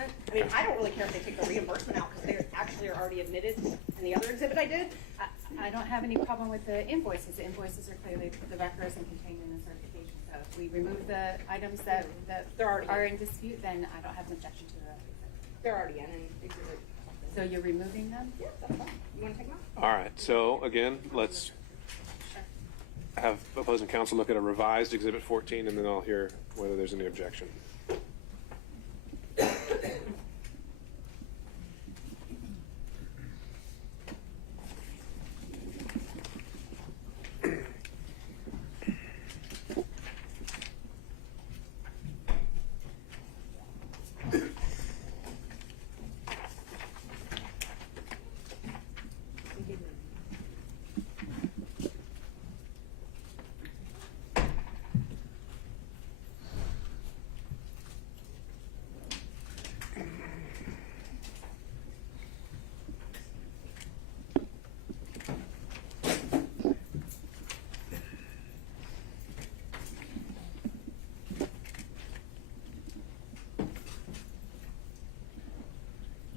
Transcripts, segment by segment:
reimbursement. I mean, I don't really care if they take the reimbursement out because they actually are already admitted in the other exhibit I did. I don't have any problem with the invoices. The invoices are clearly the records and contained in the certification. So if we remove the items that are in dispute, then I don't have an objection to that. They're already in exhibit. So you're removing them? Yeah, that's fine. You want to take them out? All right, so again, let's have opposing counsel look at a revised Exhibit 14, and then I'll hear whether there's any objection.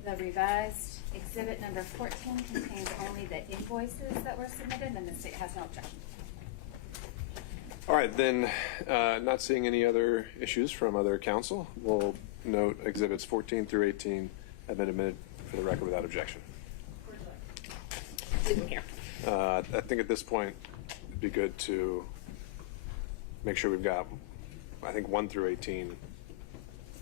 The revised exhibit number 14 contains only the invoices that were submitted, and the state has no objection. All right, then, not seeing any other issues from other counsel, we'll note Exhibits 14 through 18 have been admitted for the record without objection. Leave them here. I think at this point, it'd be good to make sure we've got, I think, 1 through 18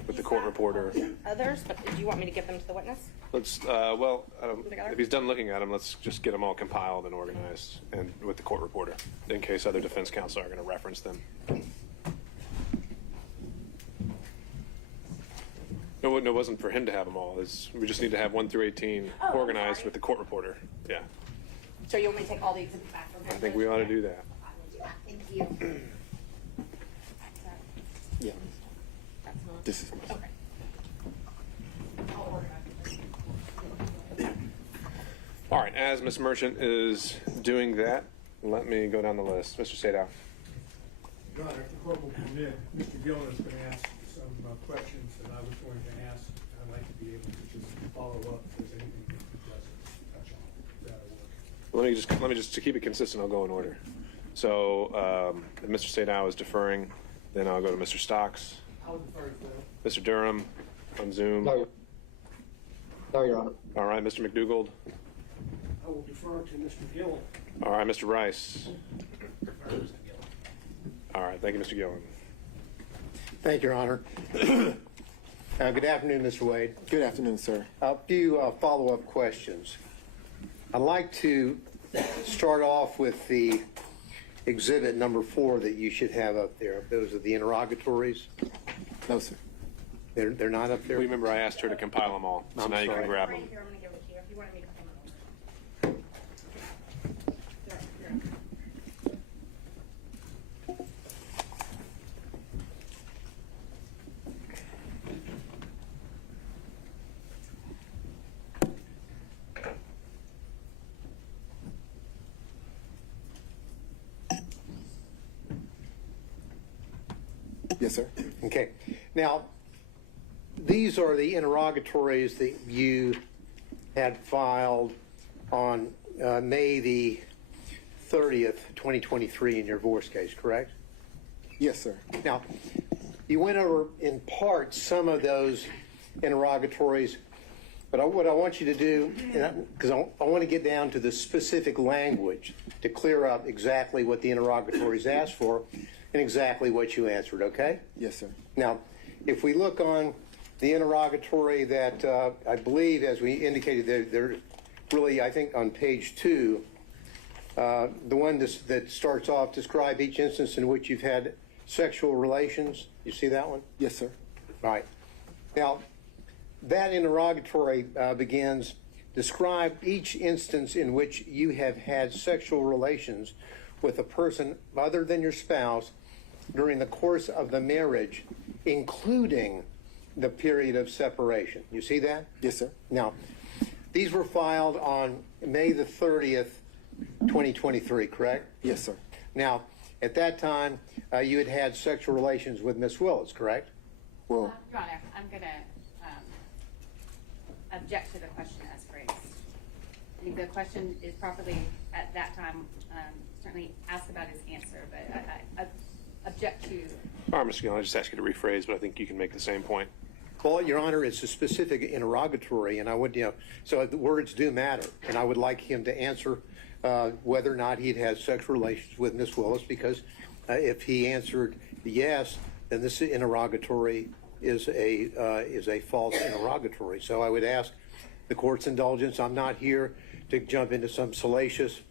with the court reporter. Others, but do you want me to give them to the witness? Let's, if he's done looking at them, let's just get them all compiled and organized and with the court reporter in case other defense counsel are going to reference them. No, it wasn't for him to have them all. We just need to have 1 through 18 organized with the court reporter. Yeah. So you want me to take all the exhibits back from him? I think we ought to do that. I will do that. Thank you. Yeah. That's not. This is Okay. I'll organize it. All right, as Ms. Merchant is doing that, let me go down the list. Mr. Sadow. Your Honor, if the court will permit, Mr. Gillen has been asked some questions that I was going to ask. I'd like to be able to just follow up if there's anything that he doesn't touch on. That'll work. Let me just to keep it consistent, I'll go in order. So if Mr. Sadow is deferring, then I'll go to Mr. Stocks. I'll defer to that. Mr. Durham on Zoom. No, Your Honor. All right, Mr. McDougald. I will defer to Mr. Gillen. All right, Mr. Rice. All right, thank you, Mr. Gillen. Thank you, Your Honor. Good afternoon, Mr. Wade. Good afternoon, sir. A few follow-up questions. I'd like to start off with the exhibit number 4 that you should have up there. Those are the interrogatories. No, sir. They're not up there? Remember, I asked her to compile them all, so I'm now you can sorry. grab them. Right here, I'm going to give it to you. If you wanted me to come over. Yes, sir. Okay. Now, these are the interrogatories that you had filed on May the 30th, 2023 in your divorce case, correct? Yes, sir. Now, you went over in part some of those interrogatories, but what I want you to do, because I want to get down to the specific language to clear up exactly what the interrogatories asked for and exactly what you answered, okay? Yes, sir. Now, if we look on the interrogatory that I believe, as we indicated, they're really, I think, on page 2, the one that starts off, describe each instance in which you've had sexual relations. You see that one? Yes, sir. Right. Now, that interrogatory begins, describe each instance in which you have had sexual relations with a person other than your spouse during the course of the marriage, including the period of separation. You see that? Yes, sir. Now, these were filed on May the 30th, 2023, correct? Yes, sir. Now, at that time, you had had sexual relations with Miss Willis, correct? Well, Your Honor, I'm going to object to the question as phrased. I think the question is properly, at that time, certainly asked about his answer, but I object to. All right, Mr. Gillen, I just asked you to rephrase, but I think you can make the same point. Well, Your Honor, it's a specific interrogatory, and I would, so the words do matter, and I would like him to answer whether or not he'd had sexual relations with Miss Willis, because if he answered yes, then this interrogatory is a false interrogatory. So I would ask the court's indulgence. I'm not here to jump into some salacious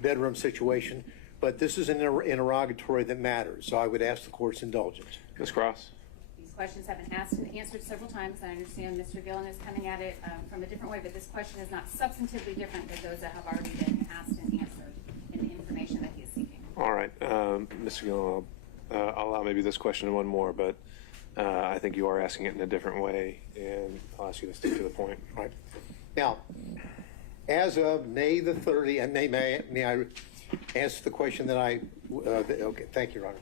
bedroom situation, but this is an interrogatory that matters. So I would ask the court's indulgence. Ms. Cross? These questions have been asked and answered several times. I understand Mr. Gillen is coming at it from a different way, but this question is not substantively different than those that have already been asked and answered in the information that he is seeking. All right, Mr. Gillen, I'll allow maybe this question and one more, but I think you are asking it in a different way, and I'll ask you to stick to the point. Right. Now, as of May the 30th, and may I ask the question that okay, thank you, Your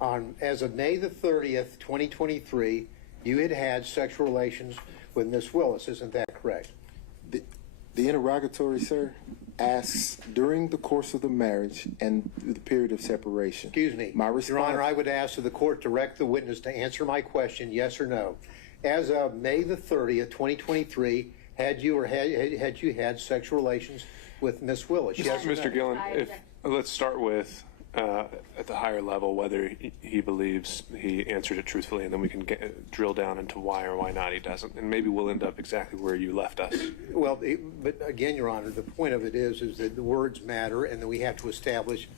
Honor. As of May the 30th, 2023, you had had sexual relations with Miss Willis, isn't that correct? The interrogatory, sir, asks during the course of the marriage and the period of separation. Excuse me. My response, Your Honor, I would ask that the court direct the witness to answer my question, yes or no. As of May the 30th, 2023, had you had sexual relations with Miss Willis? Yes or no? Mr. Gillen, let's start with at the higher level whether he believes he answered it truthfully, and then we can drill down into why or why not he doesn't, and maybe we'll end up exactly where you left us. Well, but again, Your Honor, the point of it is that the words matter, and that we have to establish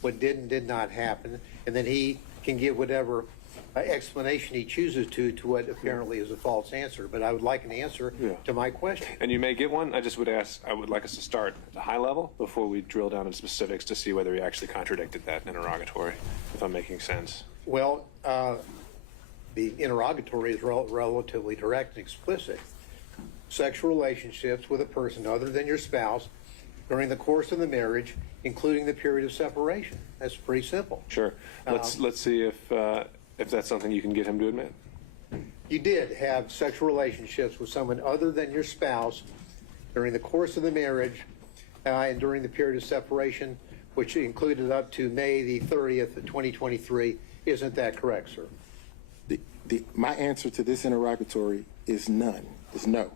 what did and did not happen, and then he can give whatever explanation he chooses to what apparently is a false answer. But I would like an answer to my question. And you may get one. I would like us to start at the high level before we drill down into specifics to see whether he actually contradicted that in interrogatory, if I'm making sense. Well, the interrogatory is relatively direct and explicit. Sexual relationships with a person other than your spouse during the course of the marriage, including the period of separation. That's pretty simple. Sure. Let's see if that's something you can get him to admit. You did have sexual relationships with someone other than your spouse during the course of the marriage and during the period of separation, which included up to May the 30th of 2023. Isn't that correct, sir? My answer to this interrogatory is none. Is no.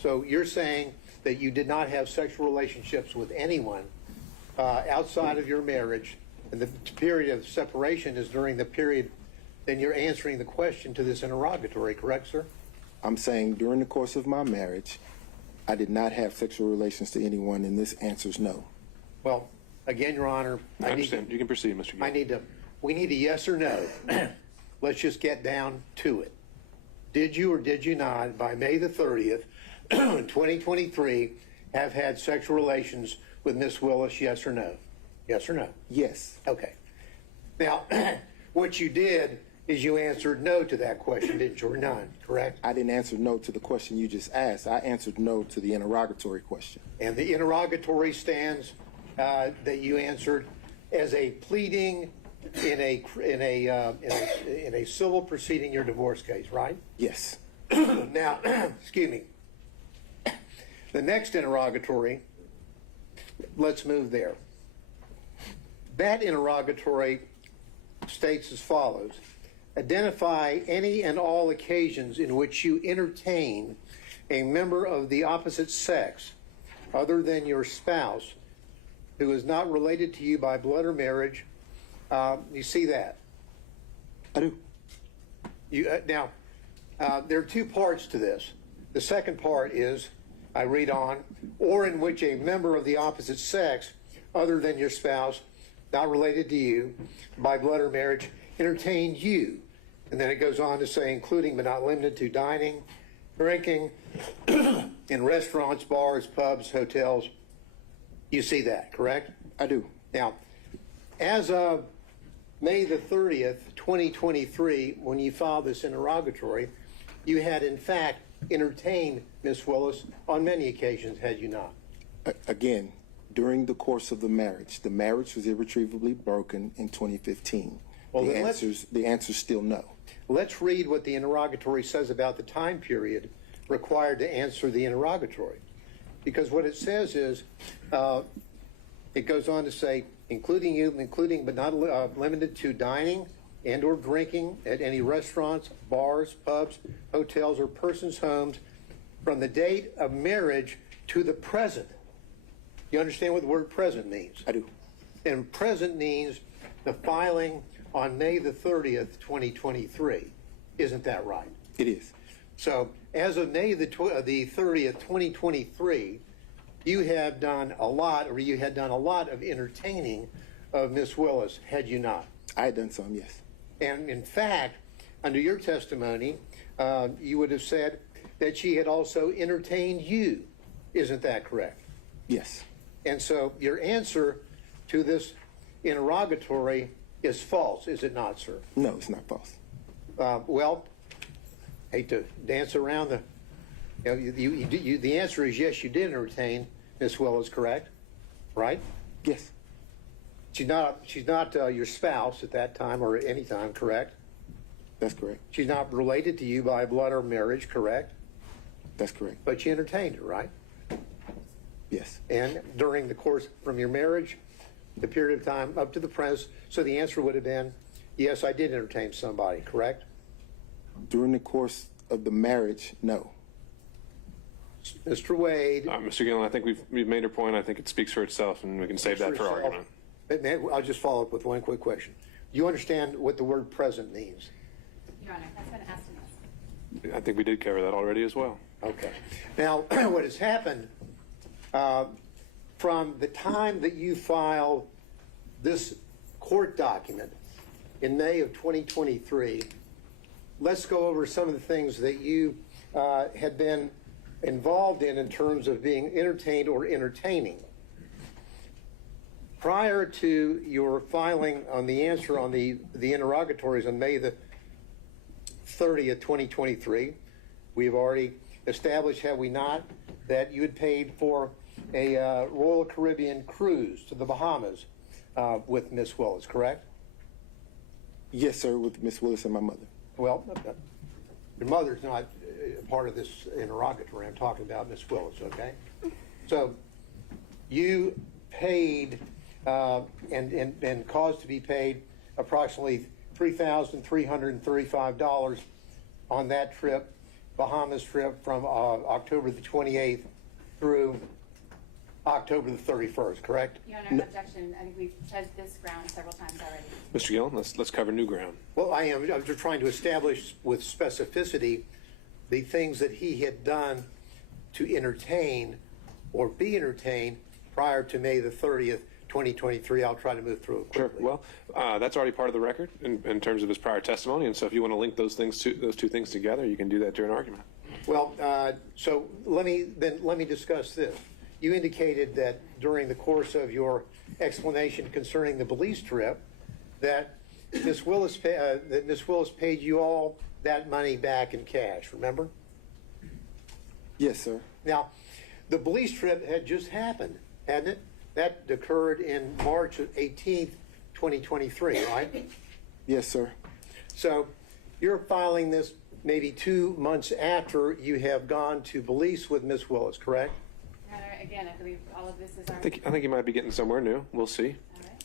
So you're saying that you did not have sexual relationships with anyone outside of your marriage, and the period of separation is during the period. Then you're answering the question to this interrogatory, correct, sir? I'm saying during the course of my marriage, I did not have sexual relations to anyone, and this answer is no. Well, again, Your Honor, I understand. You can proceed, Mr. Gillen. We need a yes or no. Let's just get down to it. Did you or did you not, by May the 30th, 2023, have had sexual relations with Miss Willis, yes or no? Yes or no? Yes. Okay. Now, what you did is you answered no to that question, didn't you, or none, correct? I didn't answer no to the question you just asked. I answered no to the interrogatory question. And the interrogatory stands that you answered as a pleading in a civil proceeding, your divorce case, right? Yes. Now, excuse me. The next interrogatory, let's move there. That interrogatory states as follows: identify any and all occasions in which you entertain a member of the opposite sex other than your spouse who is not related to you by blood or marriage. You see that? I do. Now, there are two parts to this. The second part is, I read on, or in which a member of the opposite sex other than your spouse, not related to you by blood or marriage, entertained you. And then it goes on to say, including but not limited to dining, drinking, in restaurants, bars, pubs, hotels. You see that, correct? I do. Now, as of May the 30th, 2023, when you filed this interrogatory, you had in fact entertained Miss Willis on many occasions, had you not? Again, during the course of the marriage was irretrievably broken in 2015. Well, the answer's still no. Let's read what the interrogatory says about the time period required to answer the interrogatory. Because what it says is, it goes on to say, including but not limited to dining and or drinking at any restaurants, bars, pubs, hotels, or persons' homes from the date of marriage to the present. You understand what the word present means? I do. And present means the filing on May the 30th, 2023. Isn't that right? It is. So as of May the 30th, 2023, you have done a lot, or you had done a lot of entertaining of Miss Willis, had you not? I had done some, yes. And in fact, under your testimony, you would have said that she had also entertained you. Isn't that correct? Yes. And so your answer to this interrogatory is false, is it not, sir? No, it's not false. Well, hate to dance around the. The answer is yes, you did entertain Miss Willis, correct? Right? Yes. She's not your spouse at that time or at any time, correct? That's correct. She's not related to you by blood or marriage, correct? That's correct. But you entertained her, right? Yes. And during the course from your marriage, the period of time up to the present, so the answer would have been, yes, I did entertain somebody, correct? During the course of the marriage, no. Mr. Wade. Mr. Gillen, I think we've made our point. I think it speaks for itself, and we can save that for argument. I'll just follow up with one quick question. You understand what the word present means? Your Honor, that's been asked and asked. I think we did cover that already as well. Okay. Now, what has happened from the time that you filed this court document in May of 2023, let's go over some of the things that you had been involved in terms of being entertained or entertaining. Prior to your filing on the answer on the interrogatories on May the 30th, 2023, we've already established, have we not, that you had paid for a Royal Caribbean cruise to the Bahamas with Miss Willis, correct? Yes, sir, with Miss Willis and my mother. Well, your mother's not part of this interrogatory. I'm talking about Miss Willis, okay? So you paid and caused to be paid approximately $3,335 on that trip, Bahamas trip, from October the 28th through October the 31st, correct? Your Honor, objection. I think we've touched this ground several times already. Mr. Gillen, let's cover new ground. Well, I'm just trying to establish with specificity the things that he had done to entertain or be entertained prior to May the 30th, 2023. I'll try to move through it Sure. quickly. Well, that's already part of the record in terms of his prior testimony, and so if you want to link those two things together, you can do that during argument. Well, so let me discuss this. You indicated that during the course of your explanation concerning the Belize trip, that Miss Willis paid you all that money back in cash. Remember? Yes, sir. Now, the Belize trip had just happened, hadn't it? That occurred in March 18th, 2023, right? Yes, sir. So you're filing this maybe 2 months after you have gone to Belize with Miss Willis, correct? Your Honor, again, I believe all of this is our. I think you might be getting somewhere new. We'll see. All right.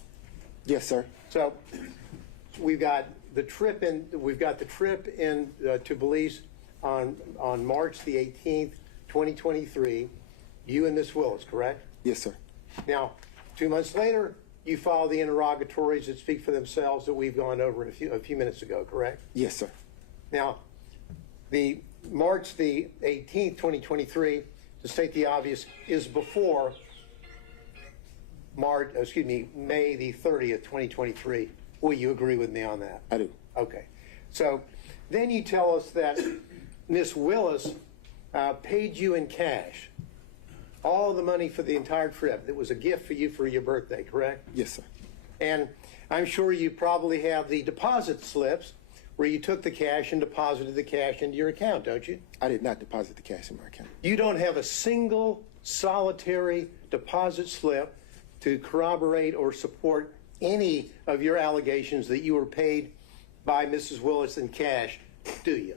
Yes, sir. So we've got the trip in to Belize on March the 18th, 2023. You and Miss Willis, correct? Yes, sir. Now, 2 months later, you file the interrogatories that speak for themselves that we've gone over a few minutes ago, correct? Yes, sir. Now, the March the 18th, 2023, to state the obvious, is before May the 30th, 2023. Will you agree with me on that? I do. Okay. So then you tell us that Miss Willis paid you in cash all the money for the entire trip. It was a gift for you for your birthday, correct? Yes, sir. And I'm sure you probably have the deposit slips where you took the cash and deposited the cash into your account, don't you? I did not deposit the cash in my account. You don't have a single solitary deposit slip to corroborate or support any of your allegations that you were paid by Mrs. Willis in cash, do you?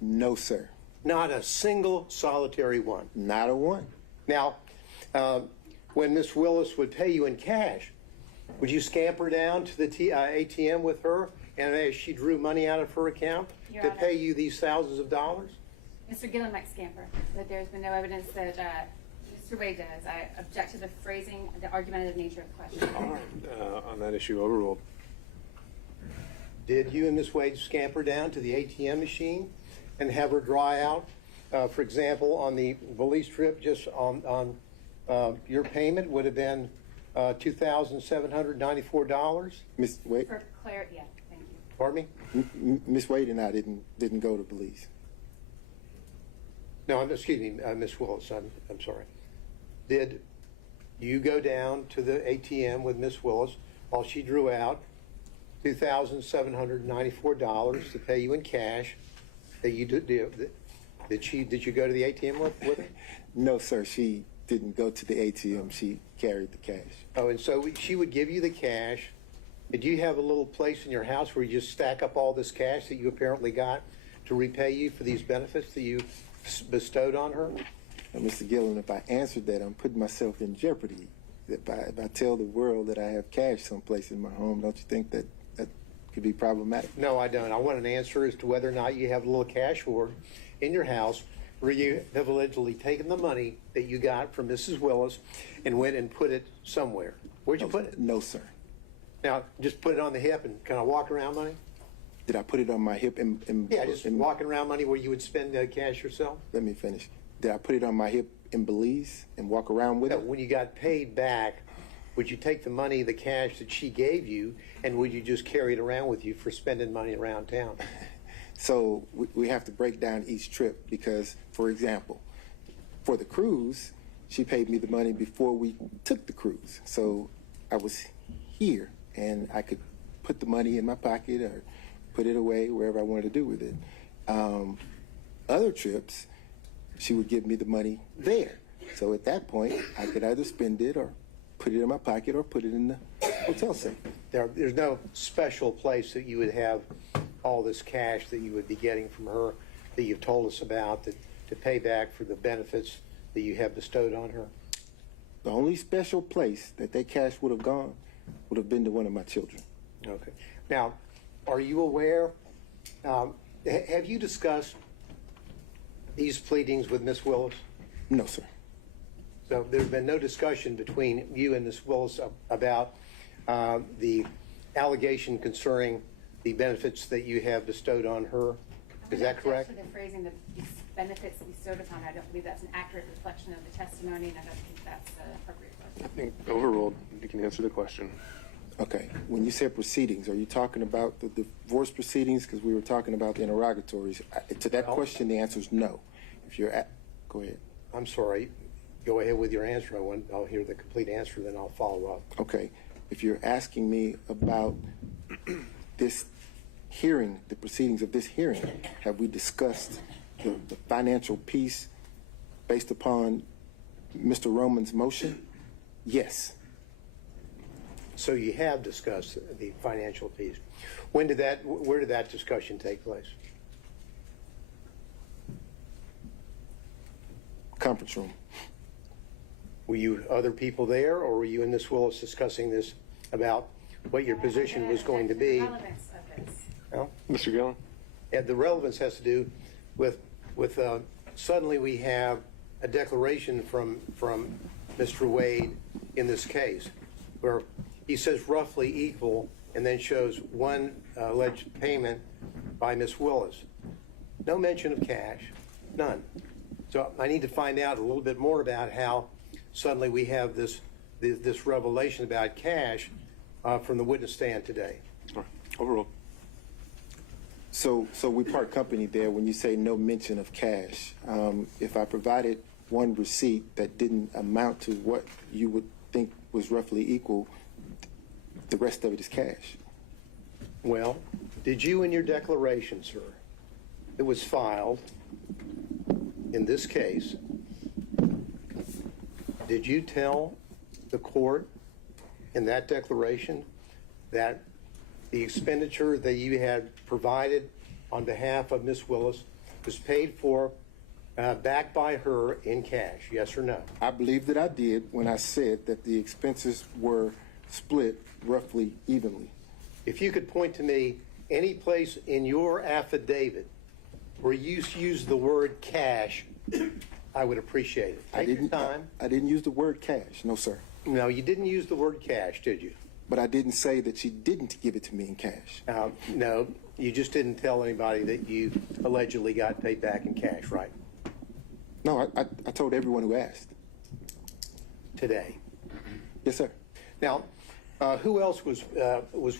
No, sir. Not a single solitary one. Not a one. Now, when Miss Willis would pay you in cash, would you scamper down to the ATM with her and as she drew money out of her account Your to Honor. pay you these thousands of dollars? Mr. Gillen might scamper, but there's been no evidence that Mr. Wade does. I object to the phrasing, the argumentative nature of the question. All right, on that issue, overruled. Did you and Miss Wade scamper down to the ATM machine and have her draw out? For example, on the Belize trip, just on your payment would have been $2,794. Miss Wade, For clarity, yeah, thank you. Pardon me? Miss Wade and I didn't go to Belize. No, excuse me, Miss Willis. I'm sorry. Did you go down to the ATM with Miss Willis while she drew out $2,794 to pay you in cash? That you did you go to the ATM with her? No, sir. She didn't go to the ATM. She carried the cash. Oh, and so she would give you the cash. Did you have a little place in your house where you just stack up all this cash that you apparently got to repay you for these benefits that you bestowed on her? Now, Mr. Gillen, if I answered that, I'm putting myself in jeopardy. If I tell the world that I have cash someplace in my home, don't you think that could be problematic? No, I don't. I want an answer as to whether or not you have a little cash hoard in your house where you have allegedly taken the money that you got from Mrs. Willis and went and put it somewhere. Where'd you put it? No, sir. Now, just put it on the hip and kind of walk around money? Did I put it on my hip? Yeah, just walking around money where you would spend cash yourself? Let me finish. Did I put it on my hip in Belize and walk around with No, it? when you got paid back, would you take the money, the cash that she gave you, and would you just carry it around with you for spending money around town? So we have to break down each trip because, for example, for the cruise, she paid me the money before we took the cruise. So I was here and I could put the money in my pocket or put it away wherever I wanted to do with it. Other trips, she would give me the money there. So at that point, I could either spend it or put it in my pocket or put it in the hotel safe. There's no special place that you would have all this cash that you would be getting from her that you've told us about to pay back for the benefits that you have bestowed on her? The only special place that cash would have gone would have been to one of my children. Okay. Now, are you aware, have you discussed these pleadings with Miss Willis? No, sir. So there's been no discussion between you and Ms. Willis about the allegation concerning the benefits that you have bestowed on her. Is that correct? To the phrasing, the benefits bestowed upon her, I don't believe that's an accurate reflection of the testimony, and I don't think that's appropriate for I us. think overruled. You can answer the question. Okay. When you say proceedings, are you talking about the divorce proceedings? Because we were talking about the interrogatories. To that question, the answer is no. If you're go ahead. I'm sorry. Go ahead with your answer. I'll hear the complete answer, then I'll follow up. Okay. If you're asking me about this hearing, the proceedings of this hearing, have we discussed the financial piece based upon Mr. Roman's motion? Yes. So you have discussed the financial piece. Where did that discussion take place? Conference room. Were you other people there, or were you and Ms. Willis discussing this about what your position was going to be? The relevance of this. Well, Mr. Gillen? and the relevance has to do with suddenly we have a declaration from Mr. Wade in this case where he says roughly equal and then shows one alleged payment by Ms. Willis. No mention of cash, none. So I need to find out a little bit more about how suddenly we have this revelation about cash from the witness stand today. All right. Overruled. So we part company there when you say no mention of cash. If I provided one receipt that didn't amount to what you would think was roughly equal, the rest of it is cash. Well, did you in your declaration, sir, that was filed in this case, did you tell the court in that declaration that the expenditure that you had provided on behalf of Ms. Willis was paid for back by her in cash, yes or no? I believe that I did when I said that the expenses were split roughly evenly. If you could point to me any place in your affidavit where you used the word cash, I would appreciate it. Take your time. I didn't use the word cash, no sir. No, you didn't use the word cash, did you? But I didn't say that she didn't give it to me in cash. No, you just didn't tell anybody that you allegedly got paid back in cash, right? No, I told everyone who asked. Today. Yes, sir. Now, who else was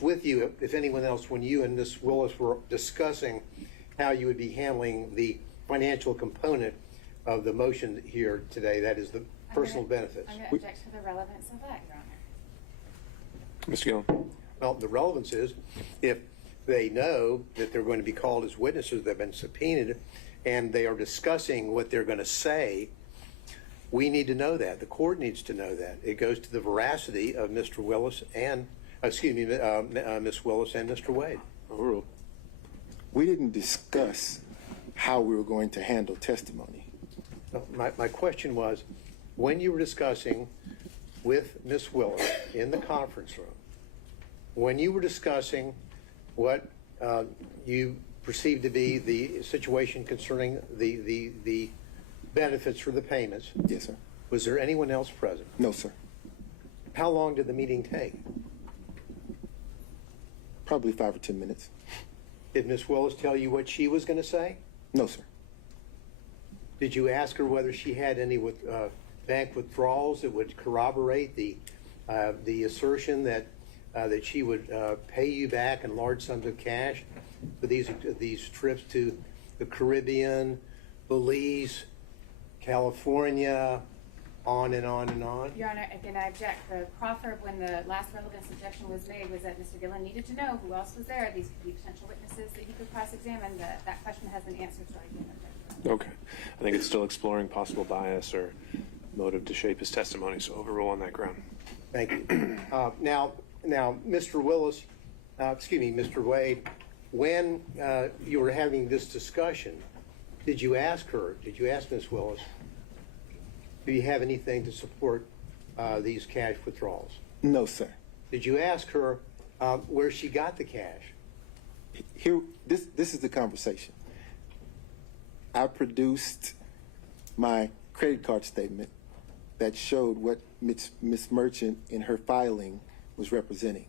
with you, if anyone else, when you and Ms. Willis were discussing how you would be handling the financial component of the motion here today, that is the personal benefits? I'm going to object to the relevance of that, Your Honor. Mr. Gillen. Well, the relevance is if they know that they're going to be called as witnesses, they've been subpoenaed, and they are discussing what they're going to say, we need to know that. The court needs to know that. It goes to the veracity of Mr. Willis and, Ms. Willis and Mr. Wade. Overruled. We didn't discuss how we were going to handle testimony. My question was, when you were discussing with Ms. Willis in the conference room, when you were discussing what you perceived to be the situation concerning the benefits for the payments, Yes, sir. was there anyone else present? No, sir. How long did the meeting take? Probably 5 or 10 minutes. Did Ms. Willis tell you what she was going to say? No, sir. Did you ask her whether she had any bank withdrawals that would corroborate the assertion that she would pay you back in large sums of cash for these trips to the Caribbean, Belize, California, on and on and on? Your Honor, again, I object. The proffer, when the last relevance objection was made, was that Mr. Gillen needed to know who else was there. These could be potential witnesses that he could cross-examine. That question has been answered, so I can't object. Okay. I think it's still exploring possible bias or motive to shape his testimony, so overrule on that ground. Thank you. Now, Mr. Willis, Mr. Wade, when you were having this discussion, did you ask Ms. Willis, do you have anything to support these cash withdrawals? No, sir. Did you ask her where she got the cash? Here, this is the conversation. I produced my credit card statement that showed what Ms. Merchant in her filing was representing.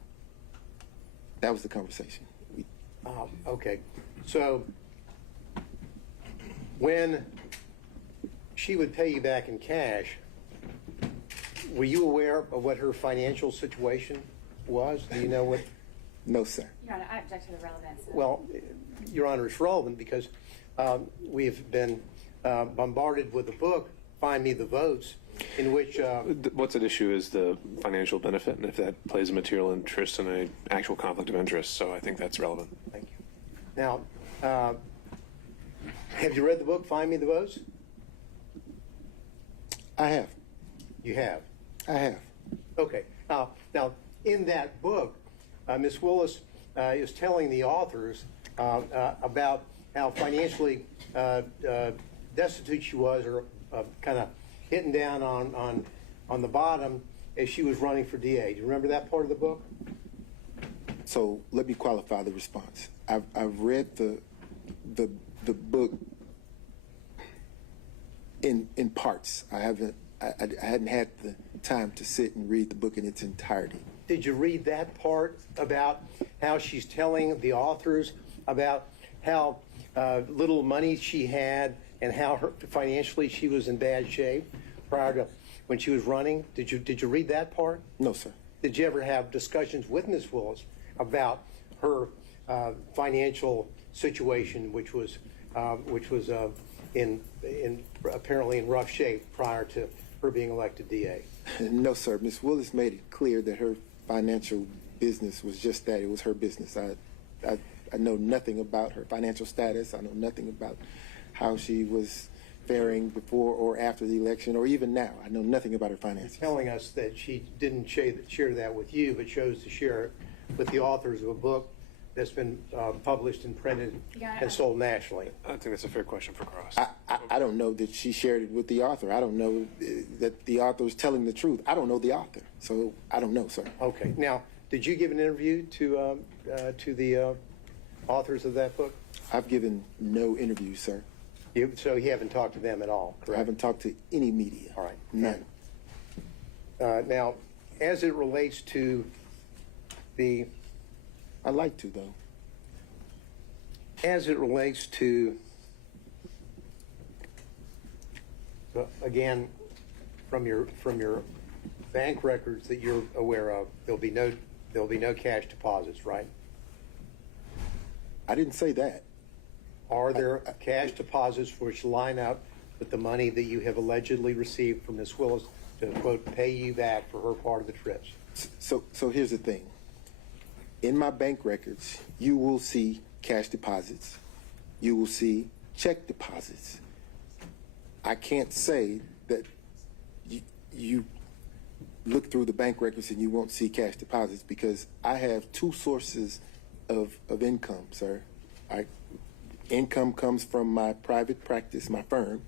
That was the conversation. Okay. So when she would pay you back in cash, were you aware of what her financial situation was? Do you know what? No, sir. Your Honor, I object to the relevance. Well, Your Honor, it's relevant because we've been bombarded with a book, Find Me the Votes, in which... What's at issue is the financial benefit, and if that plays a material interest in an actual conflict of interest, so I think that's relevant. Thank you. Now, have you read the book, Find Me the Votes? I have. You have? I have. Okay. Now, in that book, Ms. Willis is telling the authors about how financially destitute she was, or kind of hitting down on the bottom as she was running for DA. Do you remember that part of the book? So let me qualify the response. I've read the book in parts. I hadn't had the time to sit and read the book in its entirety. Did you read that part about how she's telling the authors about how little money she had and how financially she was in bad shape prior to when she was running? Did you read that part? No, sir. Did you ever have discussions with Ms. Willis about her financial situation, which was in apparently in rough shape prior to her being elected DA? No, sir. Ms. Willis made it clear that her financial business was just that. It was her business. I know nothing about her financial status. I know nothing about how she was faring before or after the election, or even now. I know nothing about her finances. You're telling us that she didn't share that with you, but chose to share it with the authors of a book that's been published and printed Yeah, and sold nationally? I think that's a fair question for Cross. I don't know that she shared it with the author. I don't know that the author is telling the truth. I don't know the author, so I don't know, sir. Okay. Now, did you give an interview to the authors of that book? I've given no interviews, sir. So you haven't talked to them at all, I correct? haven't talked to any media. All right. None. Now, as it relates to the, I'd like to, though. as it relates to, again, from your bank records that you're aware of, there'll be no cash deposits, right? I didn't say that. Are there cash deposits which line up with the money that you have allegedly received from Ms. Willis to, quote, pay you back for her part of the trips? So here's the thing. In my bank records, you will see cash deposits. You will see check deposits. I can't say that you look through the bank records and you won't see cash deposits because I have two sources of income, sir. Income comes from my private practice, my firm,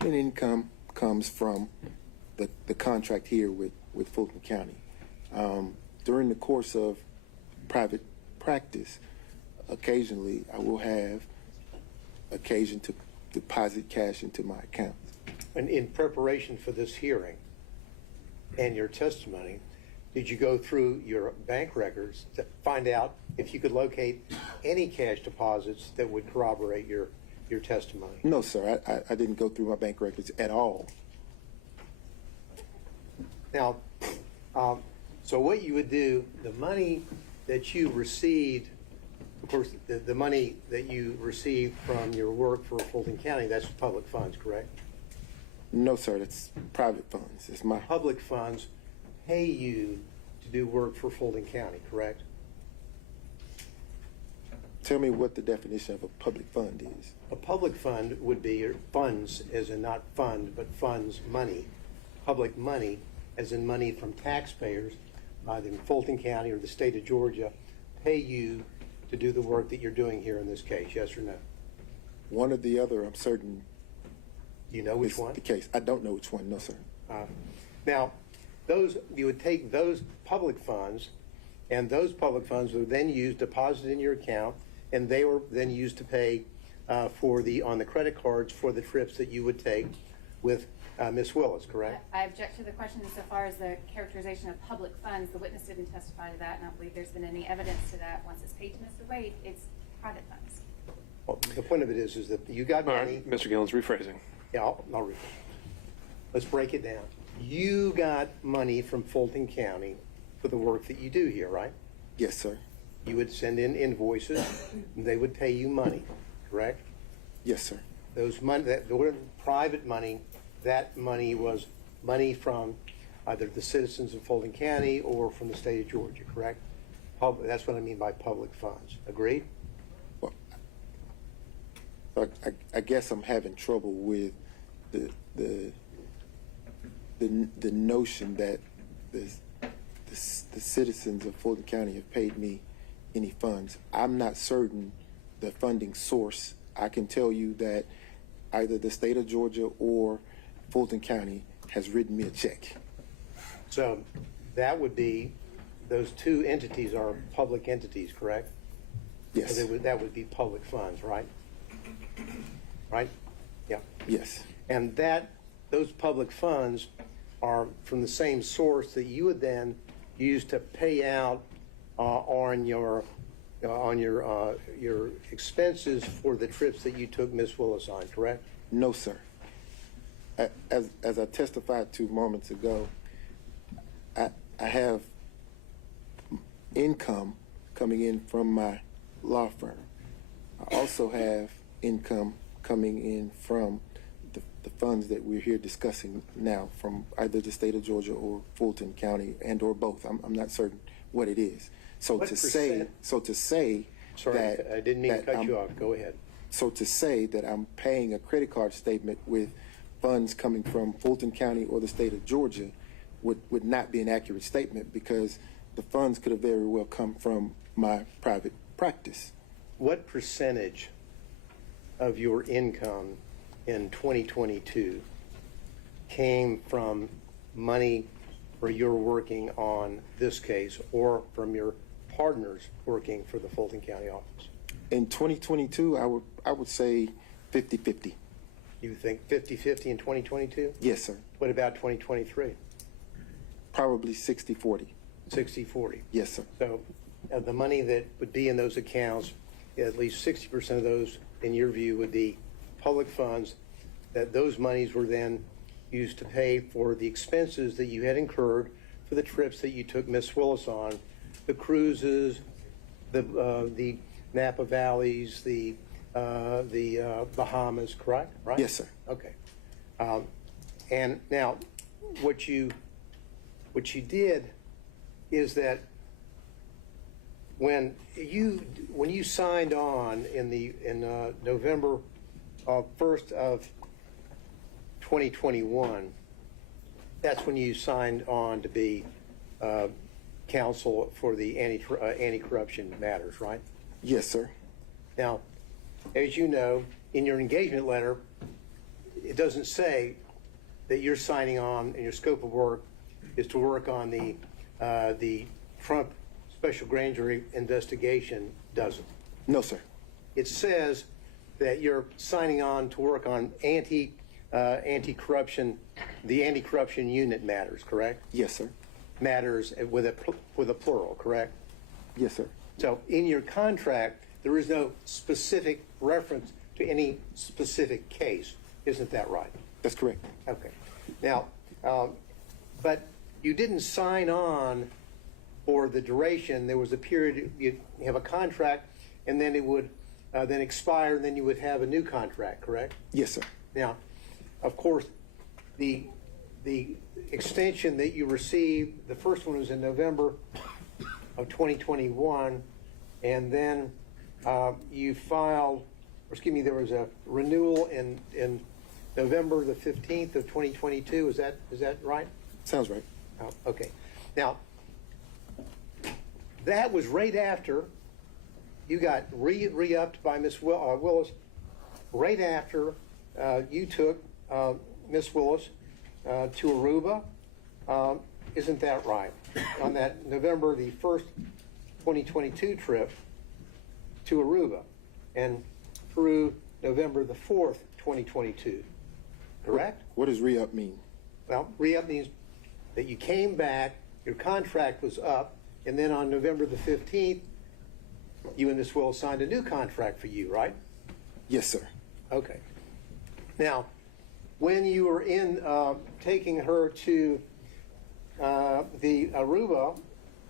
and income comes from the contract here with Fulton County. During the course of private practice, occasionally I will have occasion to deposit cash into my account. And in preparation for this hearing and your testimony, did you go through your bank records to find out if you could locate any cash deposits that would corroborate your testimony? No, sir, I didn't go through my bank records at all. Now, so what you would do, the money that you received, of course, the money that you received from your work for Fulton County, that's public funds, correct? No, sir, that's private funds. It's my Public funds pay you to do work for Fulton County, correct? Tell me what the definition of a public fund is. A public fund would be your funds, as in not fund, but funds, money. Public money, as in money from taxpayers, either in Fulton County or the state of Georgia, pay you to do the work that you're doing here in this case, yes or no? One or the other, I'm certain You know which is one? the case. I don't know which one, no, sir. Now, you would take those public funds, and those public funds were then used, deposited in your account, and they were then used to pay on the credit cards for the trips that you would take with Ms. Willis, correct? I object to the question insofar as the characterization of public funds. The witness didn't testify to that, and I don't believe there's been any evidence to that. Once it's paid to Mr. Wade, it's private funds. Well, the point of it is that you got All money. right, Mr. Gillen's rephrasing. Yeah, I'll read it. Let's break it down. You got money from Fulton County for the work that you do here, right? Yes, sir. You would send in invoices, and they would pay you money, correct? Yes, sir. Those money, that private money, that money was money from either the citizens of Fulton County or from the state of Georgia, correct? That's what I mean by public funds. Agreed? Well, I guess I'm having trouble with the notion that the citizens of Fulton County have paid me any funds. I'm not certain the funding source. I can tell you that either the state of Georgia or Fulton County has written me a check. So that would be, those two entities are public entities, correct? Yes. So that would be public funds, right? Right? Yeah. Yes. And those public funds are from the same source that you would then use to pay out on your expenses for the trips that you took Ms. Willis on, correct? No, sir. As I testified to moments ago, I have income coming in from my law firm. I also have income coming in from the funds that we're here discussing now from either the state of Georgia or Fulton County and or both. I'm not certain what it is. So What to say Sorry, that I didn't mean to that cut I'm- you off. Go ahead. So to say that I'm paying a credit card statement with funds coming from Fulton County or the state of Georgia would not be an accurate statement because the funds could have very well come from my private practice. What percentage of your income in 2022 came from money where you're working on this case or from your partners working for the Fulton County office? In 2022, I would say 50-50. You think 50-50 in 2022? Yes, sir. What about 2023? Probably 60-40. 60-40. Yes, sir. So the money that would be in those accounts, at least 60% of those, in your view, would be public funds, that those monies were then used to pay for the expenses that you had incurred for the trips that you took Miss Willis on, the cruises, the Napa Valleys, the Bahamas, correct? Right? Yes, sir. Okay. And now, what you did is that when you signed on in November 1st of 2021, that's when you signed on to be counsel for the anti-corruption matters, right? Yes, sir. Now, as you know, in your engagement letter, it doesn't say that you're signing on and your scope of work is to work on the Trump special grand jury investigation, does it? No, sir. It says that you're signing on to work on anti-corruption, the anti-corruption unit matters, correct? Yes, sir. Matters with a plural, correct? Yes, sir. So in your contract, there is no specific reference to any specific case. Isn't that right? That's correct. Okay. Now, but you didn't sign on for the duration. There was a period, you have a contract, and then it would then expire, and then you would have a new contract, correct? Yes, sir. Now, of course, the extension that you received, the first one was in November of 2021, and then you filed, or excuse me, there was a renewal in November the 15th of 2022. Is that right? Sounds right. Oh, okay. Now, that was right after you got re-upped by Miss Willis, right after you took Miss Willis to Aruba. Isn't that right? On that November the 1st, 2022 trip to Aruba, and through November the 4th, 2022. Correct? What does re-up mean? Well, re-up means that you came back, your contract was up, and then on November the 15th, you and Miss Willis signed a new contract for you, right? Yes, sir. Okay. Now, when you were in taking her to the Aruba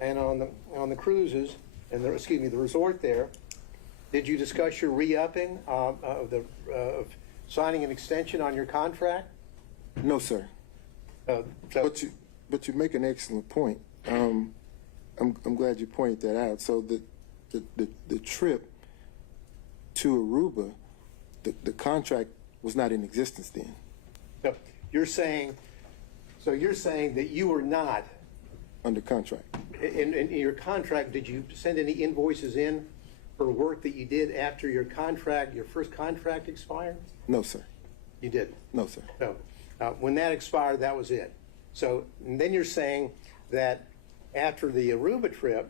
and on the cruises and the resort there, did you discuss your re-upping of signing an extension on your contract? No, sir. But you make an excellent point. I'm glad you pointed that out. So the trip to Aruba, the contract was not in existence then. So you're saying that you were not Under contract. in your contract. Did you send any invoices in for work that you did after your first contract expired? No, sir. You didn't. No, sir. So when that expired, that was it. So and then you're saying that after the Aruba trip,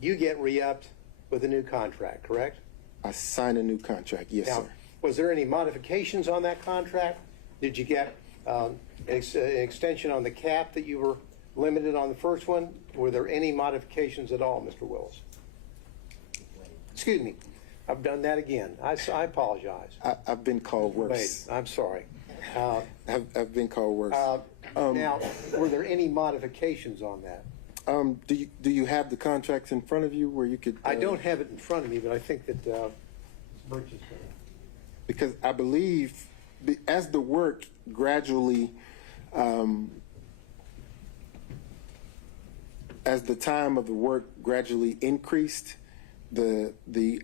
you get re-upped with a new contract, correct? I signed a new contract. Yes, Now, sir. was there any modifications on that contract? Did you get an extension on the cap that you were limited on the first one? Were there any modifications at all, Mr. Willis? Excuse me. I've done that again. I apologize. I've been called worse. Wait, I'm sorry. I've been called worse. Now, were there any modifications on that? Do you have the contracts in front of you where you could? I don't have it in front of me, but I think that Birch is going to. Because I believe as the work gradually, as the time of the work gradually increased, the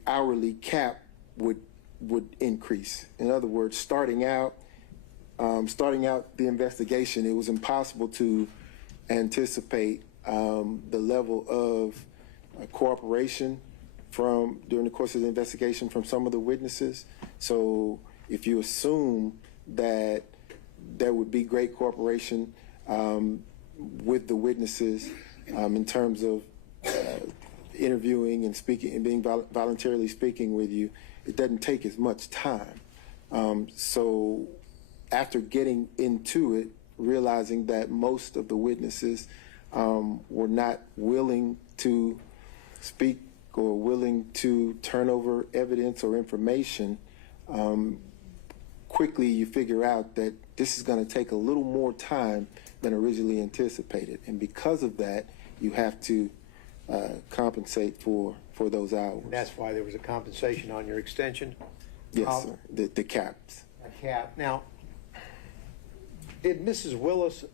hourly cap would increase. In other words, starting out the investigation, it was impossible to anticipate the level of cooperation during the course of the investigation from some of the witnesses. So if you assume that there would be great cooperation with the witnesses in terms of interviewing and speaking and being voluntarily speaking with you, it doesn't take as much time. So after getting into it, realizing that most of the witnesses were not willing to speak or willing to turn over evidence or information, quickly you figure out that this is going to take a little more time than originally anticipated. And because of that, you have to compensate for those hours. And that's why there was a compensation on your extension? Yes, sir. The caps. A cap. Now, did Mrs. Willis,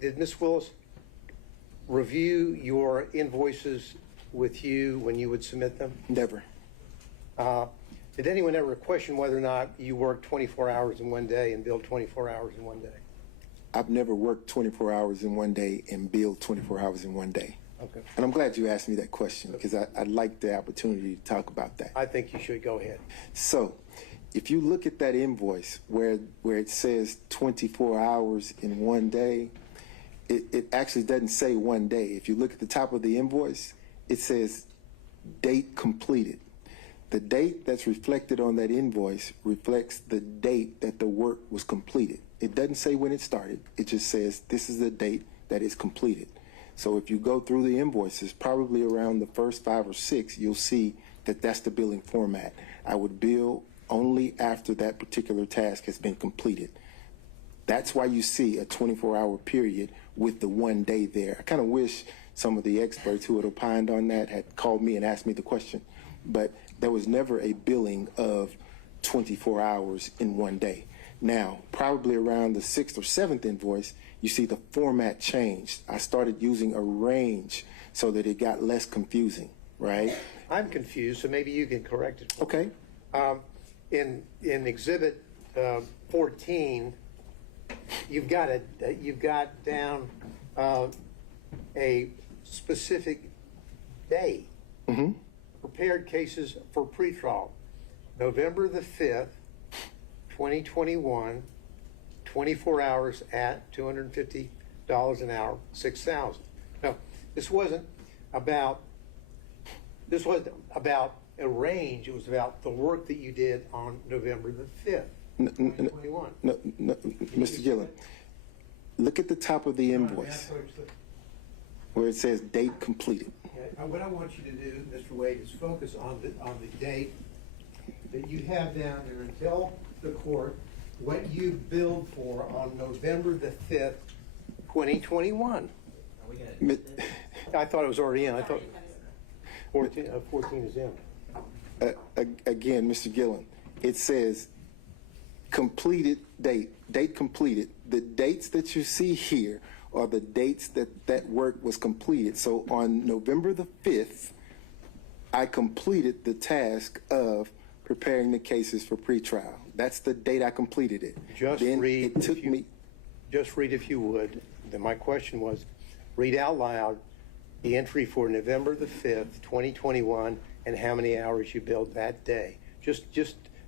did Miss Willis review your invoices with you when you would submit them? Never. Did anyone ever question whether or not you worked 24 hours in one day and billed 24 hours in one day? I've never worked 24 hours in one day and billed 24 hours in one day. Okay. And I'm glad you asked me that question because I'd like the opportunity to talk about that. I think you should go ahead. So, if you look at that invoice where it says 24 hours in one day, it actually doesn't say one day. If you look at the top of the invoice, it says date completed. The date that's reflected on that invoice reflects the date that the work was completed. It doesn't say when it started. It just says this is the date that is completed. So if you go through the invoices, probably around the first 5 or 6, you'll see that that's the billing format. I would bill only after that particular task has been completed. That's why you see a 24-hour period with the one day there. I kind of wish some of the experts who had opined on that had called me and asked me the question, but there was never a billing of 24 hours in one day. Now, probably around the 6th or 7th invoice, you see the format changed. I started using a range so that it got less confusing, right? I'm confused, so maybe you can correct it. Okay. In Exhibit 14, you've got down a specific day. Mm-hmm. Prepared cases for pretrial, November the 5th, 2021, 24 hours at $250 an hour, 6,000. Now, this wasn't about a range. It was about the work that you did on November the 5th, 2021. No, Mr. Gillen, look at the top of the invoice where it says date completed. What I want you to do, Mr. Wade, is focus on the date that you have down there and tell the court what you billed for on November the 5th, 2021. I thought it was already in. I thought 14 is in. Again, Mr. Gillen, it says completed date completed. The dates that you see here are the dates that work was completed. So on November the 5th, I completed the task of preparing the cases for pretrial. That's the date I completed it. Just read, if you would. Then my question was, read out loud the entry for November the 5th, 2021, and how many hours you billed that day. Just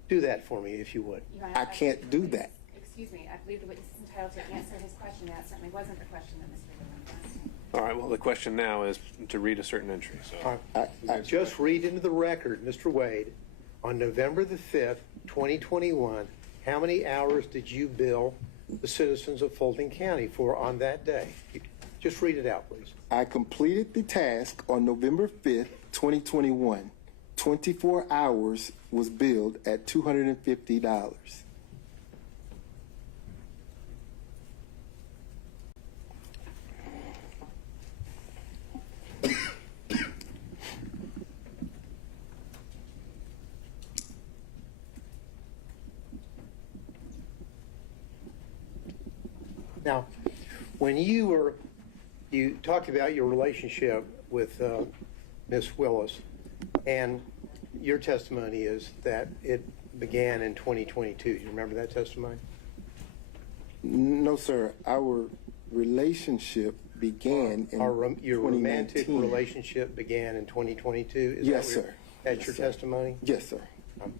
do that for me, if you would. I can't do that. Excuse me, I believe the witness is entitled to answer his question. That certainly wasn't the question that Mr. Williams asked. All right, well, the question now is to read a certain entry. So I just read into the record, Mr. Wade, on November the 5th, 2021, how many hours did you bill the citizens of Fulton County for on that day? Just read it out, please. I completed the task on November 5th, 2021. 24 hours was billed at $250. Now, when you talked about your relationship with Miss Willis, and your testimony is that it began in 2022. Do you remember that testimony? No, sir. Our relationship began in Your romantic 2019. relationship began in 2022? Is Yes, that sir. That's Yes, your sir. testimony? Yes, sir.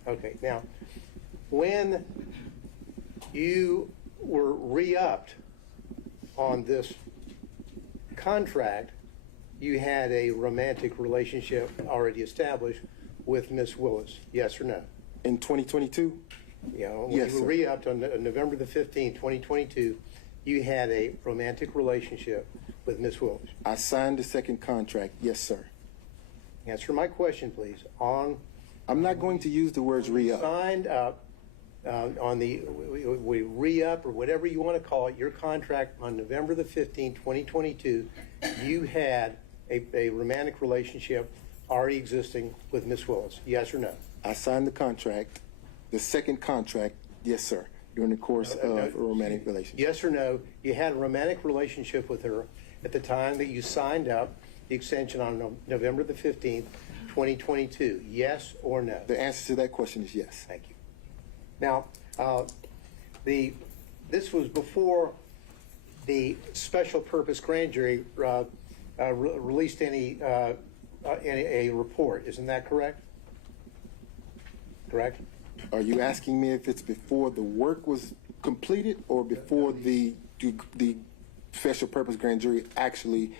Okay, now, when you were re-upped on this contract, you had a romantic relationship already established with Miss Willis, yes or no? In 2022? You know, when Yes, you were sir. re-upped on November the 15th, 2022, you had a romantic relationship with Miss Willis. I signed the second contract. Yes, sir. Answer my question, please. I'm not going to use the words re-up. Signed up on the we re-up or whatever you want to call it, your contract on November the 15th, 2022, you had a romantic relationship already existing with Miss Willis, yes or no? I signed the contract, the second contract, yes, sir, during the course No, of a romantic relationship. Yes or no, you had a romantic relationship with her at the time that you signed up the extension on November the 15th, 2022, yes or no? The answer to that question is yes. Thank you. Now, this was before the special purpose grand jury released any a report. Isn't that correct? Correct? Are you asking me if it's before the work was completed or before the special purpose grand jury actually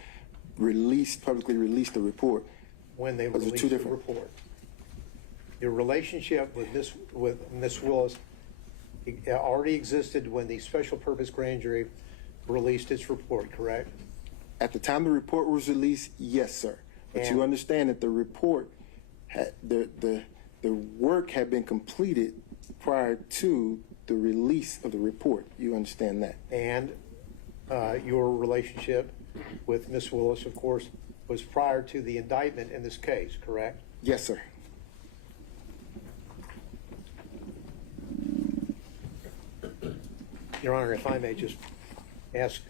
publicly released the report? When they Those are released two the different- report. Your relationship with Miss Willis already existed when the special purpose grand jury released its report, correct? At the time the report was released, yes, sir. But And- you understand that the report had the work had been completed prior to the release of the report. You understand that? And your relationship with Miss Willis, of course, was prior to the indictment in this case, correct? Yes, sir. Your Honor, if I may just ask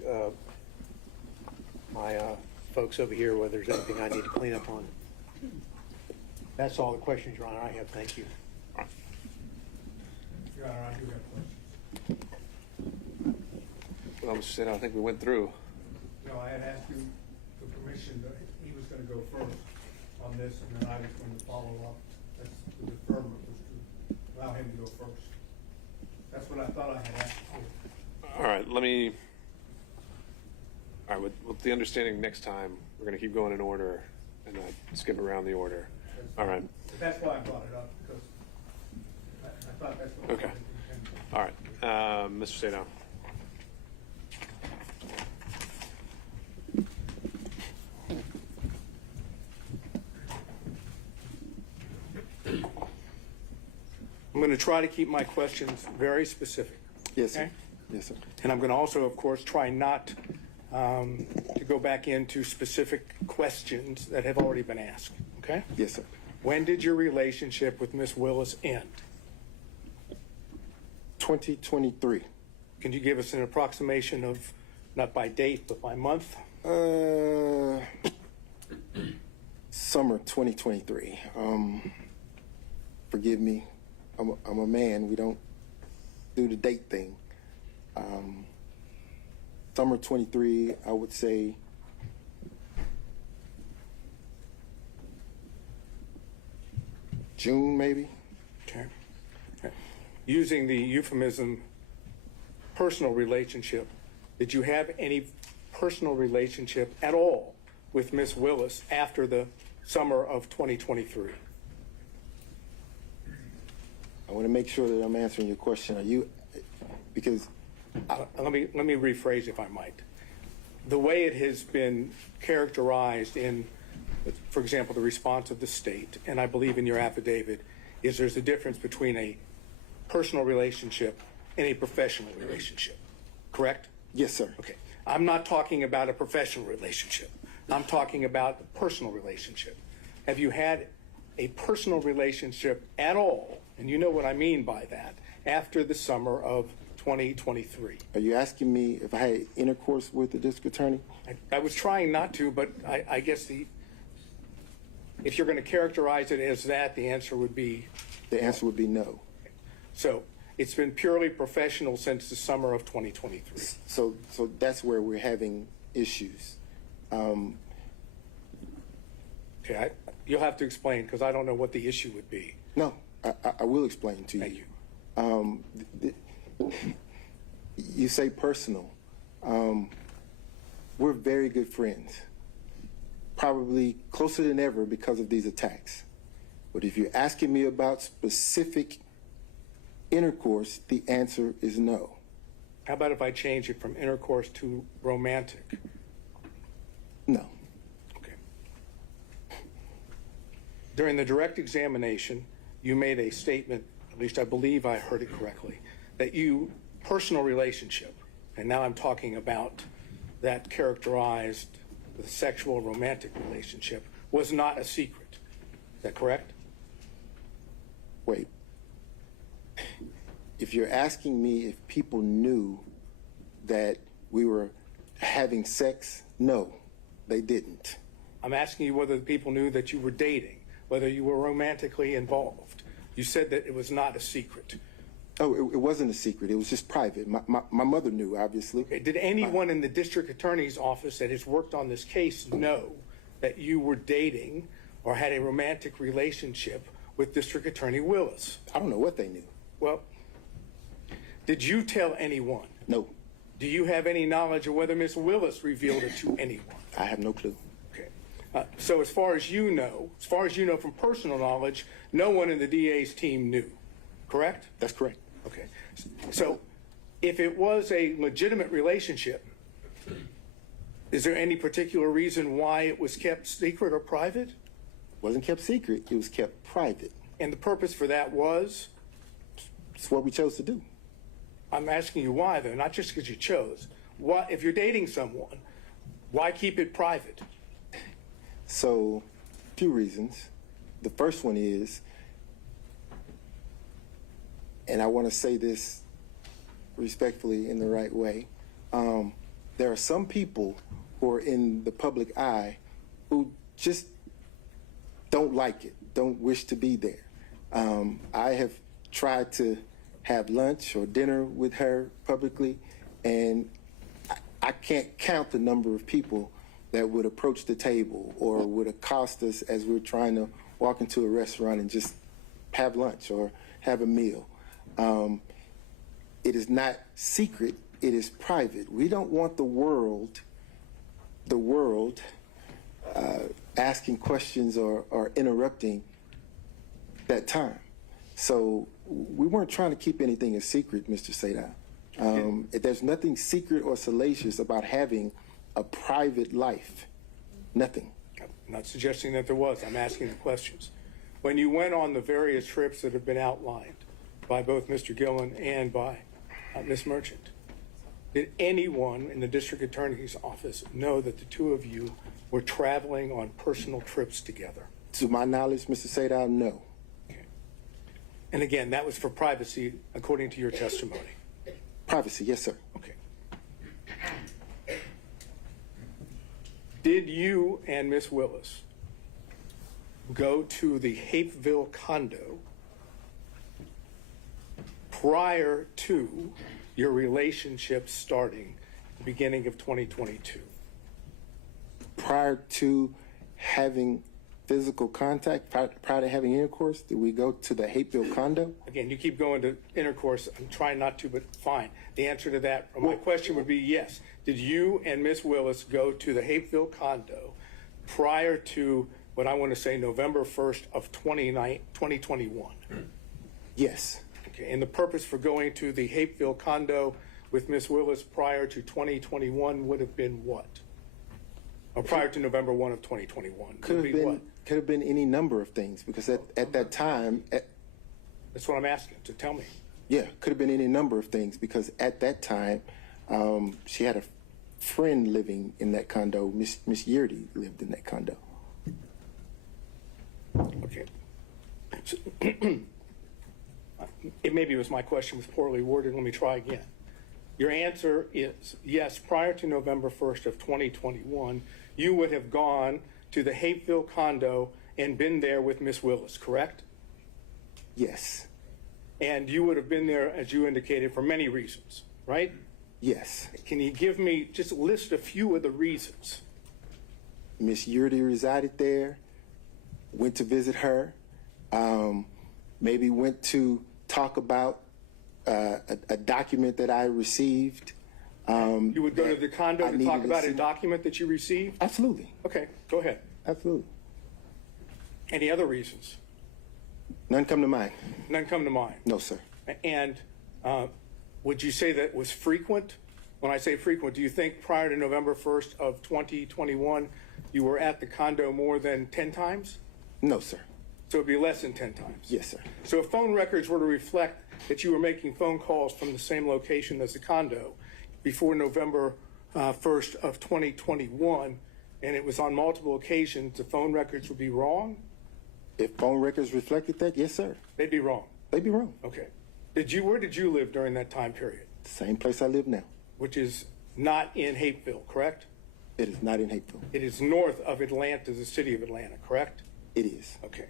my folks over here whether there's anything I need to clean up on. That's all the questions, Your Honor, I have. Thank you. Your Honor, I do have questions. Well, Mr. State, I think we went through. No, I had asked you for permission that he was going to go first on this, and then I was going to follow up. That's the deferment was to allow him to go first. That's what I thought I had asked for. All right, with the understanding next time, we're going to keep going in order and not skip around the order. All right. That's why I brought it up, because I thought that's what. Okay. All right. Mr. State, I'm going to try to keep my questions very specific. Yes, sir. Okay. Yes, sir. And I'm going to also, of course, try not to go back into specific questions that have already been asked. Okay? Yes, sir. When did your relationship with Miss Willis end? 2023. Can you give us an approximation of, not by date, but by month? Summer 2023. Forgive me. I'm a man. We don't do the date thing. Summer 23, I would say June, maybe. Okay. Okay. Using the euphemism personal relationship, did you have any personal relationship at all with Miss Willis after the summer of 2023? I want to make sure that I'm answering your question. Are you, because Let me rephrase, if I might. The way it has been characterized in, for example, the response of the state, and I believe in your affidavit, is there's a difference between a personal relationship and a professional relationship. Correct? yes, sir. Okay. I'm not talking about a professional relationship. I'm talking about a personal relationship. Have you had a personal relationship at all, and you know what I mean by that, after the summer of 2023? Are you asking me if I had intercourse with the district attorney? I was trying not to, but I guess if you're going to characterize it as that, the answer would be, The answer would be no. so it's been purely professional since the summer of 2023. So that's where we're having issues. Okay, you'll have to explain because I don't know what the issue would be. No, I will explain to Thank you. you. You say personal. We're very good friends, probably closer than ever because of these attacks. But if you're asking me about specific intercourse, the answer is no. How about if I change it from intercourse to romantic? No. Okay. During the direct examination, you made a statement, at least I believe I heard it correctly, that you, personal relationship, and now I'm talking about that characterized the sexual romantic relationship, was not a secret. Is that correct? Wait. If you're asking me if people knew that we were having sex, no, they didn't. I'm asking you whether the people knew that you were dating, whether you were romantically involved. You said that it was not a secret. Oh, it wasn't a secret. It was just private. My mother knew, obviously. Okay. Did anyone in the district attorney's office that has worked on this case know that you were dating or had a romantic relationship with District Attorney Willis? I don't know what they knew. Well, did you tell anyone? No, Do you have any knowledge of whether Ms. Willis revealed it to anyone? I have no clue. Okay. So as far as you know from personal knowledge, no one in the DA's team knew, correct? That's correct. Okay. So if it was a legitimate relationship, is there any particular reason why it was kept secret or private? It wasn't kept secret. It was kept private. And the purpose for that was? It's what we chose to do. I'm asking you why, though, not just because you chose. Why, if you're dating someone, why keep it private? So, a few reasons. The first one is, and I want to say this respectfully in the right way, there are some people who are in the public eye who just don't like it, don't wish to be there. I have tried to have lunch or dinner with her publicly, and I can't count the number of people that would approach the table or would accost us as we're trying to walk into a restaurant and just have lunch or have a meal. It is not secret, it is private. We don't want the world asking questions or interrupting that time. So we weren't trying to keep anything a secret, Mr. Sadal. There's nothing secret or salacious about having a private life. Nothing. I'm not suggesting that there was. I'm asking the questions. When you went on the various trips that have been outlined by both Mr. Gillen and by Ms. Merchant, did anyone in the district attorney's office know that the two of you were traveling on personal trips together? To my knowledge, Mr. Sadal, no. Okay. And again, that was for privacy, according to your testimony. Privacy, yes, sir. Okay. Did you and Ms. Willis go to the Hapeville condo prior to your relationship starting at the beginning of 2022? Prior to having physical contact, prior to having intercourse, did we go to the Hapeville condo? Again, you keep going to intercourse. I'm trying not to, but fine. The answer to that, or my question would be yes. Did you and Ms. Willis go to the Hapeville condo prior to what I want to say November 1st of 2021? Yes. Okay, and the purpose for going to the Hapeville condo with Ms. Willis prior to 2021 would have been what? Or prior to November 1 of 2021? Could have been any number of things, because at that time, That's what I'm asking, so tell me. yeah, could have been any number of things, because at that time, she had a friend living in that condo. Miss Yeardy lived in that condo. Okay. So, maybe it was my question was poorly worded. Let me try again. Your answer is yes, prior to November 1st of 2021, you would have gone to the Hapeville condo and been there with Miss Willis, correct? Yes. And you would have been there, as you indicated, for many reasons, right? Yes. Can you give me, just list a few of the reasons? Miss Yurdi resided there, went to visit her, maybe went to talk about a document that I received. You would go to the condo I to needed talk to about a see- document that you received? Absolutely. Okay, go ahead. Absolutely. Any other reasons? None come to mind. None come to mind. No, sir. And would you say that was frequent? When I say frequent, do you think prior to November 1st of 2021, you were at the condo more than 10 times? No, sir. So it'd be less than 10 times? Yes, sir. So if phone records were to reflect that you were making phone calls from the same location as the condo before November 1st of 2021, and it was on multiple occasions, the phone records would be wrong? If phone records reflected that, yes, sir. They'd be wrong. They'd be wrong. Okay. Where did you live during that time period? Same place I live now. Which is not in Hapeville, correct? It is not in Hapeville. It is north of Atlanta, the city of Atlanta, correct? It is. Okay.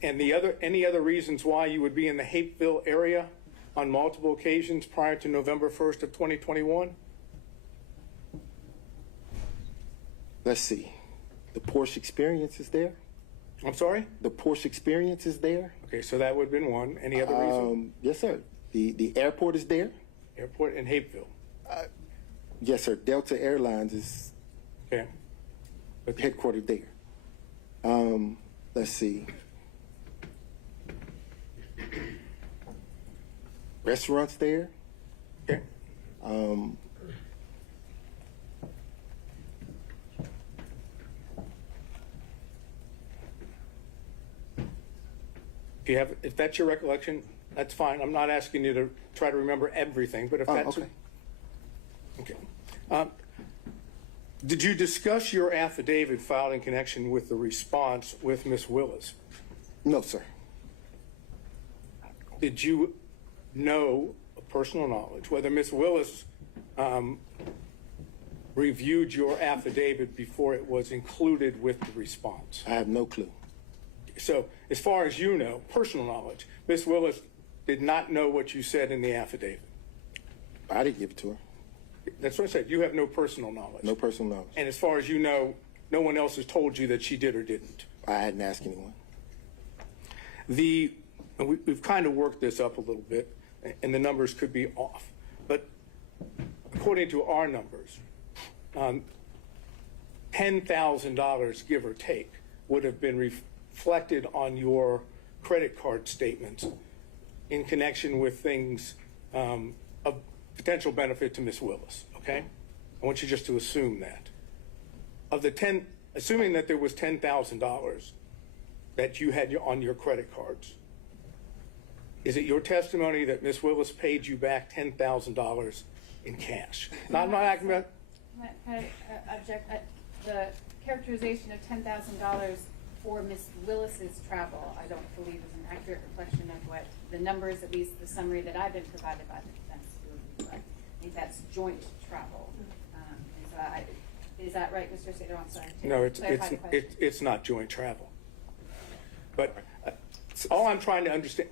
And any other reasons why you would be in the Hapeville area on multiple occasions prior to November 1st of 2021? Let's see. The Porsche experience is there. I'm sorry? The Porsche experience is there. Okay, so that would have been one. Any other reason? Yes, sir. The airport is there. Airport in Hapeville. Yes, sir. Delta Airlines is Okay. headquartered there. Let's see. Restaurants there. Okay. If that's your recollection, that's fine. I'm not asking you to try to remember everything, but if that's okay. Okay. Did you discuss your affidavit filed in connection with the response with Ms. Willis? No, sir. Did you know, of personal knowledge, whether Ms. Willis reviewed your affidavit before it was included with the response? I have no clue. So, as far as you know, personal knowledge, Ms. Willis did not know what you said in the affidavit. I didn't give it to her. That's what I said. You have no personal knowledge. No personal knowledge. And as far as you know, no one else has told you that she did or didn't. I hadn't asked anyone. We've kind of worked this up a little bit, and the numbers could be off. But according to our numbers, $10,000, give or take, would have been reflected on your credit card statements in connection with things of potential benefit to Ms. Willis, okay? I want you just to assume that. Assuming that there was $10,000 that you had on your credit cards, is it your testimony that Ms. Willis paid you back $10,000 in cash? I'm not asking about... I object. The characterization of $10,000 for Ms. Willis's travel, I don't believe is an accurate reflection of what the numbers, at least the summary that I've been provided by the defense would reflect. I think that's joint travel. Is that right, Mr. Sater? I'm sorry. No, it's not joint travel. But all I'm trying to understand,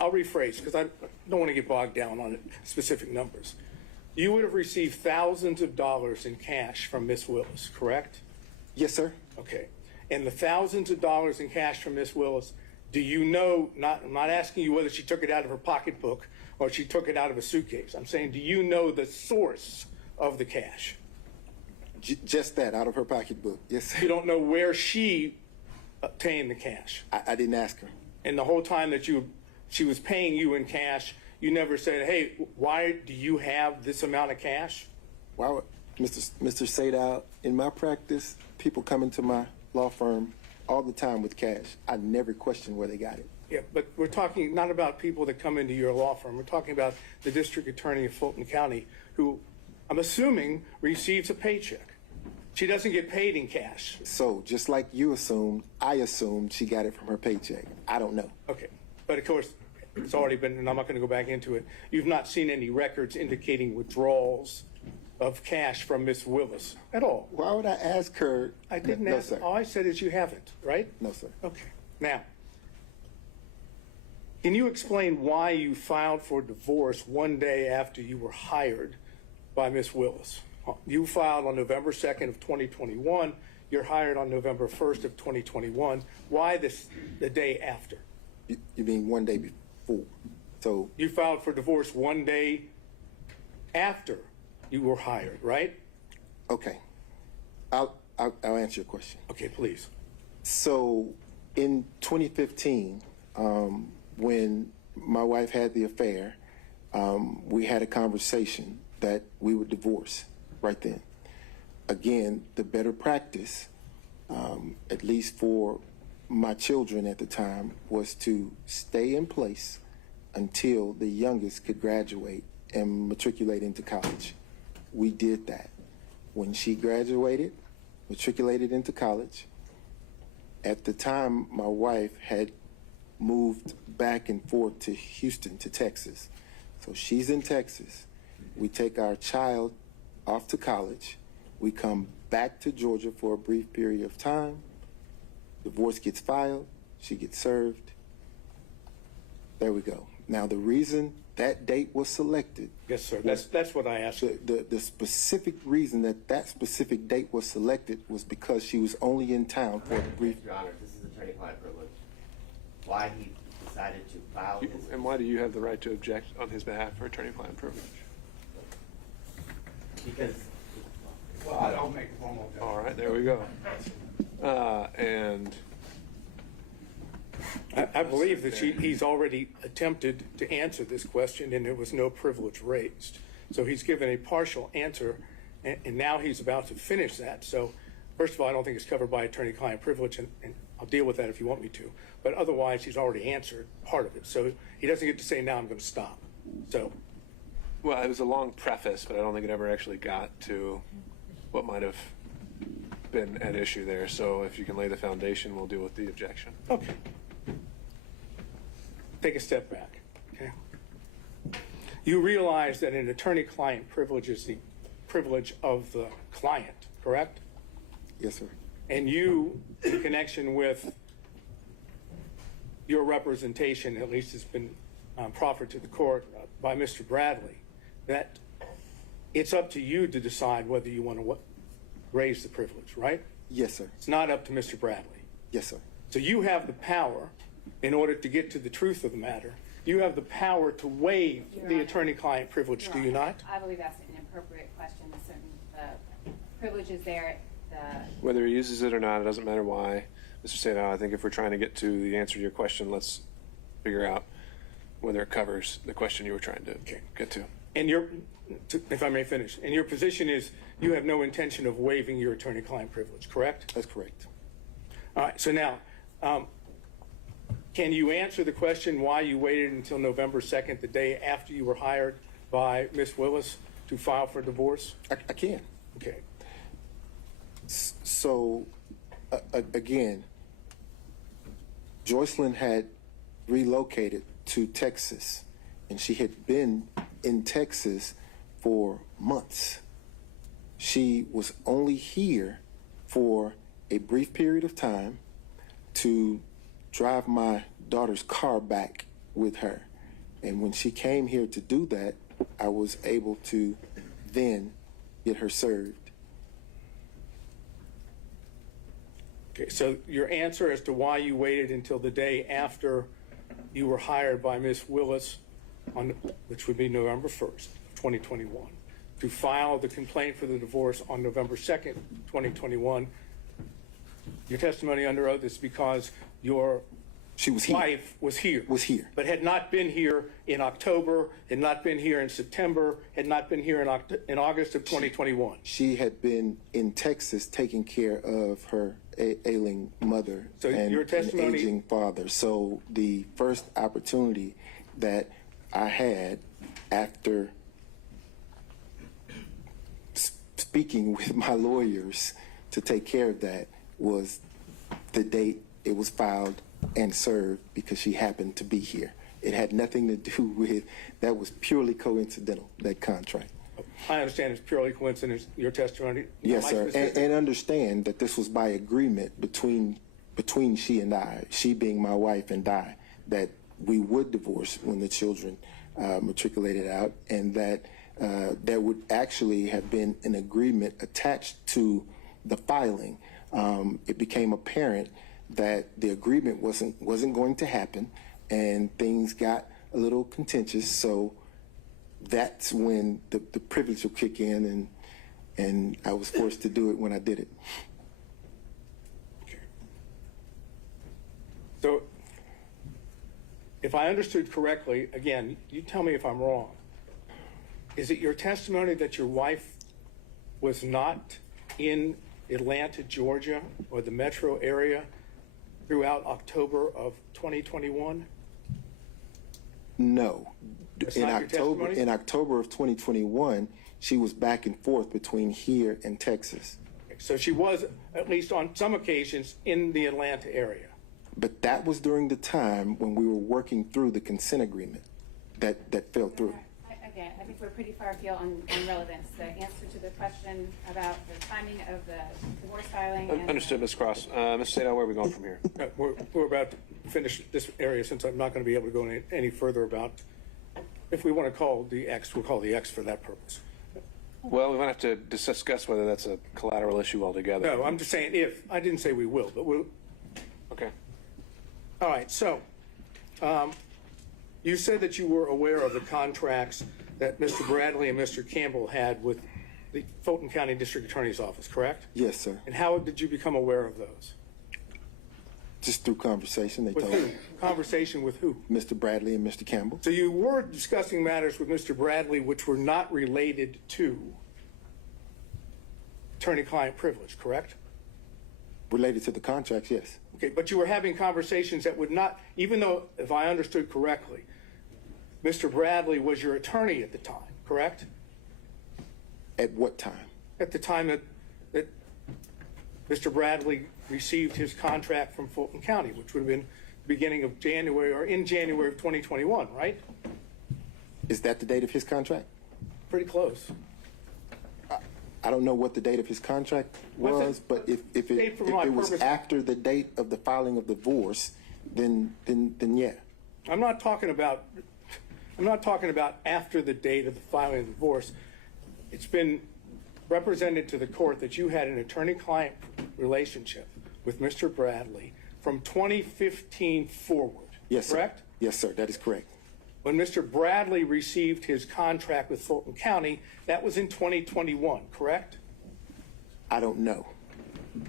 I'll rephrase because I don't want to get bogged down on specific numbers. You would have received thousands of dollars in cash from Ms. Willis, correct? Yes, sir. Okay. And the thousands of dollars in cash from Ms. Willis, do you know, I'm not asking you whether she took it out of her pocketbook or she took it out of a suitcase. I'm saying, do you know the source of the cash? Just that, out of her pocketbook. Yes, sir. You don't know where she obtained the cash. I didn't ask her. And the whole time that she was paying you in cash, you never said, hey, why do you have this amount of cash? Why would, Mr. Sadow, in my practice, people come into my law firm all the time with cash. I never question where they got it. Yeah, but we're talking not about people that come into your law firm. We're talking about the district attorney of Fulton County who, I'm assuming, receives a paycheck. She doesn't get paid in cash. So just like you assumed, I assumed she got it from her paycheck. I don't know. Okay. But of course, it's already been, and I'm not going to go back into it. You've not seen any records indicating withdrawals of cash from Ms. Willis at all. Why would I ask her? I didn't no, ask. sir. All I said is you haven't, right? No, sir. Okay. Now, can you explain why you filed for divorce one day after you were hired by Ms. Willis. You filed on November 2nd of 2021. You're hired on November 1st of 2021. Why the day after? You mean one day before? So You filed for divorce one day after you were hired, right? okay, I'll answer your question. Okay, please. So in 2015, when my wife had the affair, we had a conversation that we would divorce right then. Again, the better practice, at least for my children at the time, was to stay in place until the youngest could graduate and matriculate into college. We did that. When she graduated, matriculated into college, at the time my wife had moved back and forth to Houston, to Texas. So she's in Texas. We take our child off to college. We come back to Georgia for a brief period of time. Divorce gets filed. She gets served. There we go. Now, the reason that date was selected. Yes, sir. That's what I asked. The specific reason that specific date was selected was because she was only in town for a brief. Your Honor, this is attorney-client privilege. Why he decided to file his... And why do you have the right to object on his behalf for attorney-client privilege? Because... Well, I don't make a formal objection. All right, there we go. And I believe that he's already attempted to answer this question and there was no privilege raised. So he's given a partial answer and now he's about to finish that. So first of all, I don't think it's covered by attorney-client privilege and I'll deal with that if you want me to. But otherwise, he's already answered part of it. So he doesn't get to say, now I'm going to stop. So. well, it was a long preface, but I don't think it ever actually got to what might have been at issue there. So if you can lay the foundation, we'll deal with the objection. Okay. Take a step back, okay? You realize that an attorney-client privilege is the privilege of the client, correct? Yes, sir. And you, in connection with your representation, at least has been proffered to the court by Mr. Bradley, that it's up to you to decide whether you want to raise the privilege, right? Yes, sir. It's not up to Mr. Bradley. Yes, sir. So you have the power, in order to get to the truth of the matter, you have the power to waive Your the Honor. attorney-client privilege, do you not? I believe that's an inappropriate question. The certain privileges there. Whether he uses it or not, it doesn't matter why. Mr. Sadow, I think if we're trying to get to the answer to your question, let's figure out whether it covers the question you were trying to get to. And if I may finish, and your position is you have no intention of waiving your attorney-client privilege, correct? That's correct. All right, so now, can you answer the question why you waited until November 2nd, the day after you were hired by Ms. Willis, to file for divorce? I can. Okay. So, again, Joycelyn had relocated to Texas, and she had been in Texas for months. She was only here for a brief period of time to drive my daughter's car back with her. And when she came here to do that, I was able to then get her served. Okay, so your answer as to why you waited until the day after you were hired by Ms. Willis, which would be November 1st, 2021, to file the complaint for the divorce on November 2nd, 2021, your testimony under oath is because your wife was here. But had not been here in October, had not been here in September, had not been here in August of 2021. She had been in Texas taking care of her ailing mother So and your an testimony- aging father. So the first opportunity that I had after speaking with my lawyers to take care of that was the date it was filed and served, because she happened to be here. It had nothing to do with, that was purely coincidental, that contract. I understand it's purely coincidence, your testimony. Yes, My sir. specific- And understand that this was by agreement between she and I, she being my wife and I, that we would divorce when the children matriculated out, and that there would actually have been an agreement attached to the filing. It became apparent that the agreement wasn't going to happen, and things got a little contentious. So that's when the privilege will kick in, and I was forced to do it when I did it. So, if I understood correctly, again, you tell me if I'm wrong. Is it your testimony that your wife was not in Atlanta, Georgia, or the metro area throughout October of 2021? No. That's not your testimony? In October of 2021, she was back and forth between here and Texas. So she was, at least on some occasions, in the Atlanta area. But that was during the time when we were working through the consent agreement that fell through. Again, I think we're pretty far afield on relevance. The answer to the question about the timing of the divorce filing. And Understood, Ms. Cross. Ms. Sadell, where are we going from here? We're about to finish this area, since I'm not going to be able to go any further about, if we want to call the X, we'll call the X for that purpose. Well, we might have to discuss whether that's a collateral issue altogether. No, I'm just saying if. I didn't say we will, but we'll. Okay. All right, so you said that you were aware of the contracts that Mr. Bradley and Mr. Campbell had with the Fulton County District Attorney's Office, correct? Yes, sir. And how did you become aware of those? Just through conversation, they With told who? me. Conversation with who? Mr. Bradley and Mr. Campbell. So you were discussing matters with Mr. Bradley which were not related to attorney-client privilege, correct? Related to the contracts, yes. Okay, but you were having conversations that would not, even though, if I understood correctly, Mr. Bradley was your attorney at the time, correct? At what time? At the time that Mr. Bradley received his contract from Fulton County, which would have been the beginning of January, or in January of 2021, right? Is that the date of his contract? Pretty close. I don't know what the date of his contract was, but if Date for it my was purpose. after the date of the filing of the divorce, then yeah. I'm not talking about after the date of the filing of the divorce. It's been represented to the court that you had an attorney-client relationship with Mr. Bradley from 2015 forward. Yes, sir. Correct? Yes, sir. That is correct. When Mr. Bradley received his contract with Fulton County, that was in 2021, correct? I don't know.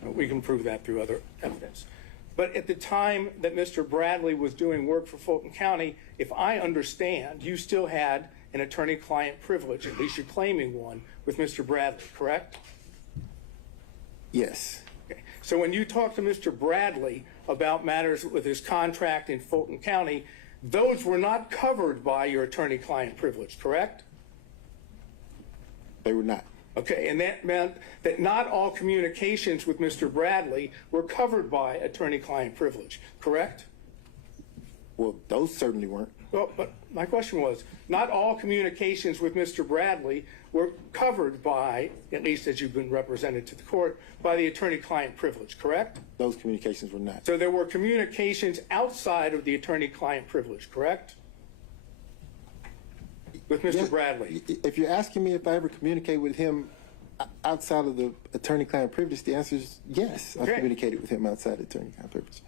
We can prove that through other evidence. But at the time that Mr. Bradley was doing work for Fulton County, if I understand, you still had an attorney-client privilege, at least you're claiming one, with Mr. Bradley, correct? Yes. Okay. So when you talk to Mr. Bradley about matters with his contract in Fulton County, those were not covered by your attorney-client privilege, correct? They were not. Okay, and that meant that not all communications with Mr. Bradley were covered by attorney-client privilege, correct? Well, those certainly weren't. Well, but my question was, not all communications with Mr. Bradley were covered by, at least as you've been represented to the court, by the attorney-client privilege, correct? Those communications were not. So there were communications outside of the attorney-client privilege, correct? With Mr. Yes, Bradley. If you're asking me if I ever communicate with him outside of the attorney-client privilege, the answer is yes. Okay. I communicated with him outside the attorney-client privilege.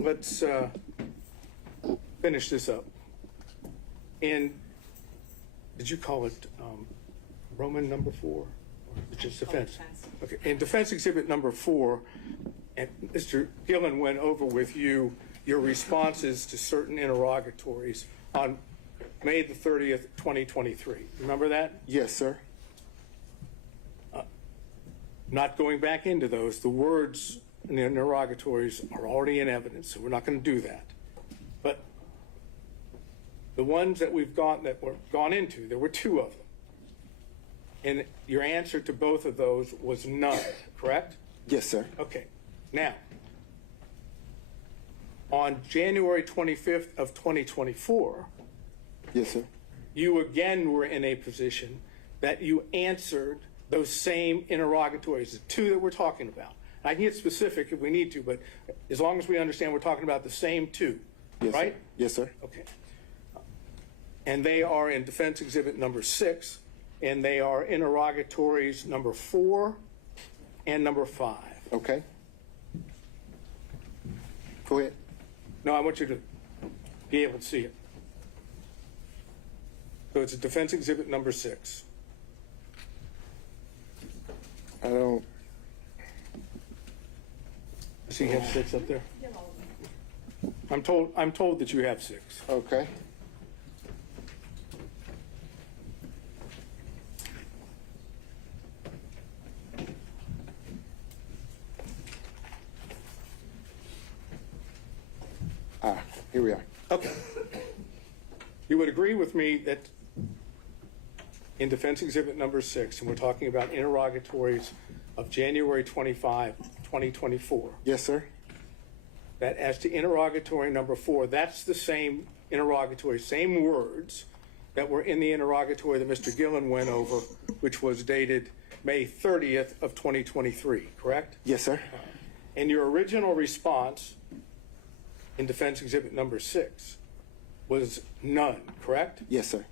Let's finish this up. And did you call it Roman number 4? Or just defense? Okay. In defense exhibit number 4, and Mr. Gillen went over with you your responses to certain interrogatories on May the 30th, 2023. Remember that? Yes, sir. Not going back into those. The words in the interrogatories are already in evidence, so we're not going to do that. But the ones that we've gone into, there were 2 of them. And your answer to both of those was none, correct? Yes, sir. Okay. Now, on January 25th of 2024, Yes, sir. you again were in a position that you answered those same interrogatories, the 2 that we're talking about, I can get specific if we need to, but as long as we understand we're talking about the same two, Yes, right? Sir. Yes, sir. Okay. And they are in Defense Exhibit number 6, and they are interrogatories number 4 and number 5. Okay. Go ahead. No, I want you to be able to see it. So it's a Defense Exhibit number 6. I don't. Does he have 6 up there? I'm told that you have 6. Okay. Here we are. Okay. You would agree with me that in Defense Exhibit number 6, and we're talking about interrogatories of January 25, 2024, Yes, sir. that as to interrogatory number 4, that's the same interrogatory, same words that were in the interrogatory that Mr. Gillen went over, which was dated May 30th of 2023, correct? Yes, sir. And your original response in Defense Exhibit number 6 was none, correct? Yes, sir.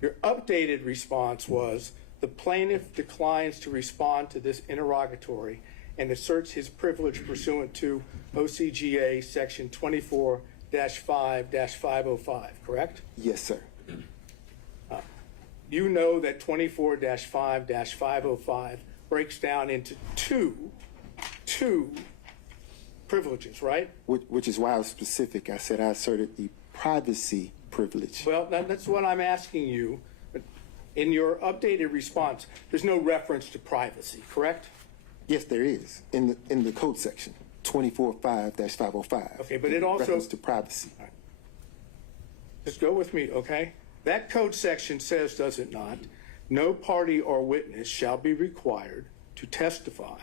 Your updated response was the plaintiff declines to respond to this interrogatory and asserts his privilege pursuant to OCGA section 24-5-505, correct? Yes, sir. You know that 24-5-505 breaks down into two privileges, right? Which is why I was specific. I said I asserted the privacy privilege. Well, that's what I'm asking you. In your updated response, there's no reference to privacy, correct? Yes, there is in the code section 24-5-505. Okay, but it also- reference to privacy. Just go with me, okay? That code section says, does it not, no party or witness shall be required to testify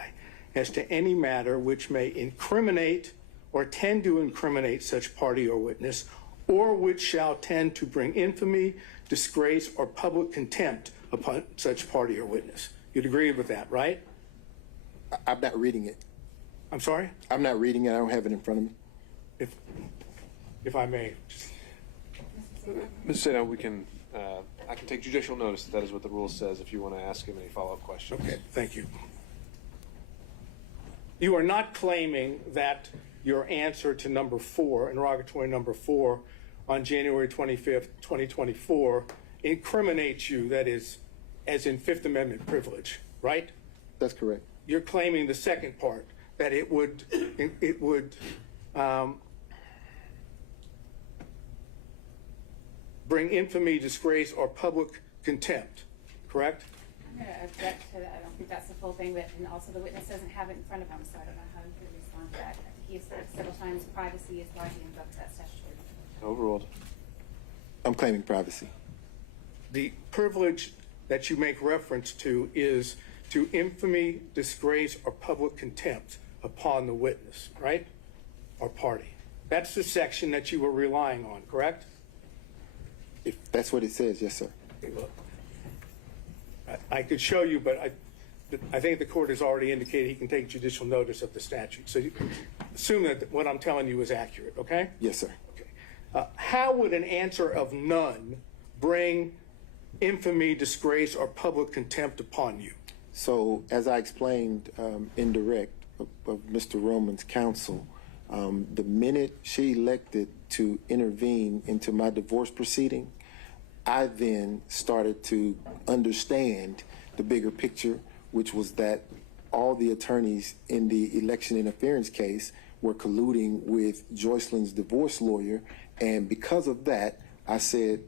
as to any matter which may incriminate or tend to incriminate such party or witness, or which shall tend to bring infamy, disgrace, or public contempt upon such party or witness. You'd agree with that, right? I'm not reading it. I'm sorry? I'm not reading it. I don't have it in front of me. If I may. Mr. Seda, we can, I can take judicial notice that is what the rule says if you want to ask him any follow-up questions. Okay, thank you. You are not claiming that your answer to number 4, interrogatory number 4, on January 25th, 2024, incriminates you, that is, as in Fifth Amendment privilege, right? That's correct. You're claiming the second part, that it would bring infamy, disgrace, or public contempt, correct? I'm going to object to that. I don't think that's the full thing, but and also the witness doesn't have it in front of him, so I don't know how he could respond to that. He has said several times privacy is largely invoked that statutory. Overruled. I'm claiming privacy. The privilege that you make reference to is to infamy, disgrace, or public contempt upon the witness, right? Or party. That's the section that you were relying on, correct? If that's what it says, yes, sir. Okay, look, I could show you, but I think the court has already indicated he can take judicial notice of the statute. So you assume that what I'm telling you is accurate, okay? Yes, sir. Okay. How would an answer of none bring infamy, disgrace, or public contempt upon you? So, as I explained in direct of Mr. Roman's counsel, the minute she elected to intervene into my divorce proceeding, I then started to understand the bigger picture, which was that all the attorneys in the election interference case were colluding with Joycelyn's divorce lawyer, and because of that, I said,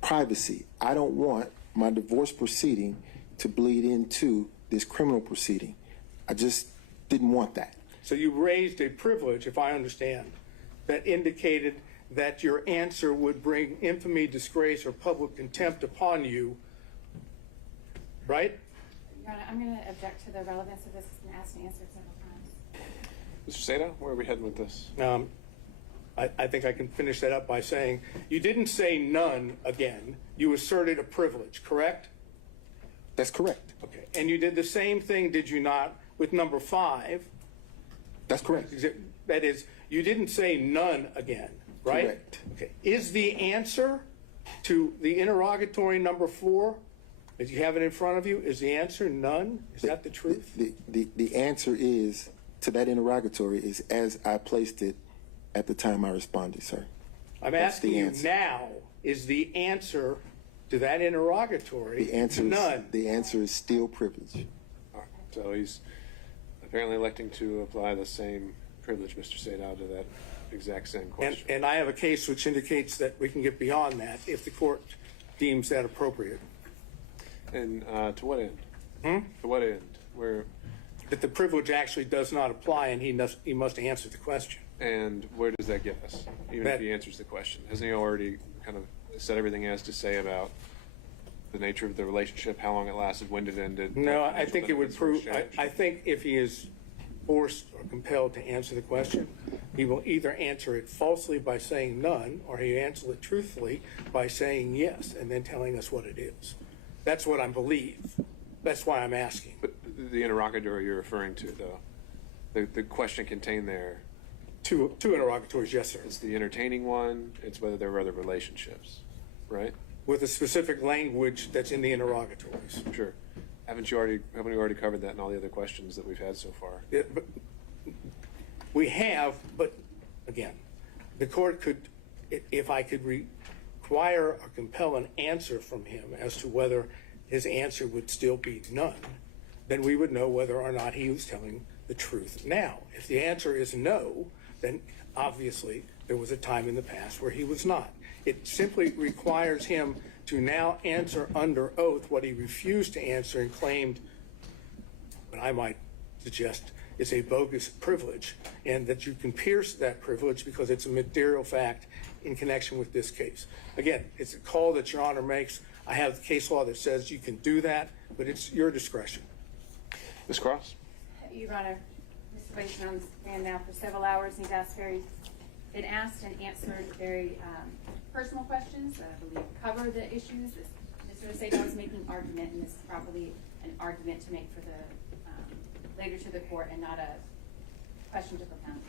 privacy. I don't want my divorce proceeding to bleed into this criminal proceeding. I just didn't want that. So you raised a privilege, if I understand, that indicated that your answer would bring infamy, disgrace, or public contempt upon you, right? Your Honor, I'm going to object to the relevance of this. It's been asked and answered several times. Mr. Seda, where are we heading with this? I think I can finish that up by saying you didn't say none again. You asserted a privilege, correct? That's correct. Okay. And you did the same thing, did you not, with number 5, That's correct. That is, you didn't say none again, right? Correct. Okay. Is the answer to the interrogatory number 4, if you have it in front of you, is the answer none? Is that the truth? The answer is to that interrogatory is as I placed it at the time I responded, sir. I'm That's asking the you answer. now, is the answer to that interrogatory The answer none? is, the answer is still privilege. All right. So he's apparently electing to apply the same privilege, Mr. Sadao, to that exact same question. And I have a case which indicates that we can get beyond that if the court deems that appropriate. And to what end? To what end? Where That the privilege actually does not apply and he must answer the question. and where does that get us? Even if he answers the question, hasn't he already kind of said everything he has to say about the nature of the relationship, how long it lasted, when it ended? No, what I think it would benefits were prove, exchanged? I think if he is forced or compelled to answer the question, he will either answer it falsely by saying none, or he answer it truthfully by saying yes, and then telling us what it is. That's what I believe. That's why I'm asking. But the interrogatory you're referring to, though, the question contained there, Two interrogatories, yes, sir. it's the entertaining one, it's whether there were other relationships, right? With a specific language that's in the interrogatories. Sure. Haven't you already covered that in all the other questions that we've had so far? But we have, but again, the court could, if I could require or compel an answer from him as to whether his answer would still be none, then we would know whether or not he was telling the truth. Now, if the answer is no, then obviously there was a time in the past where he was not. It simply requires him to now answer under oath what he refused to answer and claimed, what I might suggest is a bogus privilege, and that you can pierce that privilege because it's a material fact in connection with this case. Again, it's a call that Your Honor makes. I have the case law that says you can do that, but it's your discretion. Ms. Cross? Your Honor, Mr. Wade's been on the stand now for several hours. He's been asked and answered very personal questions that I believe cover the issues. Mr. Sadao is making argument, and this is probably an argument to make for the later to the court and not a question to propound.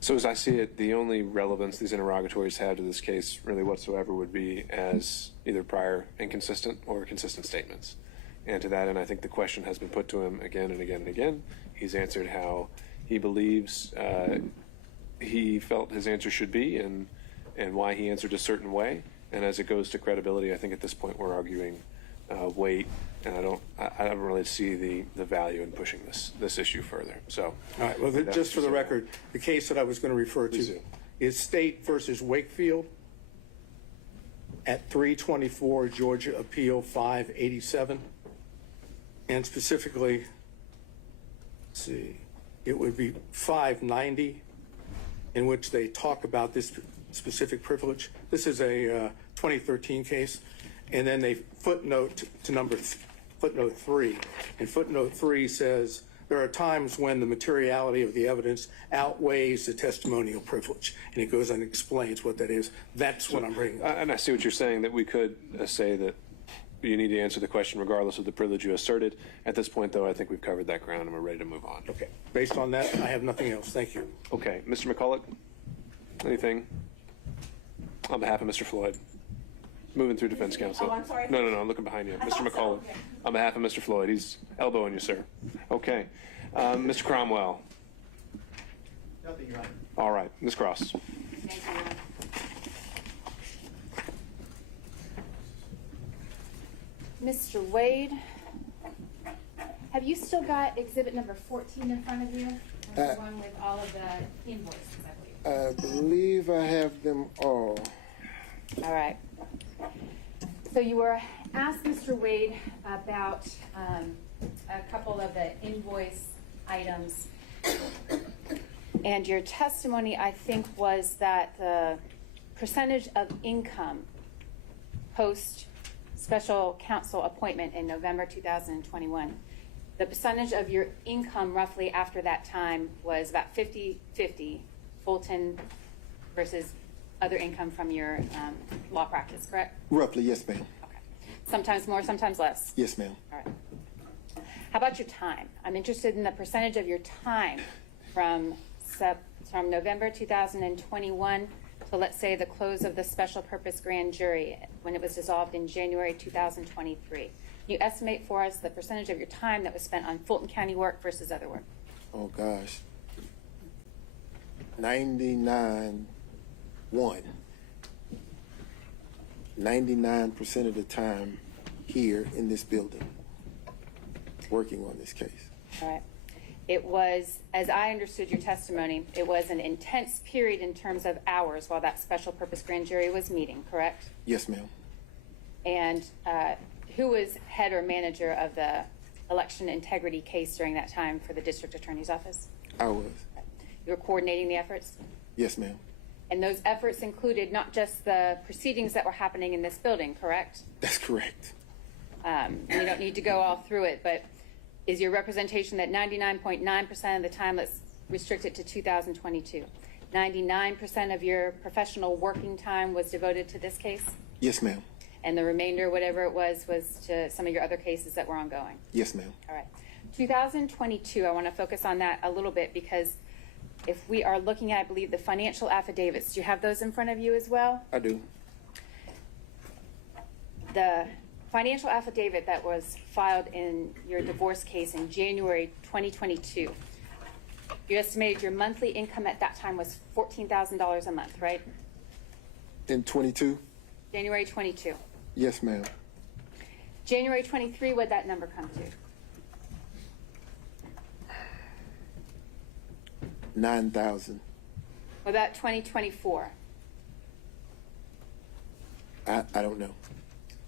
So as I see it, the only relevance these interrogatories have to this case really whatsoever would be as either prior inconsistent or consistent statements. And to that end, I think the question has been put to him again and again and again. He's answered how he believes he felt his answer should be and why he answered a certain way. And as it goes to credibility, I think at this point we're arguing weight, and I don't really see the value in pushing this issue further. So, All right, well, just for the record, the case that I was going to refer Please to do. is State versus Wakefield at 324 Georgia Appeal 587. And specifically, let's see, it would be 590, in which they talk about this specific privilege. This is a 2013 case. And then they footnote to footnote 3. And footnote 3 says, there are times when the materiality of the evidence outweighs the testimonial privilege. And it goes and explains what that is. That's what I'm bringing up. and I see what you're saying, that we could say that you need to answer the question regardless of the privilege you asserted. At this point, though, I think we've covered that ground and we're ready to move on. Okay. Based on that, I have nothing else. Thank you. Okay. Mr. McCulloch, anything? On behalf of Mr. Floyd. Moving through defense counsel. Oh, I'm sorry. No, I'm looking behind you. Mr. thought so, McCulloch. okay. On behalf of Mr. Floyd. He's elbowing you, sir. Okay. Mr. Cromwell. Nothing, Your Honor. All right. Ms. Cross. Thank you, Your Honor. Mr. Wade, have you still got exhibit number 14 in front of you? The one with all of the invoices, I believe. I believe I have them all. All right. So you were asked, Mr. Wade, about a couple of the invoice items. And your testimony, I think, was that the percentage of income post special counsel appointment in November 2021, the percentage of your income roughly after that time was about 50-50 Fulton versus other income from your law practice, correct? Roughly, yes, ma'am. Okay. Sometimes more, sometimes less. Yes, ma'am. All right. How about your time? I'm interested in the percentage of your time from November 2021 to, let's say, the close of the special purpose grand jury when it was dissolved in January 2023. Can you estimate for us the percentage of your time that was spent on Fulton County work versus other work? Oh gosh. 99% of the time here in this building working on this case. All right. It was, as I understood your testimony, it was an intense period in terms of hours while that special purpose grand jury was meeting, correct? Yes, ma'am. And who was head or manager of the election integrity case during that time for the district attorney's office? I was. You were coordinating the efforts? Yes, ma'am. And those efforts included not just the proceedings that were happening in this building, correct? That's correct. We don't need to go all through it, but is your representation that 99.9% of the time, let's restrict it to 2022, 99% of your professional working time was devoted to this case? Yes, ma'am. And the remainder, whatever it was to some of your other cases that were ongoing? Yes, ma'am. All right. 2022, I want to focus on that a little bit because if we are looking at, I believe, the financial affidavits, do you have those in front of you as well? I do. The financial affidavit that was filed in your divorce case in January 2022, you estimated your monthly income at that time was $14,000 a month, right? In 22? January 22. Yes, ma'am. January 23, what'd that number come to? 9,000. What about 2024? I don't know.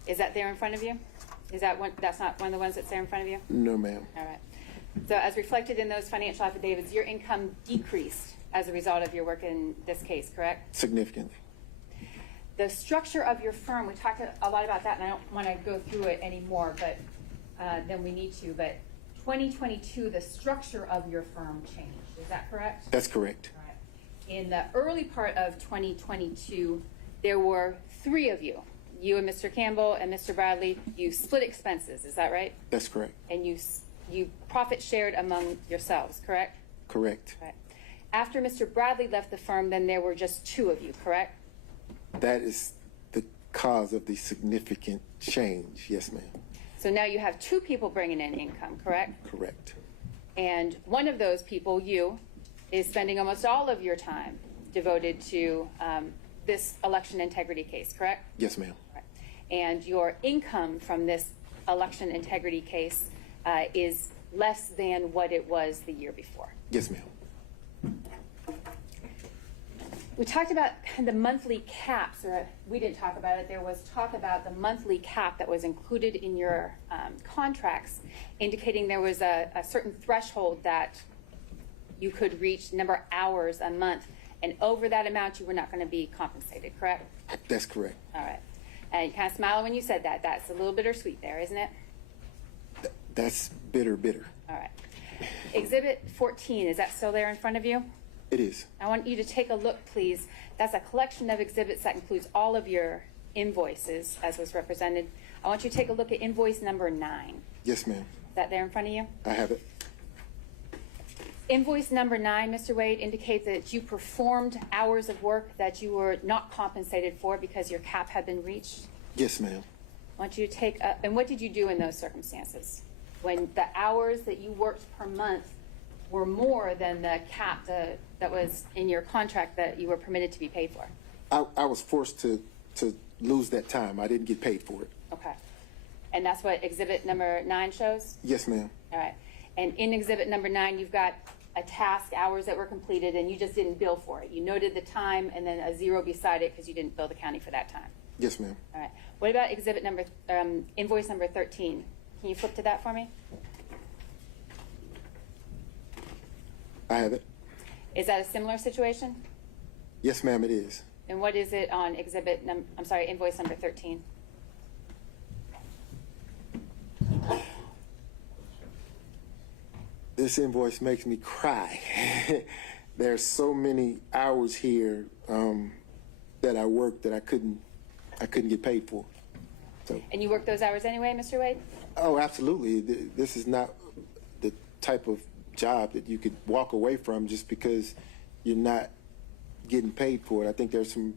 Is that there in front of you? Is that one? That's not one of the ones that's there in front of you? No, ma'am. All right. So as reflected in those financial affidavits, your income decreased as a result of your work in this case, correct? Significantly. The structure of your firm, we talked a lot about that, and I don't want to go through it anymore, but than we need to. But 2022, the structure of your firm changed. Is that correct? That's correct. All right. In the early part of 2022, there were 3 of you. You and Mr. Campbell and Mr. Bradley, you split expenses, is that right? That's correct. And you profit shared among yourselves, correct? Correct. Right. After Mr. Bradley left the firm, then there were just 2 of you, correct? That is the cause of the significant change. Yes, ma'am. So now you have 2 people bringing in income, correct? Correct. And one of those people, you, is spending almost all of your time devoted to this election integrity case, correct? Yes, ma'am. Right. And your income from this election integrity case is less than what it was the year before. Yes, ma'am. We talked about the monthly caps, or we didn't talk about it. There was talk about the monthly cap that was included in your contracts, indicating there was a certain threshold that you could reach, number of hours a month, and over that amount you were not going to be compensated, correct? That's correct. All right. And you kind of smiled when you said that. That's a little bittersweet there, isn't it? That's bitter. All right. Exhibit 14, is that still there in front of you? It is. I want you to take a look, please. That's a collection of exhibits that includes all of your invoices, as was represented. I want you to take a look at invoice number 9. Yes, ma'am. Is that there in front of you? I have it. Invoice number 9, Mr. Wade, indicates that you performed hours of work that you were not compensated for because your cap had been reached. Yes, ma'am. I want you to take and what did you do in those circumstances? When the hours that you worked per month were more than the cap that was in your contract that you were permitted to be paid for? I was forced to lose that time. I didn't get paid for it. Okay. And that's what exhibit number 9 shows? Yes, ma'am. All right. And in exhibit number 9, you've got a task, hours that were completed, and you just didn't bill for it. You noted the time and then a 0 beside it because you didn't bill the county for that time. Yes, ma'am. All right. What about exhibit number, invoice number 13? Can you flip to that for me? I have it. Is that a similar situation? Yes, ma'am, it is. And what is it on invoice number 13? This invoice makes me cry. There's so many hours here that I worked that I couldn't get paid for. So. And you work those hours anyway, Mr. Wade? Oh, absolutely. This is not type of job that you could walk away from just because you're not getting paid for it. I think there's some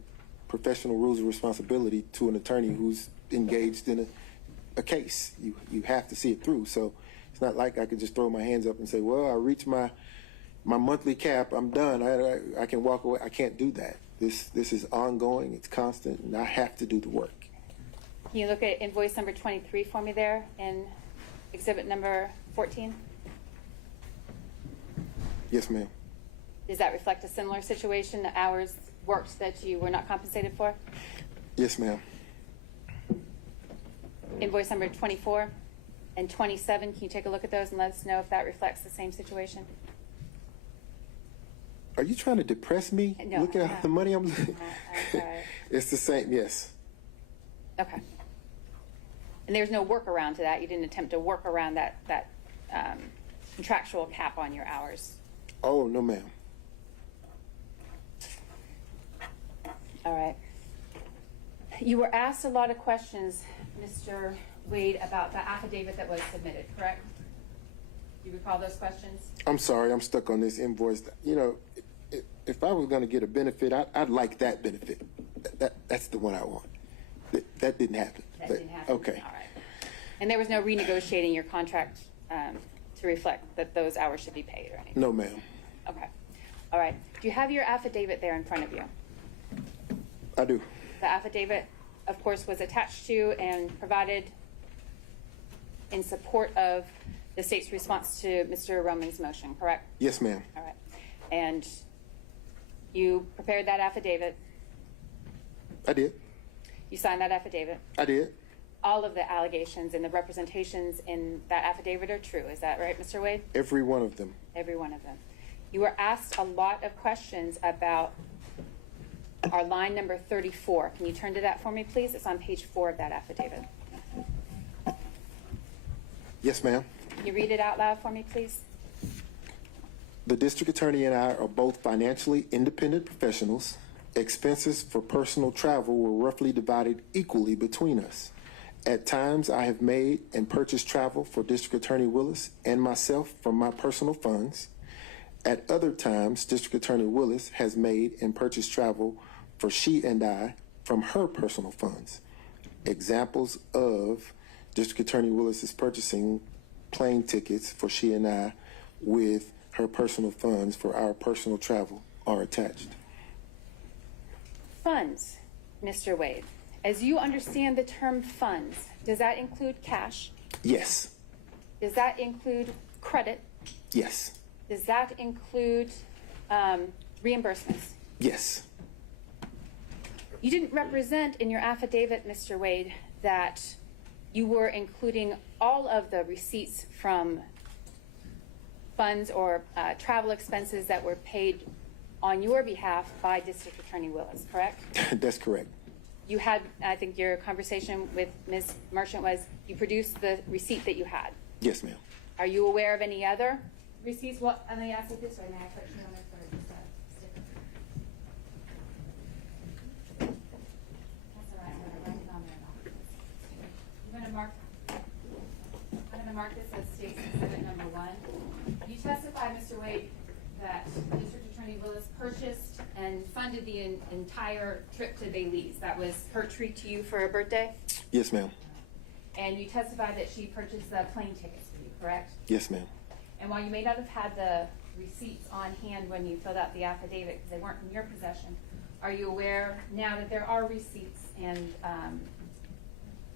professional rules of responsibility to an attorney who's engaged in a case. You have to see it through. So it's not like I could just throw my hands up and say, well, I reached my monthly cap, I'm done, I can walk away. I can't do that. This is ongoing, it's constant, and I have to do the work. Can you look at invoice number 23 for me there in exhibit number 14? Yes, ma'am. Does that reflect a similar situation, the hours worked that you were not compensated for? Yes, ma'am. Invoice number 24 and 27, can you take a look at those and let us know if that reflects the same situation? Are you trying to depress me? No, Look at I'm not. the money I'm I'm sorry. It's the same, yes. Okay. And there's no workaround to that? You didn't attempt to work around that contractual cap on your hours? Oh, no, ma'am. All right. You were asked a lot of questions, Mr. Wade, about the affidavit that was submitted, correct? Do you recall those questions? I'm sorry, I'm stuck on this invoice. You know, if I was going to get a benefit, I'd like that benefit. That's the one I want. That didn't happen. That didn't happen? Okay. All right. And there was no renegotiating your contract to reflect that those hours should be paid or anything? No, ma'am. Okay. All right. Do you have your affidavit there in front of you? I do. The affidavit, of course, was attached to and provided in support of the state's response to Mr. Roman's motion, correct? Yes, ma'am. All right. And you prepared that affidavit. I did. You signed that affidavit. I did. All of the allegations and the representations in that affidavit are true. Is that right, Mr. Wade? Every one of them. Every one of them. You were asked a lot of questions about our line number 34. Can you turn to that for me, please? It's on page 4 of that affidavit. Yes, ma'am. Can you read it out loud for me, please? The district attorney and I are both financially independent professionals. Expenses for personal travel were roughly divided equally between us. At times, I have made and purchased travel for District Attorney Willis and myself from my personal funds. At other times, District Attorney Willis has made and purchased travel for she and I from her personal funds. Examples of District Attorney Willis is purchasing plane tickets for she and I with her personal funds for our personal travel are attached. Funds, Mr. Wade. As you understand the term funds, does that include cash? Yes. Does that include credit? Yes. Does that include reimbursements? Yes. You didn't represent in your affidavit, Mr. Wade, that you were including all of the receipts from funds or travel expenses that were paid on your behalf by District Attorney Willis, correct? That's correct. You had, I think your conversation with Ms. Merchant was, you produced the receipt that you had. Yes, ma'am. Are you aware of any other receipts? Well, and I asked it this way, may I put you on there for just a sticker? That's all right, I'm gonna write it on there. I'm gonna mark this as State's Exhibit number 1. You testify, Mr. Wade, that District Attorney Willis purchased and funded the entire trip to Belize. That was her treat to you for a birthday? Yes, ma'am. And you testified that she purchased the plane tickets for you, correct? Yes, ma'am. And while you may not have had the receipts on hand when you filled out the affidavit, because they weren't in your possession, are you aware now that there are receipts and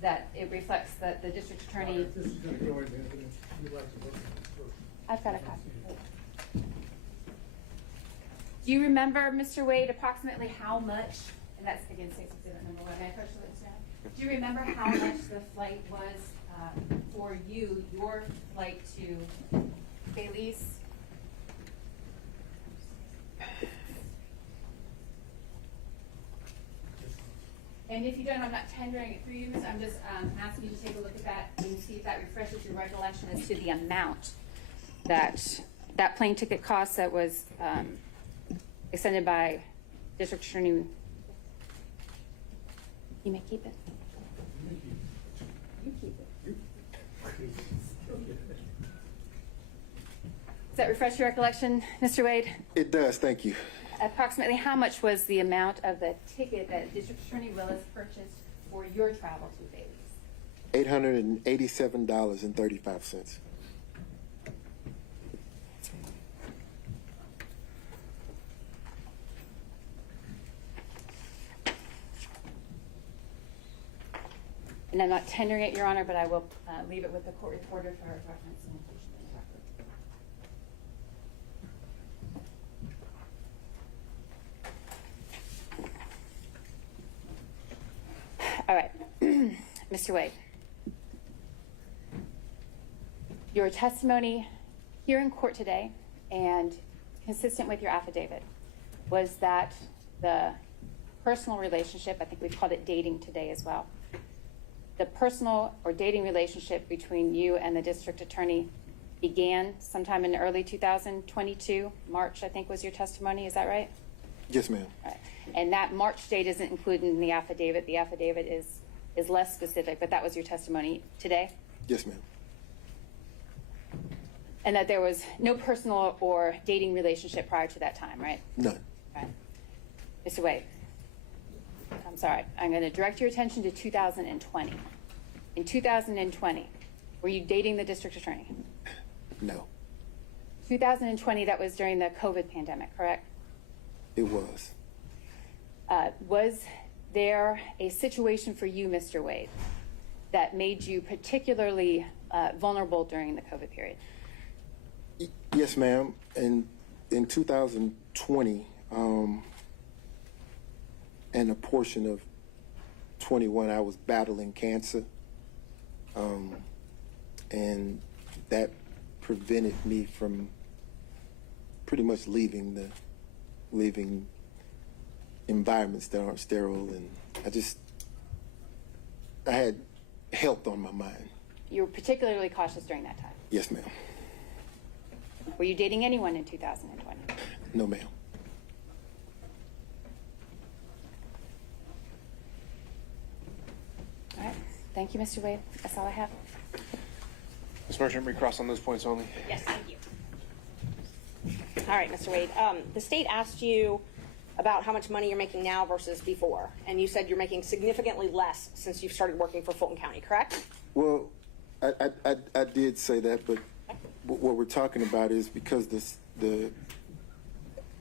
that it reflects that the district attorney... This is going to go into evidence. You'd like to look at it first. I've got a copy. Do you remember, Mr. Wade, approximately how much, and that's again State's Exhibit number 1, may I push this down? Do you remember how much the flight was for you, your flight to Belize? And if you don't, I'm not tendering it for you, I'm just asking you to take a look at that and see if that refreshes your recollection as to the amount that that plane ticket cost that was extended by District Attorney. You may keep it. You keep it. that refresh your recollection, Mr. Wade? It does, thank you. Approximately how much was the amount of the ticket that District Attorney Willis purchased for your travel to Bailey's? $887.35. And I'm not tendering it, Your Honor, but I will leave it with the court reporter for reference and inclusion. All right, Mr. Wade. Your testimony here in court today and consistent with your affidavit was that the personal relationship, I think we've called it dating today as well, the personal or dating relationship between you and the district attorney began sometime in early 2022, March, I think was your testimony, is that right? Yes, ma'am. Right. And that March date isn't included in the affidavit. The affidavit is less specific, but that was your testimony today? Yes, ma'am. And that there was no personal or dating relationship prior to that time, right? None. Right. Mr. Wade, I'm sorry. I'm going to direct your attention to 2020. In 2020, were you dating the district attorney? No. 2020, that was during the COVID pandemic, correct? It was. Was there a situation for you, Mr. Wade, that made you particularly vulnerable during the COVID period? Yes, ma'am. And in 2020, and a portion of 21, I was battling cancer. And that prevented me from pretty much leaving environments that aren't sterile, and I had health on my mind. You were particularly cautious during that time. Yes, ma'am. Were you dating anyone in 2020? No, ma'am. All right. Thank you, Mr. Wade. That's all I have. Ms. Merchant, recross on those points only. Yes, thank you. All right, Mr. Wade. The state asked you about how much money you're making now versus before, and you said you're making significantly less since you've started working for Fulton County, correct? Well, I did say that, but what we're talking about is because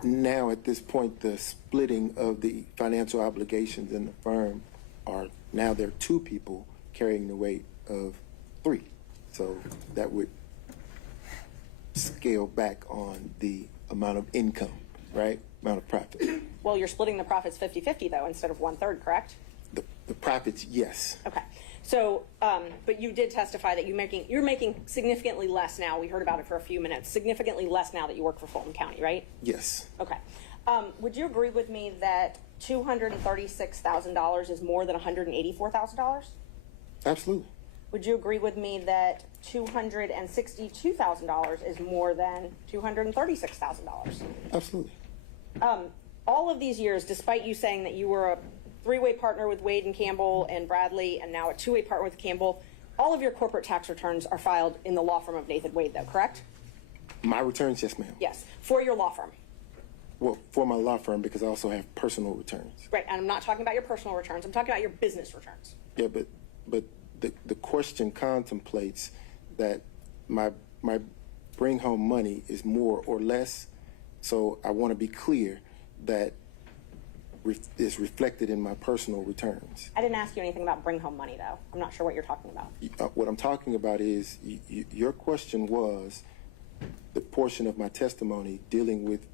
now at this point the splitting of the financial obligations in the firm are now there are two people carrying the weight of three, so that would scale back on the amount of income, right? Amount of profit. Well, you're splitting the profits 50-50 though, instead of 1/3, correct? The profits, yes. Okay. So, but you did testify that you're making significantly less now. We heard about it for a few minutes. Significantly less now that you work for Fulton County, right? Yes. Okay. Would you agree with me that $236,000 is more than $184,000? Absolutely. Would you agree with me that $262,000 is more than $236,000? Absolutely. All of these years, despite you saying that you were a three-way partner with Wade and Campbell and Bradley, and now a two-way partner with Campbell, all of your corporate tax returns are filed in the law firm of Nathan Wade, though, correct? My returns, yes, ma'am. Yes, for your law firm. Well, for my law firm, because I also have personal returns. Right, and I'm not talking about your personal returns. I'm talking about your business returns. Yeah, but the question contemplates that my bring home money is more or less. So I want to be clear that it's reflected in my personal returns. I didn't ask you anything about bring home money, though. I'm not sure what you're talking about. What I'm talking about is your question was the portion of my testimony dealing with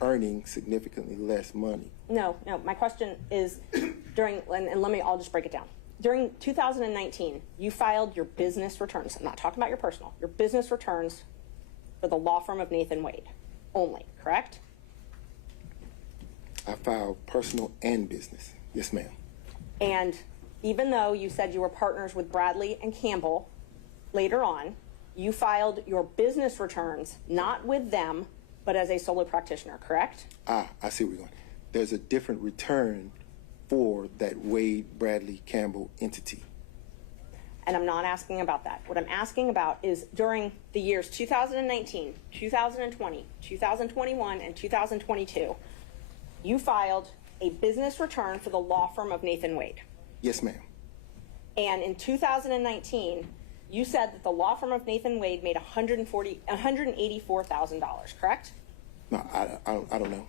earning significantly less money. No, my question is I'll just break it down. During 2019, you filed your business returns. I'm not talking about your personal. Your business returns for the law firm of Nathan Wade only, correct? I filed personal and business. Yes, ma'am. And even though you said you were partners with Bradley and Campbell later on, you filed your business returns not with them, but as a solo practitioner, correct? I see where we're going. There's a different return for that Wade, Bradley, Campbell entity. And I'm not asking about that. What I'm asking about is during the years 2019, 2020, 2021, and 2022, you filed a business return for the law firm of Nathan Wade. Yes, ma'am. And in 2019, you said that the law firm of Nathan Wade made $184,000, correct? No, I don't know.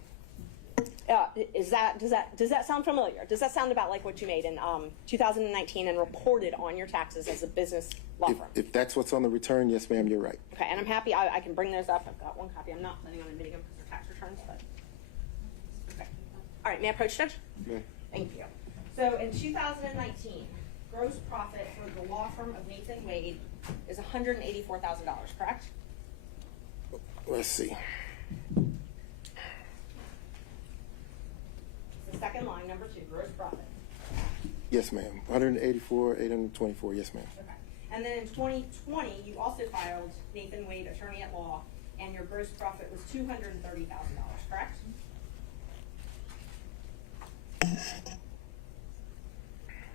Does that sound familiar? Does that sound about like what you made in 2019 and reported on your taxes as a business law firm? If that's what's on the return, yes, ma'am, you're right. Okay, and I'm happy. I can bring those up. I've got one copy. I'm not planning on admitting them because they're tax returns, but okay. All right, may I approach, Judge? Ma'am. Thank you. So in 2019, gross profit for the law firm of Nathan Wade is $184,000, correct? Let's see. The second line, number 2, gross profit. Yes, ma'am. 184,824. Yes, ma'am. Okay. And then in 2020, you also filed Nathan Wade, attorney at law, and your gross profit was $230,000, correct?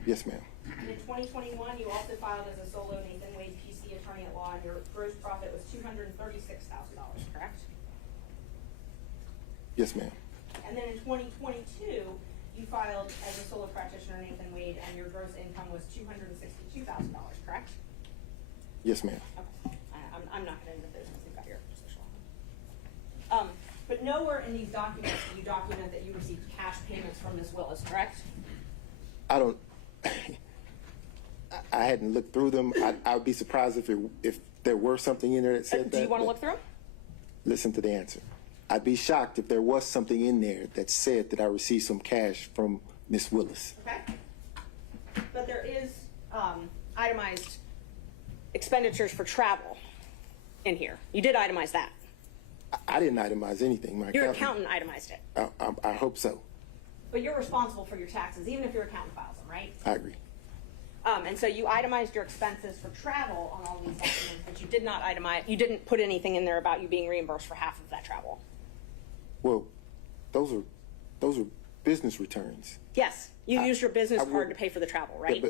Yes, ma'am. And in 2021, you also filed as a solo Nathan Wade PC attorney at law, and your gross profit was $236,000, correct? Yes, ma'am. And then in 2022, you filed as a solo practitioner Nathan Wade, and your gross income was $262,000, correct? Yes, ma'am. Okay. I'm not going to end the business. You've got your social. But nowhere in these documents do you document that you received cash payments from Ms. Willis, correct? I don't. I hadn't looked through them. I would be surprised if there were something in there that said that. Do you want to but look through them? Listen to the answer. I'd be shocked if there was something in there that said that I received some cash from Miss Willis. Okay. But there is itemized expenditures for travel in here. You did itemize that. I didn't itemize anything. My Your accountant itemized it. I hope so. But you're responsible for your taxes, even if your accountant files them, right? I agree. And so you itemized your expenses for travel on all these documents, but you did not itemize, you didn't put anything in there about you being reimbursed for half of that travel. Well, those are business returns. Yes, you used your business I card would- to pay for the travel, right?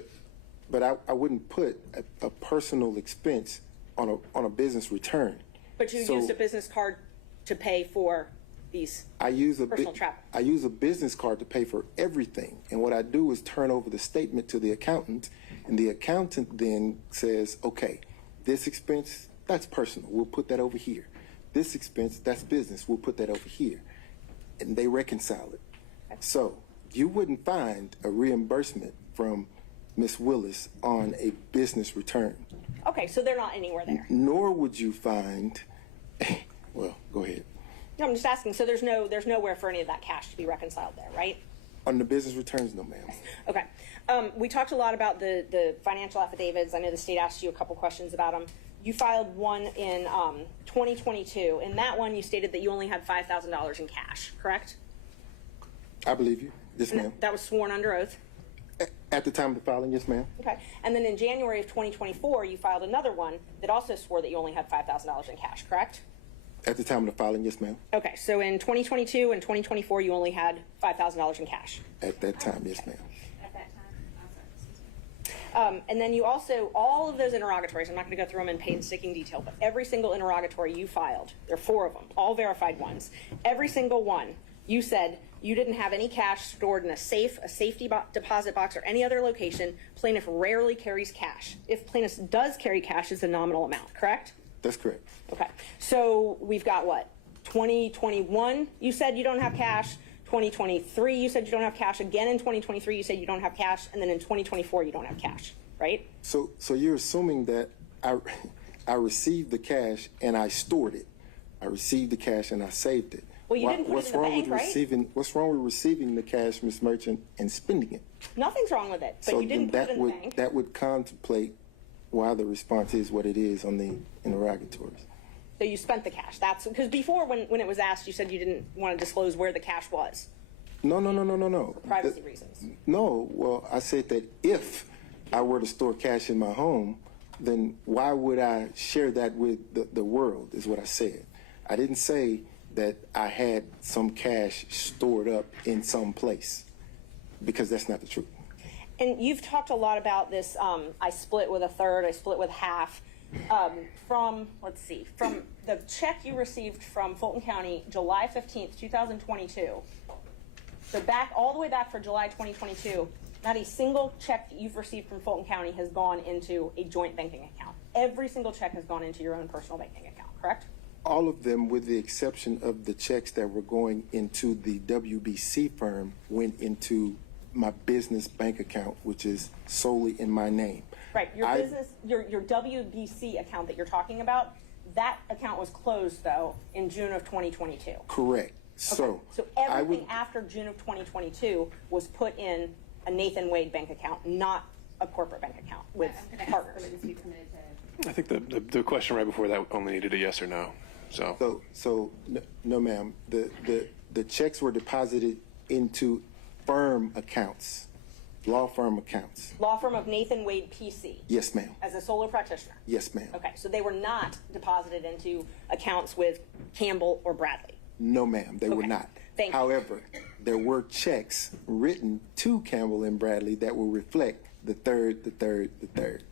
But I wouldn't put a personal expense on a business return. But you So used a business card to pay for these. I use personal travel. I use a business card to pay for everything, and what I do is turn over the statement to the accountant, and the accountant then says, "Okay, this expense that's personal. We'll put that over here. This expense that's business. We'll put that over here," and they reconcile it. So you wouldn't find a reimbursement from Miss Willis on a business return, Okay, so they're not anywhere there. nor would you find. Well, go ahead. No, I'm just asking. So there's nowhere for any of that cash to be reconciled there, right? On the business returns, no, ma'am. Okay. We talked a lot about the financial affidavits. I know the state asked you a couple questions about them. You filed one in 2022. In that one, you stated that you only had $5,000 in cash, correct? I believe you. Yes, ma'am. That was sworn under oath. At the time of the filing, yes, ma'am. Okay. And then in January of 2024, you filed another one that also swore that you only had $5,000 in cash, correct? At the time of the filing, yes, ma'am. Okay. So in 2022 and 2024, you only had $5,000 in cash. At that time, yes, ma'am. At that time, I'm sorry. And then you also, all of those interrogatories, I'm not going to go through them in painstaking detail, but every single interrogatory you filed, there are 4 of them, all verified ones. Every single one, you said you didn't have any cash stored in a safe, a safety deposit box, or any other location. Plaintiff rarely carries cash. If plaintiff does carry cash, it's a nominal amount, correct? That's correct. Okay. So we've got what? 2021, you said you don't have cash. 2023, you said you don't have cash. Again in 2023, you said you don't have cash. And then in 2024, you don't have cash, right? So you're assuming that I received the cash and I stored it. I received the cash and I saved it. Well, you didn't put it in the bank, right? What's wrong with receiving the cash, Ms. Merchant, and spending it? Nothing's wrong with it, but So you didn't then put it in the bank. that would contemplate why the response is what it is on the interrogatories. So you spent the cash. That's because before, when it was asked, you said you didn't want to disclose where the cash was. No. For privacy reasons. No, well, I said that if I were to store cash in my home, then why would I share that with the world, is what I said. I didn't say that I had some cash stored up in some place, because that's not the truth. And you've talked a lot about this, I split with a third, I split with half. From the check you received from Fulton County, July 15th, 2022. So all the way back for July 2022, not a single check that you've received from Fulton County has gone into a joint banking account. Every single check has gone into your own personal banking account, correct? All of them, with the exception of the checks that were going into the WBC firm, went into my business bank account, which is solely in my name. Your WBC account that you're talking about, that account was closed though in June of 2022. Correct. So everything after June of 2022 was put in a Nathan Wade bank account, not a corporate bank account with I'm gonna partners. ask for the permitted to. I think the question right before that only needed a yes or no. So no, ma'am. The checks were deposited into firm accounts, law firm accounts. Law firm of Nathan Wade PC. Yes, ma'am. As a solo practitioner. Yes, ma'am. Okay, so they were not deposited into accounts with Campbell or Bradley. No, ma'am, they were Okay. not. Thank you. However, there were checks written to Campbell and Bradley that will reflect the third.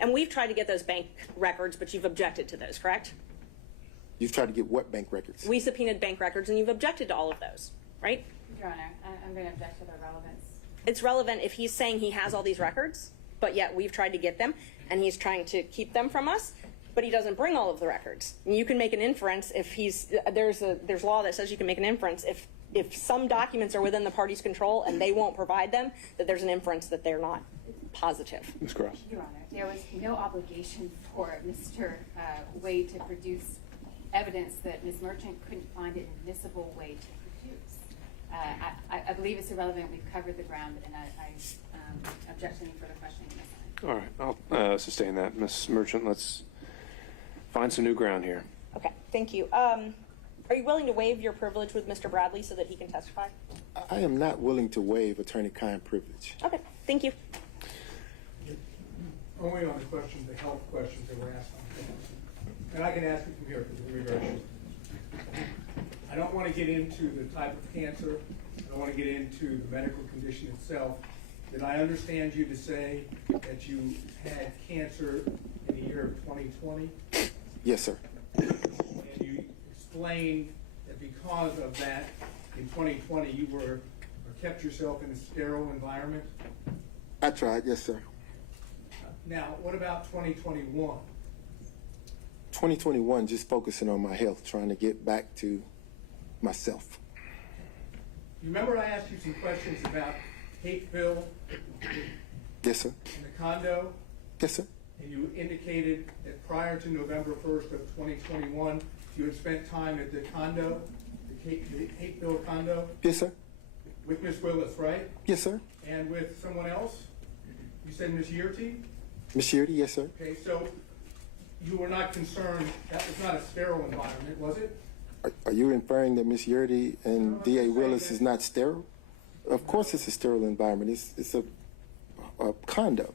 And we've tried to get those bank records, but you've objected to those, correct? You've tried to get what bank records? We subpoenaed bank records and you've objected to all of those, right? Your Honor, I'm going to object to their relevance. It's relevant if he's saying he has all these records, but yet we've tried to get them and he's trying to keep them from us, but he doesn't bring all of the records. And you can make an inference if there's law that says you can make an inference if some documents are within the party's control and they won't provide them, that there's an inference that they're not positive. Ms. Cross. Your Honor, there was no obligation for Mr. Wade to produce evidence that Ms. Merchant couldn't find an admissible way to produce. I believe it's irrelevant. We've covered the ground, and I object to any further questioning on this line. All right, I'll sustain that. Ms. Merchant, let's find some new ground here. Okay, thank you. Are you willing to waive your privilege with Mr. Bradley so that he can testify? I am not willing to waive attorney-client privilege. Okay, thank you. Only on the questions, the health questions that were asked on campus. And I can ask you from here because it's very short. I don't want to get into the type of cancer. I don't want to get into the medical condition itself. Did I understand you to say that you had cancer in the year of 2020? Yes, sir. And you explained that because of that, in 2020, you kept yourself in a sterile environment? I tried, yes, sir. Now, what about 2021? 2021, just focusing on my health, trying to get back to myself. You remember I asked you some questions about Hateville Yes, sir. and the condo? Yes, sir. And you indicated that prior to November 1st of 2021, you had spent time at the condo, the Hateville condo, Yes, sir. with Miss Willis, right? Yes, sir. And with someone else? You said Miss Yearty? Ms. Yearty, yes, sir. Okay, so you were not concerned, that was not a sterile environment, was it? Are you inferring that Ms. Yearty and No, D.A. I'm Willis saying is that- not sterile? Of course it's a sterile environment. It's a condo.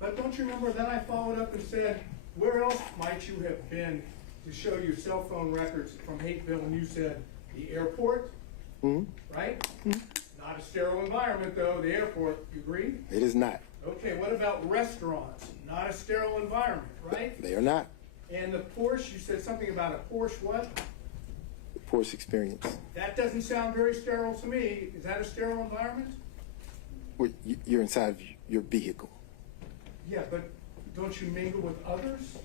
But don't you remember then I followed up and said, where else might you have been to show your cell phone records from Hateville? And you said, the airport, right? Not a sterile environment though, the airport, you agree? It is not. Okay, what about restaurants? Not a sterile environment, right? They are not. And the Porsche, you said something about a Porsche what? Porsche experience. That doesn't sound very sterile to me. Is that a sterile environment? Well, you're inside of your vehicle. Yeah, but don't you mingle with others?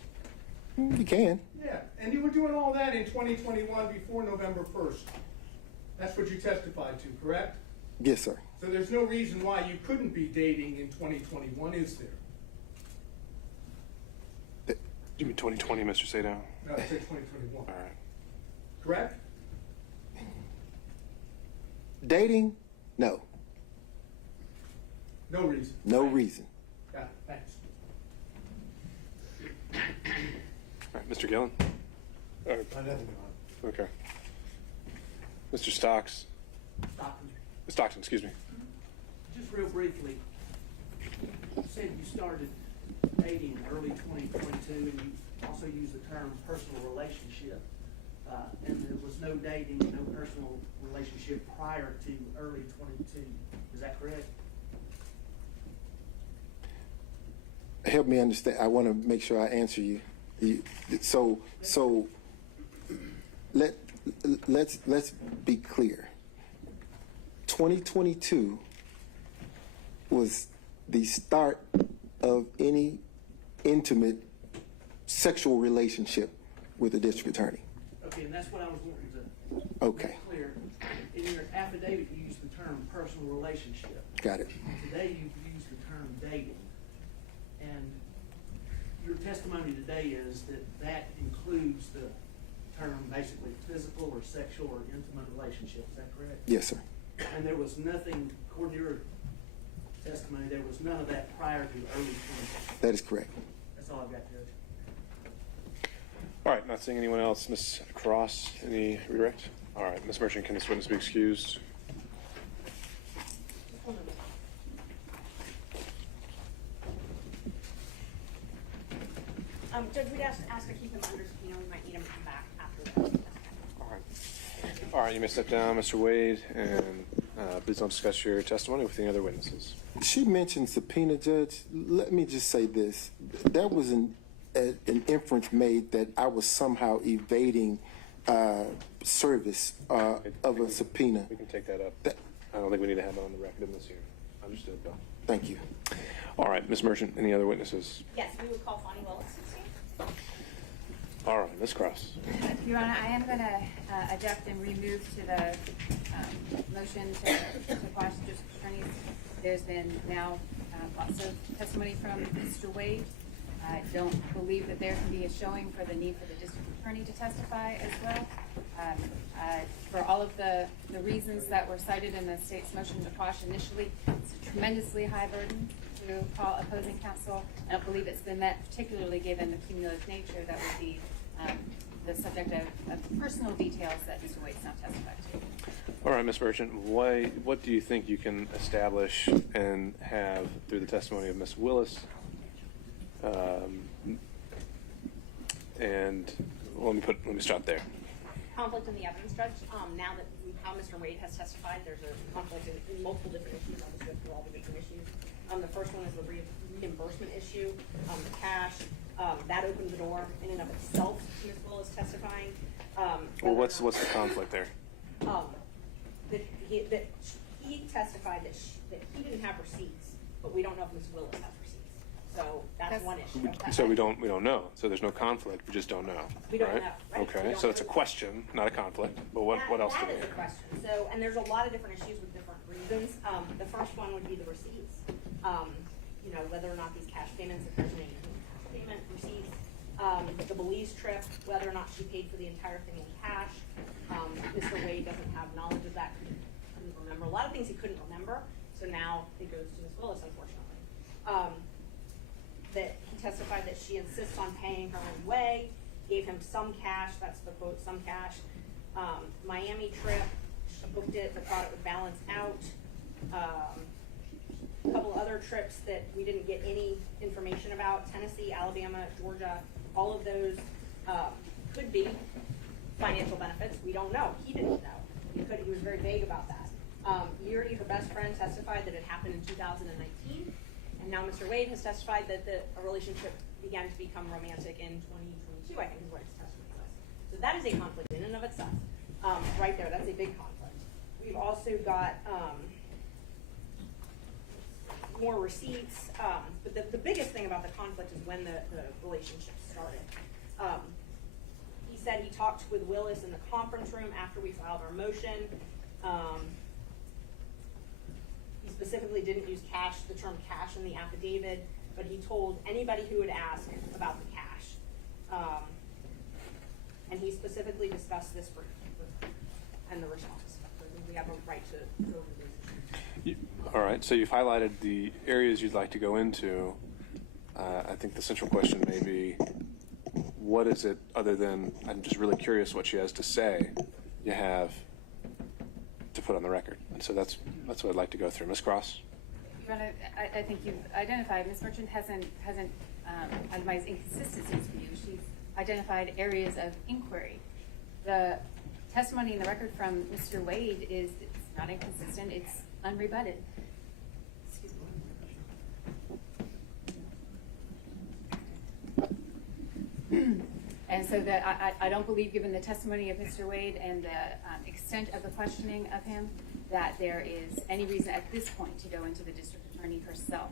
You can. Yeah, and you were doing all that in 2021 before November 1st. That's what you testified to, correct? Yes, sir. So there's no reason why you couldn't be dating in 2021, is there? You mean 2020, Mr. Sadow? No, I said 2021. All right. Correct? Dating? No. No reason. No reason. Got it, thanks. All right, Mr. Gillen? Okay. Mr. Stockton, excuse me. Just real briefly, you said you started dating in early 2022, and you also used the term personal relationship, and there was no dating, no personal relationship prior to early 22. Is that correct? help me understand. I want to make sure I answer you. So let's be clear. 2022 was the start of any intimate sexual relationship with the district attorney. Okay, and that's what I was wanting to Okay. make clear. In your affidavit, you used the term personal relationship. Got it. Today, you've used the term dating. And your testimony today is that that includes the term basically physical or sexual or intimate relationship. Is that correct? Yes, sir. And there was nothing, according to your testimony, there was none of that prior to early 20. That is correct. That's all I've got, Judge. All right, not seeing anyone else. Ms. Cross, any redirect? All right, Ms. Merchant, can this witness be excused? Judge, we'd ask to keep him under subpoena. We might need him to come back after that. All right. All right, you may step down, Mr. Wade, and please don't discuss your testimony with any other witnesses. She mentioned subpoena, Judge. Let me just say this. There was an inference made that I was somehow evading service of a subpoena. We can take that up. I don't think we need to have it on the record in this hearing. Understood, Bill. Thank you. All right, Ms. Merchant, any other witnesses? Yes, we would call Fani Willis. All right, Ms. Cross. Your Honor, I am going to object and remove to the motion to quash the district attorneys. There's been now lots of testimony from Mr. Wade. I don't believe that there can be a showing for the need for the district attorney to testify as well. For all of the reasons that were cited in the state's motion to quash initially, it's a tremendously high burden to call opposing counsel. I don't believe it's been met, particularly given the cumulative nature that would be the subject of personal details that Mr. Wade's not testified to. All right, Ms. Merchant, what do you think you can establish and have through the testimony of Ms. Willis? And let me stop there. Conflict in the evidence, Judge. Now that how Mr. Wade has testified, there's a conflict in multiple different issues. I'll just go through all the different issues. The first one is the reimbursement issue, the cash. That opened the door in and of itself to Ms. Willis testifying. Well, what's the conflict there? That he testified that he didn't have receipts, but we don't know if Ms. Willis has receipts. So that's one issue. So we don't know. So there's no conflict. We just don't know. We don't right? know. Right? Okay. So it's a question, not a conflict. But what else do we That is a question. So, and there's a lot of different issues with different reasons. The first one would be the receipts. You know, whether or not these cash payments, if there's any cash payment receipts. The Belize trip, whether or not she paid for the entire thing in cash. Mr. Wade doesn't have knowledge of that. Couldn't remember a lot of things he couldn't remember. So now it goes to Ms. Willis, unfortunately. That he testified that she insists on paying her own way, gave him some cash, that's the quote, some cash. Miami trip, she booked it, but thought it would balance out. A couple other trips that we didn't get any information about, Tennessee, Alabama, Georgia, all of those could be financial benefits. We don't know. He didn't know. He was very vague about that. Yuri, her best friend, testified that it happened in 2019. And now Mr. Wade has testified that a relationship began to become romantic in 2022, I think is what his testimony says. So that is a conflict in and of itself. Right there, that's a big conflict. We've also got more receipts. But the biggest thing about the conflict is when the relationship started. He said he talked with Willis in the conference room after we filed our motion. He specifically didn't use the term cash in the affidavit, but he told anybody who would ask about the cash. And he specifically discussed this and the response. So we have a right to go over these issues. All right. So you've highlighted the areas you'd like to go into. I think the central question may be, what is it other than, I'm just really curious what she has to say, you have to put on the record. And so that's what I'd like to go through. Ms. Cross? I think you've identified, Ms. Merchant hasn't itemized inconsistencies for you. She's identified areas of inquiry. The testimony in the record from Mr. Wade is it's not inconsistent, it's unrebutted. Excuse me. And so that I don't believe, given the testimony of Mr. Wade and the extent of the questioning of him, that there is any reason at this point to go into the district attorney herself.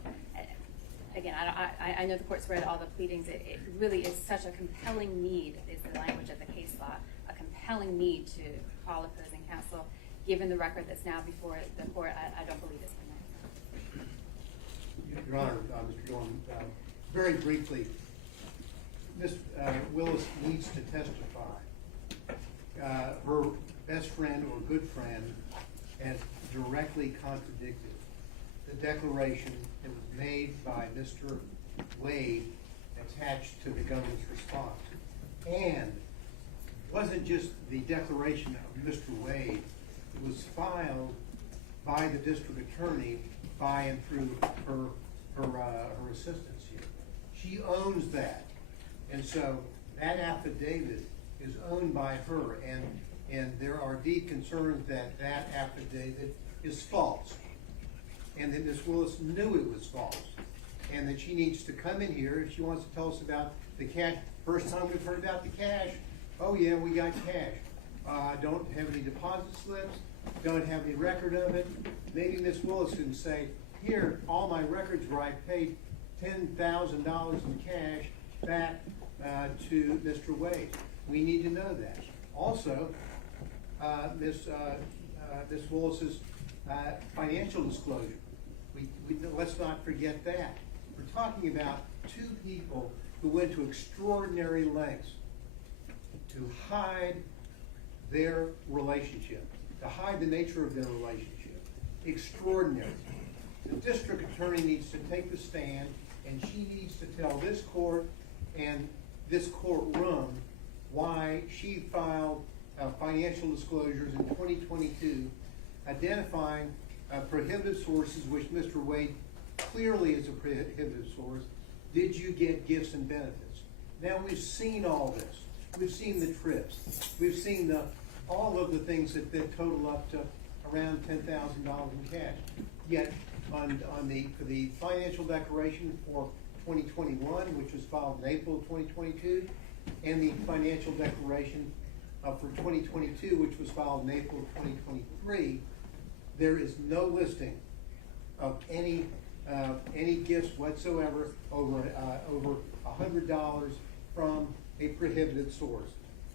Again, I know the court's read all the pleadings. It really is such a compelling need, is the language of the case law, a compelling need to call opposing counsel. Given the record that's now before the court, I don't believe it's been necessary. Your Honor, Mr. Gillen, very briefly, Ms. Willis needs to testify. Her best friend or good friend has directly contradicted the declaration that was made by Mr. Wade attached to the government's response. And it wasn't just the declaration of Mr. Wade, it was filed by the district attorney by and through her assistants here. She owns that. And so that affidavit is owned by her, and there are deep concerns that that affidavit is false, and that Ms. Willis knew it was false, and that she needs to come in here if she wants to tell us about the cash. First time we've heard about the cash. Oh yeah, we got cash. Don't have any deposit slips, don't have any record of it. Maybe Ms. Willis can say, here, all my records where I paid $10,000 in cash back to Mr. Wade. We need to know that. Also, Ms. Willis's financial disclosure. Let's not forget that. We're talking about two people who went to extraordinary lengths to hide their relationship, to hide the nature of their relationship. Extraordinary. The district attorney needs to take the stand, and she needs to tell this court and this courtroom why she filed financial disclosures in 2022 identifying prohibitive sources, which Mr. Wade clearly is a prohibitive source. Did you get gifts and benefits? Now we've seen all this. We've seen the trips. We've seen all of the things that total up to around $10,000 in cash. Yet on the financial declaration for 2021, which was filed in April of 2022, and the financial declaration for 2022, which was filed in April of 2023, there is no listing of any gifts whatsoever over $100 from a prohibited source.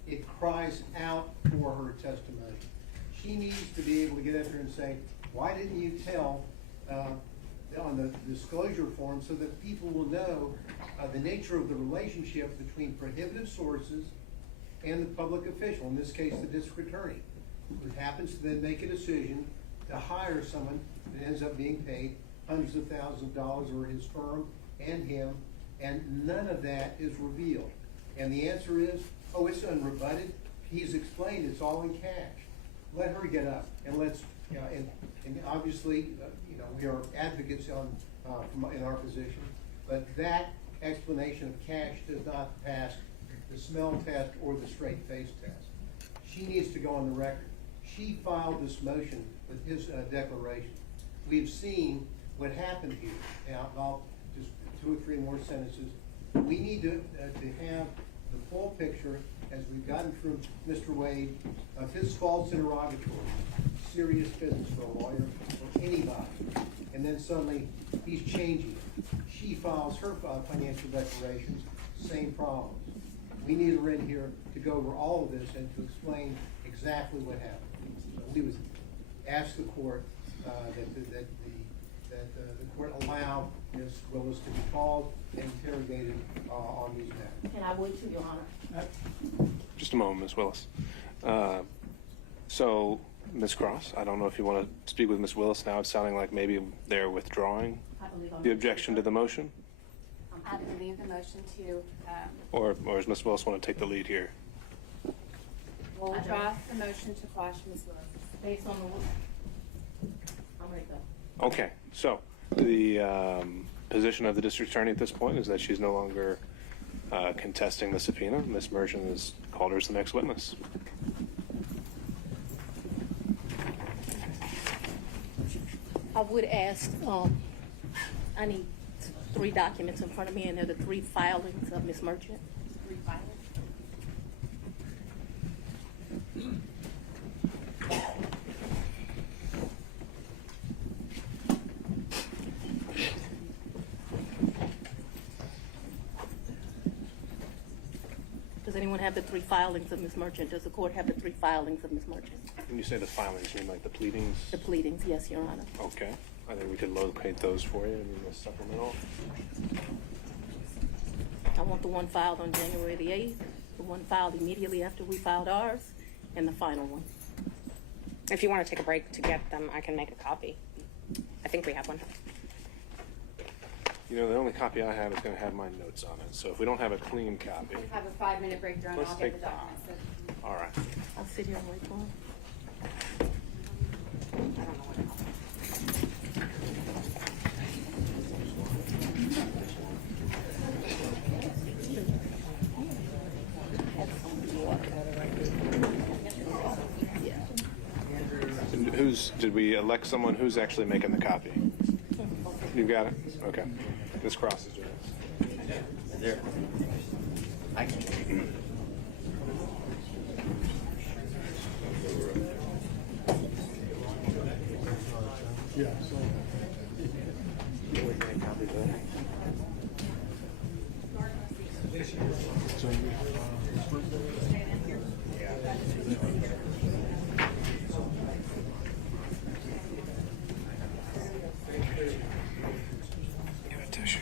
It cries out for her testimony. She needs to be able to get up there and say, why didn't you tell on the disclosure form so that people will know the nature of the relationship between prohibitive sources and the public official, in this case the district attorney, who happens to then make a decision to hire someone that ends up being paid hundreds of thousands of dollars, or his firm and him, and none of that is revealed. And the answer is, oh, it's unrebutted. He's explained it's all in cash. Let her get up, and let's, and obviously, we are advocates in our position, but that explanation of cash does not pass the smell test or the straight face test. She needs to go on the record. She filed this motion with his declaration. We've seen what happened here. Now, I'll just 2 or 3 more sentences. We need to have the full picture, as we've gotten from Mr. Wade, of his false interrogatory. Serious business for a lawyer or anybody. And then suddenly he's changing it. She files her financial declarations, same problems. We need her in here to go over all of this and to explain exactly what happened. So we would ask the court that the court allow Ms. Willis to be called and interrogated on these matters. And I would too, Your Honor. Just a moment, Ms. Willis. So, Ms. Cross, I don't know if you want to speak with Ms. Willis now. It's sounding like maybe they're withdrawing the objection to the motion? I believe the motion to, Or does Ms. Willis want to take the lead here? we'll draw the motion to quash Ms. Willis. Based on the, I'm ready to go. Okay, so the position of the district attorney at this point is that she's no longer contesting the subpoena. Ms. Merchant has called her as the next witness. I would ask, I need 3 documents in front of me, and they're the 3 filings of Ms. Merchant. 3 filings? anyone have the 3 filings of Ms. Merchant? Does the court have the 3 filings of Ms. Merchant? When you say the filings, you mean like the pleadings? The pleadings, yes, Your Honor. Okay. I think we could locate those for you in the supplemental. I want the one filed on January the 8th, the one filed immediately after we filed ours, and the final one. If you want to take a break to get them, I can make a copy. I think we have one. You know, the only copy I have is going to have my notes on it. So if we don't have a clean copy, We have a 5-minute break during, Let's I'll get take the documents. all right. I'll sit here and wait for him. I don't know what it is. And did we elect someone who's actually making the copy? You got it? Okay. This crosses yours. There. I can. Yeah, so. Get a tissue.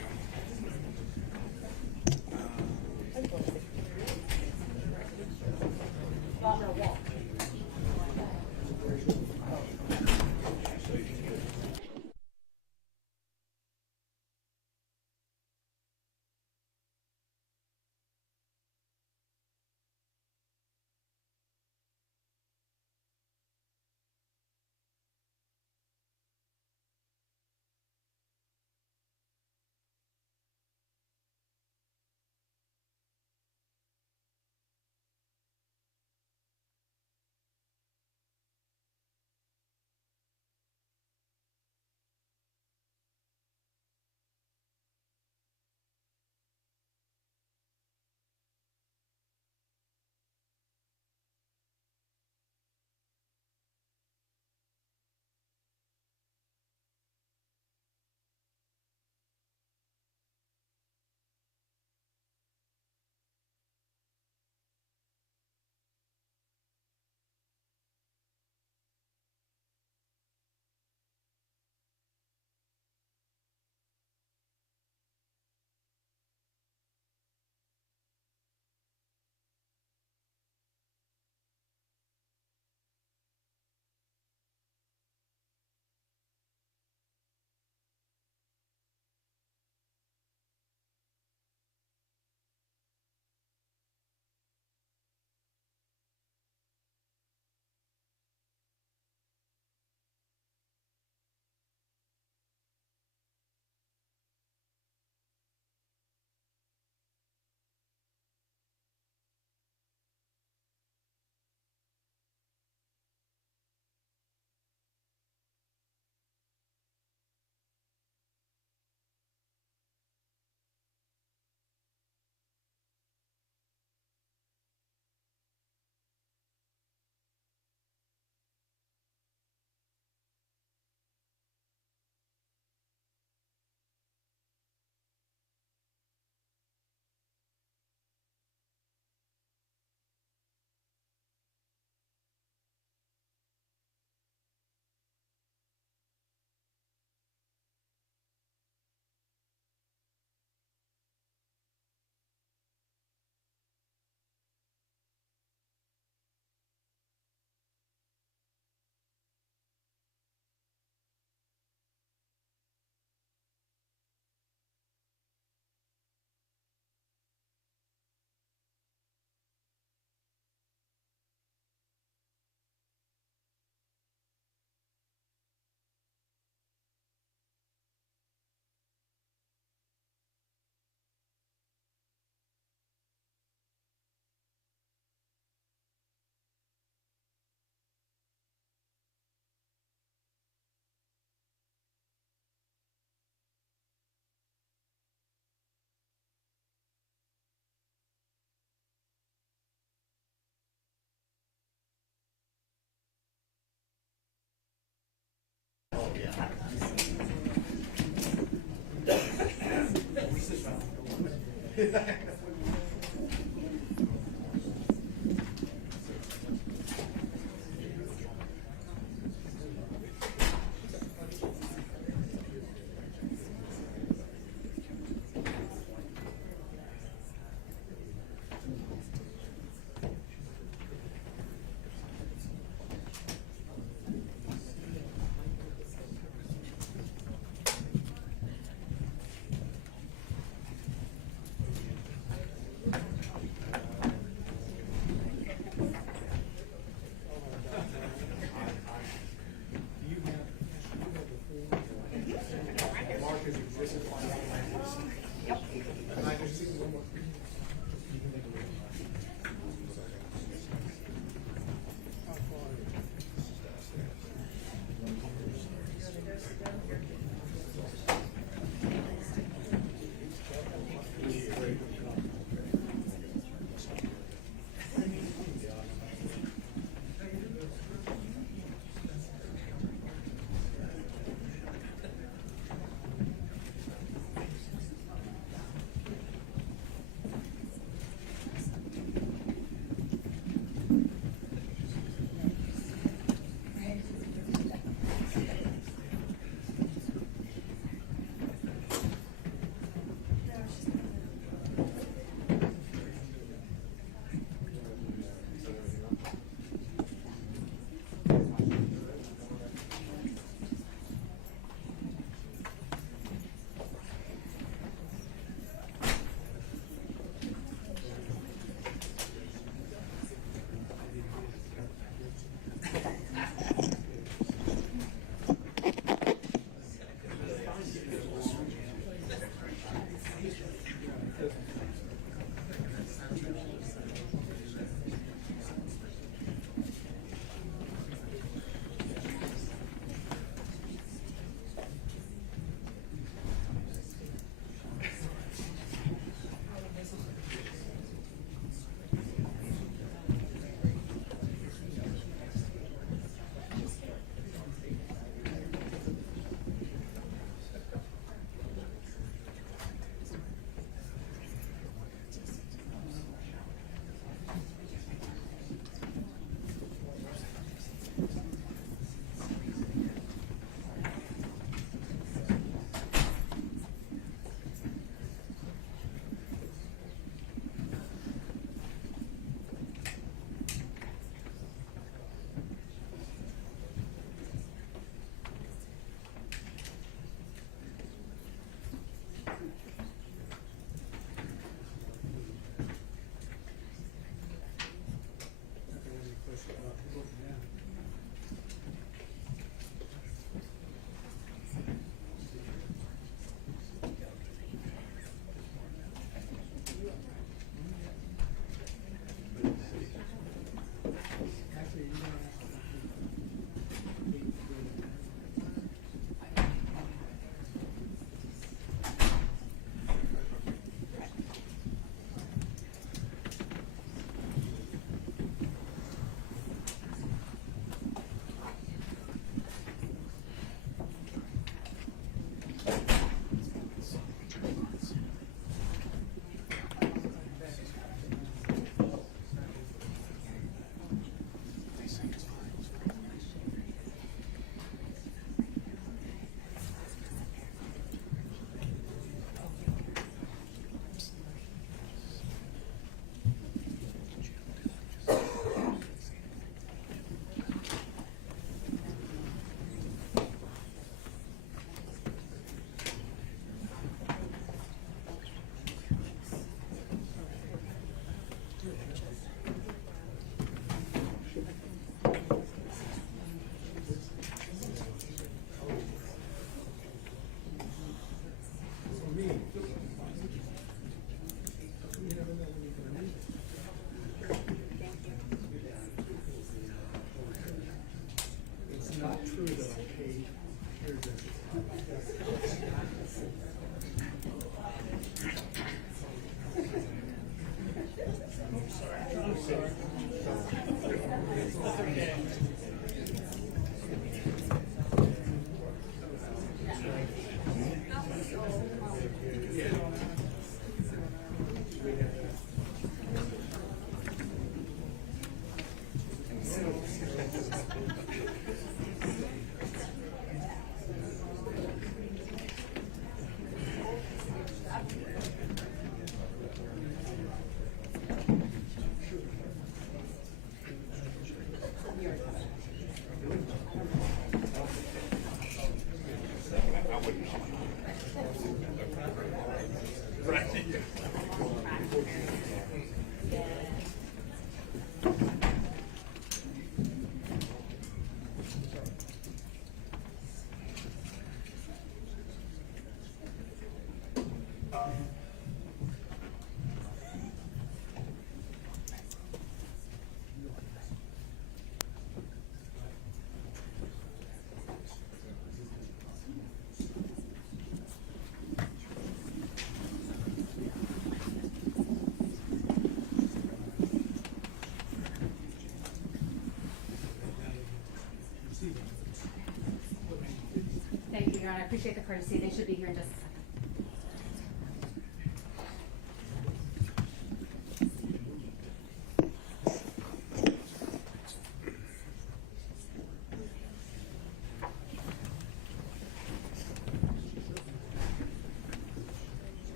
Thank you, Your Honor. I appreciate the courtesy. They should be here in just a second.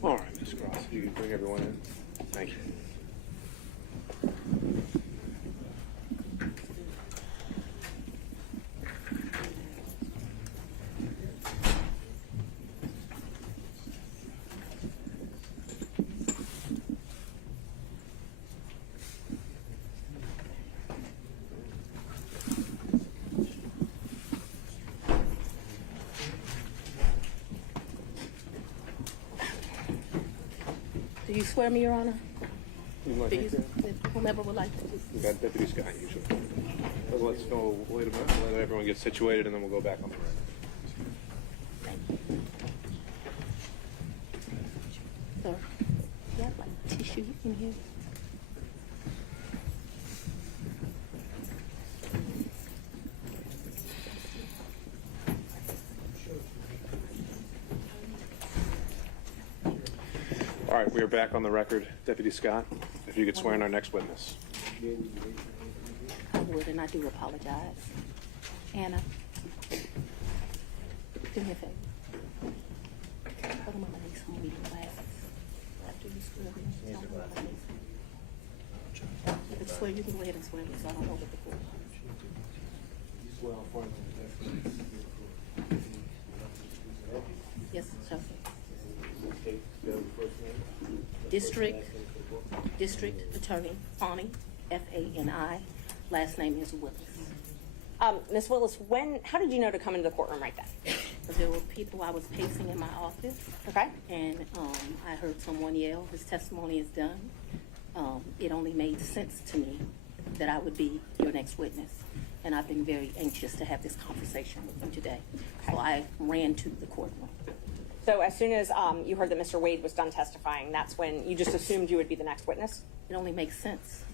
All right, Ms. Cross, you can bring everyone in. Thank you. Do you swear me, Your Honor? You want Do to you, take care? whomever would like to? We got Deputy Scott usually. But let's go, wait a minute, let everyone get situated and then we'll go back on the record. Sir, you have like tissue in here? All right, we are back on the record. Deputy Scott, if you could swear in our next witness. I would, and I do apologize. Anna, do me a favor. Put them on my next home meeting glasses. After you swear me, tell me what it is. You can swear, you can go ahead and swear me, so I don't know what the court. Yes, sir. District Attorney Fani, F-A-N-I. Last name is Willis. Ms. Willis, how did you know to come into the courtroom right then? There were people, I was pacing in my office. Okay. And I heard someone yell, his testimony is done. It only made sense to me that I would be your next witness. And I've been very anxious to have this conversation with you today. So I ran to the courtroom. So as soon as you heard that Mr. Wade was done testifying, that's when you just assumed you would be the next witness? It only makes sense.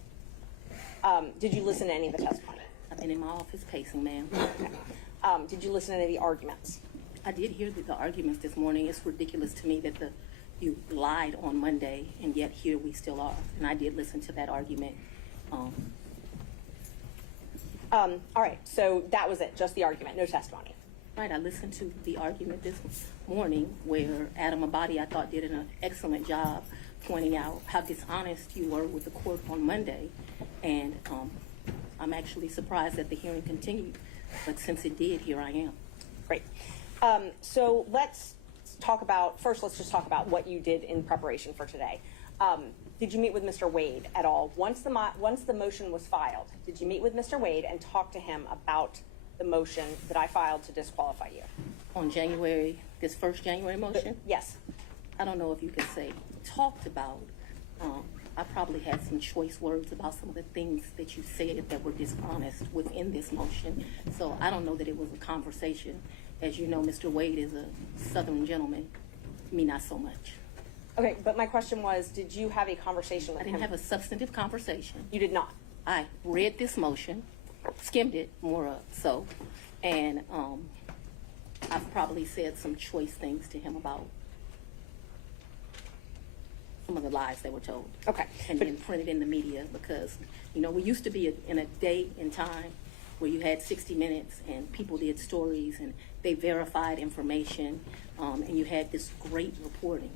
Did you listen to any of the testimony? I've been in my office pacing, ma'am. Okay. Did you listen to any of the arguments? I did hear the arguments this morning. It's ridiculous to me that you lied on Monday, and yet here we still are. And I did listen to that argument. All right, so that was it, just the argument, no testimony. Right, I listened to the argument this morning where Adam Abadi, I thought, did an excellent job pointing out how dishonest you were with the court on Monday. And I'm actually surprised that the hearing continued, but since it did, here I am. Great. So let's just talk about what you did in preparation for today. Did you meet with Mr. Wade at all? Once the motion was filed, did you meet with Mr. Wade and talk to him about the motion that I filed to disqualify you? On this first January motion? Yes. I don't know if you could say talked about. I probably had some choice words about some of the things that you said that were dishonest within this motion. So I don't know that it was a conversation. As you know, Mr. Wade is a Southern gentleman, me not so much. Okay, but my question was, did you have a conversation with I didn't him? have a substantive conversation. You did not. I read this motion, skimmed it more so, and I've probably said some choice things to him about some of the lies they were told. Okay. And then printed in the media because, you know, we used to be in a day and time where you had 60 Minutes and people did stories and they verified information, and you had this great reporting.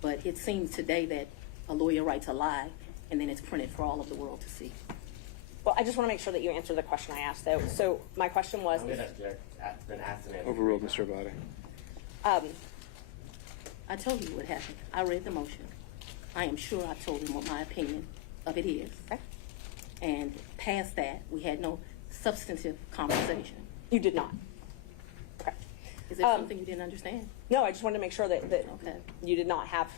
But it seems today that a lawyer writes a lie and then it's printed for all of the world to see. Well, I just want to make sure that you answer the question I asked, though. So my question was, I'm gonna object. I've been asked and answered. Overruled, Mr. Abadi. I told you what happened. I read the motion. I am sure I told him what my opinion of it is. okay, And past that, we had no substantive conversation. you did not. Okay. Is there something you didn't understand? No, I just wanted to make sure that Okay. you did not have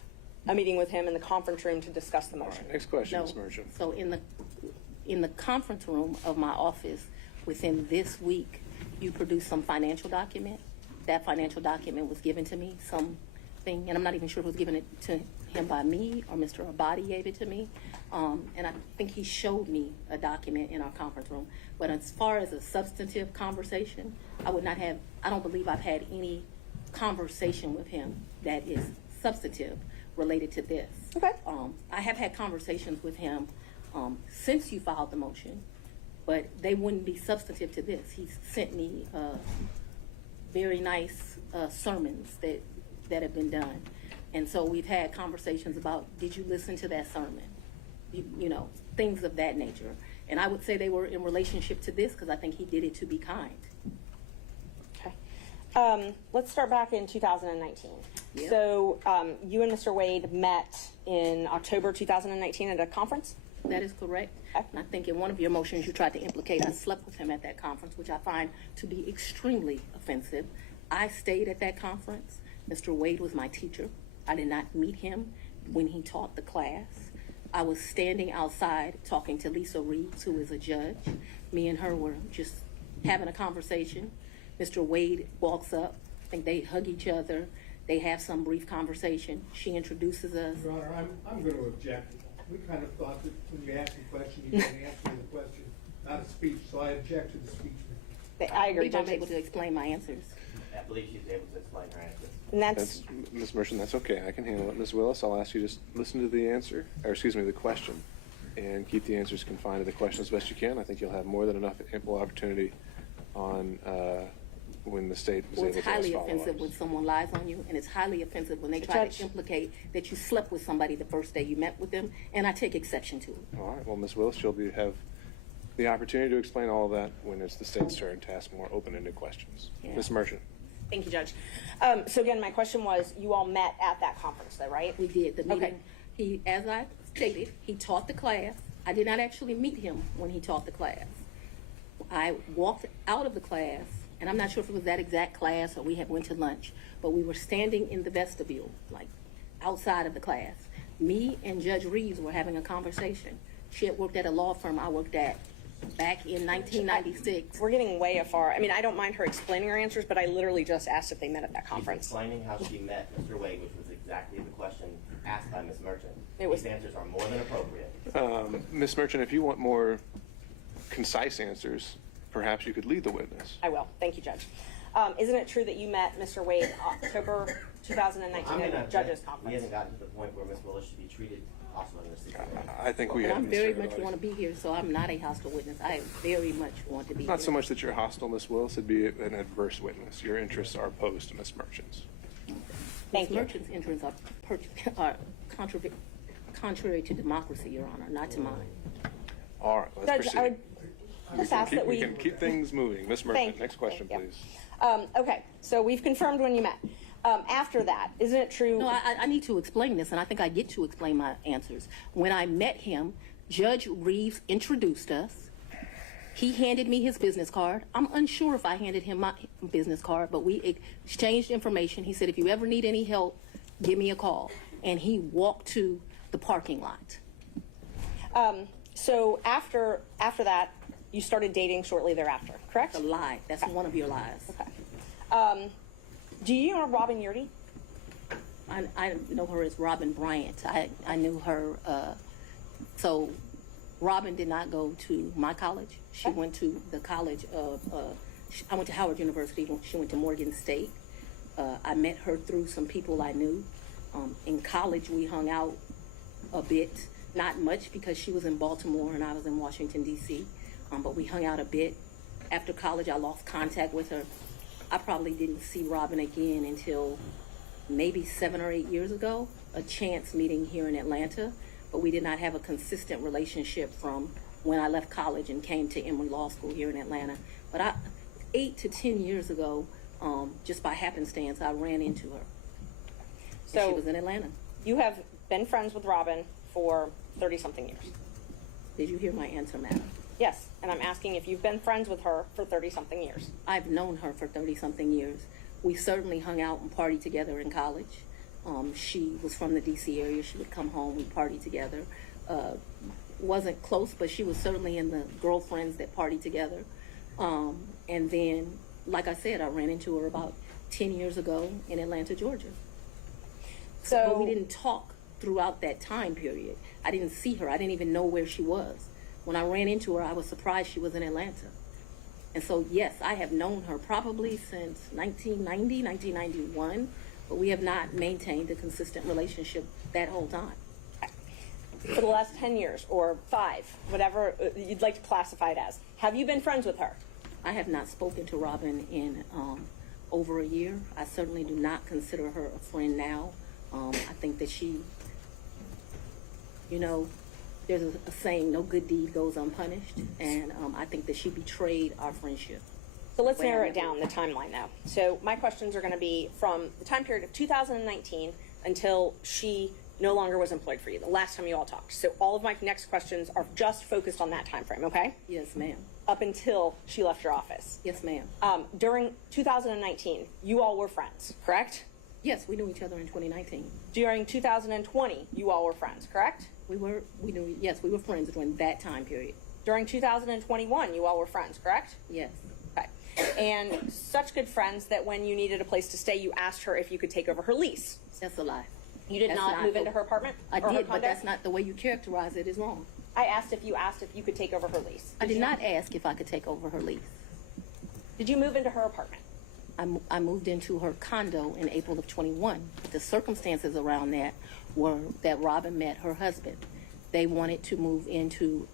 a meeting with him in the conference room to discuss the All motion. right, next question, No. Ms. Merchant. So in the conference room of my office, within this week, you produced some financial document. That financial document was given to me, something, and I'm not even sure who was giving it to him by me or Mr. Abadi gave it to me. And I think he showed me a document in our conference room. But as far as a substantive conversation, I don't believe I've had any conversation with him that is substantive related to this. Okay. I have had conversations with him since you filed the motion, but they wouldn't be substantive to this. He sent me very nice sermons that have been done. And so we've had conversations about, did you listen to that sermon? You know, things of that nature. And I would say they were in relationship to this because I think he did it to be kind. Okay. Let's start back in 2019. Yeah. So you and Mr. Wade met in October 2019 at a conference? That is correct. And I think in one of your motions you tried to implicate I slept with him at that conference, which I find to be extremely offensive. I stayed at that conference. Mr. Wade was my teacher. I did not meet him when he taught the class. I was standing outside talking to Lisa Reeves, who is a judge. Me and her were just having a conversation. Mr. Wade walks up. I think they hug each other. They have some brief conversation. She introduces us. Your Honor, I'm going to object. We kind of thought that when you asked the question, you didn't answer the question, not a speech, so I object to the speech. I agree, believe I'm Judge. able to explain my answers. I believe she's able to explain her answer. And That's, Ms. Merchant, that's okay. I can handle it. Ms. Willis, I'll ask you to just listen to the answer, or excuse me, the question, and keep the answers confined to the question as best you can. I think you'll have more than enough ample opportunity on when the state is Well, able it's to ask highly follow-ups. offensive when someone lies on you, and it's highly offensive when they try Judge. to implicate that you slept with somebody the first day you met with them, and I take exception to it. All right. Well, Ms. Willis, you'll have the opportunity to explain all of that when it's the state's turn to ask more open-ended questions. Yeah. Ms. Merchant. Thank you, Judge. So again, my question was, you all met at that conference, though, right? We did the meeting. Okay. He, as I stated, he taught the class. I did not actually meet him when he taught the class. I walked out of the class, and I'm not sure if it was that exact class or we had went to lunch, but we were standing in the vestibule, like outside of the class. Me and Judge Reeves were having a conversation. She had worked at a law firm I worked at back in 1996. We're getting way afar. I mean, I don't mind her explaining her answers, but I literally just asked if they met at that She's conference. explaining how she met Mr. Wade, which was exactly the question asked by Ms. Merchant. It was- These answers are more than appropriate. Ms. Merchant, if you want more concise answers, perhaps you could lead the witness. I will. Thank you, Judge. Isn't it true that you met Mr. Wade October 2019 I'm at gonna a judge's We conference? haven't gotten to the point where Ms. Willis should be treated also in this situation. I think we And have. I'm very Mr. much Abadi. want to be here, so I'm not a hostile witness. I very much want to be Not here. so much that you're hostile, Ms. Willis, it'd be an adverse witness. Your interests are opposed to Ms. Merchant's. Thank you. Merchant's interests are contrary to democracy, Your Honor, not to mine. All right, let's Judge, proceed. I would just ask that We can keep things moving. Ms. Thank Merchant, you. next question, Thank you. please. Okay, so we've confirmed when you met. After that, isn't it true? No, I need to explain this, and I think I get to explain my answers. When I met him, Judge Reeves introduced us. He handed me his business card. I'm unsure if I handed him my business card, but we exchanged information. He said, if you ever need any help, give me a call. And he walked to the parking lot. So after that, you started dating shortly thereafter, correct? That's a lie. That's one of your lies. Okay. Do you know Robin Yurdy? I know her as Robin Bryant. I knew her. So Robin did not go to my college. She went to the college of, I went to Howard University. She went to Morgan State. I met her through some people I knew. In college, we hung out a bit. Not much because she was in Baltimore and I was in Washington, D.C. But we hung out a bit. After college, I lost contact with her. I probably didn't see Robin again until maybe 7 or 8 years ago, a chance meeting here in Atlanta. But we did not have a consistent relationship from when I left college and came to Emory Law School here in Atlanta. But 8 to 10 years ago, just by happenstance, I ran into her. So And she was in Atlanta. you have been friends with Robin for 30-something years. Did you hear my answer, madam? Yes, and I'm asking if you've been friends with her for 30-something years. I've known her for 30-something years. We certainly hung out and partied together in college. She was from the D.C. area. She would come home, we'd party together. Wasn't close, but she was certainly in the girlfriends that partied together. And then, like I said, I ran into her about 10 years ago in Atlanta, Georgia. So But we didn't talk throughout that time period. I didn't see her. I didn't even know where she was. When I ran into her, I was surprised she was in Atlanta. And so, yes, I have known her probably since 1990, 1991, but we have not maintained a consistent relationship that whole time. for the last 10 years or 5, whatever you'd like to classify it as, have you been friends with her? I have not spoken to Robin in over a year. I certainly do not consider her a friend now. I think that she, you know, there's a saying, no good deed goes unpunished, and I think that she betrayed our friendship. So let's Wait, narrow I it down, the timeline now. So my questions are going to be from the time period of 2019 until she no longer was employed for you, the last time you all talked. So all of my next questions are just focused on that time frame, okay? Yes, ma'am. Up until she left your office. Yes, ma'am. During 2019, you all were friends, correct? Yes, we knew each other in 2019. During 2020, you all were friends, correct? We were friends during that time period. During 2021, you all were friends, correct? Yes. Okay. And such good friends that when you needed a place to stay, you asked her if you could take over her lease. That's a lie. You did That's not move the- into her apartment? I or her did, but condo? that's not the way you characterize it is wrong. I asked if you could take over her lease. I did not ask if I could take over her lease. Did you move into her apartment? I moved into her condo in April of 21. The circumstances around that were that Robin met her husband. They wanted to move into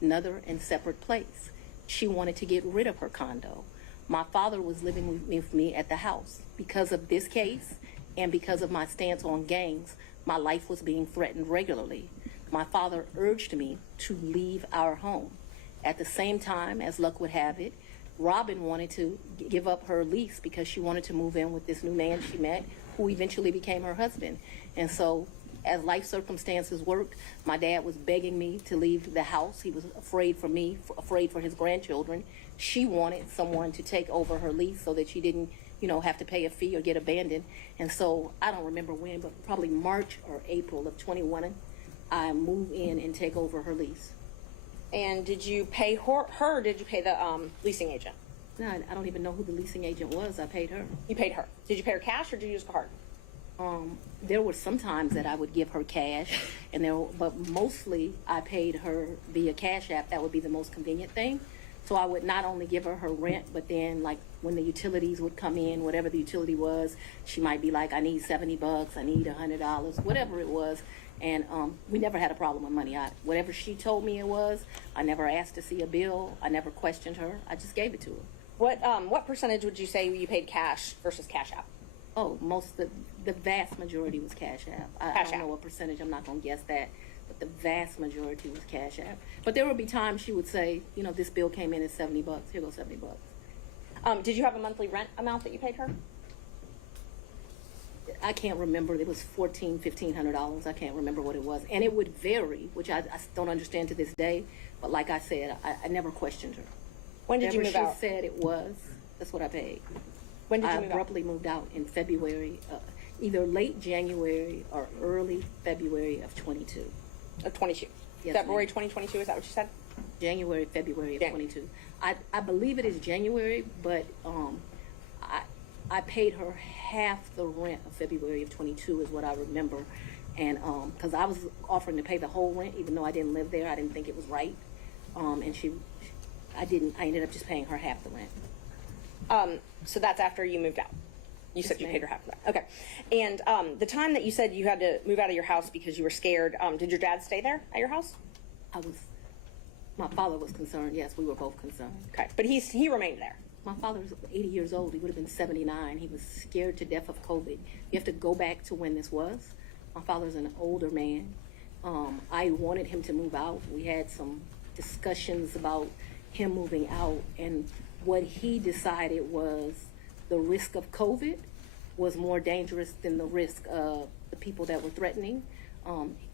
another and separate place. She wanted to get rid of her condo. My father was living with me at the house. Because of this case and because of my stance on gangs, my life was being threatened regularly. My father urged me to leave our home. At the same time, as luck would have it, Robin wanted to give up her lease because she wanted to move in with this new man she met, who eventually became her husband. And so, as life circumstances worked, my dad was begging me to leave the house. He was afraid for me, afraid for his grandchildren. She wanted someone to take over her lease so that she didn't, have to pay a fee or get abandoned. And so, I don't remember when, but probably March or April of 21, I moved in and take over her lease. And did you pay her or did you pay the leasing agent? No, I don't even know who the leasing agent was. I paid her. You paid her. Did you pay her cash or did you use a card? There were some times that I would give her cash, but mostly I paid her via Cash App. That would be the most convenient thing. So I would not only give her rent, but then like when the utilities would come in, whatever the utility was, she might be like, I need $70, I need $100, whatever it was. And we never had a problem with money. Whatever she told me it was, I never asked to see a bill. I never questioned her. I just gave it to her. What percentage would you say you paid cash versus Cash App? Oh, the vast majority was Cash App. I don't know what percentage. I'm not going to guess that. But the vast majority was Cash App. But there would be times she would say, this bill came in at $70. Here goes $70. Did you have a monthly rent amount that you paid her? I can't remember. It was $1,400, $1,500. I can't remember what it was. And it would vary, which I don't understand to this day. But like I said, I never questioned her. When did you move Whatever out? she said it was, that's what I paid. When did you I move out? abruptly moved out in February, either late January or early February of 22. Of 22. Yes, February ma'am. 2022, is that what you said? January, February of Jan- 22. I believe it is January, but I paid her half the rent of February of 22 is what I remember. And because I was offering to pay the whole rent, even though I didn't live there, I didn't think it was right. And I ended up just paying her half the rent. So that's after you moved out. You said Yes, you ma'am. paid her half of that. Okay. And the time that you said you had to move out of your house because you were scared, did your dad stay there at your house? My father was concerned. Yes, we were both concerned. Okay. But he remained there. My father was 80 years old. He would have been 79. He was scared to death of COVID. You have to go back to when this was. My father's an older man. I wanted him to move out. We had some discussions about him moving out, and what he decided was the risk of COVID was more dangerous than the risk of the people that were threatening.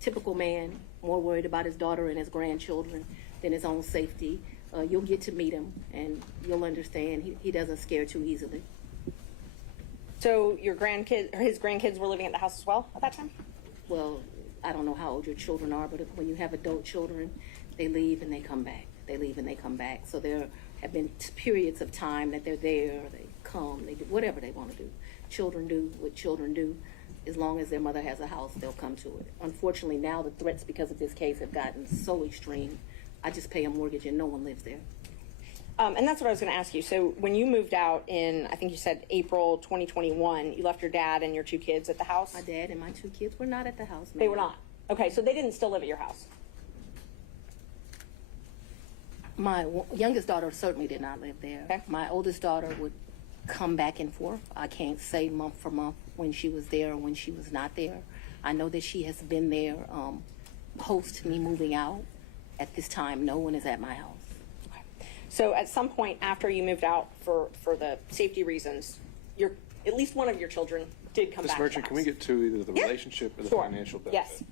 Typical man, more worried about his daughter and his grandchildren than his own safety. You'll get to meet him, and you'll understand he doesn't scare too easily. So his grandkids were living at the house as well at that time? Well, I don't know how old your children are, but when you have adult children, they leave and they come back. They leave and they come back. So there have been periods of time that they're there, they come, they do whatever they want to do. Children do what children do. As long as their mother has a house, they'll come to it. Unfortunately, now the threats because of this case have gotten so extreme. I just pay a mortgage and no one lives there. And that's what I was going to ask you. So when you moved out in, I think you said April 2021, you left your dad and your two kids at the house? My dad and my two kids were not at the house. They were not? Okay, so they didn't still live at your house? My youngest daughter certainly did not live there. Okay. My oldest daughter would come back and forth. I can't say month for month when she was there or when she was not there. I know that she has been there post me moving out. At this time, no one is at my house. So at some point after you moved out for the safety reasons, at least one of your children did come Ms. back Merchant, to can the we house. get to either the Yeah. relationship or the Sure. financial benefit? Yes.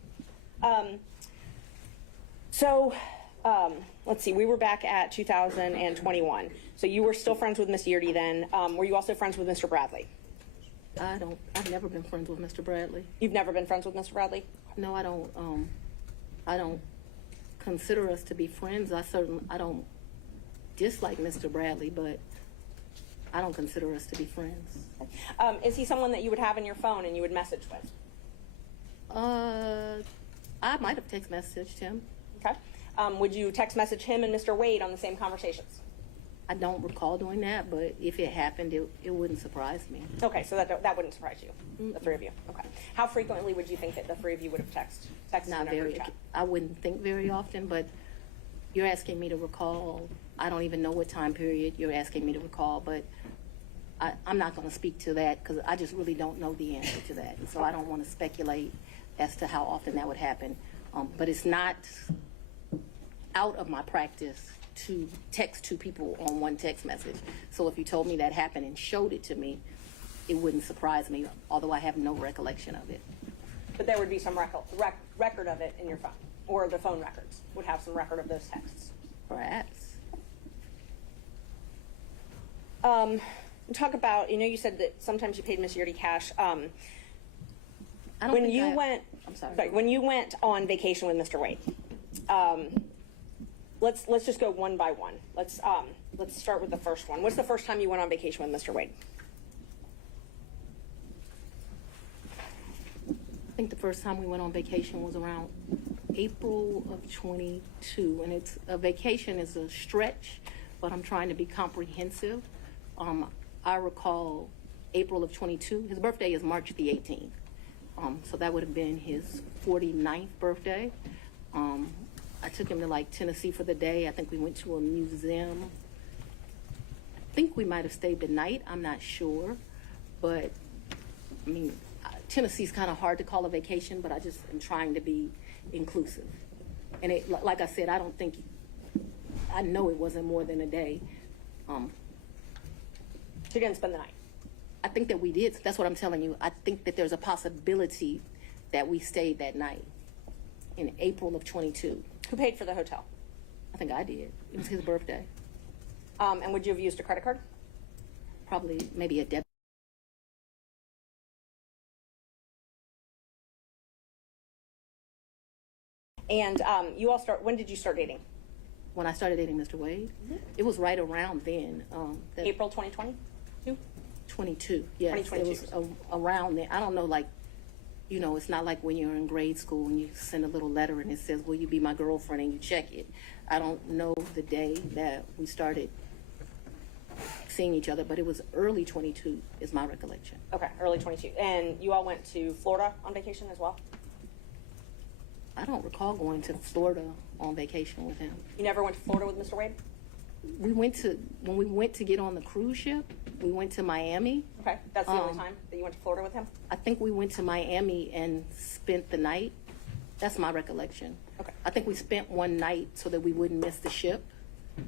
Let's see, we were back at 2021. So you were still friends with Miss Yeardy then. Were you also friends with Mr. Bradley? I've never been friends with Mr. Bradley. You've never been friends with Mr. Bradley? No, I don't consider us to be friends. I don't dislike Mr. Bradley, but I don't consider us to be friends. Is he someone that you would have in your phone and you would message with? I might have text messaged him. Okay. Would you text message him and Mr. Wade on the same conversations? I don't recall doing that, but if it happened, it wouldn't surprise me. Okay, so that wouldn't surprise you, the three of you. Okay. How frequently would you think that the three of you would have texted Not in a group very. chat? I wouldn't think very often, but you're asking me to recall. I don't even know what time period you're asking me to recall, but I'm not going to speak to that because I just really don't know the answer to that. So I don't want to speculate as to how often that would happen. But it's not out of my practice to text two people on one text message. So if you told me that happened and showed it to me, it wouldn't surprise me, although I have no recollection of it. But there would be some record of it in your phone, or the phone records would have some record of those texts. Perhaps. Talk about, you said that sometimes you paid Miss Yeardy cash. I don't When think you I- went, I'm sorry. when you went on vacation with Mr. Wade, let's just go one by one. Let's start with the first one. What's the first time you went on vacation with Mr. Wade? I think the first time we went on vacation was around April of 22, and a vacation is a stretch, but I'm trying to be comprehensive. I recall April of 22. His birthday is March the 18th, so that would have been his 49th birthday. I took him to Tennessee for the day. I think we went to a museum. I think we might have stayed the night. I'm not sure, but I mean, Tennessee's kind of hard to call a vacation, but I just am trying to be inclusive. And like I said, I know it wasn't more than a day. You didn't spend the night. I think that we did. That's what I'm telling you. I think that there's a possibility that we stayed that night in April of 22. Who paid for the hotel? I think I did. It was his birthday. And would you have used a credit card? Probably maybe a debit. And when did you start dating? When I started dating Mr. Wade, it was right around then. April 2020? 22, yes. 2022. It was around then. I don't know, like, you know, it's not like when you're in grade school and you send a little letter and it says, will you be my girlfriend, and you check it. I don't know the day that we started seeing each other, but it was early 22 is my recollection. Okay, early 22. And you all went to Florida on vacation as well? I don't recall going to Florida on vacation with him. You never went to Florida with Mr. Wade? When we went to get on the cruise ship, we went to Miami. Okay, that's the only time that you went to Florida with him? I think we went to Miami and spent the night. That's my recollection. Okay. I think we spent one night so that we wouldn't miss the ship.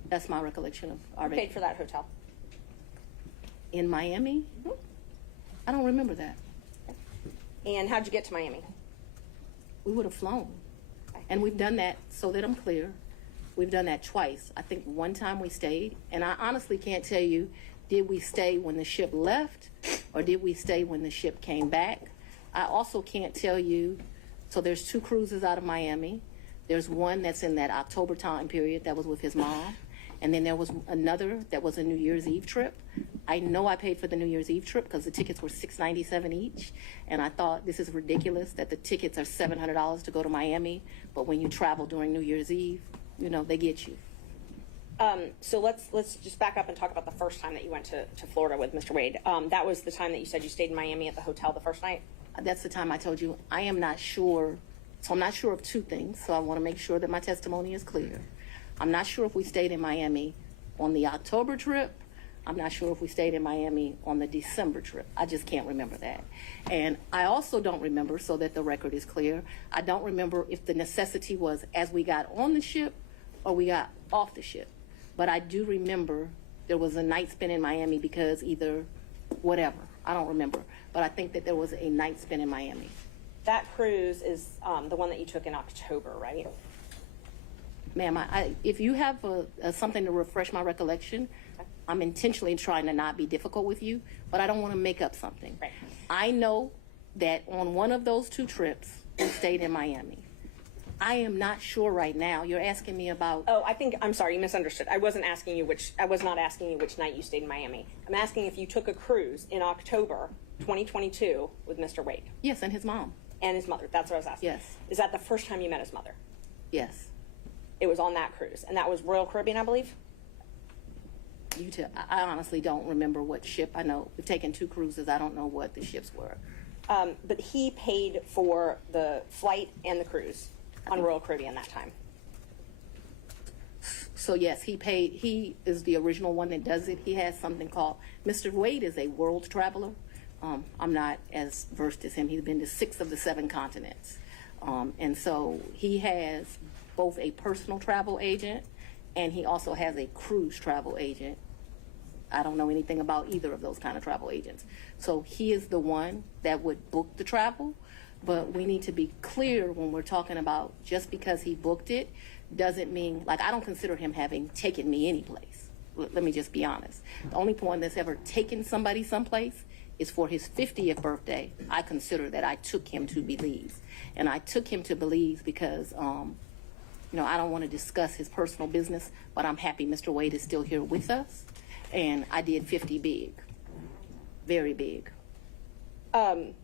That's my recollection of our Who paid vacation. for that hotel? In Miami? I don't remember that. And how'd you get to Miami? We would have flown. And we've done that, so that I'm clear, we've done that twice. I think one time we stayed, and I honestly can't tell you, did we stay when the ship left or did we stay when the ship came back? I also can't tell you, so there's 2 cruises out of Miami. There's one that's in that October time period that was with his mom. And then there was another that was a New Year's Eve trip. I know I paid for the New Year's Eve trip because the tickets were $697 each. And I thought, this is ridiculous that the tickets are $700 to go to Miami. But when you travel during New Year's Eve, you know, they get you. So let's just back up and talk about the first time that you went to Florida with Mr. Wade. That was the time that you said you stayed in Miami at the hotel the first night? That's the time I told you I am not sure. So I'm not sure of 2 things. So I want to make sure that my testimony is clear. I'm not sure if we stayed in Miami on the October trip. I'm not sure if we stayed in Miami on the December trip. I just can't remember that. And I also don't remember, so that the record is clear, I don't remember if the necessity was as we got on the ship or we got off the ship. But I do remember there was a night spent in Miami because either whatever. I don't remember. But I think that there was a night spent in Miami. That cruise is the one that you took in October, right? Ma'am, if you have something to refresh my recollection, I'm intentionally trying to not be difficult with you, but I don't want to make up something. Right. I know that on one of those 2 trips, we stayed in Miami. I am not sure right now. You're asking me about. Oh, I'm sorry, you misunderstood. I was not asking you which night you stayed in Miami. I'm asking if you took a cruise in October 2022 with Mr. Wade. Yes, and his mom. And his mother. That's what I was asking. Yes. Is that the first time you met his mother? Yes. It was on that cruise, and that was Royal Caribbean, I believe? I honestly don't remember what ship. I know we've taken 2 cruises. I don't know what the ships were. But he paid for the flight and the cruise on Royal Caribbean that time. So yes, he paid. He is the original one that does it. He has something called, Mr. Wade is a world traveler. I'm not as versed as him. He's been to 6 of the 7 continents. And so he has both a personal travel agent and he also has a cruise travel agent. I don't know anything about either of those kind of travel agents. So he is the one that would book the travel, but we need to be clear when we're talking about just because he booked it doesn't mean, like, I don't consider him having taken me any place. Let me just be honest. The only point that's ever taken somebody someplace is for his 50th birthday. I consider that I took him to Belize. And I took him to Belize because, I don't want to discuss his personal business, but I'm happy Mr. Wade is still here with us. And I did 50 big, very big.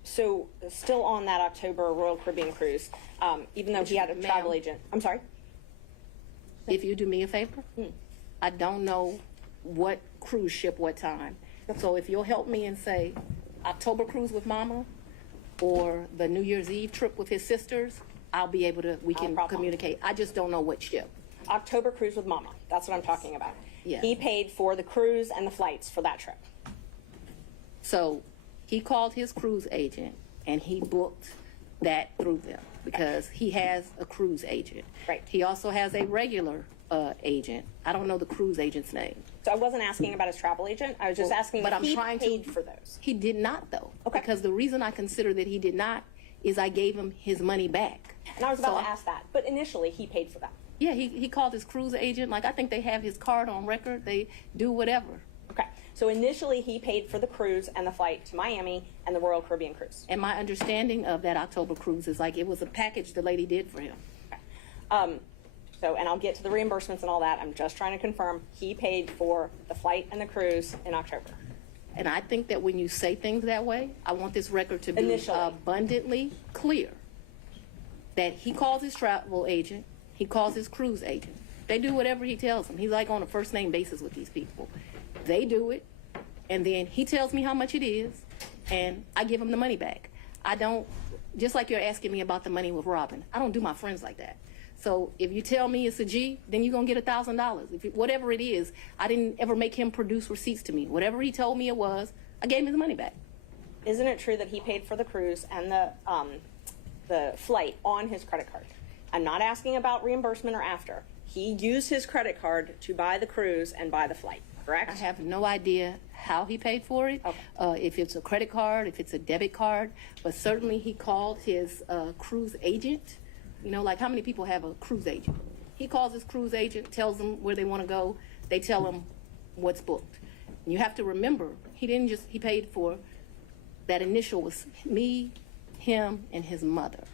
So still on that October Royal Caribbean cruise, even though he had a travel agent. I'm sorry? If you do me a favor, I don't know what cruise ship, what time. So if you'll help me and say October cruise with Mama or the New Year's Eve trip with his sisters, I'll be able to, we can communicate. I just don't know what ship. October cruise with Mama. That's what I'm talking about. Yeah. He paid for the cruise and the flights for that trip. So he called his cruise agent and he booked that through them because he has a cruise agent. Right. He also has a regular agent. I don't know the cruise agent's name. So I wasn't asking about his travel agent. I was just asking if he paid for those. He did not, though. Okay. Because the reason I consider that he did not is I gave him his money back. And I was about to ask that. But initially, he paid for them. Yeah, he called his cruise agent. Like, I think they have his card on record. They do whatever. Okay. So initially, he paid for the cruise and the flight to Miami and the Royal Caribbean cruise. And my understanding of that October cruise is like it was a package the lady did for him. Okay. And I'll get to the reimbursements and all that. I'm just trying to confirm he paid for the flight and the cruise in October. And I think that when you say things that way, I want this record to be Initially. abundantly clear that he calls his travel agent, he calls his cruise agent. They do whatever he tells them. He's like on a first name basis with these people. They do it, and then he tells me how much it is, and I give him the money back. I don't, just like you're asking me about the money with Robin, I don't do my friends like that. So if you tell me it's a G, then you're going to get $1,000. Whatever it is, I didn't ever make him produce receipts to me. Whatever he told me it was, I gave him his money back. Isn't it true that he paid for the cruise and the flight on his credit card? I'm not asking about reimbursement or after. He used his credit card to buy the cruise and buy the flight, correct? I have no idea how he paid for it, Okay. if it's a credit card, if it's a debit card, but certainly he called his cruise agent. You know, like how many people have a cruise agent? He calls his cruise agent, tells them where they want to go. They tell him what's booked. And you have to remember, he paid for, that initial was me, him, and his mother.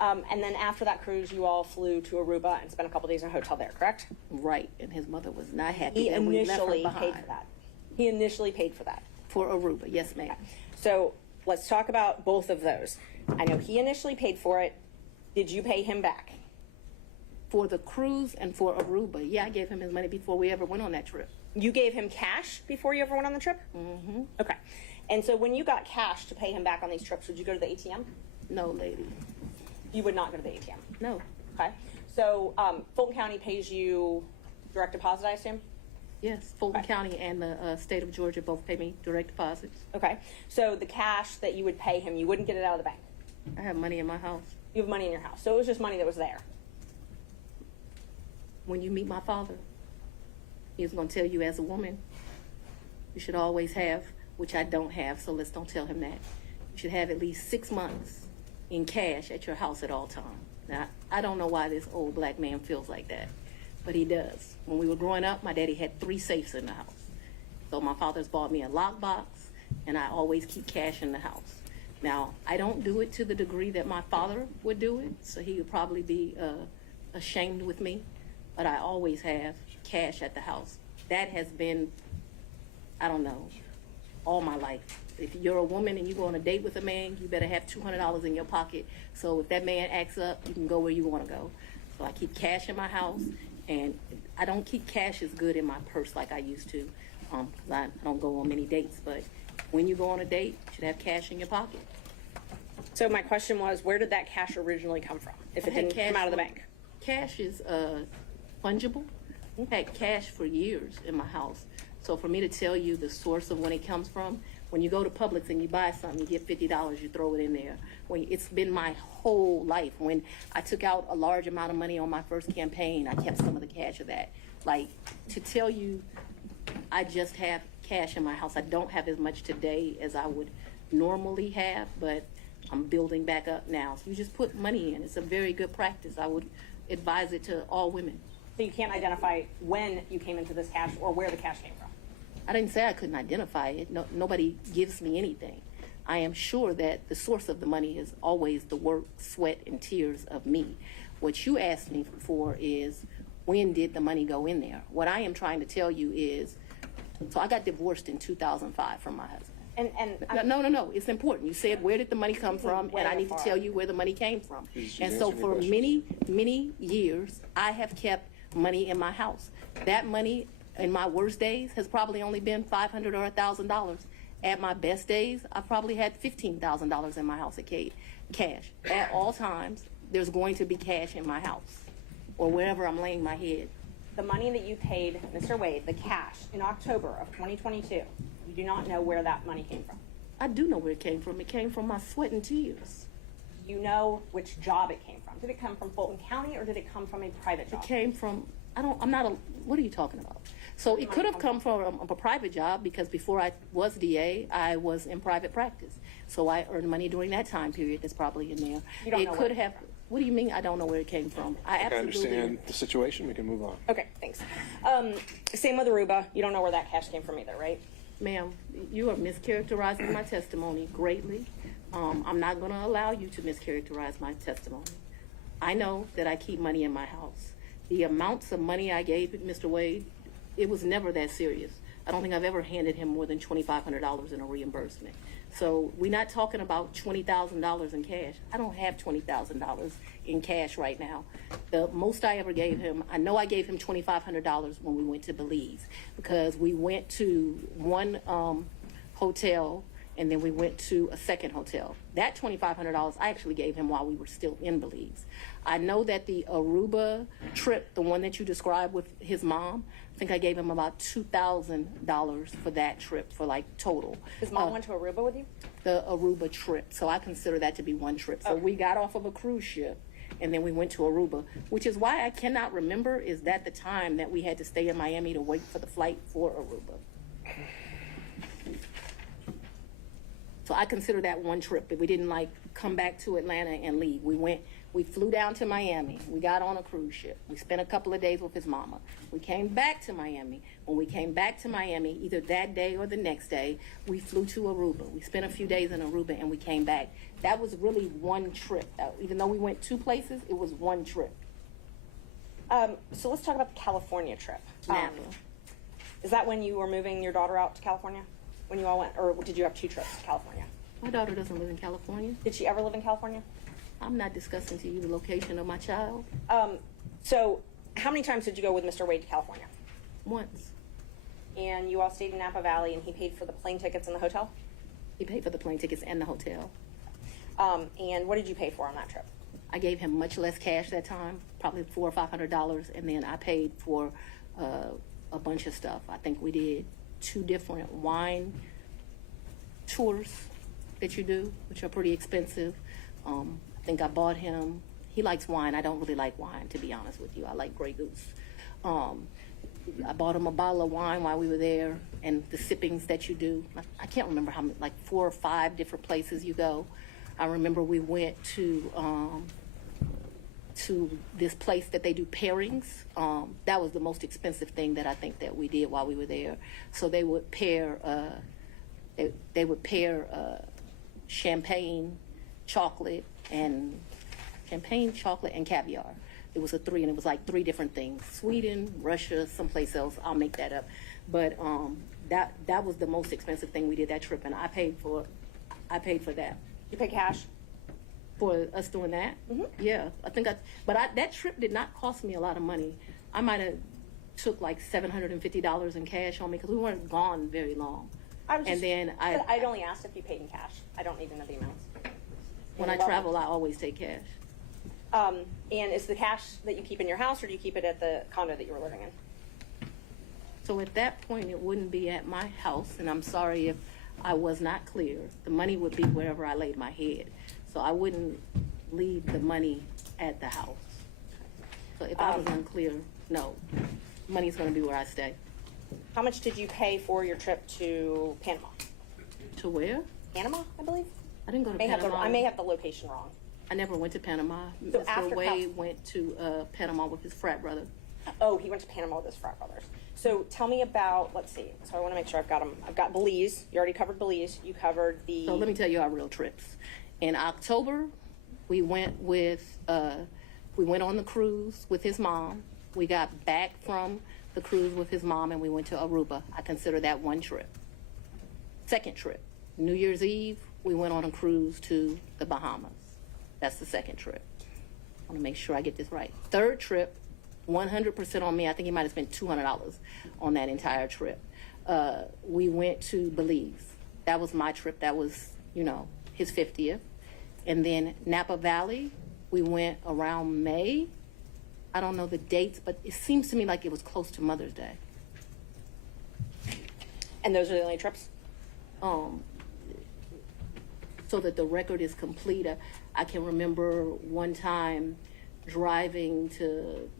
And then after that cruise, you all flew to Aruba and spent a couple days in a hotel there, correct? Right, and his mother was not happy He that we left her initially behind. paid for that. He initially paid for that. For Aruba, yes ma'am. So let's talk about both of those. I know he initially paid for it. Did you pay him back? For the cruise and for Aruba, yeah, I gave him his money before we ever went on that trip. You gave him cash before you ever went on the trip? Mm-hmm. Okay. And so when you got cash to pay him back on these trips, would you go to the ATM? No, lady, You would not go to the ATM. no. Okay. So Fulton County pays you direct deposit, I assume? Yes, Fulton Okay. County and the state of Georgia both pay me direct deposits. Okay. So the cash that you would pay him, you wouldn't get it out of the bank. I have money in my house. You have money in your house. So it was just money that was there. When you meet my father, he's going to tell you as a woman, you should always have, which I don't have, so let's don't tell him that. You should have at least 6 months in cash at your house at all times. Now, I don't know why this old black man feels like that, but he does. When we were growing up, my daddy had 3 safes in the house. So my father's bought me a lockbox, and I always keep cash in the house. Now, I don't do it to the degree that my father would do it, so he would probably be ashamed with me, but I always have cash at the house. That has been, I don't know, all my life. If you're a woman and you go on a date with a man, you better have $200 in your pocket. So if that man acts up, you can go where you want to go. So I keep cash in my house, and I don't keep cash as good in my purse like I used to. 'Cause I don't go on many dates, but when you go on a date, you should have cash in your pocket. So my question was, where did that cash originally come from? If it I had didn't come cash out of the from- bank. Cash is fungible. I've had cash for years in my house. So for me to tell you the source of when it comes from, when you go to Publix and you buy something, you get $50, you throw it in there. It's been my whole life. When I took out a large amount of money on my first campaign, I kept some of the cash of that. Like, to tell you I just have cash in my house. I don't have as much today as I would normally have, but I'm building back up now. So you just put money in. It's a very good practice. I would advise it to all women. So you can't identify when you came into this cash or where the cash came from. I didn't say I couldn't identify it. No, nobody gives me anything. I am sure that the source of the money is always the work, sweat, and tears of me. What you asked me for is, when did the money go in there? What I am trying to tell you is, so I got divorced in 2005 from my husband. No, it's important. You said, where did the money come from? And I need to tell you where the money came from. And so for many, many years, I have kept money in my house. That money in my worst days has probably only been $500 or $1,000. At my best days, I probably had $15,000 in my house at cash. At all times, there's going to be cash in my house or wherever I'm laying my head. The money that you paid Mr. Wade, the cash, in October of 2022, you do not know where that money came from. I do know where it came from. It came from my sweat and tears. You know which job it came from. Did it come from Fulton County or did it come from a private job? It came from, what are you talking about? So it could have come from a private job because before I was DA, I was in private practice. So I earned money during that time period that's probably in there. You don't know It where could have, what do you mean I don't know where it came from? I I absolutely understand the situation. We can move on. Okay, thanks. Same with Aruba. You don't know where that cash came from either, right? Ma'am, you are mischaracterizing my testimony greatly. I'm not going to allow you to mischaracterize my testimony. I know that I keep money in my house. The amounts of money I gave Mr. Wade, it was never that serious. I don't think I've ever handed him more than $2,500 in a reimbursement. So we're not talking about $20,000 in cash. I don't have $20,000 in cash right now. The most I ever gave him, I know I gave him $2,500 when we went to Belize, because we went to one hotel and then we went to a second hotel. That $2,500 I actually gave him while we were still in Belize. I know that the Aruba trip, the one that you described with his mom, I think I gave him about $2,000 for that trip, for like total. His mom went to Aruba with you? The Aruba trip. So I consider that to be one trip. So we got off of a cruise ship and then we went to Aruba, which is why I cannot remember is that the time that we had to stay in Miami to wait for the flight for Aruba. So I consider that one trip, but we didn't like come back to Atlanta and leave. We flew down to Miami. We got on a cruise ship. We spent a couple of days with his mama. We came back to Miami. When we came back to Miami, either that day or the next day, we flew to Aruba. We spent a few days in Aruba and we came back. That was really one trip. Even though we went two places, it was one trip. So let's talk about the California trip. Napa. Is that when you were moving your daughter out to California? When you all went, or did you have two trips to California? My daughter doesn't live in California. Did she ever live in California? I'm not discussing to you the location of my child. So how many times did you go with Mr. Wade to California? Once. And you all stayed in Napa Valley and he paid for the plane tickets and the hotel? He paid for the plane tickets and the hotel. And what did you pay for on that trip? I gave him much less cash that time, probably $400 or $500, and then I paid for a bunch of stuff. I think we did 2 different wine tours that you do, which are pretty expensive. I think I bought him, he likes wine. I don't really like wine, to be honest with you. I like Grey Goose. I bought him a bottle of wine while we were there, and the sippings that you do. I can't remember how many, like 4 or 5 different places you go. I remember we went to this place that they do pairings. That was the most expensive thing that I think that we did while we were there. So they would pair, champagne, chocolate, and caviar. It was a 3, and it was like 3 different things: Sweden, Russia, someplace else. I'll make that up, but that was the most expensive thing we did that trip, and I paid for that. You pay cash? For us doing that? Mm-hmm. Yeah, that trip did not cost me a lot of money. I might have took like $750 in cash on me because we weren't gone very long. I'd only asked if you paid in cash. I don't need to know the amounts. When I travel, I always take cash. And is the cash that you keep in your house, or do you keep it at the condo that you were living in? So at that point, it wouldn't be at my house, and I'm sorry if I was not clear. The money would be wherever I laid my head. So I wouldn't leave the money at the house. So if I was unclear, no. Money's going to be where I stay. How much did you pay for your trip to Panama? To where? Panama, I believe? I didn't go to Panama. I may have the location wrong. I never went to Panama. So Mr. Wade went to Panama with his frat brother. Oh, he went to Panama with his frat brothers. So tell me about, let's see. So I want to make sure I've got them. I've got Belize. You already covered Belize. You covered the... So let me tell you our real trips. In October, we went on the cruise with his mom. We got back from the cruise with his mom and we went to Aruba. I consider that one trip. Second trip, New Year's Eve, we went on a cruise to the Bahamas. That's the second trip. I want to make sure I get this right. Third trip, 100% on me. I think he might have spent $200 on that entire trip. We went to Belize. That was my trip. That was, his 50th. And then Napa Valley, we went around May. I don't know the dates, but it seems to me like it was close to Mother's Day. And those are the only trips? So that the record is complete, I can remember one time driving to,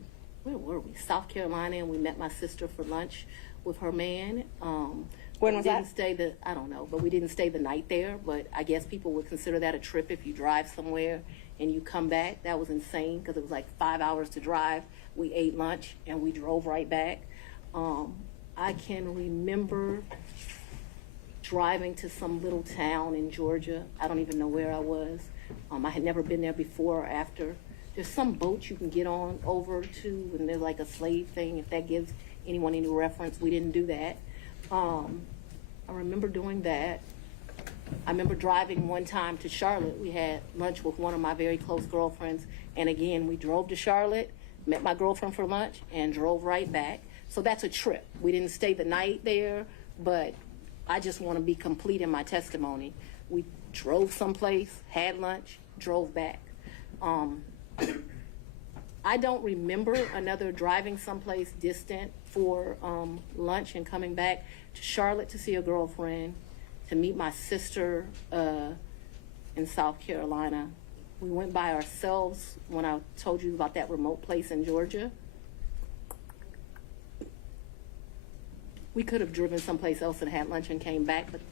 where were we? South Carolina, and we met my sister for lunch with her man. When was that? I don't know, but we didn't stay the night there. But I guess people would consider that a trip if you drive somewhere and you come back. That was insane because it was like 5 hours to drive. We ate lunch and we drove right back. I can remember driving to some little town in Georgia. I don't even know where I was. I had never been there before or after. There's some boat you can get on over to, and there's like a slave thing, if that gives anyone any reference. We didn't do that. I remember doing that. I remember driving one time to Charlotte. We had lunch with one of my very close girlfriends, and again, we drove to Charlotte, met my girlfriend for lunch, and drove right back. So that's a trip. We didn't stay the night there, but I just want to be complete in my testimony. We drove someplace, had lunch, drove back. I don't remember another driving someplace distant for lunch and coming back to Charlotte to see a girlfriend, to meet my sister in South Carolina. We went by ourselves when I told you about that remote place in Georgia. We could have driven someplace else and had lunch and came back, but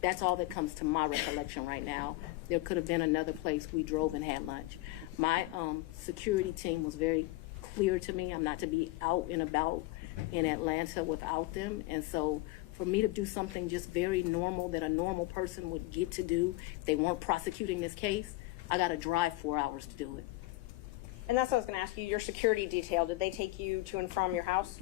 that's all that comes to my recollection right now. There could have been another place we drove and had lunch. My security team was very clear to me. I'm not to be out and about in Atlanta without them. And so for me to do something just very normal that a normal person would get to do if they weren't prosecuting this case, I got to drive 4 hours to do it. And that's what I was going to ask you. Your security detail, did they take you to and from your house?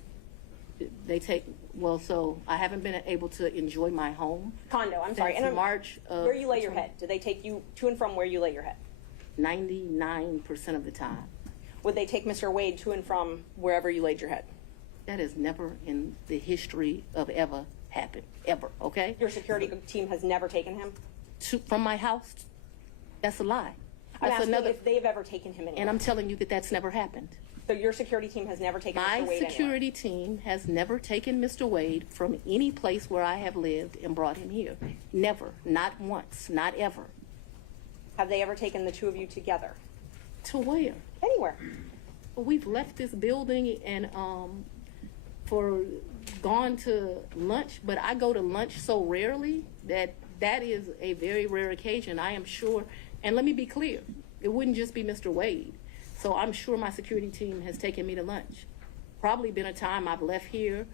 So I haven't been able to enjoy my home. Condo, I'm sorry. Since And March of where you lay your head? Did they take you to and from where you lay your head? 99% of the time. Would they take Mr. Wade to and from wherever you laid your head? That has never in the history of ever happened, ever, okay? Your security team has never taken him? From my house? That's a lie. I'm That's asking another, if they've ever taken him anywhere. and I'm telling you that that's never happened. So your security team has never taken Mr. My Wade security team has never taken Mr. Wade from any place where I have lived and brought him here. Never, not once, not ever. Have they ever taken the two of you together? To where? Anywhere. We've left this building and gone to lunch, but I go to lunch so rarely that is a very rare occasion. I am sure, and let me be clear, it wouldn't just be Mr. Wade. So I'm sure my security team has taken me to lunch. Probably been a time I've left here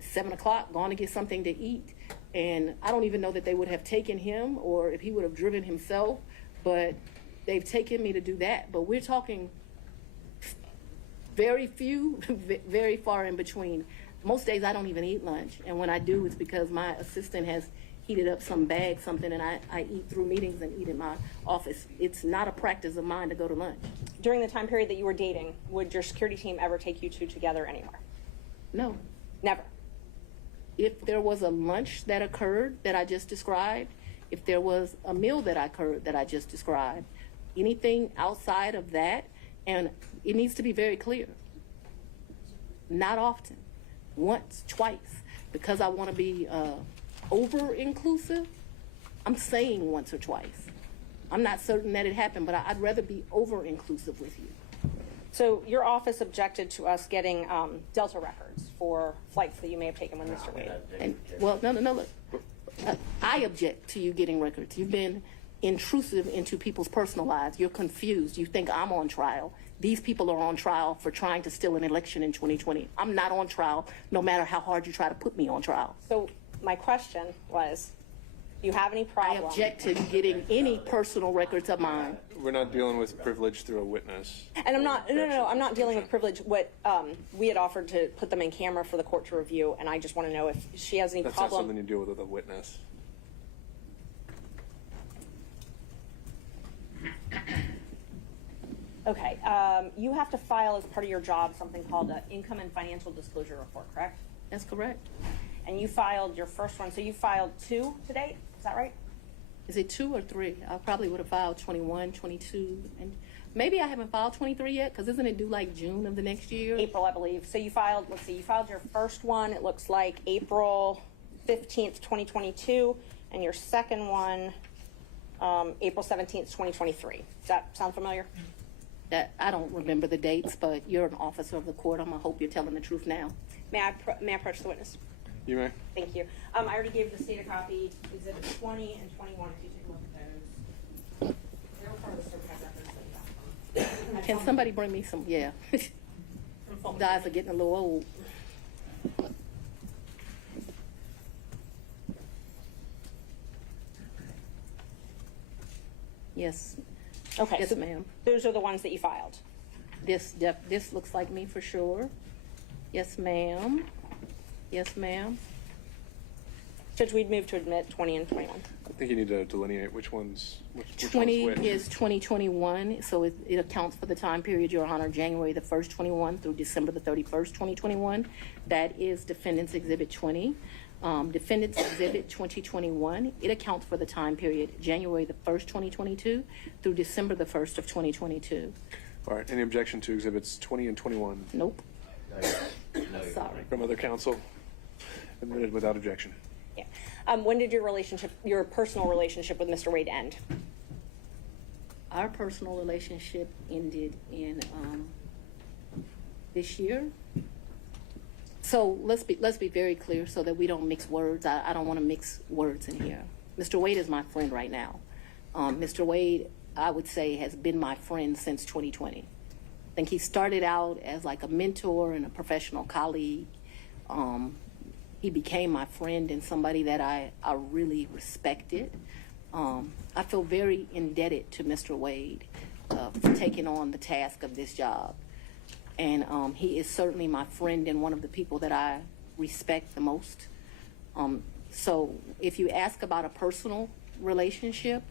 7 o'clock, gone to get something to eat, and I don't even know that they would have taken him or if he would have driven himself, but they've taken me to do that. But we're talking very few, very far in between. Most days I don't even eat lunch, and when I do, it's because my assistant has heated up some bag, something, and I eat through meetings and eat in my office. It's not a practice of mine to go to lunch. During the time period that you were dating, would your security team ever take you two together anywhere? No. Never. If there was a lunch that occurred that I just described, if there was a meal that occurred that I just described, anything outside of that, and it needs to be very clear. Not often. Once, twice. Because I want to be over-inclusive, I'm saying once or twice. I'm not certain that it happened, but I'd rather be over-inclusive with you. So your office objected to us getting Delta records for flights that you may have taken with Mr. Wade. And, well, no, look. I object to you getting records. You've been intrusive into people's personal lives. You're confused. You think I'm on trial. These people are on trial for trying to steal an election in 2020. I'm not on trial, no matter how hard you try to put me on trial. So my question was, do you have any I problem? object to you getting any personal records of mine. We're not dealing with privilege through a witness. And I'm not, no, I'm not dealing with privilege. What we had offered to put them in camera for the court to review, and I just want to know if she has any That's not problem. something you deal with a witness. Okay, you have to file as part of your job something called an income and financial disclosure report, correct? That's correct. And you filed your first one, so you filed 2 to date, is that right? Is it 2 or 3? I probably would have filed 21, 22, and maybe I haven't filed 23 yet, because isn't it due like June of the next year? April, I believe. So you filed, let's see, you filed your first one, it looks like April 15th, 2022, and your second one, April 17th, 2023. Does that sound familiar? That I don't remember the dates, but you're an officer of the court. I'm gonna hope you're telling the truth now. May I approach the witness? You may. Thank you. I already gave the state a copy, exhibits 20 and 21, if you take a look at those. They're part of the certified records. Can somebody bring me some? Yeah. Guys are getting a little old. Yes. Okay. Yes, so ma'am. Those are the ones that you filed. This looks like me for sure. Yes, ma'am. Yes, ma'am. Judge, we'd move to admit 20 and 21. I think you need to delineate which one's which 20 one's which. is 2021, so it accounts for the time period, Your Honor, January the 1st, 21 through December the 31st, 2021. That is Defendant's Exhibit 20. Defendant's Exhibit 2021, it accounts for the time period January the 1st, 2022 through December the 1st of 2022. All right. Any objection to exhibits 20 and 21 Nope. No, Sorry. from other counsel? Admitted without objection. Yeah. When did your personal relationship with Mr. Wade end? Our personal relationship ended in this year. So let's be very clear so that we don't mix words. I don't want to mix words in here. Mr. Wade is my friend right now. Mr. Wade, I would say, has been my friend since 2020. I think he started out as like a mentor and a professional colleague. He became my friend and somebody that I really respected. I feel very indebted to Mr. Wade for taking on the task of this job. And he is certainly my friend and one of the people that I respect the most. So if you ask about a personal relationship,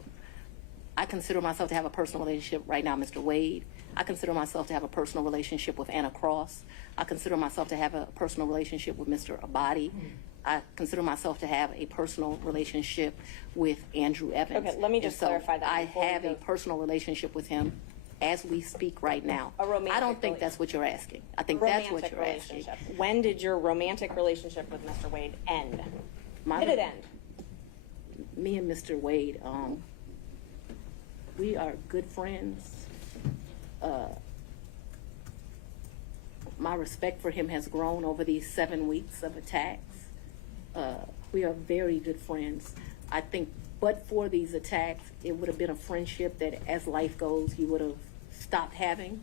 I consider myself to have a personal relationship right now, Mr. Wade. I consider myself to have a personal relationship with Anna Cross. I consider myself to have a personal relationship with Mr. Abadi. I consider myself to have a personal relationship with Andrew Evans. Okay, let me just clarify that I before we have a go. personal relationship with him as we speak right now. A romantic I don't think relationship. that's what you're asking. I think that's what Romantic you're asking. relationship. When did your romantic relationship with Mr. Wade end? My- Did it end? Me and Mr. Wade, we are good friends. My respect for him has grown over these 7 weeks of attacks. We are very good friends. I think, but for these attacks, it would have been a friendship that, as life goes, you would have stopped having.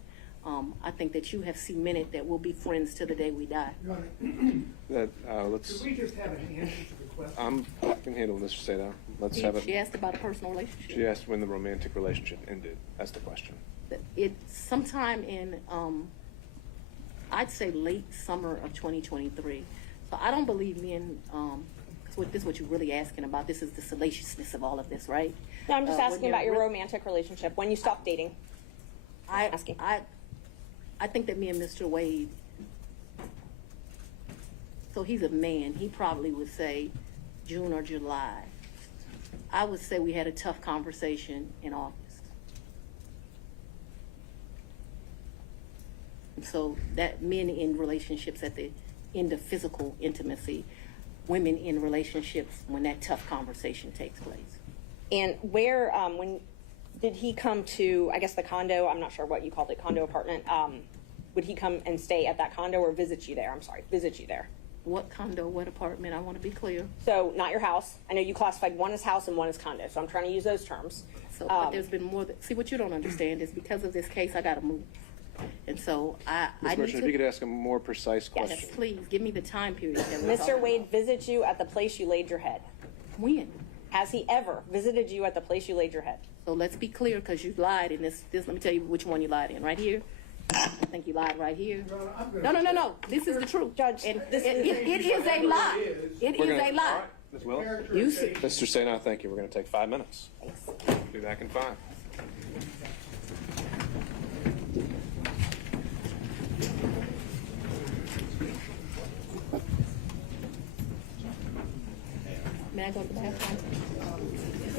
I think that you have cemented that we'll be friends till the day we die. Your Honor, That let's. could we just have an answer to the question? I can handle Mr. Seda. Let's have She it. asked about a personal relationship. She asked when the romantic relationship ended. That's the question. It sometime in I'd say late summer of 2023. So I don't believe me in this is what you're really asking about. This is the salaciousness of all of this, right? No, I'm just When asking you're about your re- romantic relationship. When you stopped dating. Asking. I think that me and Mr. Wade, so he's a man, he probably would say June or July. I would say we had a tough conversation in August. So that men in relationships at the end of physical intimacy, women in relationships when that tough conversation takes place. And where, when did he come to, I guess, the condo? I'm not sure what you called it, condo apartment. Would he come and stay at that condo or visit you there? I'm sorry, visit you there. What condo, what apartment? I want to be clear. So not your house. I know you classified one as house and one as condo, so I'm trying to use those terms. So, but there's been more. See, what you don't understand is because of this case, I got to move, and so I Ms. need Merchant, if you could ask a more precise Yes. question. Please give me the time period. That we're Mr. talking Wade about. visits you at the place you laid your head. When? Has he ever visited you at the place you laid your head? So let's be clear, because you lied in this. Let me tell you which one you lied in. Right here. I think you lied right here. Your Honor, I'm gonna No. This is the truth, Judge, And this it is a lie. It is a lie. Ms. Willis? You see. Mr. Seda, thank you. We're going to take 5 minutes. Be back in 5. May I go to the bathroom?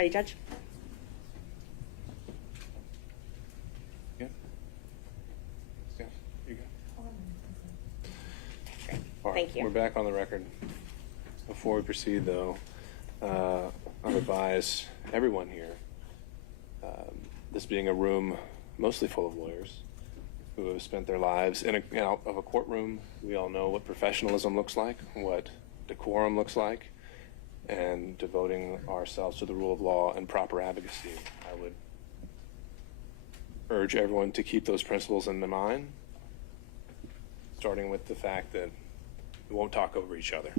Ready, Judge? Yeah. Yeah, you go. All right, Thank you. We're back on the record. Before we proceed, though, I'll advise everyone here, this being a room mostly full of lawyers who have spent their lives in and out of a courtroom. We all know what professionalism looks like, what decorum looks like, and devoting ourselves to the rule of law and proper advocacy. I would urge everyone to keep those principles in mind, starting with the fact that we won't talk over each other.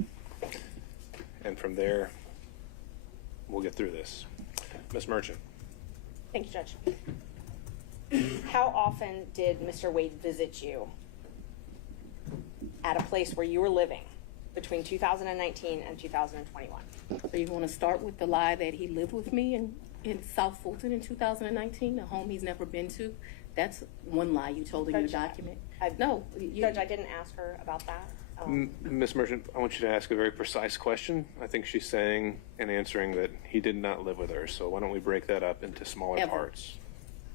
And from there, we'll get through this. Ms. Merchant. Thank you, Judge. How often did Mr. Wade visit you at a place where you were living between 2019 and 2021? So you want to start with the lie that he lived with me in South Fulton in 2019, a home he's never been to? That's one lie you told in your Judge, document. No, Judge, I didn't ask her about that. Ms. Merchant, I want you to ask a very precise question. I think she's saying and answering that he did not live with her. So why don't we break that up into smaller Ever. parts?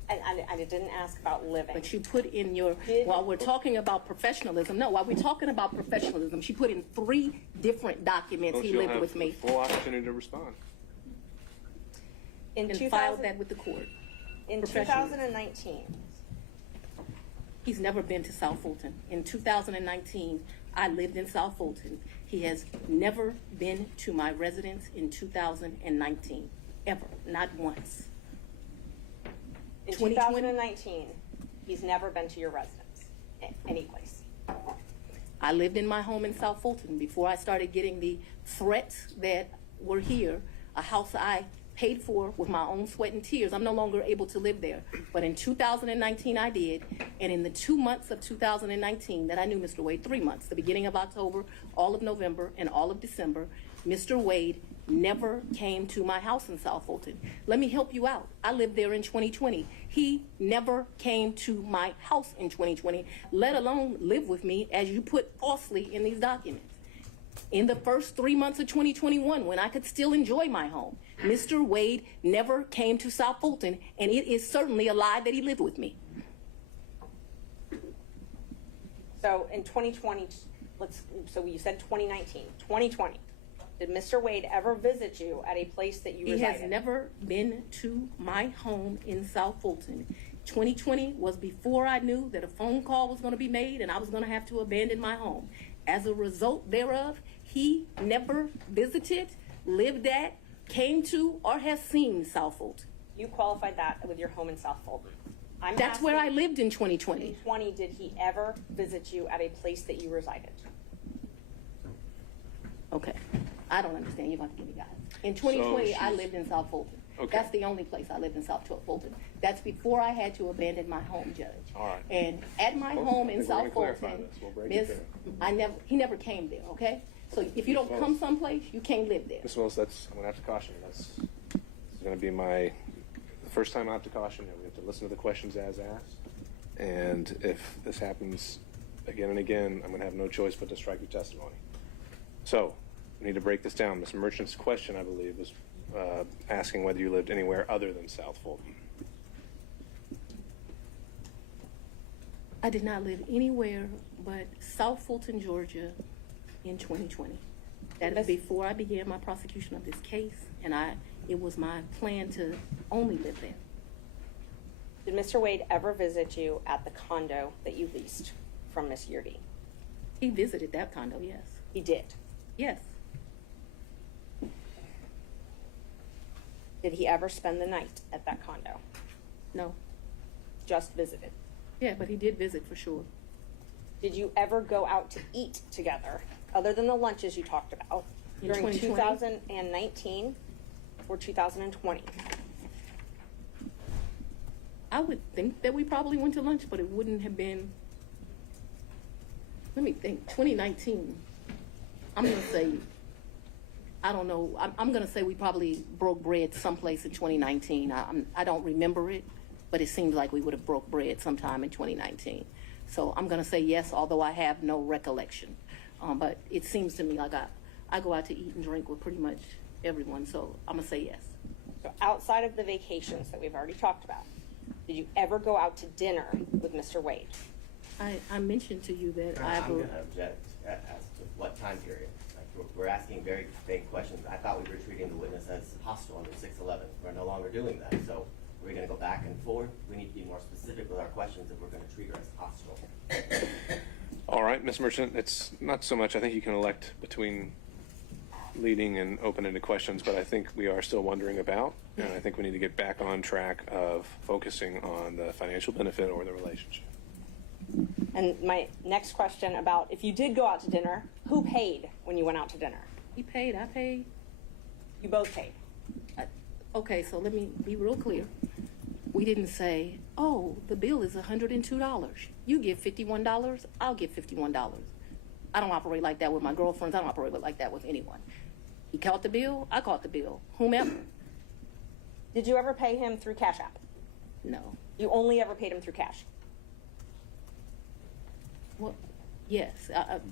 I didn't ask about living. But you put in your, while we're talking about professionalism, while we're talking about professionalism, she put in 3 different documents Well, he she'll lived have with me full opportunity to respond. In and 2000 filed that with the court. in professionally. 2019, He's never been to South Fulton. In 2019, I lived in South Fulton. He has never been to my residence in 2019, ever, not once. in 2020? 2019, he's never been to your residence, any place. I lived in my home in South Fulton before I started getting the threats that were here, a house I paid for with my own sweat and tears. I'm no longer able to live there. But in 2019, I did. And in the 2 months of 2019 that I knew Mr. Wade, 3 months, the beginning of October, all of November, and all of December, Mr. Wade never came to my house in South Fulton. Let me help you out. I lived there in 2020. He never came to my house in 2020, let alone live with me, as you put falsely in these documents. In the first 3 months of 2021, when I could still enjoy my home, Mr. Wade never came to South Fulton, and it is certainly a lie that he lived with me. So in 2020, so you said 2019, 2020, did Mr. Wade ever visit you at a place that you He resided? has never been to my home in South Fulton. 2020 was before I knew that a phone call was going to be made and I was going to have to abandon my home. As a result thereof, he never visited, lived at, came to, or has seen South Fulton. You qualified that with your home in South Fulton. That's where I lived in 2020. In 2020, did he ever visit you at a place that you resided? Okay. I don't understand. You're going to give me guys. In 2020, I lived in South Fulton. Okay. That's the only place I lived in South Fulton. That's before I had to abandon my home, Judge. All right. And at my Well, home I in think we're South gonna clarify Fulton, this. We'll break it Miss, he never came there, okay? So if you don't Ms. come Willis. someplace, you can't live there. Ms. Willis, I'm going to have to caution you. This is going to be the first time I have to caution you. We have to listen to the questions as asked. And if this happens again and again, I'm going to have no choice but to strike your testimony. So we need to break this down. Ms. Merchant's question, I believe, was asking whether you lived anywhere other than South Fulton. I did not live anywhere but South Fulton, Georgia in 2020. That is before I began my prosecution of this case, and it was my plan to only live there. Did Mr. Wade ever visit you at the condo that you leased from Miss Yurdi? He visited that condo, yes. He did. Yes. Did he ever spend the night at that condo? No. Just visited. Yeah, but he did visit for sure. Did you ever go out to eat together, other than the lunches you talked about, In during 2020? 2019 or 2020? I would think that we probably went to lunch, but it wouldn't have been, let me think, 2019. I'm going to say, I don't know, I'm going to say we probably broke bread someplace in 2019. I don't remember it, but it seems like we would have broke bread sometime in 2019. So I'm going to say yes, although I have no recollection. But it seems to me like I go out to eat and drink with pretty much everyone, so I'm going to say yes. So outside of the vacations that we've already talked about, did you ever go out to dinner with Mr. Wade? I mentioned to you that I I'm will. going to object as to what time period. Like, we're asking very vague questions. I thought we were treating the witness as hostile under 611. We're no longer doing that. So we're going to go back and forth. We need to be more specific with our questions if we're going to treat her as hostile. All right, Ms. Merchant, it's not so much, I think you can elect between leading and open-ended questions, but I think we are still wondering about, and I think we need to get back on track of focusing on the financial benefit or the relationship. And my next question about if you did go out to dinner, who paid when you went out to dinner? He paid. I paid. You both paid. Okay, so let me be real clear. We didn't say, oh, the bill is $102. You give $51, I'll give $51. I don't operate like that with my girlfriends. I don't operate like that with anyone. He caught the bill, I caught the bill. Whomever. Did you ever pay him through Cash App? No. You only ever paid him through cash? Well, yes.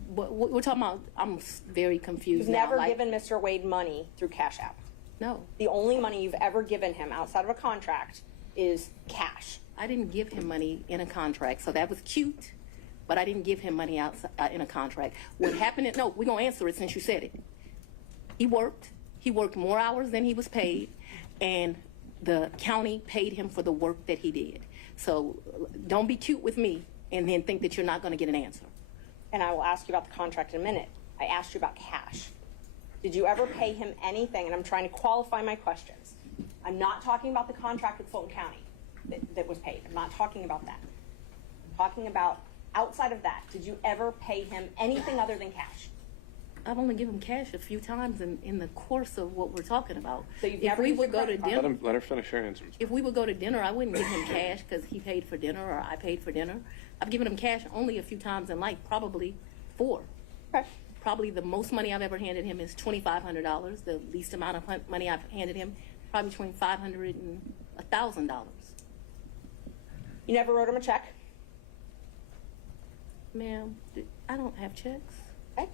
What we're talking about, I'm very confused You've now. never Like, given Mr. Wade money through Cash App? No. The only money you've ever given him outside of a contract is cash. I didn't give him money in a contract, so that was cute, but I didn't give him money outside in a contract. What happened? No, we're gonna answer it since you said it. He worked more hours than he was paid, and the county paid him for the work that he did. So don't be cute with me and then think that you're not going to get an answer. And I will ask you about the contract in a minute. I asked you about cash. Did you ever pay him anything? And I'm trying to qualify my questions. I'm not talking about the contract with Fulton County that was paid. I'm not talking about that. I'm talking about outside of that. Did you ever pay him anything other than cash? I've only given cash a few times in the course of what we're talking about. So you've if never we used would your go to credit card? dinner, Let her finish her answers. if we would go to dinner, I wouldn't give him cash because he paid for dinner or I paid for dinner. I've given him cash only a few times in life, probably 4. Okay. Probably the most money I've ever handed him is $2,500. The least amount of money I've handed him, probably between $500 and $1,000. You never wrote him a check? Ma'am, I don't have checks. Okay.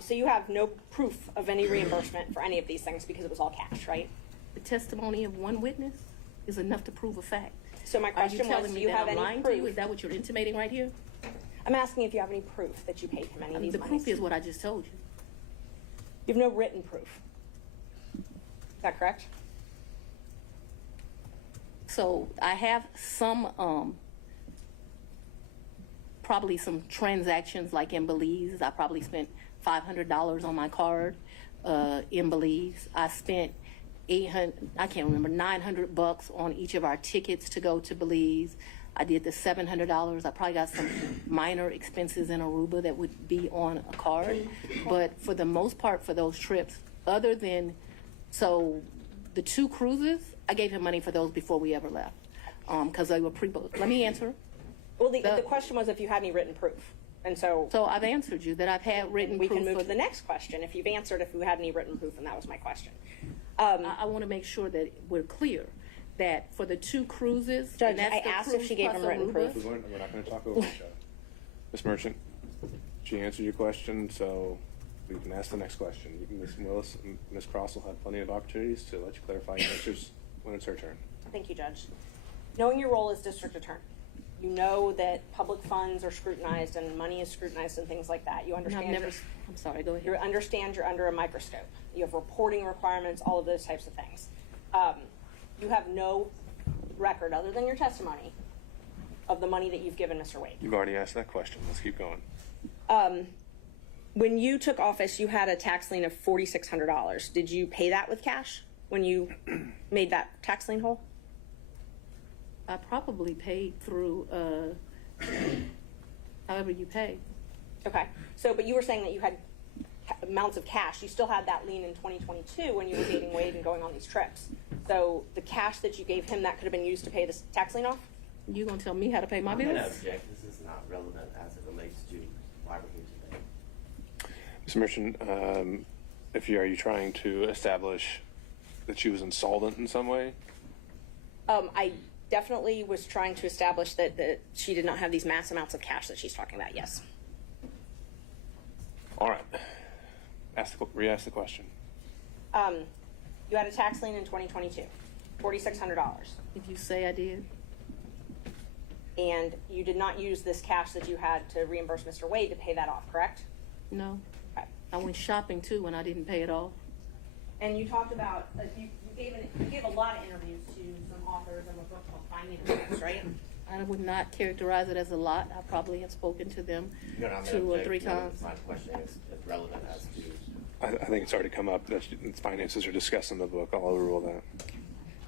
So you have no proof of any reimbursement for any of these things because it was all cash, right? The testimony of one witness is enough to prove a fact. So my Are you question was, telling do me you that have I'm any lying to you? proof? Is that what you're intimating right here? I'm asking if you have any proof that you paid him any of these The monies. proof is what I just told you. You have no written proof. Is that correct? So I have some, probably some transactions like in Belize. I probably spent $500 on my card in Belize. I spent $900 on each of our tickets to go to Belize. I did the $700. I probably got some minor expenses in Aruba that would be on a card. But for the most part, for those trips, other than, so the 2 cruises, I gave him money for those before we ever left because they were pre-booked. Let me answer. Well, the question was if you had any written proof. And so I've answered you that I've had written we proof. can move for to the next question. If you've answered if you had any written proof, and that was my question. I want to make sure that we're clear that for the 2 cruises, Judge, and that's I the asked if cruise she gave plus him written Aruba. proof. We're not going to talk over each other. Ms. Merchant, she answered your question, so we can ask the next question. Ms. Willis and Ms. Cross will have plenty of opportunities to let you clarify your answers when it's her turn. Thank you, Judge. Knowing your role as district attorney, you know that public funds are scrutinized and money is scrutinized and things like that. You And understand. I've never. I'm sorry. Go ahead. You understand you're under a microscope. You have reporting requirements, all of those types of things. You have no record other than your testimony of the money that you've given Mr. Wade. You've already asked that question. Let's keep going. When you took office, you had a tax lien of $4,600. Did you pay that with cash when you made that tax lien whole? I probably paid through however you pay. Okay. So, but you were saying that you had amounts of cash. You still had that lien in 2022 when you were dating Wade and going on these trips. So the cash that you gave him, that could have been used to pay this tax lien off? You gonna tell me how to pay my I'm bills? going to object. This is not relevant as it relates to why we're here today. Ms. Merchant, are you trying to establish that she was insolvent in some way? I definitely was trying to establish that she did not have these mass amounts of cash that she's talking about, yes. All right. Re-ask the question. You had a tax lien in 2022, $4,600. If you say I did, And you did not use this cash that you had to reimburse Mr. Wade to pay that off, correct? no. Okay. I went shopping too when I didn't pay it off. And you talked about, you gave a lot of interviews to some authors of a book called Finance, right? I would not characterize it as a lot. I probably have spoken to them You know, I'm gonna 2 or object. 3 You know, times. My question is relevant as to, I think it's already come up that finances are discussed in the book. I'll overrule that.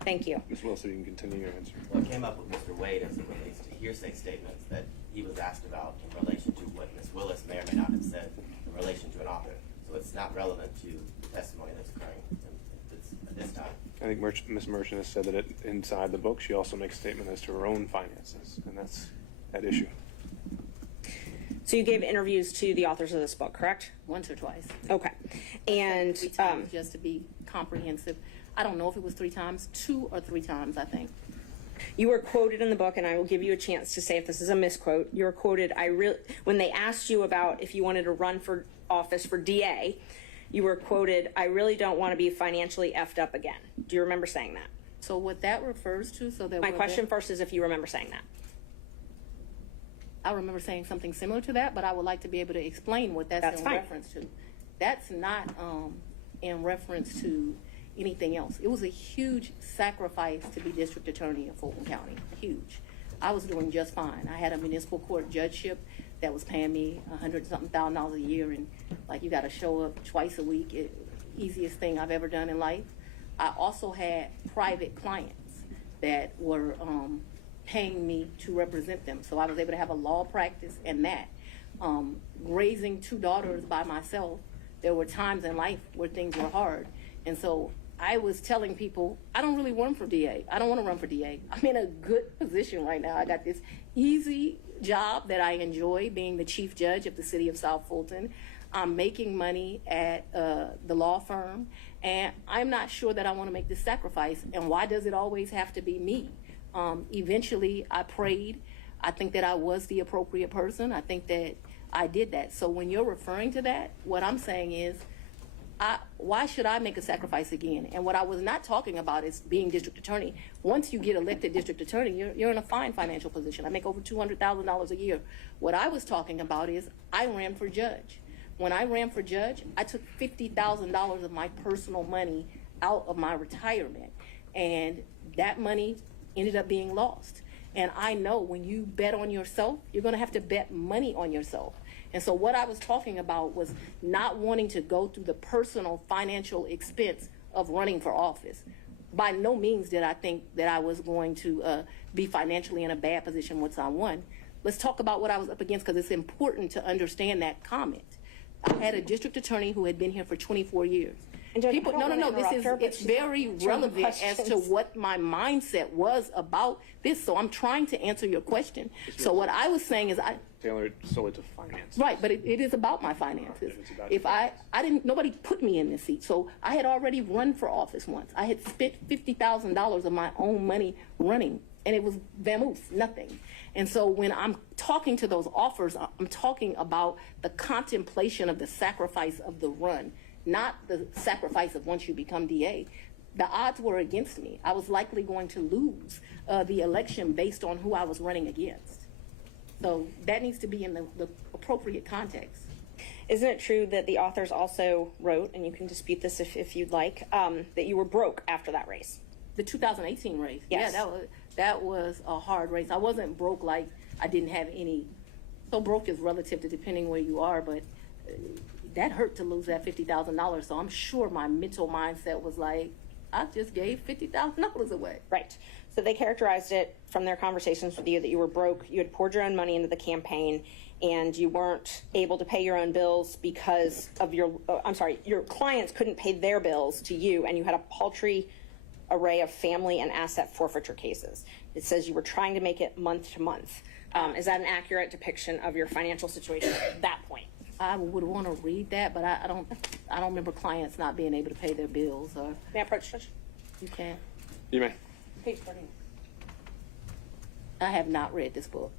Thank you. Ms. Wilson, you can continue your answer. what came up with Mr. Wade as it relates to hearsay statements that he was asked about in relation to what Ms. Willis may or may not have said in relation to an author. So it's not relevant to the testimony that's occurring at this time. I think Ms. Merchant has said that inside the book, she also makes a statement as to her own finances, and that's at issue. So you gave interviews to the authors of this book, correct? Once or twice. Okay. And 3 times, just to be comprehensive. I don't know if it was 3 times, 2 or 3 times, I think. you were quoted in the book, and I will give you a chance to say if this is a misquote. You were quoted, when they asked you about if you wanted to run for office for DA, you were quoted, "I really don't want to be financially effed up again." Do you remember saying that? So what that refers to, so that My question first is if you remember saying that. I remember saying something similar to that, but I would like to be able to explain what that's in fine. reference to. That's not in reference to anything else. It was a huge sacrifice to be district attorney in Fulton County. Huge. I was doing just fine. I had a municipal court judgeship that was paying me $100-something thousand a year, and like you got to show up twice a week. Easiest thing I've ever done in life. I also had private clients that were paying me to represent them, so I was able to have a law practice and that. Raising 2 daughters by myself, there were times in life where things were hard, and so I was telling people, I don't really run for DA. I don't want to run for DA. I'm in a good position right now. I got this easy job that I enjoy, being the chief judge of the city of South Fulton. I'm making money at the law firm, and I'm not sure that I want to make this sacrifice. And why does it always have to be me? Eventually, I prayed. I think that I was the appropriate person. I think that I did that. So when you're referring to that, what I'm saying is, why should I make a sacrifice again? And what I was not talking about is being district attorney. Once you get elected district attorney, you're in a fine financial position. I make over $200,000 a year. What I was talking about is I ran for judge. When I ran for judge, I took $50,000 of my personal money out of my retirement, and that money ended up being lost. And I know when you bet on yourself, you're going to have to bet money on yourself. And so what I was talking about was not wanting to go through the personal financial expense of running for office. By no means did I think that I was going to be financially in a bad position once I won. Let's talk about what I was up against, because it's important to understand that comment. I had a district attorney who had been here for 24 years. And Judge, People, I don't no, wanna interrupt her, but it's she's very answering relevant as to questions. what my mindset was about this. So I'm trying to answer your question. So what I was saying is Tailored solely to finance. right, but it is about my finances. If it's about If I didn't, nobody put me in this seat. So I had already run for office once. I had spent $50,000 of my own money running, and it was vamoose, nothing. And so when I'm talking to those offers, I'm talking about the contemplation of the sacrifice of the run, not the sacrifice of once you become DA. The odds were against me. I was likely going to lose the election based on who I was running against. So that needs to be in the appropriate context. Isn't it true that the authors also wrote, and you can dispute this if you'd like, that you were broke after that race? The 2018 race. Yes. Yeah, that was a hard race. I wasn't broke like I didn't have any. So broke is relative to depending where you are, but that hurt to lose that $50,000. So I'm sure my mental mindset was like, I just gave $50,000 away. Right. So they characterized it from their conversations with you that you were broke, you had poured your own money into the campaign, and you weren't able to pay your own bills because of your clients couldn't pay their bills to you, and you had a paltry array of family and asset forfeiture cases. It says you were trying to make it month to month. Is that an accurate depiction of your financial situation at that point? I would want to read that, but I don't remember clients not being able to pay their bills. Or May I approach, Judge? you can't. You may. Page 14. I have not read this book.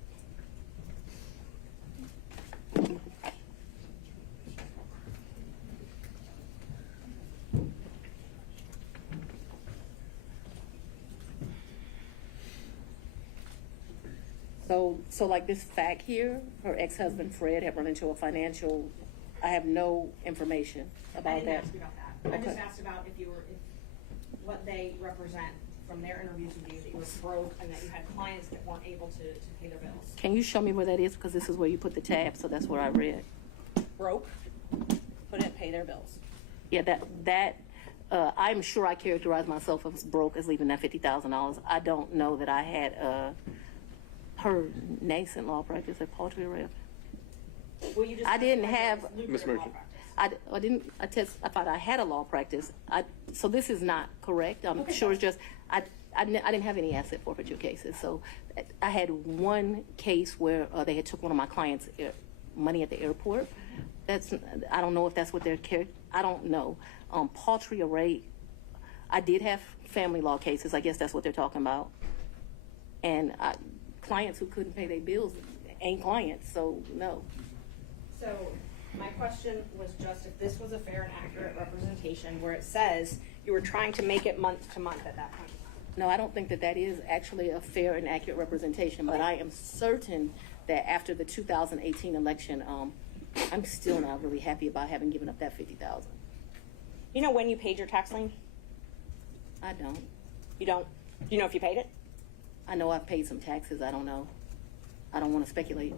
So like this fact here, her ex-husband Fred had run into a financial, I have no information I about didn't that. ask you about that. I just Okay. asked about if what they represent from their interviews with you, that you were broke and that you had clients that weren't able to pay their bills. Can you show me where that is? Because this is where you put the tab, so that's where I read. Broke, couldn't pay their bills. Yeah, I'm sure I characterized myself as broke as leaving that $50,000. I don't know that I had her nascent law practice at Paltry Rev. Well, you just I didn't have- Ms. Merchant. I thought I had a law practice. So this is not correct. I'm sure it's just, I didn't have any asset forfeiture cases. So I had one case where they had took one of my clients' money at the airport. I don't know if that's what I don't know. Paltry array, I did have family law cases. I guess that's what they're talking about. And clients who couldn't pay their bills ain't clients, so no. So my question was just if this was a fair and accurate representation where it says you were trying to make it month to month at that point. No, I don't think that is actually a fair and accurate representation, but I am certain that after the 2018 election, I'm still not really happy about having given up that $50,000. You know when you paid your tax lien? I don't. You don't? Do you know if you paid it? I know I've paid some taxes. I don't know. I don't want to speculate.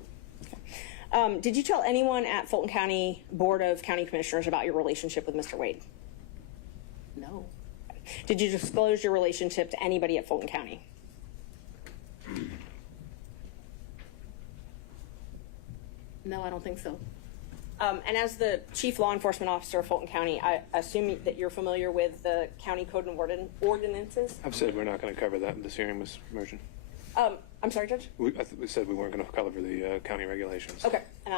Did you tell anyone at Fulton County Board of County Commissioners about your relationship with Mr. Wade? No. Did you disclose your relationship to anybody at Fulton County? No, I don't think so. And as the Chief Law Enforcement Officer of Fulton County, I assume that you're familiar with the county code and ordinances? I've said we're not going to cover that in this hearing, Ms. Merchant. I'm sorry, Judge? We said we weren't going to cover the county regulations. Okay, and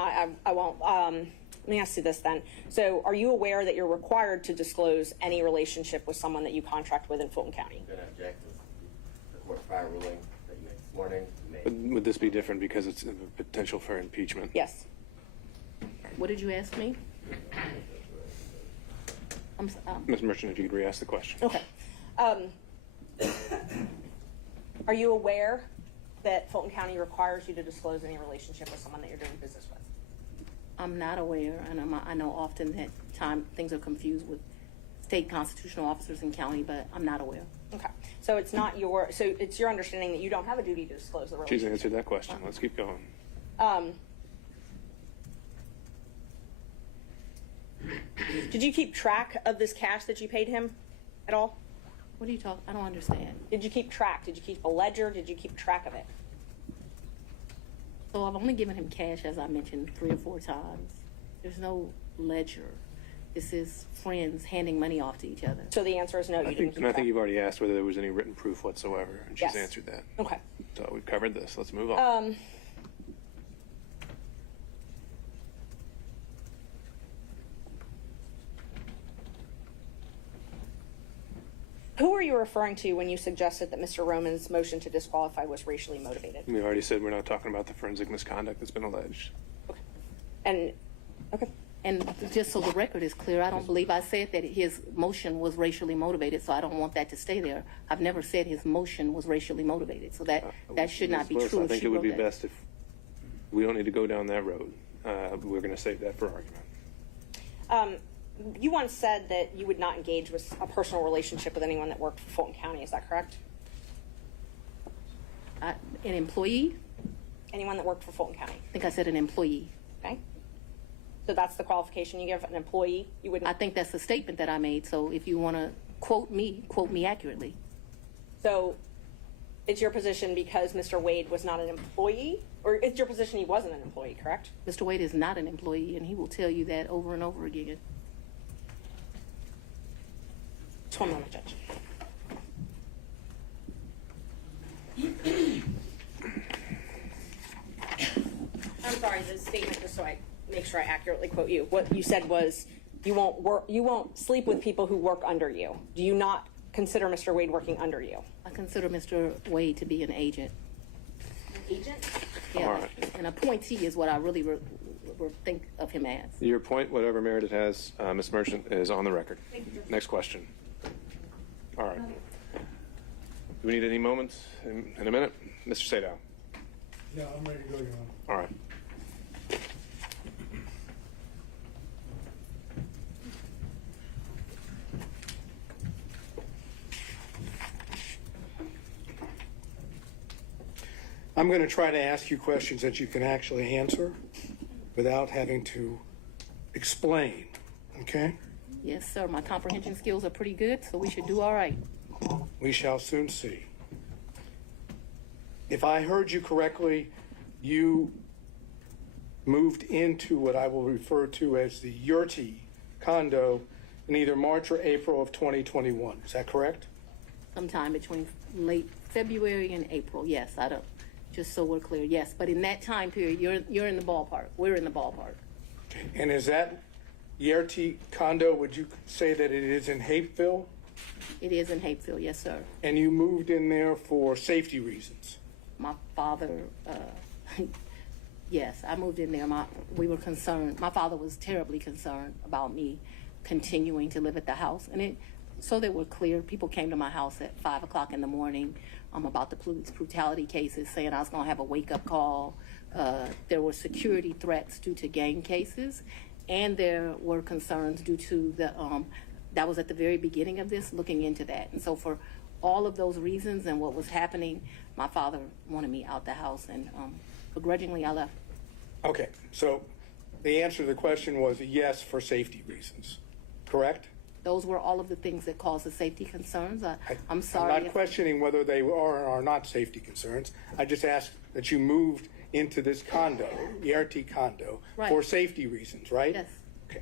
I won't. Let me ask you this then. So are you aware that you're required to disclose any relationship with someone that you contract with in Fulton County? I'm going to object to the court's prior ruling that you made this morning. Would this be different because it's a potential for impeachment? Yes. What did you ask me? Ms. Merchant, if you could re-ask the question. Okay. Are you aware that Fulton County requires you to disclose any relationship with someone that you're doing business with? I'm not aware, and I know often that things are confused with state constitutional officers in county, but I'm not aware. Okay. So it's your understanding that you don't have a duty to disclose the She's relationship? answered that question. Let's keep going. Did you keep track of this cash that you paid him at all? What are you talking? I don't understand. Did you keep track? Did you keep a ledger? Did you keep track of it? So I've only given him cash, as I mentioned, 3 or 4 times. There's no ledger. This is friends handing money off to each other. So the answer is no, you didn't keep And I track. think you've already asked whether there was any written proof whatsoever, and she's Yes. answered that. Okay. So we've covered this. Let's move on. Who were you referring to when you suggested that Mr. Roman's motion to disqualify was racially motivated? We already said we're not talking about the forensic misconduct that's been alleged. And, okay. And just so the record is clear, I don't believe I said that his motion was racially motivated, so I don't want that to stay there. I've never said his motion was racially motivated, so that should not be Ms. Willis, true. I if think she it would wrote be that. best if we don't need to go down that road. We're going to save that for argument. You once said that you would not engage with a personal relationship with anyone that worked for Fulton County. Is that correct? An employee? Anyone that worked for Fulton County. I think I said an employee. Okay. So that's the qualification you give an employee? You wouldn't. I think that's the statement that I made, so if you want to quote me accurately. So it's your position because Mr. Wade was not an employee? Or it's your position he wasn't an employee, correct? Mr. Wade is not an employee, and he will tell you that over and over again. Just one moment, Judge. I'm sorry, the statement, just so I make sure I accurately quote you. What you said was you won't sleep with people who work under you. Do you not consider Mr. Wade working under you? I consider Mr. Wade to be an agent. An agent? Yeah, All right. an appointee is what I really think of him as. Your point, whatever merit it has, Ms. Merchant, is on the record. Next question. All right. Do we need any moments in a minute? Mr. Sadow. Yeah, I'm ready to go, Your Honor. All right. I'm going to try to ask you questions that you can actually answer without having to explain, okay? Yes, sir. My comprehension skills are pretty good, so we should do all right. We shall soon see. If I heard you correctly, you moved into what I will refer to as the Yurty condo in either March or April of 2021. Is that correct? Sometime between late February and April. Yes, I don't. Just so we're clear, yes. But in that time period, you're in the ballpark. We're in the ballpark. And is that Yurty condo, would you say that it is in Hapeville? It is in Hapeville, yes, sir. And you moved in there for safety reasons? My father, yes, I moved in there. We were concerned. My father was terribly concerned about me continuing to live at the house. And so that we're clear, people came to my house at 5 o'clock in the morning about the police brutality cases, saying I was going to have a wake-up call. There were security threats due to gang cases, and there were concerns due to that was at the very beginning of this, looking into that. And so for all of those reasons and what was happening, my father wanted me out the house, and begrudgingly I left. Okay, so the answer to the question was yes for safety reasons, correct? Those were all of the things that caused the safety concerns. I'm sorry. I'm not questioning whether they are or are not safety concerns. I just asked that you moved into this condo, Yurty condo, Right. for safety reasons, right? Yes. Okay.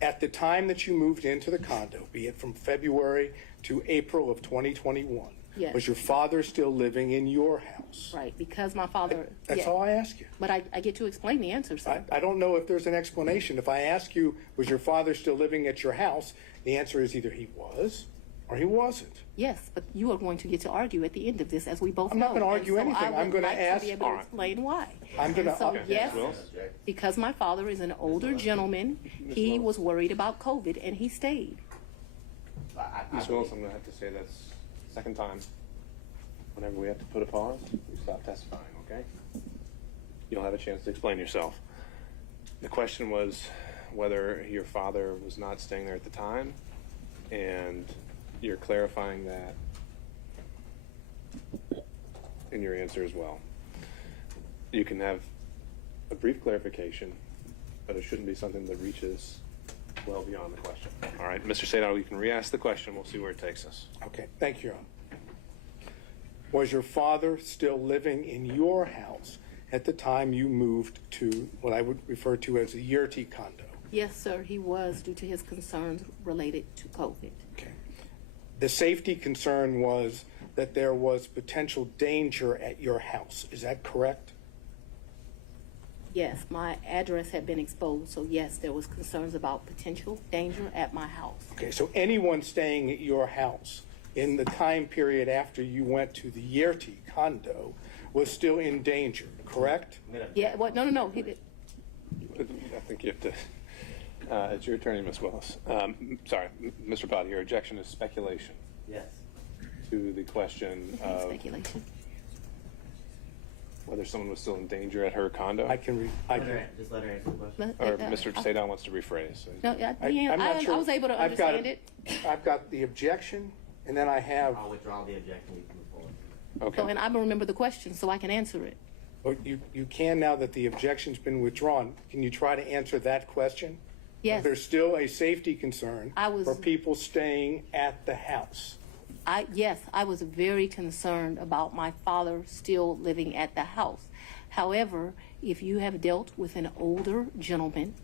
At the time that you moved into the condo, be it from February to April of 2021, Yes. was your father still living in your house? Right, because my father. That's yeah. all I ask you. But I get to explain the answer, sir. I don't know if there's an explanation. If I ask you, was your father still living at your house, the answer is either he was or he wasn't. Yes, but you are going to get to argue at the end of this, as we both I'm know. not going to And argue so anything. I would I'm going like to ask. be able to explain why. I'm going And so, to. yes, Willis? because my father is an older gentleman, he was worried about COVID, and he stayed. Ms. Willis, I'm going to have to say that's second time. Whenever we have to put a pause, you stop testifying, okay? You'll have a chance to explain yourself. The question was whether your father was not staying there at the time, and you're clarifying that in your answer as well. You can have a brief clarification, but it shouldn't be something that reaches well beyond the question. All right, Mr. Sadal, you can re-ask the question. We'll see where it takes us. Okay, thank you, Your Honor. Was your father still living in your house at the time you moved to what I would refer to as the Yurty condo? Yes, sir, he was, due to his concerns related to COVID. Okay. The safety concern was that there was potential danger at your house. Is that correct? Yes, my address had been exposed, so yes, there was concerns about potential danger at my house. Okay, so anyone staying at your house in the time period after you went to the Yurty condo was still in danger, correct? Yeah, what? No, he did. I think you have to. It's your attorney, Ms. Willis. Sorry, Mr. Potter, your objection is speculation Yes. to the question of Speculation. whether someone was still in danger at her condo. Just let her answer the question. Or Mr. Sadal wants to rephrase. No, yeah, I'm not sure. I was able to I've got understand it. I've got the objection, and then I have. I'll withdraw the objection. You can move forward. Okay. So, and I remember the question, so I can answer it. Well, you can now that the objection's been withdrawn. Can you try to answer that question? Yes. There's still a safety concern I was- for people staying at the house. Yes, I was very concerned about my father still living at the house. However, if you have dealt with an older gentleman,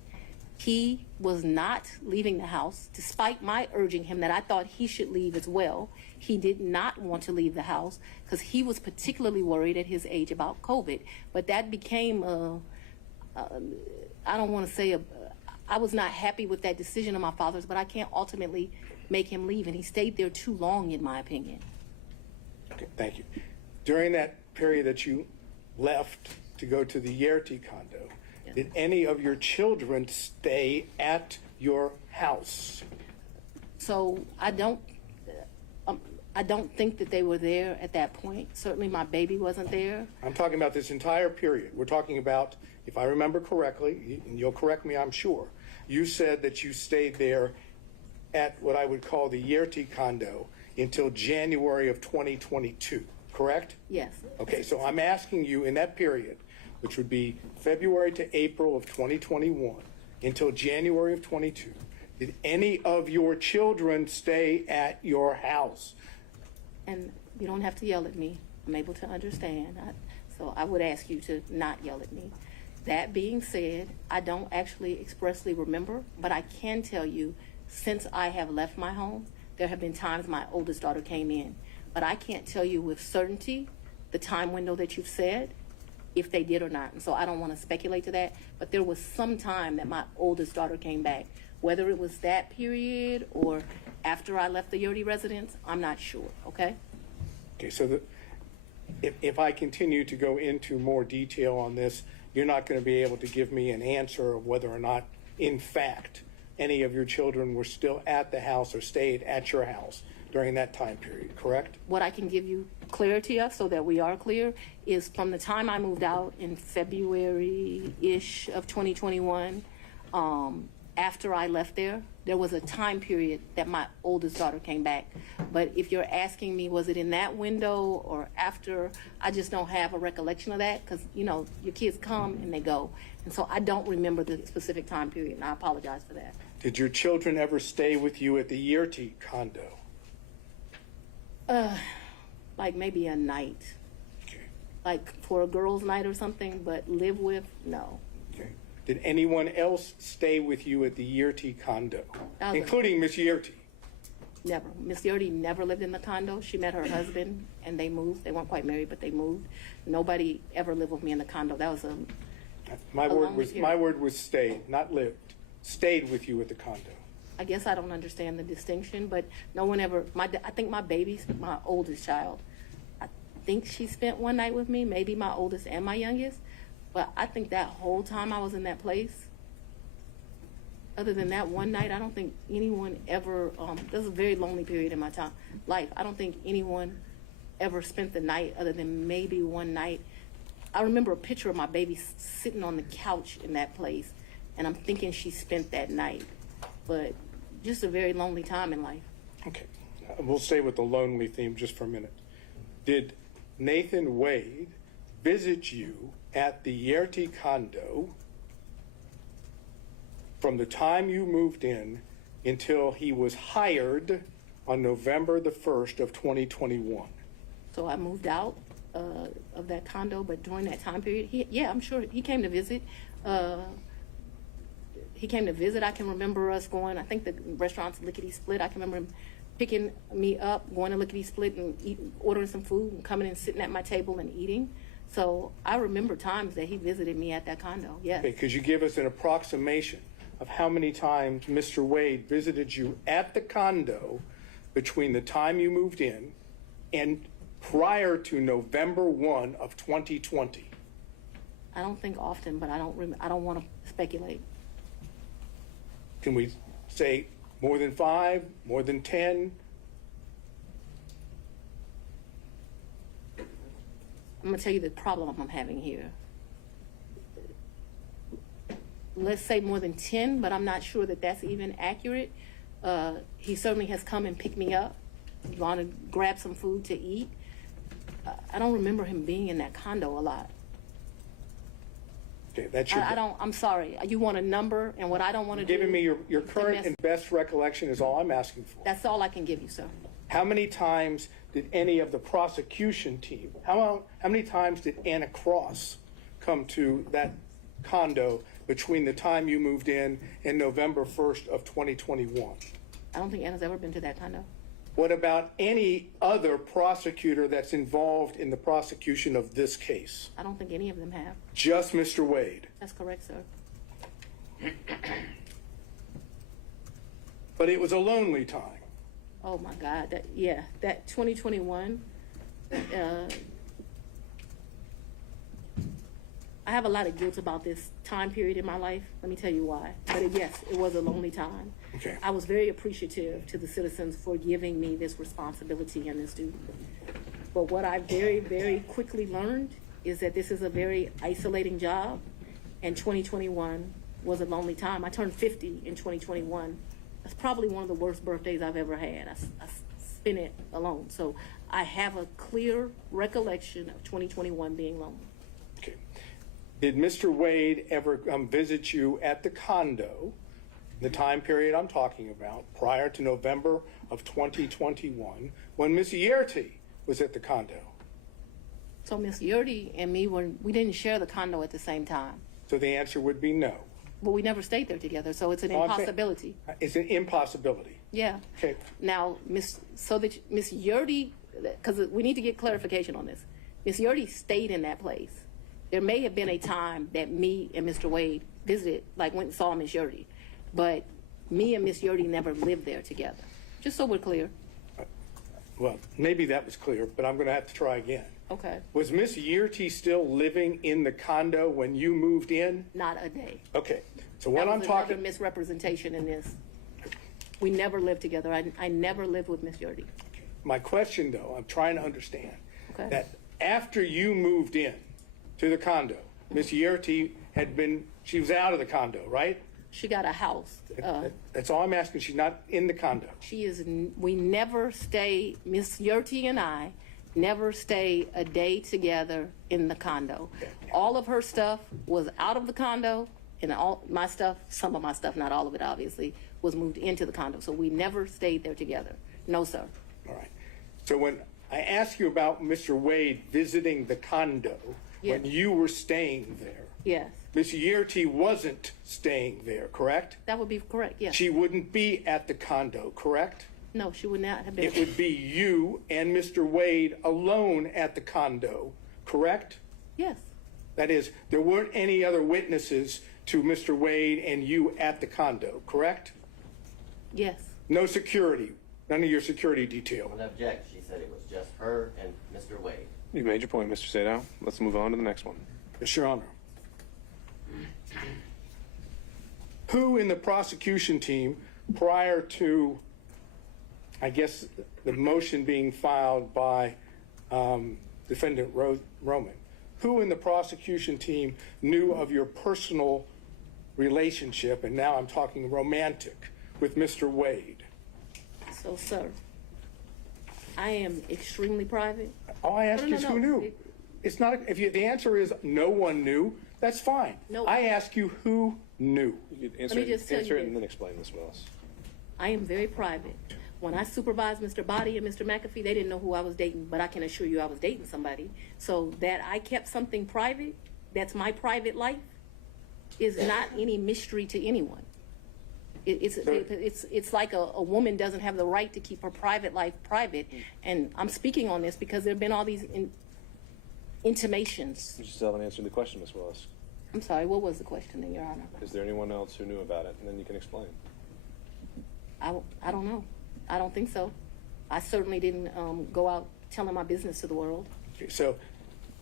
he was not leaving the house, despite my urging him that I thought he should leave as well. He did not want to leave the house because he was particularly worried at his age about COVID. But that became, I don't want to say, I was not happy with that decision of my father's, but I can't ultimately make him leave, and he stayed there too long, in my opinion. Okay, thank you. During that period that you left to go to the Yurty condo, did any of your children stay at your house? So I don't, I don't think that they were there at that point. Certainly my baby wasn't there. I'm talking about this entire period. We're talking about, if I remember correctly, and you'll correct me, I'm sure, you said that you stayed there at what I would call the Yerty condo until January of 2022, correct? Yes. Okay, so I'm asking you in that period, which would be February to April of 2021 until January of 22, did any of your children stay at your house? And you don't have to yell at me. I'm able to understand. So I would ask you to not yell at me. That being said, I don't actually expressly remember, but I can tell you, since I have left my home, there have been times my oldest daughter came in. But I can't tell you with certainty the time window that you've said, if they did or not. And so I don't want to speculate to that, but there was some time that my oldest daughter came back. Whether it was that period or after I left the Yerty residence, I'm not sure, okay? Okay, so if I continue to go into more detail on this, you're not going to be able to give me an answer of whether or not, in fact, any of your children were still at the house or stayed at your house during that time period, correct? What I can give you clarity of, so that we are clear, is from the time I moved out in February-ish of 2021, after I left there was a time period that my oldest daughter came back. But if you're asking me, was it in that window or after, I just don't have a recollection of that, because, you know, your kids come and they go. And so I don't remember the specific time period, and I apologize for that. Did your children ever stay with you at the Yerty condo? Like maybe a night, Okay. like for a girls' night or something, but live with, no. Okay. Did anyone else stay with you at the Yerty condo, That was including Miss Yerty? Never. Miss Yerty never lived in the condo. She met her husband and they moved. They weren't quite married, but they moved. Nobody ever lived with me in the condo. That was My lonely period. my word was stayed, not lived. Stayed with you at the condo. I guess I don't understand the distinction, but no one ever, I think my baby's my oldest child. I think she spent one night with me, maybe my oldest and my youngest, but I think that whole time I was in that place, other than that one night, I don't think anyone ever, this was a very lonely period in my life. I don't think anyone ever spent the night other than maybe one night. I remember a picture of my baby sitting on the couch in that place, and I'm thinking she spent that night, but just a very lonely time in life. Okay, we'll stay with the lonely theme just for a minute. Did Nathan Wade visit you at the Yerty condo from the time you moved in until he was hired on November the 1st of 2021? So I moved out of that condo, but during that time period, I'm sure he came to visit. He came to visit. I can remember us going, I think the restaurant's Lickety Split. I can remember him picking me up, going to Lickety Split and ordering some food and coming and sitting at my table and eating. So I remember times that he visited me at that condo, yes. Okay, could you give us an approximation of how many times Mr. Wade visited you at the condo between the time you moved in and prior to November 1 of 2020? I don't think often, but I don't want to speculate. Can we say more than 5, more than 10? I'm going to tell you the problem I'm having here. Let's say more than 10, but I'm not sure that that's even accurate. He certainly has come and picked me up, gone to grab some food to eat. I don't remember him being in that condo a lot. Okay, that's I'm sorry. You want a number, and what I don't want to do. Giving me your current and best recollection is all I'm asking for. That's all I can give you, sir. How many times did any of the prosecution team, how many times did Anna Cross come to that condo between the time you moved in and November 1st of 2021? I don't think Anna's ever been to that condo. What about any other prosecutor that's involved in the prosecution of this case? I don't think any of them have. Just Mr. Wade. That's correct, sir. But it was a lonely time. Oh my God, that 2021, I have a lot of guilt about this time period in my life. Let me tell you why. But yes, it was a lonely time. Okay. I was very appreciative to the citizens for giving me this responsibility and this duty. But what I very, very quickly learned is that this is a very isolating job, and 2021 was a lonely time. I turned 50 in 2021. That's probably one of the worst birthdays I've ever had. I spent it alone. So I have a clear recollection of 2021 being lonely. Okay. Did Mr. Wade ever visit you at the condo, the time period I'm talking about, prior to November of 2021, when Ms. Yerty was at the condo? So Miss Yurdy and me we didn't share the condo at the same time. So the answer would be no. But we never stayed there together, so it's an Oh, I'm saying- impossibility. It's an impossibility. Yeah. Okay. Now, Miss Yurdy, because we need to get clarification on this. Miss Yurdy stayed in that place. There may have been a time that me and Mr. Wade visited, like went and saw Miss Yurdy, but me and Miss Yurdy never lived there together. Just so we're clear. Well, maybe that was clear, but I'm going to have to try again. Okay. Was Miss Yerty still living in the condo when you moved in? Not a day. Okay. So what I'm That was talking, another misrepresentation in this. We never lived together. I never lived with Miss Yurdy. my question though, I'm trying to understand Okay. that after you moved in to the condo, Miss Yerty she was out of the condo, right? She got a house. That's all I'm asking. She's not in the condo. We never stay, Miss Yurty and I never stay a day together in the condo. All of her stuff was out of the condo, and all my stuff, some of my stuff, not all of it obviously, was moved into the condo. So we never stayed there together. No, sir. All right. So when I ask you about Mr. Wade visiting the condo, when Yes. you were staying there, Yes, Miss Yerty wasn't staying there, correct? that would be correct, yes. She wouldn't be at the condo, correct? No, she would not have been. It would be you and Mr. Wade alone at the condo, correct? Yes, That is, there weren't any other witnesses to Mr. Wade and you at the condo, correct? yes. No security, none of your security detail. An object, she said it was just her and Mr. Wade. You made your point, Mr. Sadow. Let's move on to the next one. Yes, Your Honor. Who in the prosecution team, prior to, I guess, the motion being filed by Defendant Roman, who in the prosecution team knew of your personal relationship, and now I'm talking romantic, with Mr. Wade? So, sir, I am extremely private. All I ask No, no, is no, who knew. it- It's not, the answer is no one knew, that's fine. No. I ask you who knew. You could answer, me just tell you answer it this. and then explain, Ms. Willis. I am very private. When I supervised Mr. Body and Mr. McAfee, they didn't know who I was dating, but I can assure you I was dating somebody. So that I kept something private, that's my private life, is not any mystery to anyone. It's like a woman doesn't have the right to keep her private life private. And I'm speaking on this because there have been all these intimations. You still haven't answered the question, Ms. Willis. I'm sorry, what was the question then, Your Honor? Is there anyone else who knew about it? And then you can explain. I don't know. I don't think so. I certainly didn't go out telling my business to the world. Okay, so,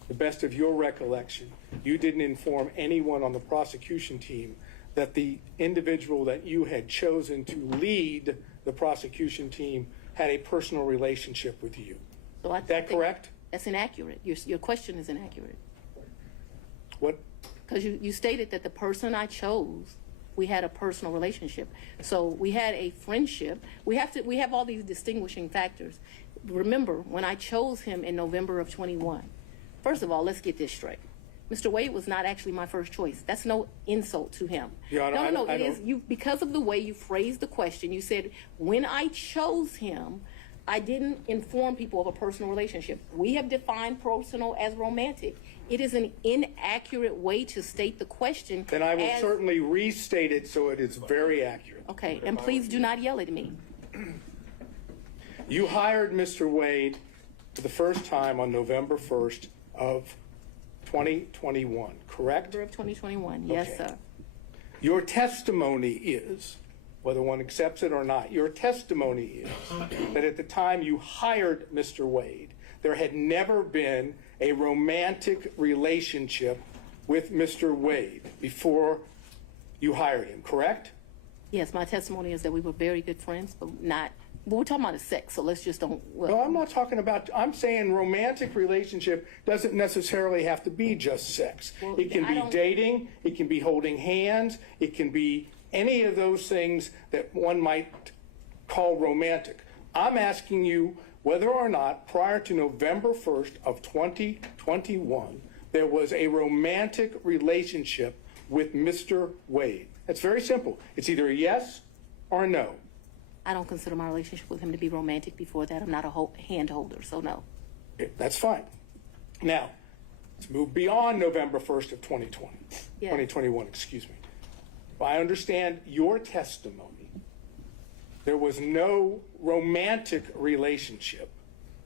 the best of your recollection, you didn't inform anyone on the prosecution team that the individual that you had chosen to lead the prosecution team had a personal relationship with you. So I Is that think correct? That's inaccurate. Your question is inaccurate. What? Because you stated that the person I chose, we had a personal relationship. So we had a friendship. We have all these distinguishing factors. Remember, when I chose him in November of 21, first of all, let's get this straight. Mr. Wade was not actually my first choice. That's no insult to him. Your Honor, No. I It is don't- you because of the way you phrased the question. You said, when I chose him, I didn't inform people of a personal relationship. We have defined personal as romantic. It is an inaccurate way to state the question. Then I will as- certainly restate it so it is very accurate. Okay, and please do not yell at me. You hired Mr. Wade for the first time on November 1st of 2021, correct? November of 2021, yes, Okay. sir. Your testimony is, whether one accepts it or not, your testimony is that at the time you hired Mr. Wade, there had never been a romantic relationship with Mr. Wade before you hired him, correct? Yes, my testimony is that we were very good friends, but we're talking about a sex, so let's just don't. No, I'm not talking about, I'm saying romantic relationship doesn't necessarily have to be just sex. Well, It can I be don't- dating, it can be holding hands, it can be any of those things that one might call romantic. I'm asking you whether or not prior to November 1st of 2021, there was a romantic relationship with Mr. Wade. It's very simple. It's either a yes or a no. I don't consider my relationship with him to be romantic before that. I'm not a hand holder, so no. Okay, that's fine. Now, let's move beyond November 1st of 2020, Yes. 2021, excuse me. If I understand your testimony, there was no romantic relationship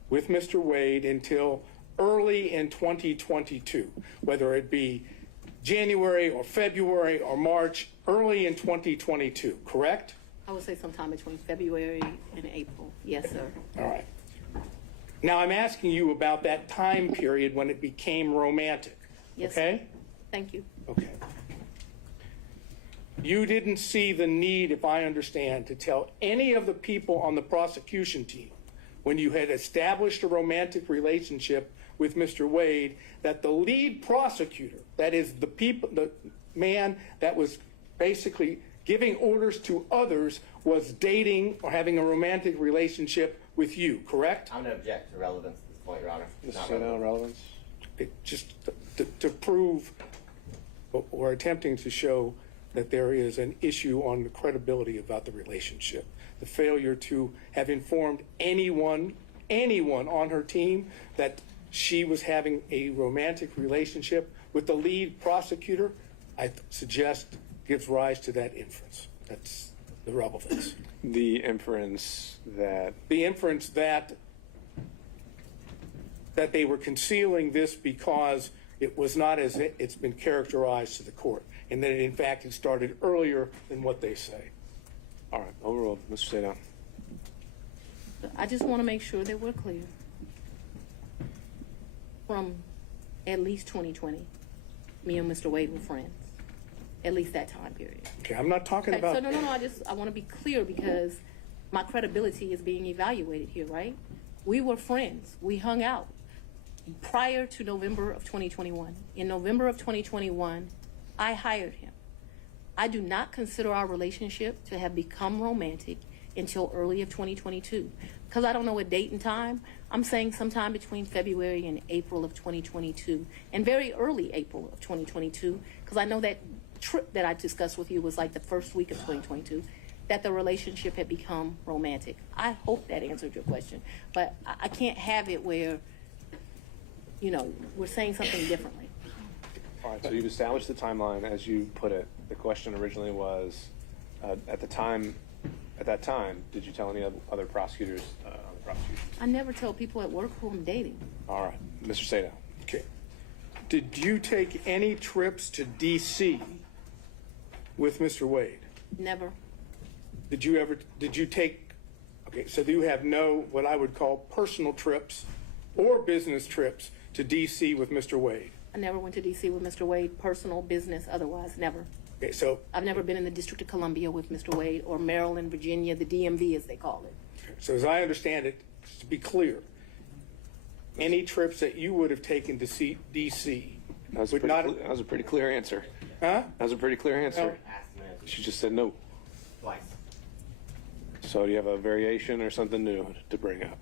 with Mr. Wade until early in 2022, whether it be January or February or March, early in 2022, correct? I would say sometime between February and April. Yes, sir. All right. Now I'm asking you about that time period when it became romantic. Yes, Okay? sir. Thank you. Okay. You didn't see the need, if I understand, to tell any of the people on the prosecution team when you had established a romantic relationship with Mr. Wade that the lead prosecutor, that is the man that was basically giving orders to others, was dating or having a romantic relationship with you, correct? I'm going to object to relevance at this point, Your Honor. It's not Say no relevant. relevance. Just to prove or attempting to show that there is an issue on the credibility about the relationship. The failure to have informed anyone on her team that she was having a romantic relationship with the lead prosecutor, I suggest gives rise to that inference. That's the relevance. The inference that The inference that they were concealing this because it was not as it's been characterized to the court, and that in fact it started earlier than what they say. all right, overruled. Mr. Sadon. I just want to make sure that we're clear. From at least 2020, me and Mr. Wade were friends. At least that time period. Okay, I'm not talking Okay, about. so no, I want to be clear because my credibility is being evaluated here, right? We were friends. We hung out prior to November of 2021. In November of 2021, I hired him. I do not consider our relationship to have become romantic until early of 2022. Because I don't know a date and time, I'm saying sometime between February and April of 2022, and very early April of 2022, because I know that trip that I discussed with you was like the first week of 2022, that the relationship had become romantic. I hope that answered your question, but I can't have it where, you know, we're saying something differently. All right, so you've established the timeline as you put it. The question originally was, at that time, did you tell any other prosecutors on the prosecution? I never tell people at work who I'm dating. All right, Mr. Sadon. Okay. Did you take any trips to D.C. with Mr. Wade? Never. Did you take, okay, so you have no, what I would call personal trips or business trips to D.C. with Mr. Wade? I never went to D.C. with Mr. Wade, personal, business, otherwise, never. Okay, so, I've never been in the District of Columbia with Mr. Wade, or Maryland, Virginia, the DMV as they call it. so as I understand it, just to be clear, any trips that you would have taken to see D.C. That would not, was a pretty clear answer. huh? That was a pretty clear answer. No. Asked and answered She just said no. twice. So do you have a variation or something new to bring up?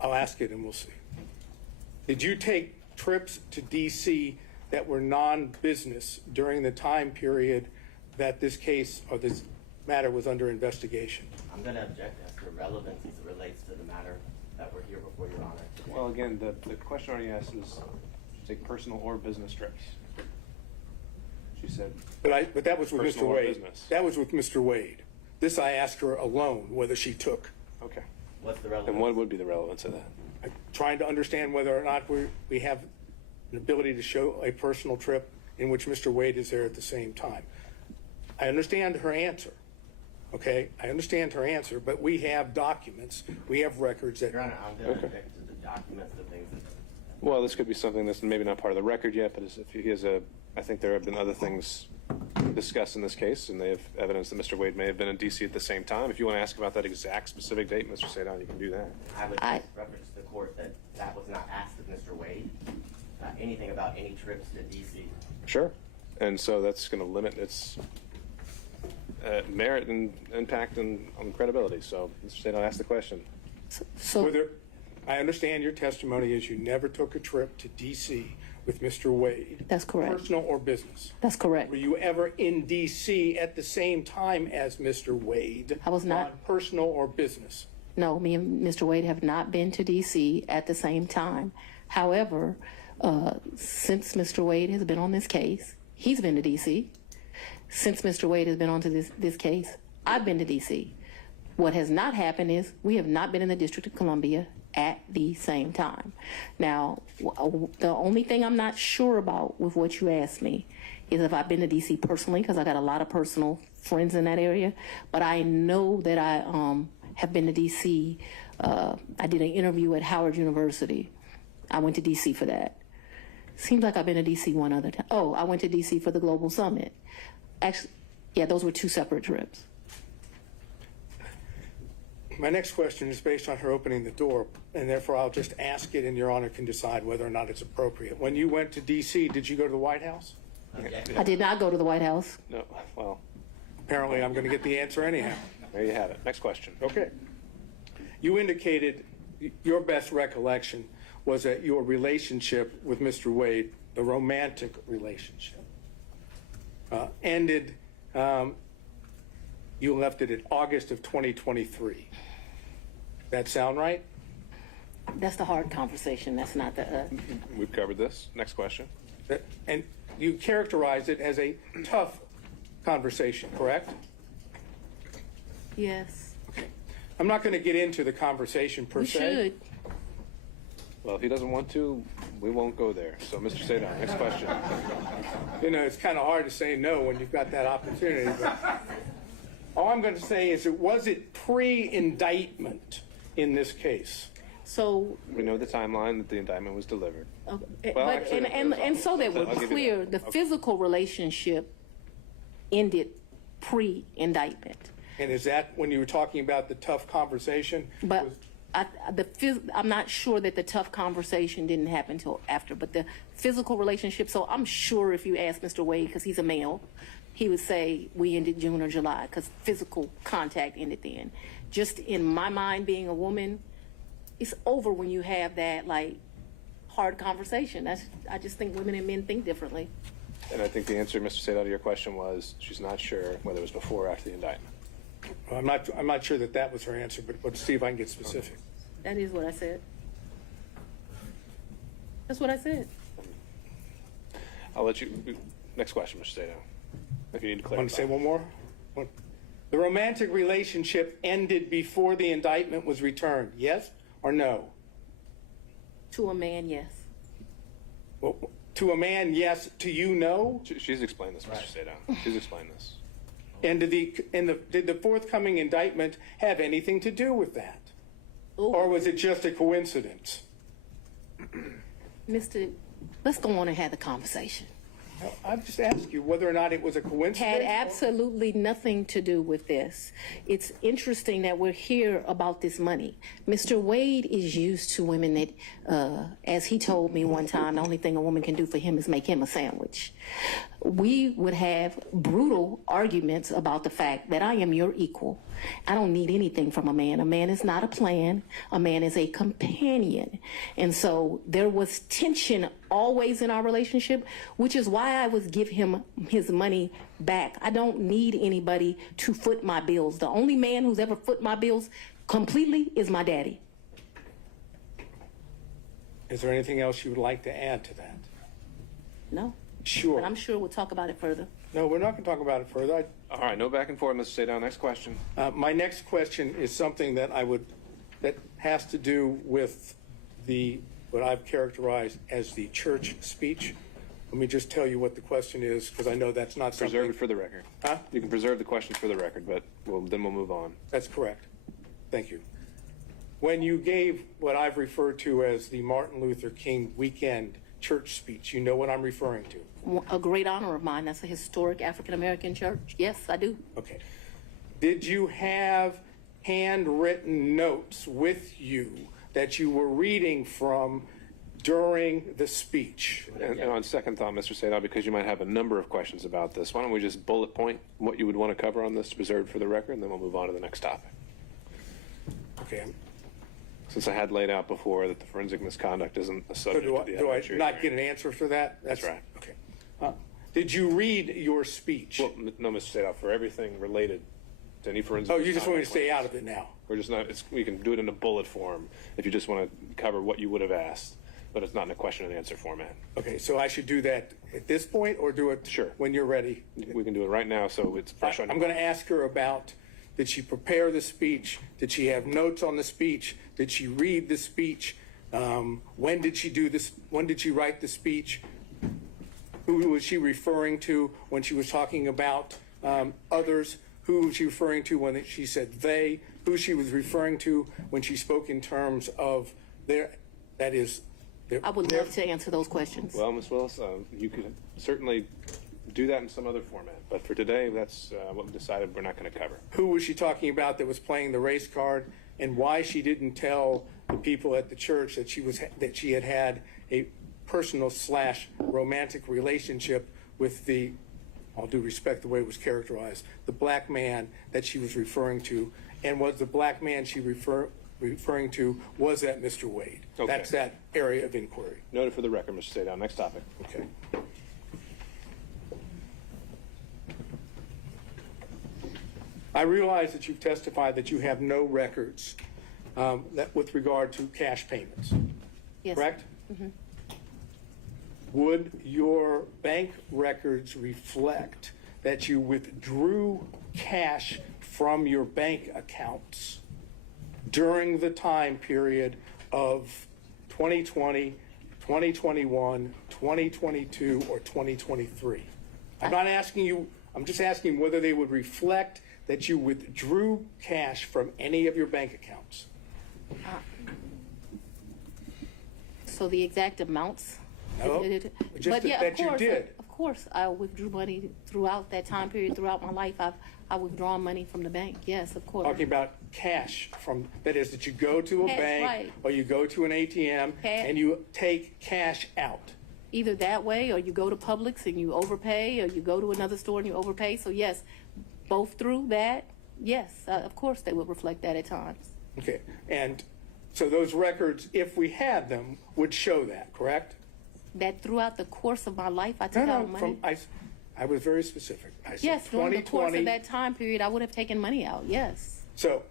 I'll ask it and we'll see. Did you take trips to D.C. that were non-business during the time period that this case or this matter was under investigation? I'm going to object as to relevance as it relates to the matter that we're here before Your Honor today. Well, again, the question already asked is, take personal or business trips. She said, But that was with Personal Mr. or Wade. business? That was with Mr. Wade. This I asked her alone whether she took. okay. What's the relevance? And what would be the relevance of that? I'm trying to understand whether or not we have an ability to show a personal trip in which Mr. Wade is there at the same time. I understand her answer, okay? I understand her answer, but we have documents, we have records that, Your Honor, I'm going to object to the documents, the things that. Well, this could be something that's maybe not part of the record yet, but if he has I think there have been other things discuss in this case, and they have evidence that Mr. Wade may have been in D.C. at the same time. If you want to ask about that exact specific date, Mr. Sadon, you can do that. I would just reference to the court that that was not asked of Mr. Wade. Anything about any trips to D.C. Sure. And so that's going to limit its merit and impact on credibility. So, Mr. Sadon, ask the question. So I understand your testimony is you never took a trip to D.C. with Mr. Wade. That's correct. Personal or business. that's correct. Were you ever in D.C. at the same time as Mr. Wade? I was not. On personal or business? No, me and Mr. Wade have not been to D.C. at the same time. However, since Mr. Wade has been on this case, he's been to D.C. Since Mr. Wade has been on to this case, I've been to D.C. What has not happened is we have not been in the District of Columbia at the same time. Now, the only thing I'm not sure about with what you asked me is if I've been to D.C. personally, because I got a lot of personal friends in that area. But I know that I have been to D.C. I did an interview at Howard University. I went to D.C. for that. Seems like I've been to D.C. one other time. Oh, I went to D.C. for the Global Summit. Actually, yeah, those were two separate trips. My next question is based on her opening the door, and therefore I'll just ask it, and Your Honor can decide whether or not it's appropriate. When you went to D.C., did you go to the White House? I did not go to the White House. No. Well, Apparently, I'm going to get the answer anyhow. there you have it. Next question. Okay. You indicated your best recollection was that your relationship with Mr. Wade, the romantic relationship, ended, you left it in August of 2023. That sound right? That's the hard conversation. That's not the. We've covered this. Next question. And you characterized it as a tough conversation, correct? Yes. I'm not going to get into the conversation per We se. should. Well, if he doesn't want to, we won't go there. So, Mr. Sadon, next question. You know, it's kind of hard to say no when you've got that opportunity. But all I'm going to say is, was it pre-indictment in this case? So, We know the timeline that the indictment was delivered. okay, Well, but actually, and so that I'll we're give you clear, that. the Okay. physical relationship ended pre-indictment. And is that when you were talking about the tough conversation? But I'm not sure that the tough conversation didn't happen until after, but the physical relationship. So I'm sure if you ask Mr. Wade, because he's a male, he would say we ended June or July because physical contact ended then. Just in my mind, being a woman, it's over when you have that like hard conversation. I just think women and men think differently. And I think the answer, Mr. Sadon, to your question was she's not sure whether it was before or after the indictment. Well, I'm not sure that was her answer, but let's see if I can get specific. That is what I said. That's what I said. I'll let you. Next question, Mr. Sadon. If you need to clarify. Want to say one more? The romantic relationship ended before the indictment was returned, yes or no? To a man, yes. Well, to a man, yes. To you, no? She's explained this, Mr. Sadon. She's explained this. And did the forthcoming indictment have anything to do with that? Ooh. Or was it just a coincidence? Mister, let's go on and have the conversation. I've just asked you whether or not it was a coincidence. Had absolutely nothing to do with this. It's interesting that we're here about this money. Mr. Wade is used to women that, as he told me one time, the only thing a woman can do for him is make him a sandwich. We would have brutal arguments about the fact that I am your equal. I don't need anything from a man. A man is not a plan. A man is a companion. And so there was tension always in our relationship, which is why I would give him his money back. I don't need anybody to foot my bills. The only man who's ever foot my bills completely is my daddy. Is there anything else you would like to add to that? No. Sure. But I'm sure we'll talk about it further. No, we're not going to talk about it further. All right, no back and forth, Mr. Sadon. Next question. My next question is something that that has to do with what I've characterized as the church speech. Let me just tell you what the question is, because I know that's not something. Preserve it for the record. Huh? You can preserve the questions for the record, but then we'll move on. That's correct. Thank you. When you gave what I've referred to as the Martin Luther King weekend church speech. You know what I'm referring to. A great honor of mine. That's a historic African-American church. Yes, I do. Okay. Did you have handwritten notes with you that you were reading from during the speech? And on second thought, Mr. Sadov, because you might have a number of questions about this, why don't we just bullet point what you would want to cover on this to preserve for the record, and then we'll move on to the next topic. Okay. Since I had laid out before that the forensic misconduct isn't a So subject do of the I evidentiary not get hearing. an answer for that? That's right. Okay. Did you read your speech? Well, no, Mr. Sadov, for everything related to any forensic Oh, you just want me to misconduct stay out claims. of it now? We're just not, we can do it in a bullet form if you just want to cover what you would have asked, but it's not in a question and answer format. Okay, so I should do that at this point or do it Sure. when you're ready? We can do it right now, so it's fresh on your I'm going to ask her about, did she prepare the speech? Did she have notes on the speech? Did she read the speech? When did she do this? When did she write the speech? Who was she referring to when she was talking about others? Who was she referring to when she said they? Who she was referring to when she spoke in terms of their, that is, their, I would love to answer those questions. Well, Ms. Willis, you could certainly do that in some other format, but for today, that's what we decided we're not going to cover. who was she talking about that was playing the race card, and why she didn't tell the people at the church that she had had a personal / romantic relationship with the, all due respect the way it was characterized, the black man that she was referring to, and was the black man she referring to, was that Mr. Wade? Okay. That's that area of inquiry. Noted for the record, Mr. Sadov. Next topic. Okay. I realize that you've testified that you have no records that with regard to cash payments, Yes. correct? Would your bank records reflect that you withdrew cash from your bank accounts during the time period of 2020, 2021, 2022, or 2023? I'm not asking you, I'm just asking whether they would reflect that you withdrew cash from any of your bank accounts. So the exact amounts? No, just But yeah, that you did. Of course, I withdrew money throughout that time period, throughout my life. I withdrawn money from the bank. Yes, of course. Talking about cash from, that is, that you go to a Cash, bank right. or you go to an ATM Cash. and you take cash out. Either that way, or you go to Publix and you overpay, or you go to another store and you overpay. So yes, both through that, yes, of course they would reflect that at times. Okay, and so those records, if we had them, would show that, correct? That throughout the course of my life, I took out money. I was very specific. I said Yes, during the course 2020. of that time period, I would have taken money out. Yes, So,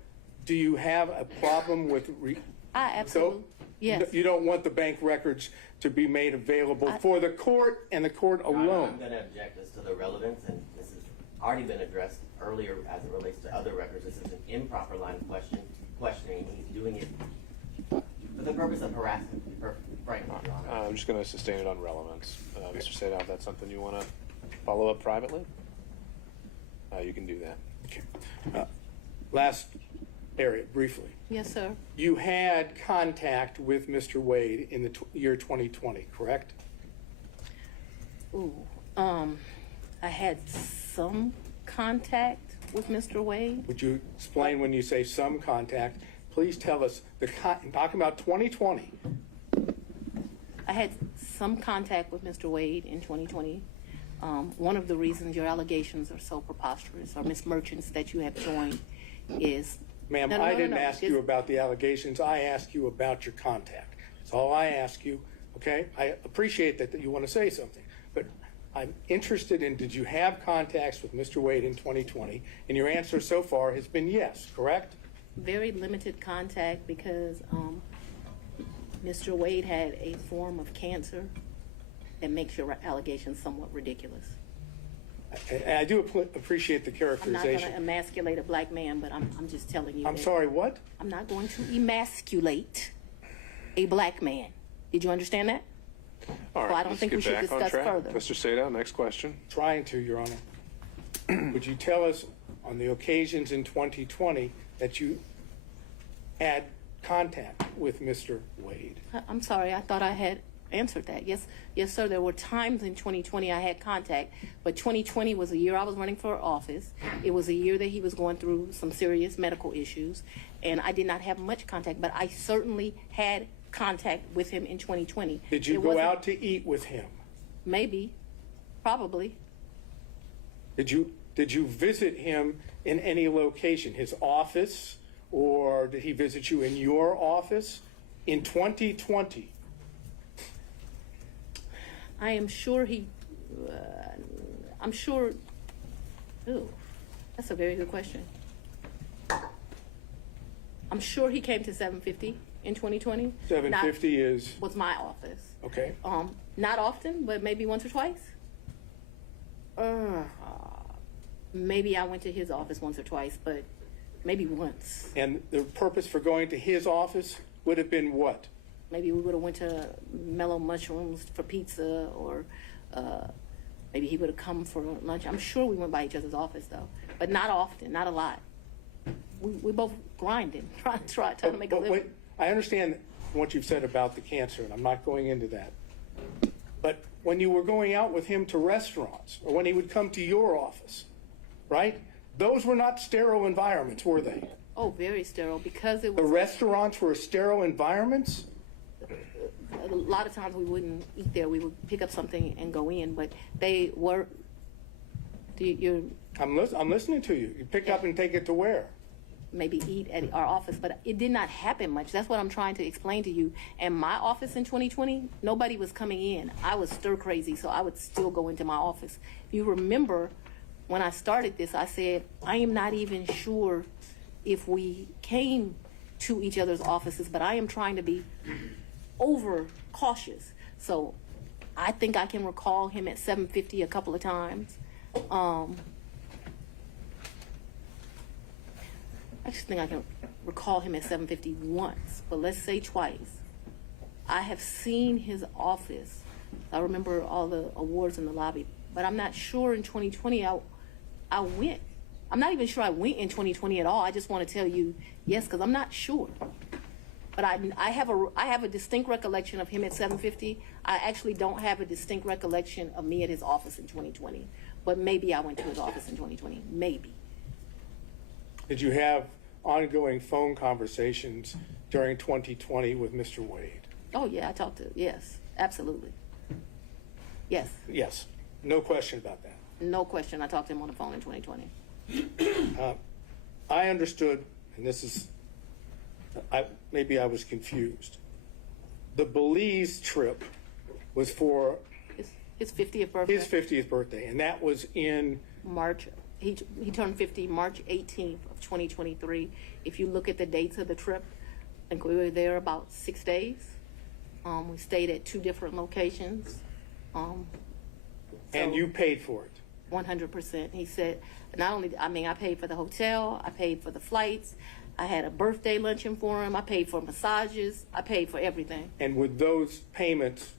do you have a problem with? I absolutely. Yes. You don't want the bank records to be made available for the court and the court I'm alone. going to object as to the relevance, and this has already been addressed earlier as it relates to other records. This is an improper line of questioning. He's doing it for the purpose of harassment, to be perfectly frank, Your Honor. I'm just going to sustain it on relevance. Mr. Sadov, that's something you want to follow up privately? You can do that. Okay. Last area, briefly. Yes, sir. You had contact with Mr. Wade in the year 2020, correct? Ooh, I had some contact with Mr. Wade. Would you explain when you say some contact? Please tell us, talking about 2020. I had some contact with Mr. Wade in 2020. One of the reasons your allegations are so preposterous, or Ms. Merchants that you have joined, is... Ma'am, No, no, I no, didn't no, ask just- you about the allegations. I asked you about your contact. That's all I ask you, okay? I appreciate that you want to say something, but I'm interested in, did you have contacts with Mr. Wade in 2020? And your answer so far has been yes, correct? Very limited contact because Mr. Wade had a form of cancer that makes your allegations somewhat ridiculous. And I do appreciate the I'm not going to characterization. emasculate a black man, but I'm just telling you. I'm that sorry, what? I'm not going to emasculate a black man. Did you understand that? All right, Well, I don't let's think get we should back on discuss track. further. Mr. Sadov, next question. Trying to, Your Honor. Would you tell us on the occasions in 2020 that you had contact with Mr. Wade? I'm sorry. I thought I had answered that. Yes, sir. There were times in 2020 I had contact, but 2020 was a year I was running for office. It was a year that he was going through some serious medical issues, and I did not have much contact, but I certainly had contact with him in 2020. Did you It go wasn't- out to eat with him? Maybe, probably. Did you visit him in any location, his office, or did he visit you in your office in 2020? I am sure he, I'm sure, ooh, that's a very good question. I'm sure he came to 750 in 2020. 750 is, Was my office. okay. Not often, but maybe once or twice. Maybe I went to his office once or twice, but maybe once. And the purpose for going to his office would have been what? Maybe we would have went to Mellow Mushrooms for pizza, or maybe he would have come for lunch. I'm sure we went by each other's office though, but not often, not a lot. We both grinding, trying to make a living. Wait, I understand what you've said about the cancer, and I'm not going into that. But when you were going out with him to restaurants, or when he would come to your office, right? Those were not sterile environments, were they? Oh, very sterile, because it The was restaurants were sterile environments? a lot of times we wouldn't eat there. We would pick up something and go in, but they were. You I'm listening to you. You pick up and take it to where? maybe eat at our office, but it did not happen much. That's what I'm trying to explain to you. And my office in 2020, nobody was coming in. I was stir crazy, so I would still go into my office. If you remember, when I started this, I said, I am not even sure if we came to each other's offices, but I am trying to be over cautious. So I think I can recall him at 750 a couple of times. I just think I can recall him at 750 once, but let's say twice. I have seen his office. I remember all the awards in the lobby, but I'm not sure in 2020 I went. I'm not even sure I went in 2020 at all. I just want to tell you yes, because I'm not sure. But I have a distinct recollection of him at 750. I actually don't have a distinct recollection of me at his office in 2020. But maybe I went to his office in 2020. Maybe. Did you have ongoing phone conversations during 2020 with Mr. Wade? Oh yeah, I talked to. Yes, absolutely. Yes, Yes, no question about that. no question. I talked to him on the phone in 2020. I understood, and this is, maybe I was confused. The Belize trip was for His 50th birthday. his 50th birthday, and that was in March. He turned 50 March 18th of 2023. If you look at the dates of the trip, I think we were there about 6 days. We stayed at 2 different locations. and you paid for it. 100%. He said, not only, I paid for the hotel, I paid for the flights, I had a birthday luncheon for him, I paid for massages, I paid for everything. And would those payments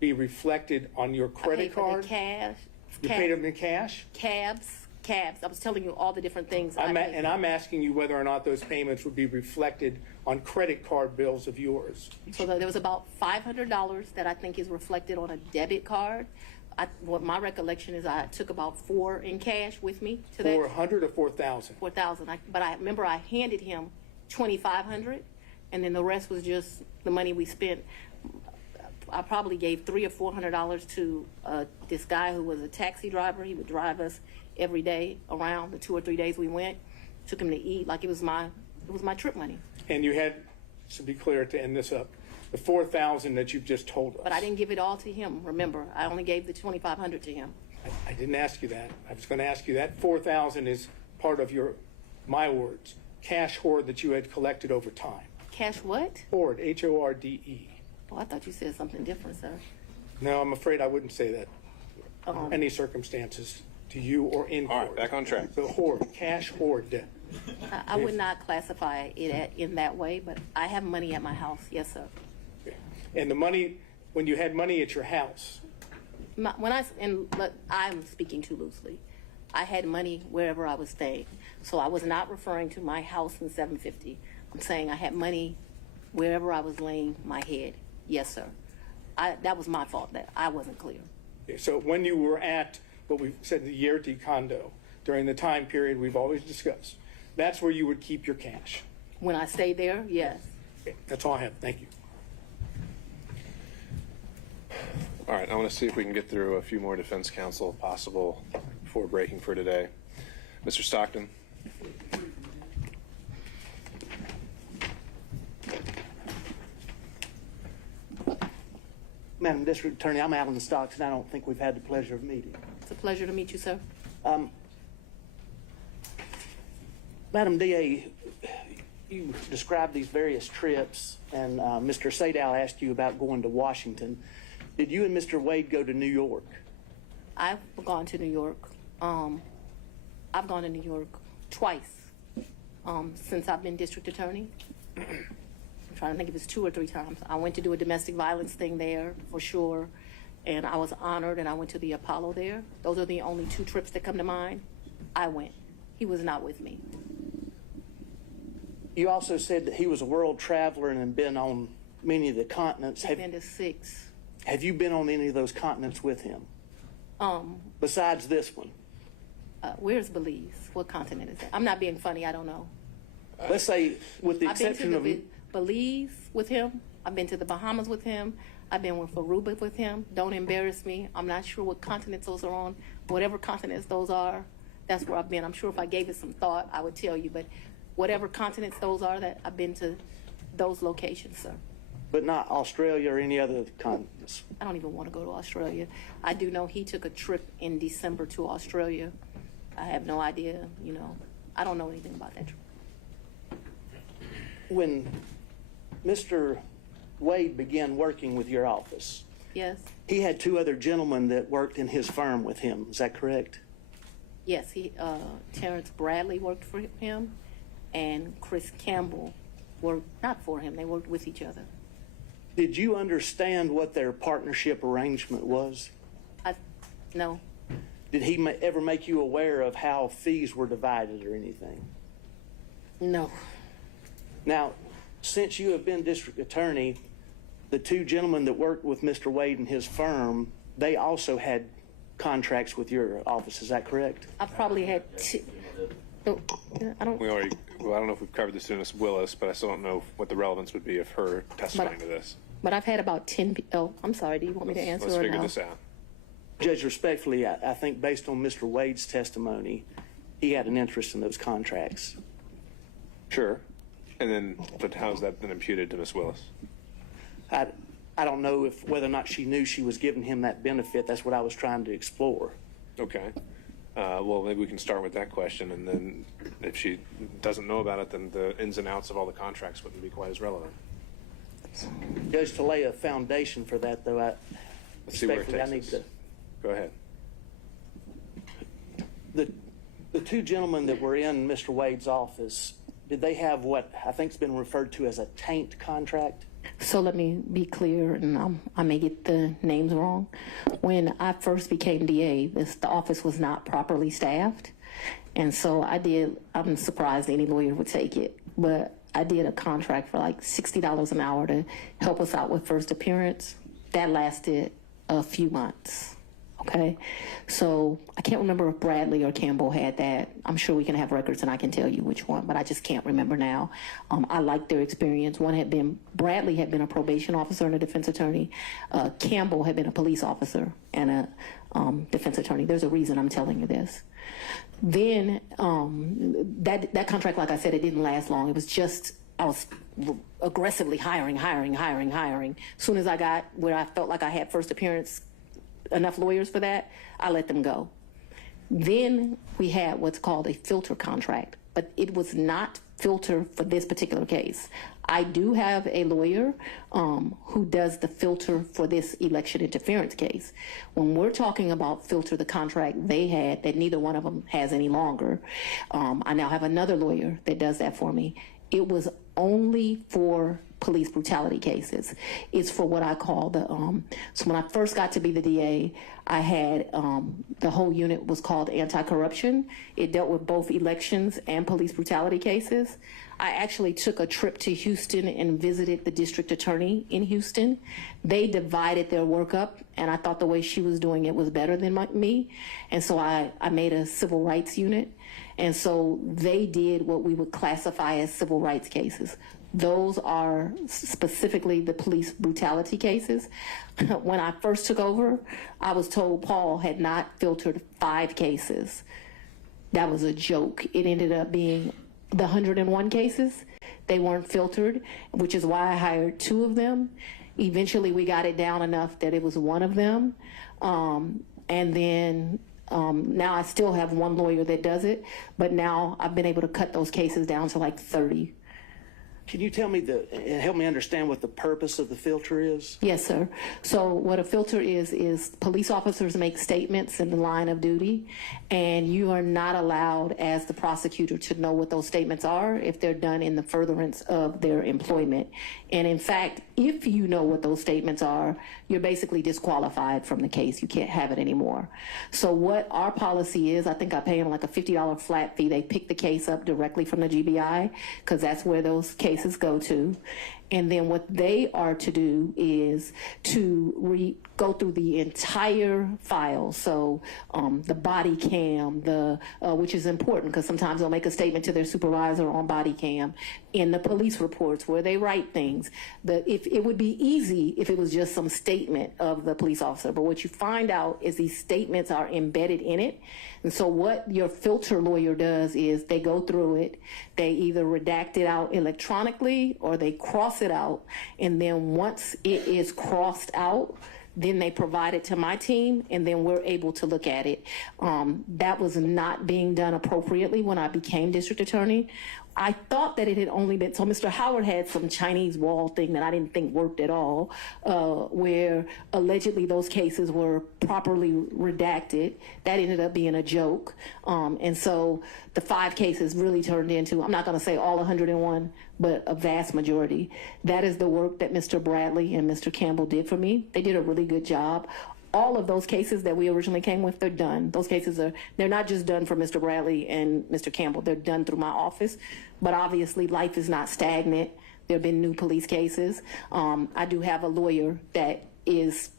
be reflected on your I credit paid for card? the cash. You paid them in cash? Cabs. I was telling you all the different things. I'm asking you whether or not those payments would be reflected on credit card bills of yours. So there was about $500 that I think is reflected on a debit card. What my recollection is, I took about 4 in cash with me to that. 400 or 4,000? 4,000. But I remember I handed him 2,500, and then the rest was just the money we spent. I probably gave $300 or $400 to this guy who was a taxi driver. He would drive us every day around the 2 or 3 days we went. Took him to eat like it was my trip money. And you had, to be clear, to end this up, the 4,000 that you've just told us. But I didn't give it all to him. Remember, I only gave the 2,500 to him. I didn't ask you that. I was going to ask you that 4,000 is part of your, my words, cash hoard that you had collected over time. Cash what? Hoard, H-O-R-D-E. Oh, I thought you said something different, sir. No, I'm afraid I wouldn't say that under any circumstances to you or in court. All right, back on track. So hoard, cash hoard. I would not classify it in that way, but I have money at my house. Yes, sir. And the money, when you had money at your house, I'm speaking too loosely. I had money wherever I was staying. So I was not referring to my house in 750. I'm saying I had money wherever I was laying my head. Yes, sir. that was my fault that I wasn't clear. Okay, so when you were at what we've said, the Yerty condo, during the time period we've always discussed, that's where you would keep your cash. When I stayed there, yes. Okay, that's all I have. Thank you. All right, I want to see if we can get through a few more defense counsel if possible before breaking for today. Mr. Stockton. Madam District Attorney, I'm Alan Stockton. I don't think we've had the pleasure of meeting. It's a pleasure to meet you, sir. Madam DA, you described these various trips, and Mr. Sadow asked you about going to Washington. Did you and Mr. Wade go to New York? I've gone to New York. I've gone to New York twice since I've been district attorney. I'm trying to think if it's 2 or 3 times. I went to do a domestic violence thing there for sure, and I was honored, and I went to the Apollo there. Those are the only 2 trips that come to mind. I went. He was not with me. You also said that he was a world traveler and had been on many of the continents. I've been to 6. Have you been on any of those continents with him? Besides this one? Where's Belize? What continent is that? I'm not being funny. I don't know. Let's say, with the I've been exception to of... Belize with him. I've been to the Bahamas with him. I've been with Aruba with him. Don't embarrass me. I'm not sure what continents those are on. Whatever continents those are, that's where I've been. I'm sure if I gave it some thought, I would tell you. But whatever continents those are, that I've been to those locations, sir. But not Australia or any other continents? I don't even want to go to Australia. I do know he took a trip in December to Australia. I have no idea, you know. I don't know anything about that trip. When Mr. Wade began working with your office, Yes, he had 2 other gentlemen that worked in his firm with him. Is that correct? yes. Terrence Bradley worked for him, and Chris Campbell worked not for him. They worked with each other. Did you understand what their partnership arrangement was? No, Did he ever make you aware of how fees were divided or anything? no. Now, since you have been district attorney, the 2 gentlemen that worked with Mr. Wade and his firm, they also had contracts with your office. Is that correct? I probably had I don't. I don't know if we've covered this in Ms. Willis, but I still don't know what the relevance would be of her testifying to this. But I've had about 10. Oh, I'm sorry. Do you want me to answer Let's or figure no? this out. Judge, respectfully, I think based on Mr. Wade's testimony, he had an interest in those contracts. Sure. And then, but how's that been imputed to Ms. Willis? I don't know whether or not she knew she was giving him that benefit. That's what I was trying to explore. Okay. Well, maybe we can start with that question, and then if she doesn't know about it, then the ins and outs of all the contracts wouldn't be quite as relevant. Judge, to lay a foundation for that, though, Let's see where it respectfully, takes us. Go ahead. The 2 gentlemen that were in Mr. Wade's office, did they have what I think has been referred to as a taint contract? So let me be clear, and I may get the names wrong. When I first became DA, the office was not properly staffed. And so I'm surprised any lawyer would take it, but I did a contract for like $60 an hour to help us out with first appearance. That lasted a few months. Okay, so I can't remember if Bradley or Campbell had that. I'm sure we can have records and I can tell you which one, but I just can't remember now. I liked their experience. Bradley had been a probation officer and a defense attorney. Campbell had been a police officer and a defense attorney. There's a reason I'm telling you this. Then that contract, like I said, it didn't last long. It was just, I was aggressively hiring. As soon as I got where I felt like I had first appearance, enough lawyers for that, I let them go. Then we had what's called a filter contract, but it was not filter for this particular case. I do have a lawyer who does the filter for this election interference case. When we're talking about filter, the contract they had that neither one of them has any longer, I now have another lawyer that does that for me. It was only for police brutality cases. It's for what I call the, so when I first got to be the DA, I had, the whole unit was called anti-corruption. It dealt with both elections and police brutality cases. I actually took a trip to Houston and visited the district attorney in Houston. They divided their work up, and I thought the way she was doing it was better than me. And so I made a civil rights unit. And so they did what we would classify as civil rights cases. Those are specifically the police brutality cases. When I first took over, I was told Paul had not filtered 5 cases. That was a joke. It ended up being the 101 cases. They weren't filtered, which is why I hired 2 of them. Eventually, we got it down enough that it was 1 of them. And then now I still have 1 lawyer that does it, but now I've been able to cut those cases down to like 30. Can you tell me and help me understand what the purpose of the filter is? Yes, sir. So what a filter is police officers make statements in the line of duty, and you are not allowed as the prosecutor to know what those statements are if they're done in the furtherance of their employment. And in fact, if you know what those statements are, you're basically disqualified from the case. You can't have it anymore. So what our policy is, I think I pay them like a $50 flat fee. They pick the case up directly from the GBI because that's where those cases go to. And then what they are to do is to go through the entire file. So the body cam, which is important because sometimes they'll make a statement to their supervisor on body cam, in the police reports where they write things. If it would be easy if it was just some statement of the police officer, but what you find out is these statements are embedded in it. And so what your filter lawyer does is they go through it, they either redact it out electronically or they cross it out, and then once it is crossed out, then they provide it to my team, and then we're able to look at it. That was not being done appropriately when I became district attorney. I thought that it had only been, so Mr. Howard had some Chinese wall thing that I didn't think worked at all, where allegedly those cases were properly redacted. That ended up being a joke. And so the 5 cases really turned into, I'm not gonna say all 101, but a vast majority. That is the work that Mr. Bradley and Mr. Campbell did for me. They did a really good job. All of those cases that we originally came with, they're done. Those cases they're not just done for Mr. Bradley and Mr. Campbell, they're done through my office. But obviously life is not stagnant. There have been new police cases. I do have a lawyer that is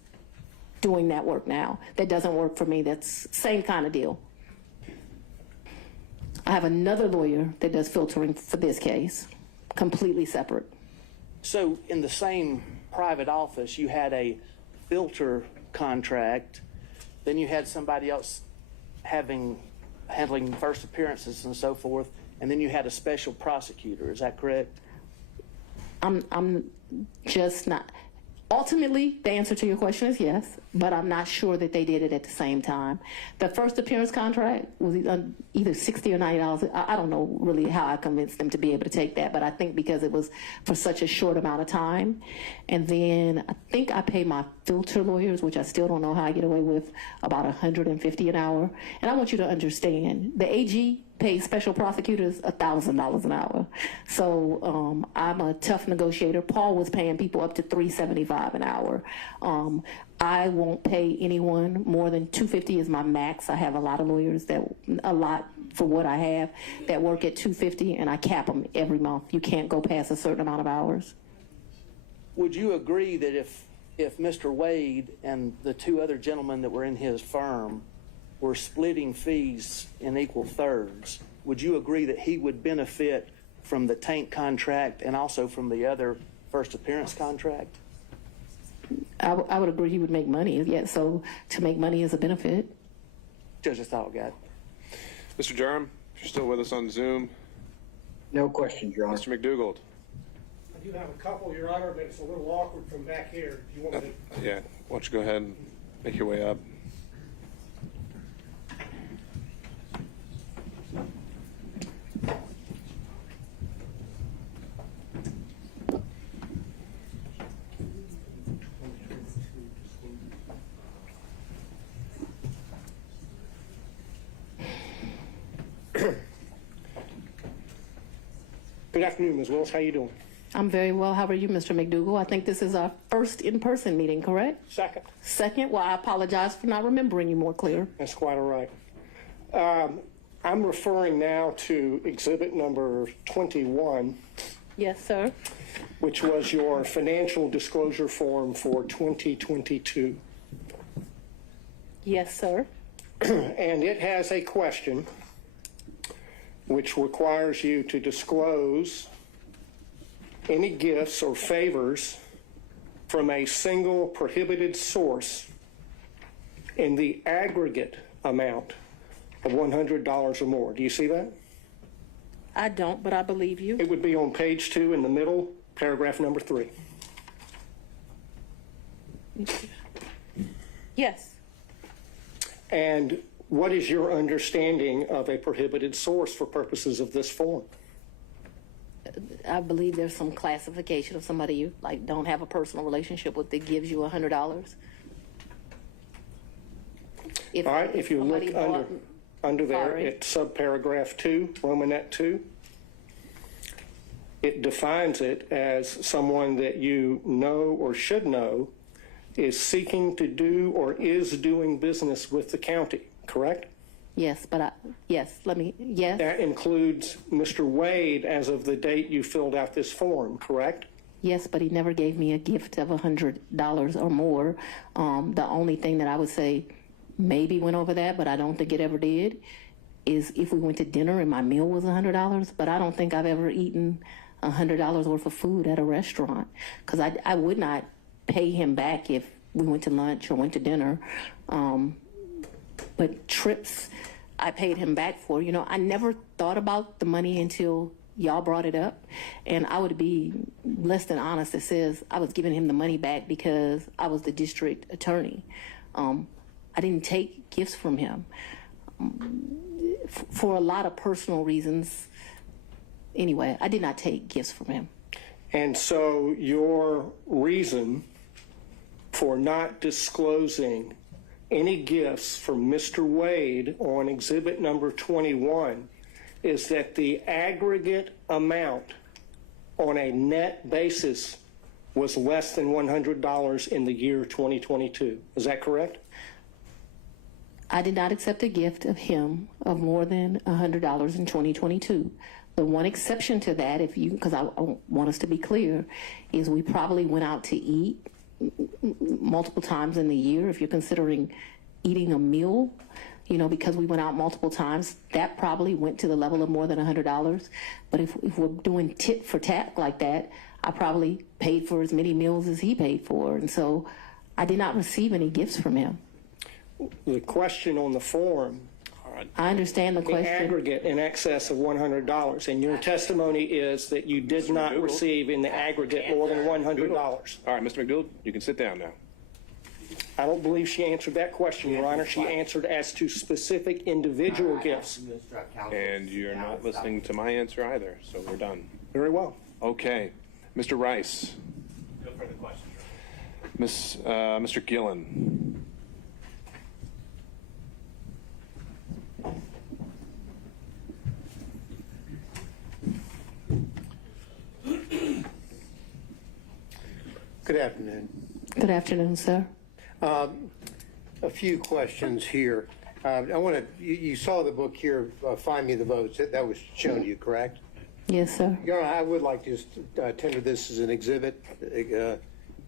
doing that work now. That doesn't work for me. That's same kind of deal. I have another lawyer that does filtering for this case, completely separate. So in the same private office, you had a filter contract, then you had somebody else handling first appearances and so forth, and then you had a special prosecutor. Is that correct? I'm just not. Ultimately, the answer to your question is yes, but I'm not sure that they did it at the same time. The first appearance contract was either $60 or $90. I don't know really how I convinced them to be able to take that, but I think because it was for such a short amount of time. And then I think I pay my filter lawyers, which I still don't know how I get away with, about $150 an hour. And I want you to understand, the AG pays special prosecutors $1,000 an hour. So I'm a tough negotiator. Paul was paying people up to $375 an hour. I won't pay anyone more than $250 is my max. I have a lot of lawyers for what I have that work at $250, and I cap them every month. You can't go past a certain amount of hours. Would you agree that if Mr. Wade and the 2 other gentlemen that were in his firm were splitting fees in equal thirds, would you agree that he would benefit from the tank contract and also from the other first appearance contract? I would agree he would make money. Yeah, so to make money is a benefit. Just a thought, guy. Mr. Durham, if you're still with us on Zoom. No questions, Your Honor. Mr. McDougald. I do have a couple, Your Honor, but it's a little awkward from back here. Do you want me to? Yeah, why don't you go ahead and make your way up. Good afternoon, Ms. Willis. How you doing? I'm very well. How are you, Mr. McDougall? I think this is our first in-person meeting, correct? Second. Second? Well, I apologize for not remembering you more clear. That's quite all right. I'm referring now to exhibit number 21, Yes, sir. which was your financial disclosure form for 2022. Yes, sir. And it has a question which requires you to disclose any gifts or favors from a single prohibited source in the aggregate amount of $100 or more. Do you see that? I don't, but I believe you. It would be on page 2 in the middle, paragraph number 3. Yes. And what is your understanding of a prohibited source for purposes of this form? I believe there's some classification of somebody you like don't have a personal relationship with that gives you $100. All right, if you look somebody under there Sorry. at subparagraph 2, Romanet 2, it defines it as someone that you know or should know is seeking to do or is doing business with the county, correct? Yes, but yes. That includes Mr. Wade as of the date you filled out this form, correct? Yes, but he never gave me a gift of $100 or more. The only thing that I would say maybe went over that, but I don't think it ever did, is if we went to dinner and my meal was $100, but I don't think I've ever eaten $100 worth of food at a restaurant, because I would not pay him back if we went to lunch or went to dinner. But trips, I paid him back for. You know, I never thought about the money until y'all brought it up. And I would be less than honest that says I was giving him the money back because I was the district attorney. I didn't take gifts from him for a lot of personal reasons. Anyway, I did not take gifts from him. And so your reason for not disclosing any gifts from Mr. Wade on exhibit number 21 is that the aggregate amount on a net basis was less than $100 in the year 2022. Is that correct? I did not accept a gift of him of more than $100 in 2022. The one exception to that, because I want us to be clear, is we probably went out to eat multiple times in the year. If you're considering eating a meal, you know, because we went out multiple times, that probably went to the level of more than $100. But if we're doing tit for tat like that, I probably paid for as many meals as he paid for. And so I did not receive any gifts from him. The question on the form, I understand the the question. aggregate in excess of $100, and your testimony is that you did not McDougall. receive in the aggregate more than $100. All right, Mr. McDougall, you can sit down now. I don't believe she answered that question, Your Honor. She answered as to specific individual gifts. And you're not listening to my answer either, so we're done. Very well. Okay. Mr. Rice. No further questions. Mr. Gillen. Good afternoon. Good afternoon, sir. A few questions here. I want to, you saw the book here, Find Me the Votes. That was shown to you, correct? Yes, sir. Your Honor, I would like to just tender this as an exhibit,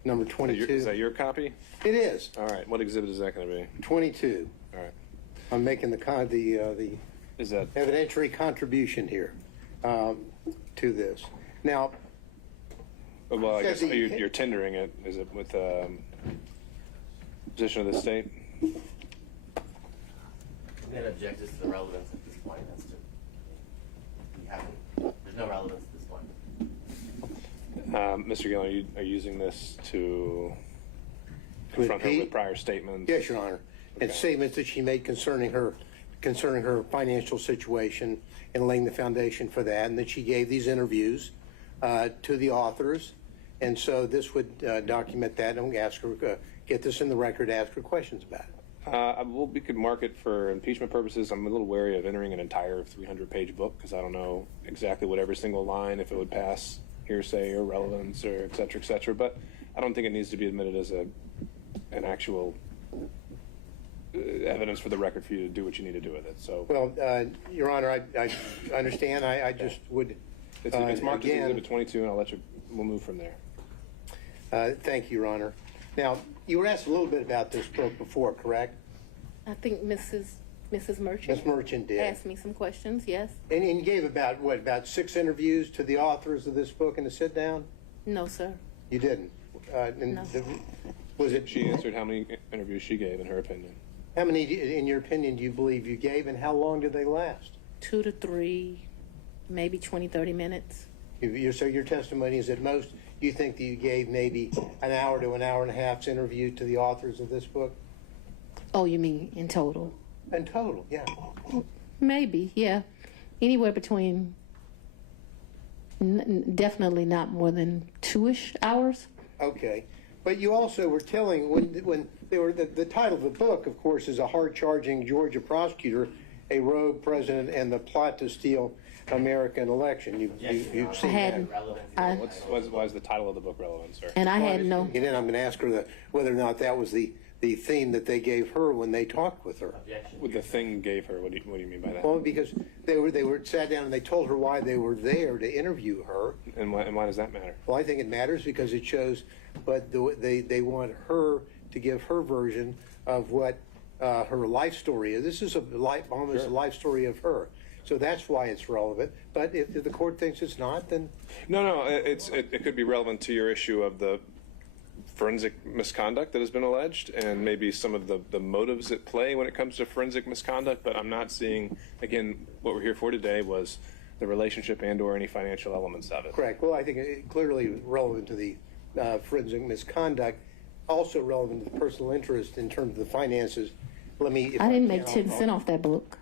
number 22. Is that your copy? It is, All right. What exhibit is that going to be? 22. All right. I'm making the Is that evidentiary contribution here to this. Now, well? I guess Said the- you're tendering it. Is it with position of the state? I'm going to object this to the relevance at this point. That's to, we haven't, there's no relevance at this point. Mr. Gillen, are you using this to confront her repeat? with prior statements? yes, Your Honor. And Okay. statements that she made concerning her financial situation and laying the foundation for that, and that she gave these interviews to the authors. And so this would document that, and ask her, get this in the record, ask her questions about it. Well, we could mark it for impeachment purposes. I'm a little wary of entering an entire 300-page book because I don't know exactly what every single line, if it would pass hearsay or relevance or et cetera, but I don't think it needs to be admitted as an actual evidence for the record for you to do what you need to do with it. So, Well, Your Honor, I understand. I just would, it's marked as again, Exhibit 22, and we'll move from there. thank you, Your Honor. Now, you were asked a little bit about this book before, correct? I think Mrs. Merchant. Ms. Merchant did. Asked me some questions, yes. And you gave about 6 interviews to the authors of this book in a sit-down? No, sir. You didn't? No. Was it, She answered how many interviews she gave, in her opinion. how many, in your opinion, do you believe you gave, and how long did they last? 2 to 3, maybe 20, 30 minutes. So your testimony is at most, you think that you gave maybe an hour to an hour and a half's interview to the authors of this book? Oh, you mean in total? In total, yeah. Maybe, yeah. Anywhere between, definitely not more than 2-ish hours. Okay. But you also were telling, when they were, the title of the book, of course, is A Hard-Charging Georgia Prosecutor, a Rogue President, and the Plot to Steal American Election. You've seen that. Why is the title of the book relevant, sir? And I had no, And then I'm going to ask her whether or not that was the theme that they gave her when they talked with her. What the thing gave her, what do you mean by that? Well, because they were sat down and they told her why they were there to interview her. And why does that matter? Well, I think it matters because it shows, but they want her to give her version of what her life story is. This is almost a life story of her. So that's why it's relevant. But if the court thinks it's not, then No, it could be relevant to your issue of the forensic misconduct that has been alleged and maybe some of the motives at play when it comes to forensic misconduct, but I'm not seeing, again, what we're here for today was the relationship and or any financial elements of it. correct. Well, I think it clearly relevant to the forensic misconduct, also relevant to the personal interest in terms of the finances. I didn't make 10 cents off that book.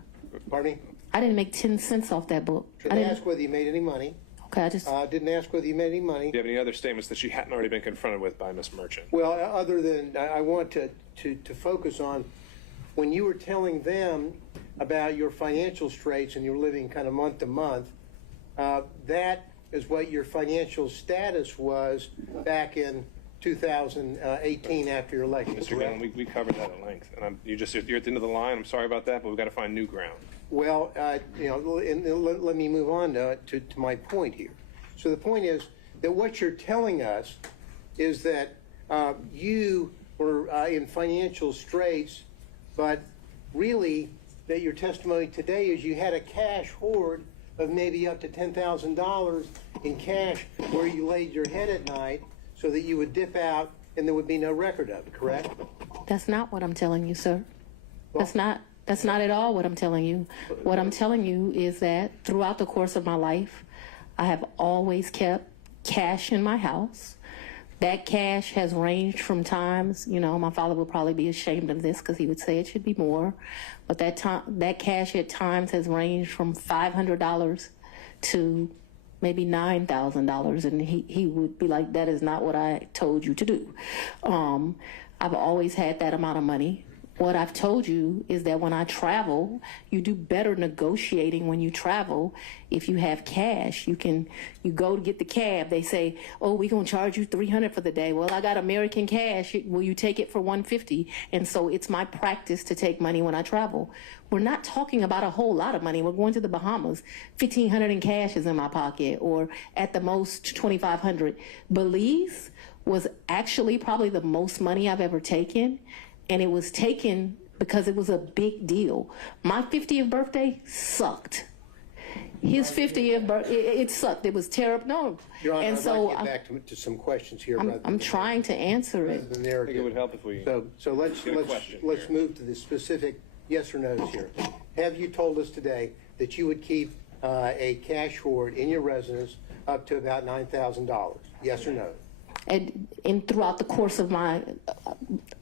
Pardon me? I didn't make 10 cents off that book. Should I ask whether you made any money? Okay, I just, Didn't ask whether you made any money. Do you have any other statements that she hadn't already been confronted with by Ms. Merchant? Well, other than, I want to focus on, when you were telling them about your financial straits and you were living kind of month to month, that is what your financial status was back in 2018 after your election. Mr. Gallon, we covered that at length, and you're at the end of the line. I'm sorry about that, but we've got to find new ground. Well, let me move on to my point here. So the point is that what you're telling us is that you were in financial straits, but really that your testimony today is you had a cash hoard of maybe up to $10,000 in cash where you laid your head at night so that you would dip out and there would be no record of it, correct? that's not what I'm telling you, sir. That's not at all what I'm telling you. What I'm telling you is that throughout the course of my life, I have always kept cash in my house. That cash has ranged from times, my father would probably be ashamed of this because he would say it should be more, but that cash at times has ranged from $500 to maybe $9,000, and he would be like, that is not what I told you to do. I've always had that amount of money. What I've told you is that when I travel, you do better negotiating when you travel. If you have cash, you go to get the cab. They say, oh, we're going to charge you $300 for the day. Well, I got American cash. Will you take it for $150? And so it's my practice to take money when I travel. We're not talking about a whole lot of money. We're going to the Bahamas. $1,500 in cash is in my pocket, or at the most $2,500. Belize was actually probably the most money I've ever taken. And it was taken because it was a big deal. My 50th birthday sucked. His 50th birthday, it sucked. It was terrible. No. Your Honor, and I'd so like to get back to some questions here. I'm trying to answer it. The I narrative. think it would help if we So let's get a question here. move to the specific yes or no's here. Have you told us today that you would keep a cash hoard in your residence up to about $9,000? Yes or no? And throughout the course of my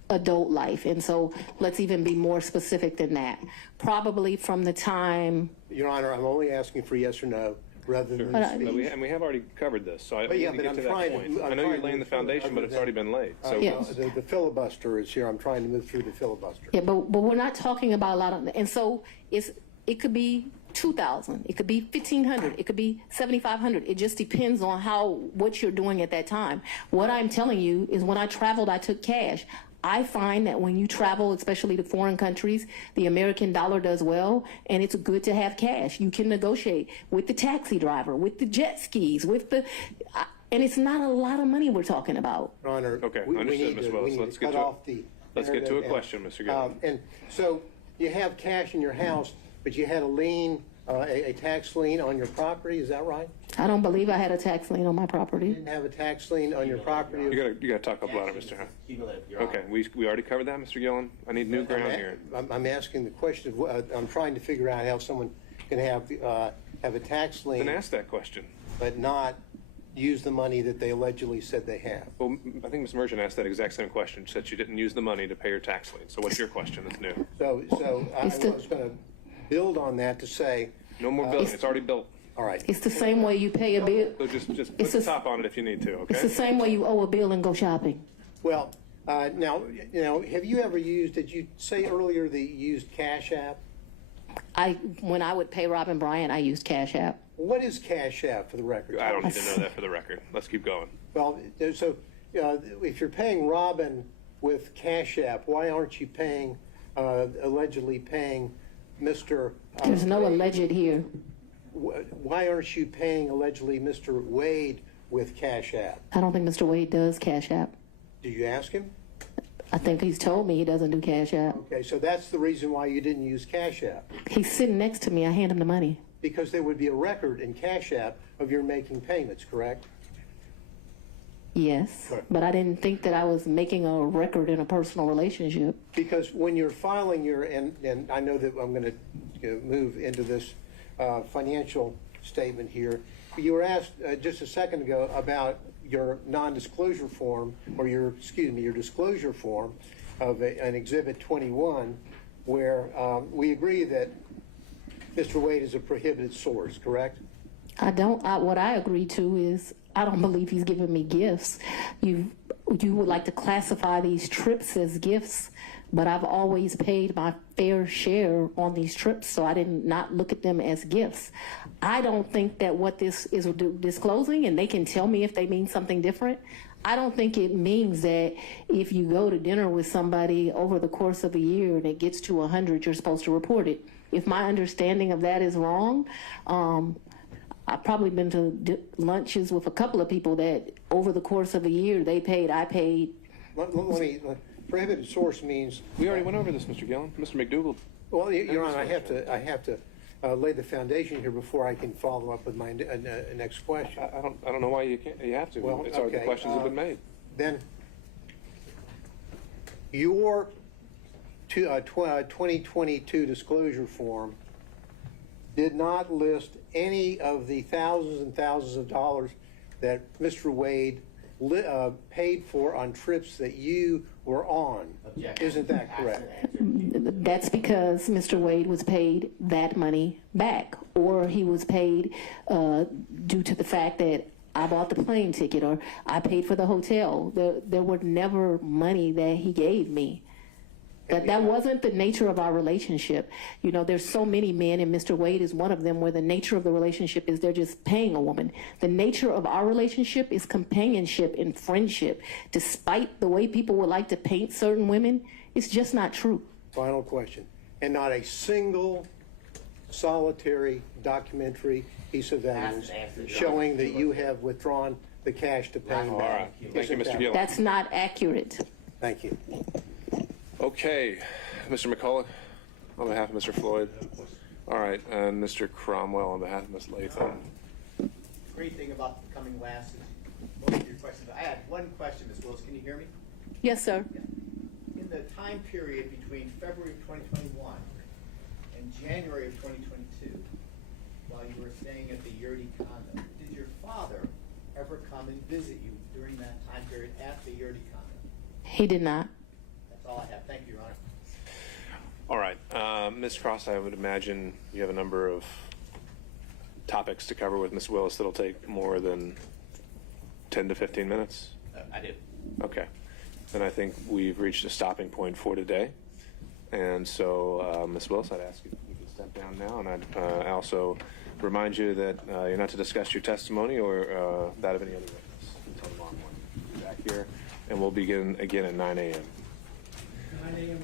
adult life, and so let's even be more specific than that. Probably from the time. Your Honor, I'm only asking for yes or no rather than speech. We have already covered this, so I But yeah, need to but get to I'm that trying to- point. I'm I know trying you're to laying the move forward foundation, but it's already been laid. So Yes. The filibuster is here. I'm trying to move through the filibuster. Yeah, but we're not talking about a lot of, and so it could be $2,000. It could be $1,500. It could be $7,500. It just depends on what you're doing at that time. What I'm telling you is when I traveled, I took cash. I find that when you travel, especially to foreign countries, the American dollar does well, and it's good to have cash. You can negotiate with the taxi driver, with the jet skis, and it's not a lot of money we're talking about. Your Honor, Okay, we understood, need Ms. to, Willis. we need Let's to get cut to it. off the. Let's get to a narrative question, Mr. Gillen. And so you have cash in your house, but you had a lien, a tax lien on your property, is that right? I don't believe I had a tax lien on my property. You didn't have a tax lien on your property? You gotta talk up louder, Mr. Hunt. Cumulative, Your Honor. Okay, we already covered that, Mr. Gillen? I need new ground here. I'm asking the question, I'm trying to figure out how someone can have a tax Then lien, ask that question. but not use the money that they allegedly said they have. Well, I think Ms. Merchant asked that exact same question. She said she didn't use the money to pay her tax lien. So what's your question that's new? So I was It's the- going to build on that to say, No more building. It's already built. all right, It's the same way you pay a bill. So just put It's the a- top on it if you need to, It's the okay? same way you owe a bill and go shopping. well, now, have you ever used, did you say earlier that you used Cash App? When I would pay Robin Bryant, I used Cash App. What is Cash App for the record? I don't need to know that for the record. Let's keep going. Well, so if you're paying Robin with Cash App, why aren't you paying, allegedly paying Mr.? There's no alleged here. Why aren't you paying allegedly Mr. Wade with Cash App? I don't think Mr. Wade does Cash App. Did you ask him? I think he's told me he doesn't do Cash App. Okay, so that's the reason why you didn't use Cash App, He's sitting next to me. I hand him the money. because there would be a record in Cash App of your making payments, correct? Yes, but I didn't think that I was making a record in a personal relationship. Because when you're filing your, and I know that I'm going to move into this financial statement here, you were asked just a second ago about your non-disclosure form, or your disclosure form of an Exhibit 21, where we agree that Mr. Wade is a prohibited source, correct? What I agreed to is I don't believe he's giving me gifts. You would like to classify these trips as gifts, but I've always paid my fair share on these trips, so I did not look at them as gifts. I don't think that what this is disclosing, and they can tell me if they mean something different, I don't think it means that if you go to dinner with somebody over the course of a year and it gets to 100, you're supposed to report it. If my understanding of that is wrong, I've probably been to lunches with a couple of people that over the course of a year they paid, I paid. Let me, prohibited source means. We already went over this, Mr. Gillen. Mr. McDougall. Well, Your Honor, I have to lay the foundation here before I can follow up with my next question. I don't know why you can't. You have to. Well, It's already, the okay, questions have been made. Then your 2022 disclosure form did not list any of the thousands and thousands of dollars that Mr. Wade paid for on trips that you were on. Objection. Isn't that correct? That's because Mr. Wade was paid that money back, or he was paid due to the fact that I bought the plane ticket or I paid for the hotel. There were never money that he gave me. That wasn't the nature of our relationship. You know, there's so many men, and Mr. Wade is one of them, where the nature of the relationship is they're just paying a woman. The nature of our relationship is companionship and friendship. Despite the way people would like to paint certain women, it's just not true. Final question. And not a single solitary documentary piece of evidence showing that you have withdrawn the cash to pay him All right. back. Thank you, Isn't Mr. that- Gillen. That's not accurate. Thank you. Okay, Mr. McCullough, on behalf of Mr. Floyd. All right, and Mr. Cromwell on behalf of Ms. Latham. Great thing about coming last is most of your questions. I had one question, Ms. Willis. Can you hear me? Yes, sir. In the time period between February of 2021 and January of 2022, while you were staying at the Yurdi condo, did your father ever come and visit you during that time period at the Yurdi condo? He did not. That's all I have. Thank you, Your Honor. All right, Ms. Cross, I would imagine you have a number of topics to cover with Ms. Willis that'll take more than 10 to 15 minutes. I do. Okay, then I think we've reached a stopping point for today. And so, Ms. Willis, I'd ask you if you could step down now, and I'd also remind you that you're not to discuss your testimony or that of any other witness until tomorrow morning. Be back here, and we'll begin again at 9 a.m. 9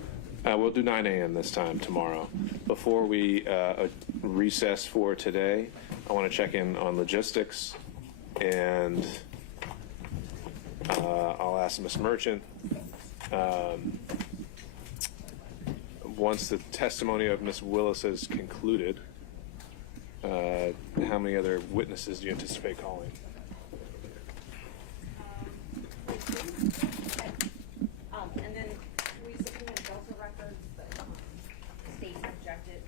a.m. We'll do 9 a.m. this time tomorrow. Before we recess for today, I want to check in on logistics, and I'll ask Ms. Merchant. Once the testimony of Ms. Willis is concluded, how many other witnesses do you anticipate calling? And then we subpoenaed Delta records, but the state objected.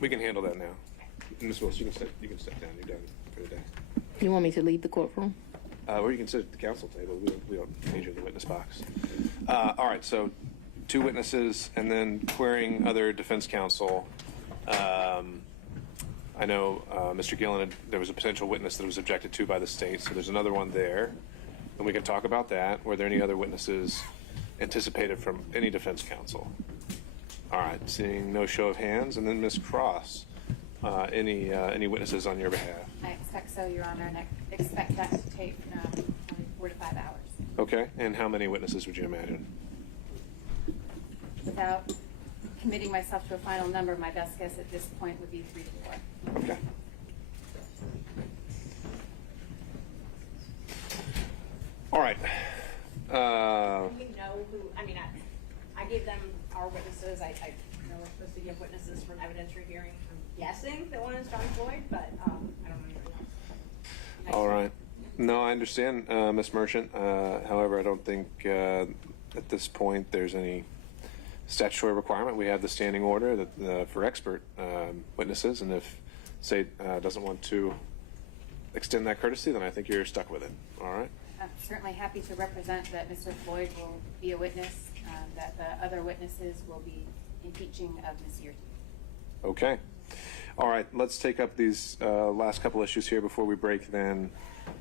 We can handle that now. Ms. Willis, you can step down. You're done for the day. You want me to leave the courtroom? Or you can sit at the council table. We don't need you in the witness box. All right, so 2 witnesses, and then querying other defense counsel. I know Mr. Gillen, there was a potential witness that was objected to by the state, so there's another one there, and we can talk about that. Were there any other witnesses anticipated from any defense counsel? All right, seeing no show of hands, and then Ms. Cross, any witnesses on your behalf? I expect so, Your Honor, and I expect that to take 4 to 5 hours. Okay, and how many witnesses would you imagine? Without committing myself to a final number, my best guess at this point would be 3 to 4. Okay. All right. We know who, I mean, I gave them our witnesses. I know we're supposed to give witnesses for an evidentiary hearing. I'm guessing that one is John Floyd, but I don't know anything else. All right. No, I understand, Ms. Merchant. However, I don't think at this point there's any statutory requirement. We have the standing order that for expert witnesses, and if state doesn't want to extend that courtesy, then I think you're stuck with it. All right. I'm certainly happy to represent that Mr. Floyd will be a witness, that the other witnesses will be impeaching of Ms. Yurty. Okay. All right. Let's take up these last couple issues here before we break. Then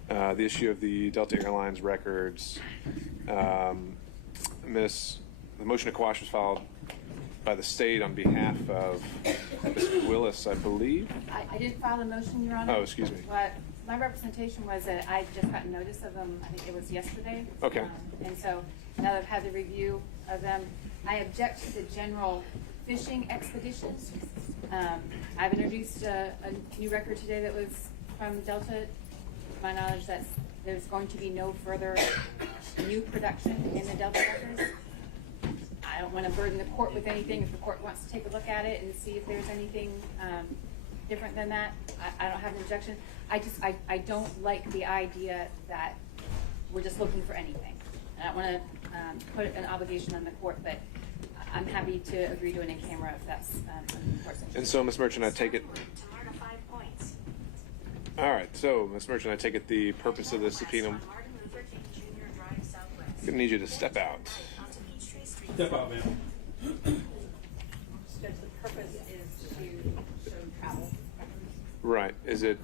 the issue of the Delta Airlines records. The motion to quash was filed by the state on behalf of Ms. Willis, I believe. I didn't file a motion, Your Honor. Oh, excuse me. But my representation was that I just got notice of them, I think it was yesterday. Okay. And so now that I've had the review of them, I object to the general fishing expeditions. I've introduced a new record today that was from Delta. To my knowledge, that there's going to be no further new production in the Delta records. I don't want to burden the court with anything. If the court wants to take a look at it and see if there's anything different than that, I don't have an objection. I don't like the idea that we're just looking for anything. And I don't want to put an obligation on the court, but I'm happy to agree to an in-camera if that's something the court's interested in. And so, Ms. Merchant, I take it. Tomorrow to 5 points. All right. So, Ms. Merchant, I take it the purpose of this subpoena. Martin Luther King Jr. Drive Southwest. I'm going to need you to step out. Onto Peachtree Street. Step out, ma'am. Judge, the purpose is to show travel. Right. Is it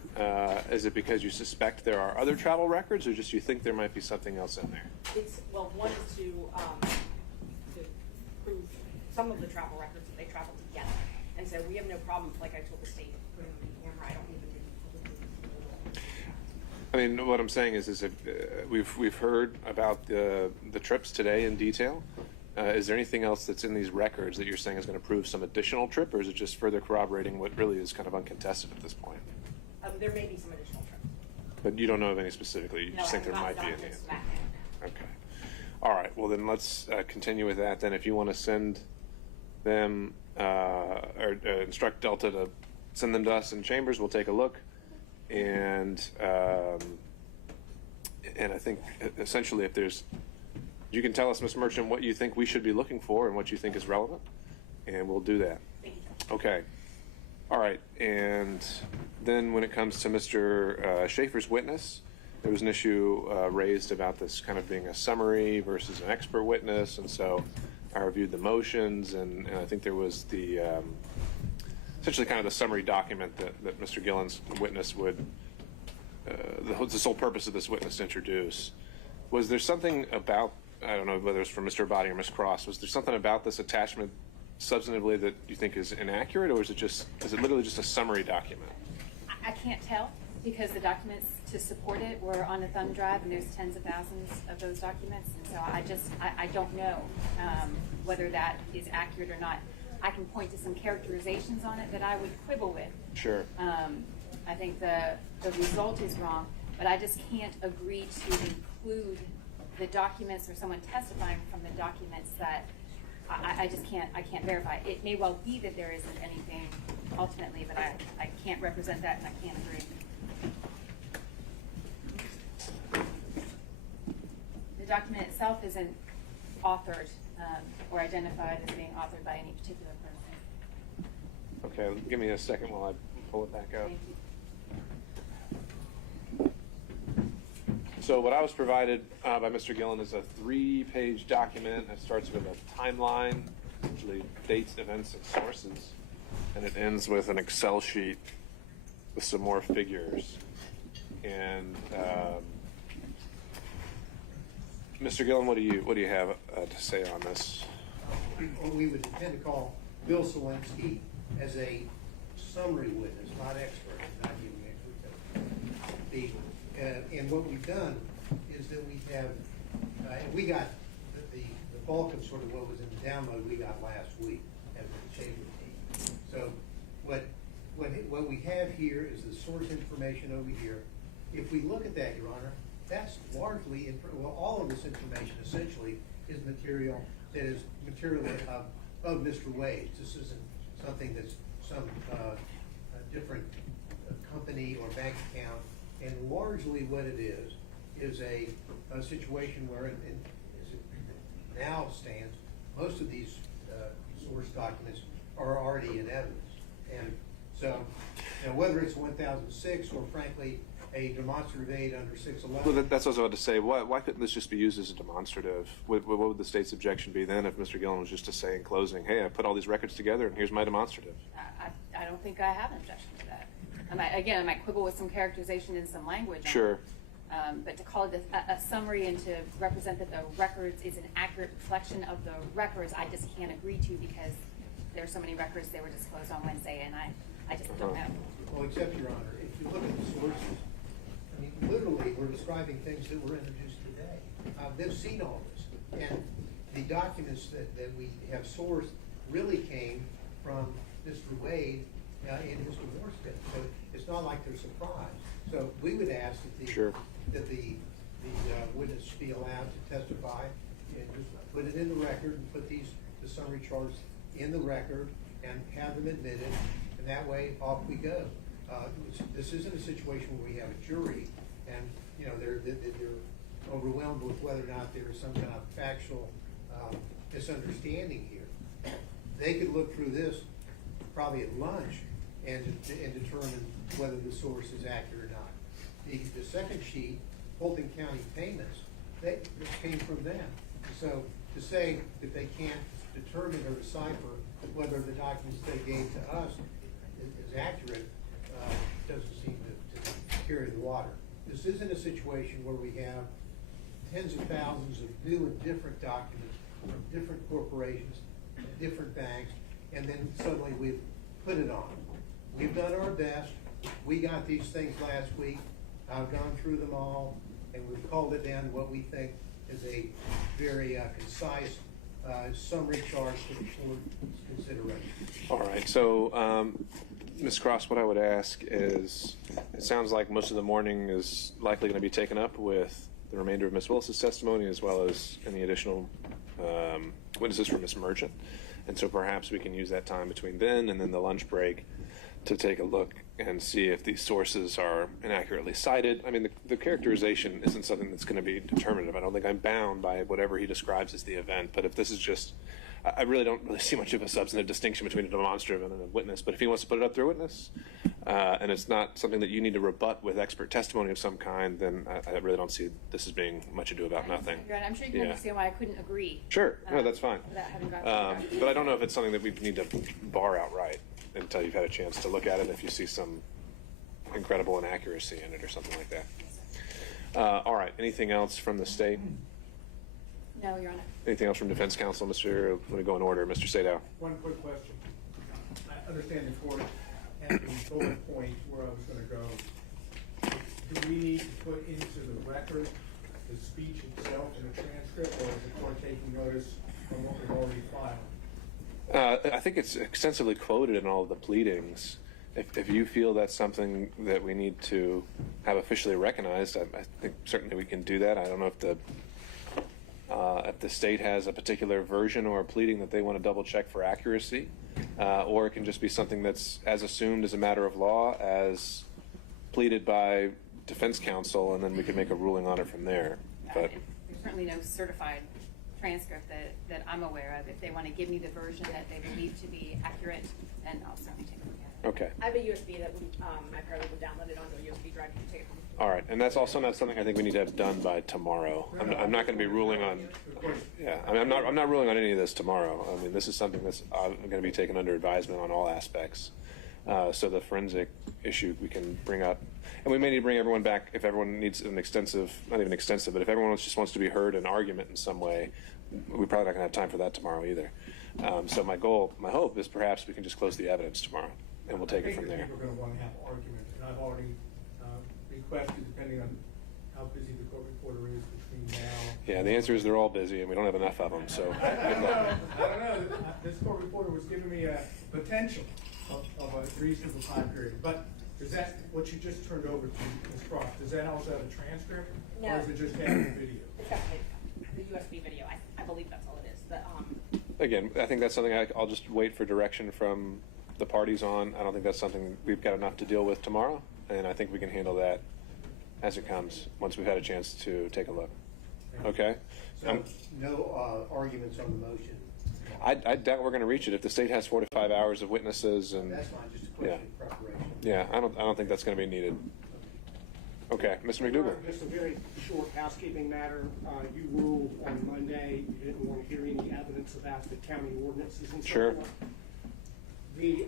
because you suspect there are other travel records, or just you think there might be something else in there? It's, well, one is to prove some of the travel records that they traveled together. And so we have no problem, like I told the state, putting them in camera. I don't even think. I mean, what I'm saying is if we've heard about the trips today in detail. Is there anything else that's in these records that you're saying is going to prove some additional trip, or is it just further corroborating what really is kind of uncontested at this point? There may be some additional trips. But you don't know of any specifically. You just think there might be any. Okay. All right. Well, then let's continue with that. Then, if you want to send them or instruct Delta to send them to us in chambers, we'll take a look. And I think essentially, if there's, you can tell us, Ms. Merchant, what you think we should be looking for and what you think is relevant, and we'll do that. Okay. All right. And then when it comes to Mr. Schaefer's witness, there was an issue raised about this kind of being a summary versus an expert witness, and so I reviewed the motions, and I think there was the essentially kind of the summary document that Mr. Gillen's witness would, the sole purpose of this witness to introduce. Was there something about, I don't know whether it was from Mr. Abadi or Ms. Cross, was there something about this attachment substantively that you think is inaccurate, or is it literally just a summary document? I can't tell because the documents to support it were on a thumb drive, and there's tens of thousands of those documents, and so I don't know whether that is accurate or not. I can point to some characterizations on it that I would quibble with. Sure. I think the result is wrong, but I just can't agree to include the documents or someone testifying from the documents that I just can't verify. It may well be that there isn't anything ultimately, but I can't represent that and I can't agree. The document itself isn't authored or identified as being authored by any particular person. Okay, give me a second while I pull it back up. Thank you. So what I was provided by Mr. Gillen is a 3-page document that starts with a timeline, usually dates, events, and sources, and it ends with an Excel sheet with some more figures. And Mr. Gillen, what do you have to say on this? What we would tend to call Bill Selensky as a summary witness, not expert, not giving expert testimony. And what we've done is that we have, and we got the bulk of sort of what was in the download we got last week as the chamber team. So what we have here is the source information over here. If we look at that, Your Honor, that's largely, all of this information essentially is material that is material of Mr. Wade's. This isn't something that's some different company or bank account. And largely what it is a situation where, as it now stands, most of these source documents are already in evidence. And so, whether it's 1006 or frankly a demonstrative aid under 611. Well, that's what I was about to say. Why couldn't this just be used as a demonstrative? What would the state's objection be then if Mr. Gillen was just to say in closing, hey, I put all these records together and here's my demonstrative? I don't think I have an objection to that. I might quibble with some characterization in some language. Sure. But to call it a summary and to represent that the records is an accurate reflection of the records, I just can't agree to because there are so many records that were disclosed on Wednesday, and I just don't know. Well, except, Your Honor, if you look at the sources, I mean, literally, we're describing things that were introduced today. They've seen all this. And the documents that we have sourced really came from Mr. Wade in his divorce case. So it's not like they're surprised. So we would ask that the witness be allowed to testify and just put it in the record and put the summary charts in the record and have them admitted, and that way off we go. This isn't a situation where we have a jury and they're overwhelmed with whether or not there is some kind of factual misunderstanding here. They could look through this probably at lunch and determine whether the source is accurate or not. The second sheet, Fulton County payments, this came from them. So to say that they can't determine or decipher whether the documents they gave to us is accurate doesn't seem to carry the water. This isn't a situation where we have tens of thousands of new and different documents from different corporations, different banks, and then suddenly we've put it on. We've done our best. We got these things last week. I've gone through them all, and we've called it down to what we think is a very concise summary chart for the board's consideration. All right. So, Ms. Cross, what I would ask is, it sounds like most of the morning is likely going to be taken up with the remainder of Ms. Willis's testimony as well as any additional witnesses from Ms. Merchant. And so perhaps we can use that time between then and then the lunch break to take a look and see if these sources are inaccurately cited. I mean, the characterization isn't something that's going to be determinative. I don't think I'm bound by whatever he describes as the event. But if this is just, I really don't see much of a substantive distinction between a demonstrative and a witness. But if he wants to put it up through a witness, and it's not something that you need to rebut with expert testimony of some kind, then I really don't see this as being much ado about nothing. I'm sure you can understand why I couldn't agree. Sure, no, that's fine. Without having gone through But I don't know if it's something that we need to bar outright until you've had a chance to look at it, if you see some incredible inaccuracy in it or something like that. All right, anything else from the state? No, Your Honor. Anything else from defense counsel, Mr. Let me go in order, Mr. Sadow. One quick question. I understand the court at the bullet point where I was going to go. Do we need to put into the record the speech itself in the transcript, or is the court taking notice from what we've already filed? I think it's extensively quoted in all of the pleadings. If you feel that's something that we need to have officially recognized, I think certainly we can do that. I don't know if the state has a particular version or a pleading that they want to double check for accuracy, or it can just be something that's as assumed as a matter of law as pleaded by defense counsel, and then we can make a ruling on it from there. But There's certainly no certified transcript that I'm aware of. If they want to give me the version that they believe to be accurate, then I'll certainly take a look at it. okay. I have a USB that my paralegal downloaded onto a USB drive. You can take it home. All right, and that's also not something I think we need to have done by tomorrow. I'm not going to be ruling on. Yeah, I mean, I'm not ruling on any of this tomorrow. I mean, this is something that's going to be taken under advisement on all aspects. So the forensic issue we can bring up, and we may need to bring everyone back if everyone needs an extensive, not even extensive, but if everyone just wants to be heard in argument in some way, we're probably not going to have time for that tomorrow either. So my hope is perhaps we can just close the evidence tomorrow, and we'll take it from there. I think we're going to want to have arguments, and I've already requested, depending on how busy the court reporter is between now. Yeah, the answer is they're all busy, and we don't have enough of them. So I don't know. This court reporter was giving me a potential of a reasonable time period. But is that what you just turned over to Ms. Cross? Does that also have a transcript? No. Or is it just having a video? It's got the USB video. I believe that's all it is. But again, I think that's something I'll just wait for direction from the parties on. I don't think that's something we've got enough to deal with tomorrow, and I think we can handle that as it comes once we've had a chance to take a look. Okay? So no arguments on the motion? I doubt we're going to reach it if the state has 45 hours of witnesses and. That's fine, just a question of preparation. Yeah, I don't think that's going to be needed. Okay, Mr. McDougall. Just a very short housekeeping matter. You ruled on Monday you didn't want to hear any evidence about the county ordinances and so Sure. forth. The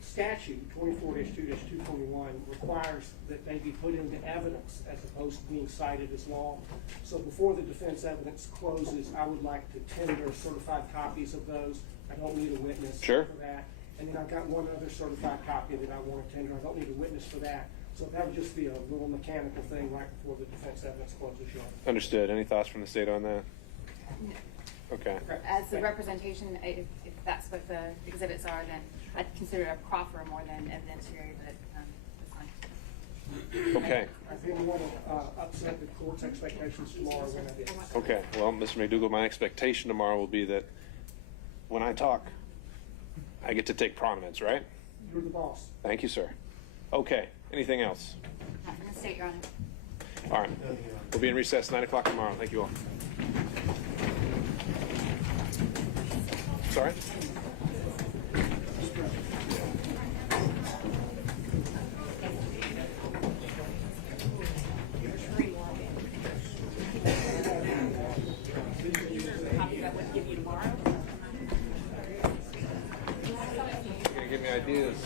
statute 24-2-221 requires that they be put into evidence as opposed to being cited as law. So before the defense evidence closes, I would like to tender certified copies of those. I don't need a witness Sure. for that. And then I've got one other certified copy that I want to tender. I don't need a witness for that. So that would just be a little mechanical thing right before the defense evidence closes, Your Honor. Understood. Any thoughts from the state on that? Okay. As the representation, if that's what the exhibits are, then I'd consider it a proffer more than evidentiary, but that's fine. Okay. I didn't want to upset the court's expectations tomorrow when I did. Okay. Well, Mr. McDougall, my expectation tomorrow will be that when I talk, I get to take prominence, right? You're the boss. Thank you, sir. Okay. Anything else? Not from the state, Your Honor. All right. We'll be in recess 9 o'clock tomorrow. Thank you all. Sorry? You're gonna give me ideas.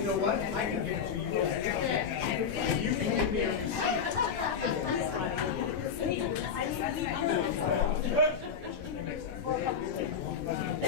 You know what? I can give it to you. You can give me a But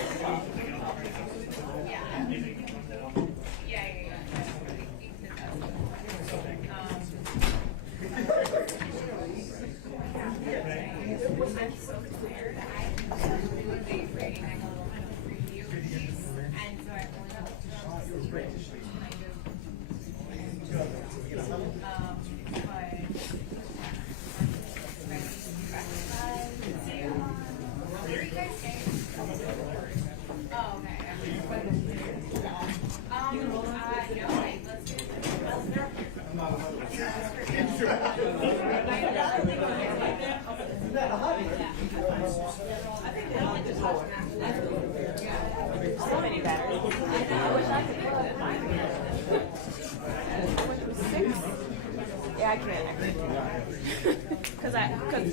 So many batteries. I wish I could plug mine. Which was 6. Yeah, I can't. Because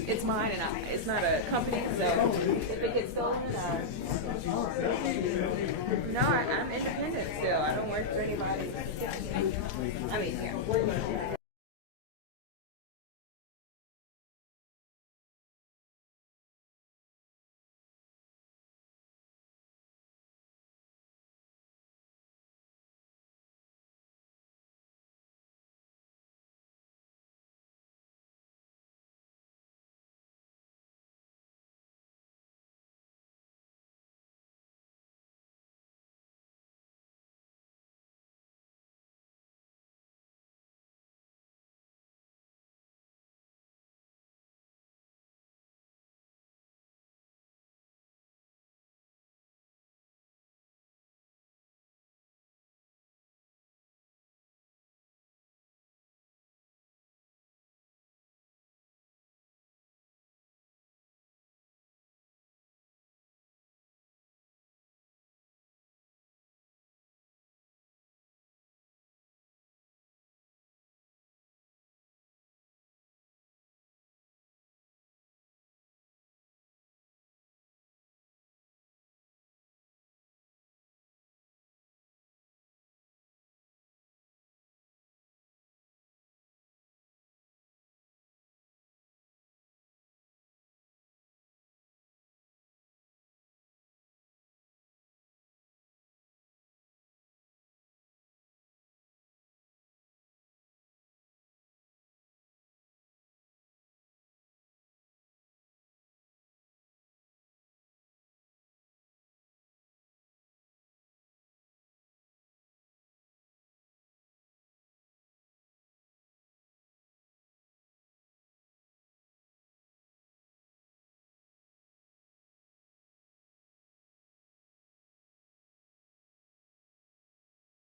it's mine and it's not a company, so if it gets stolen, no, I'm independent still. I don't work for anybody. I mean, yeah.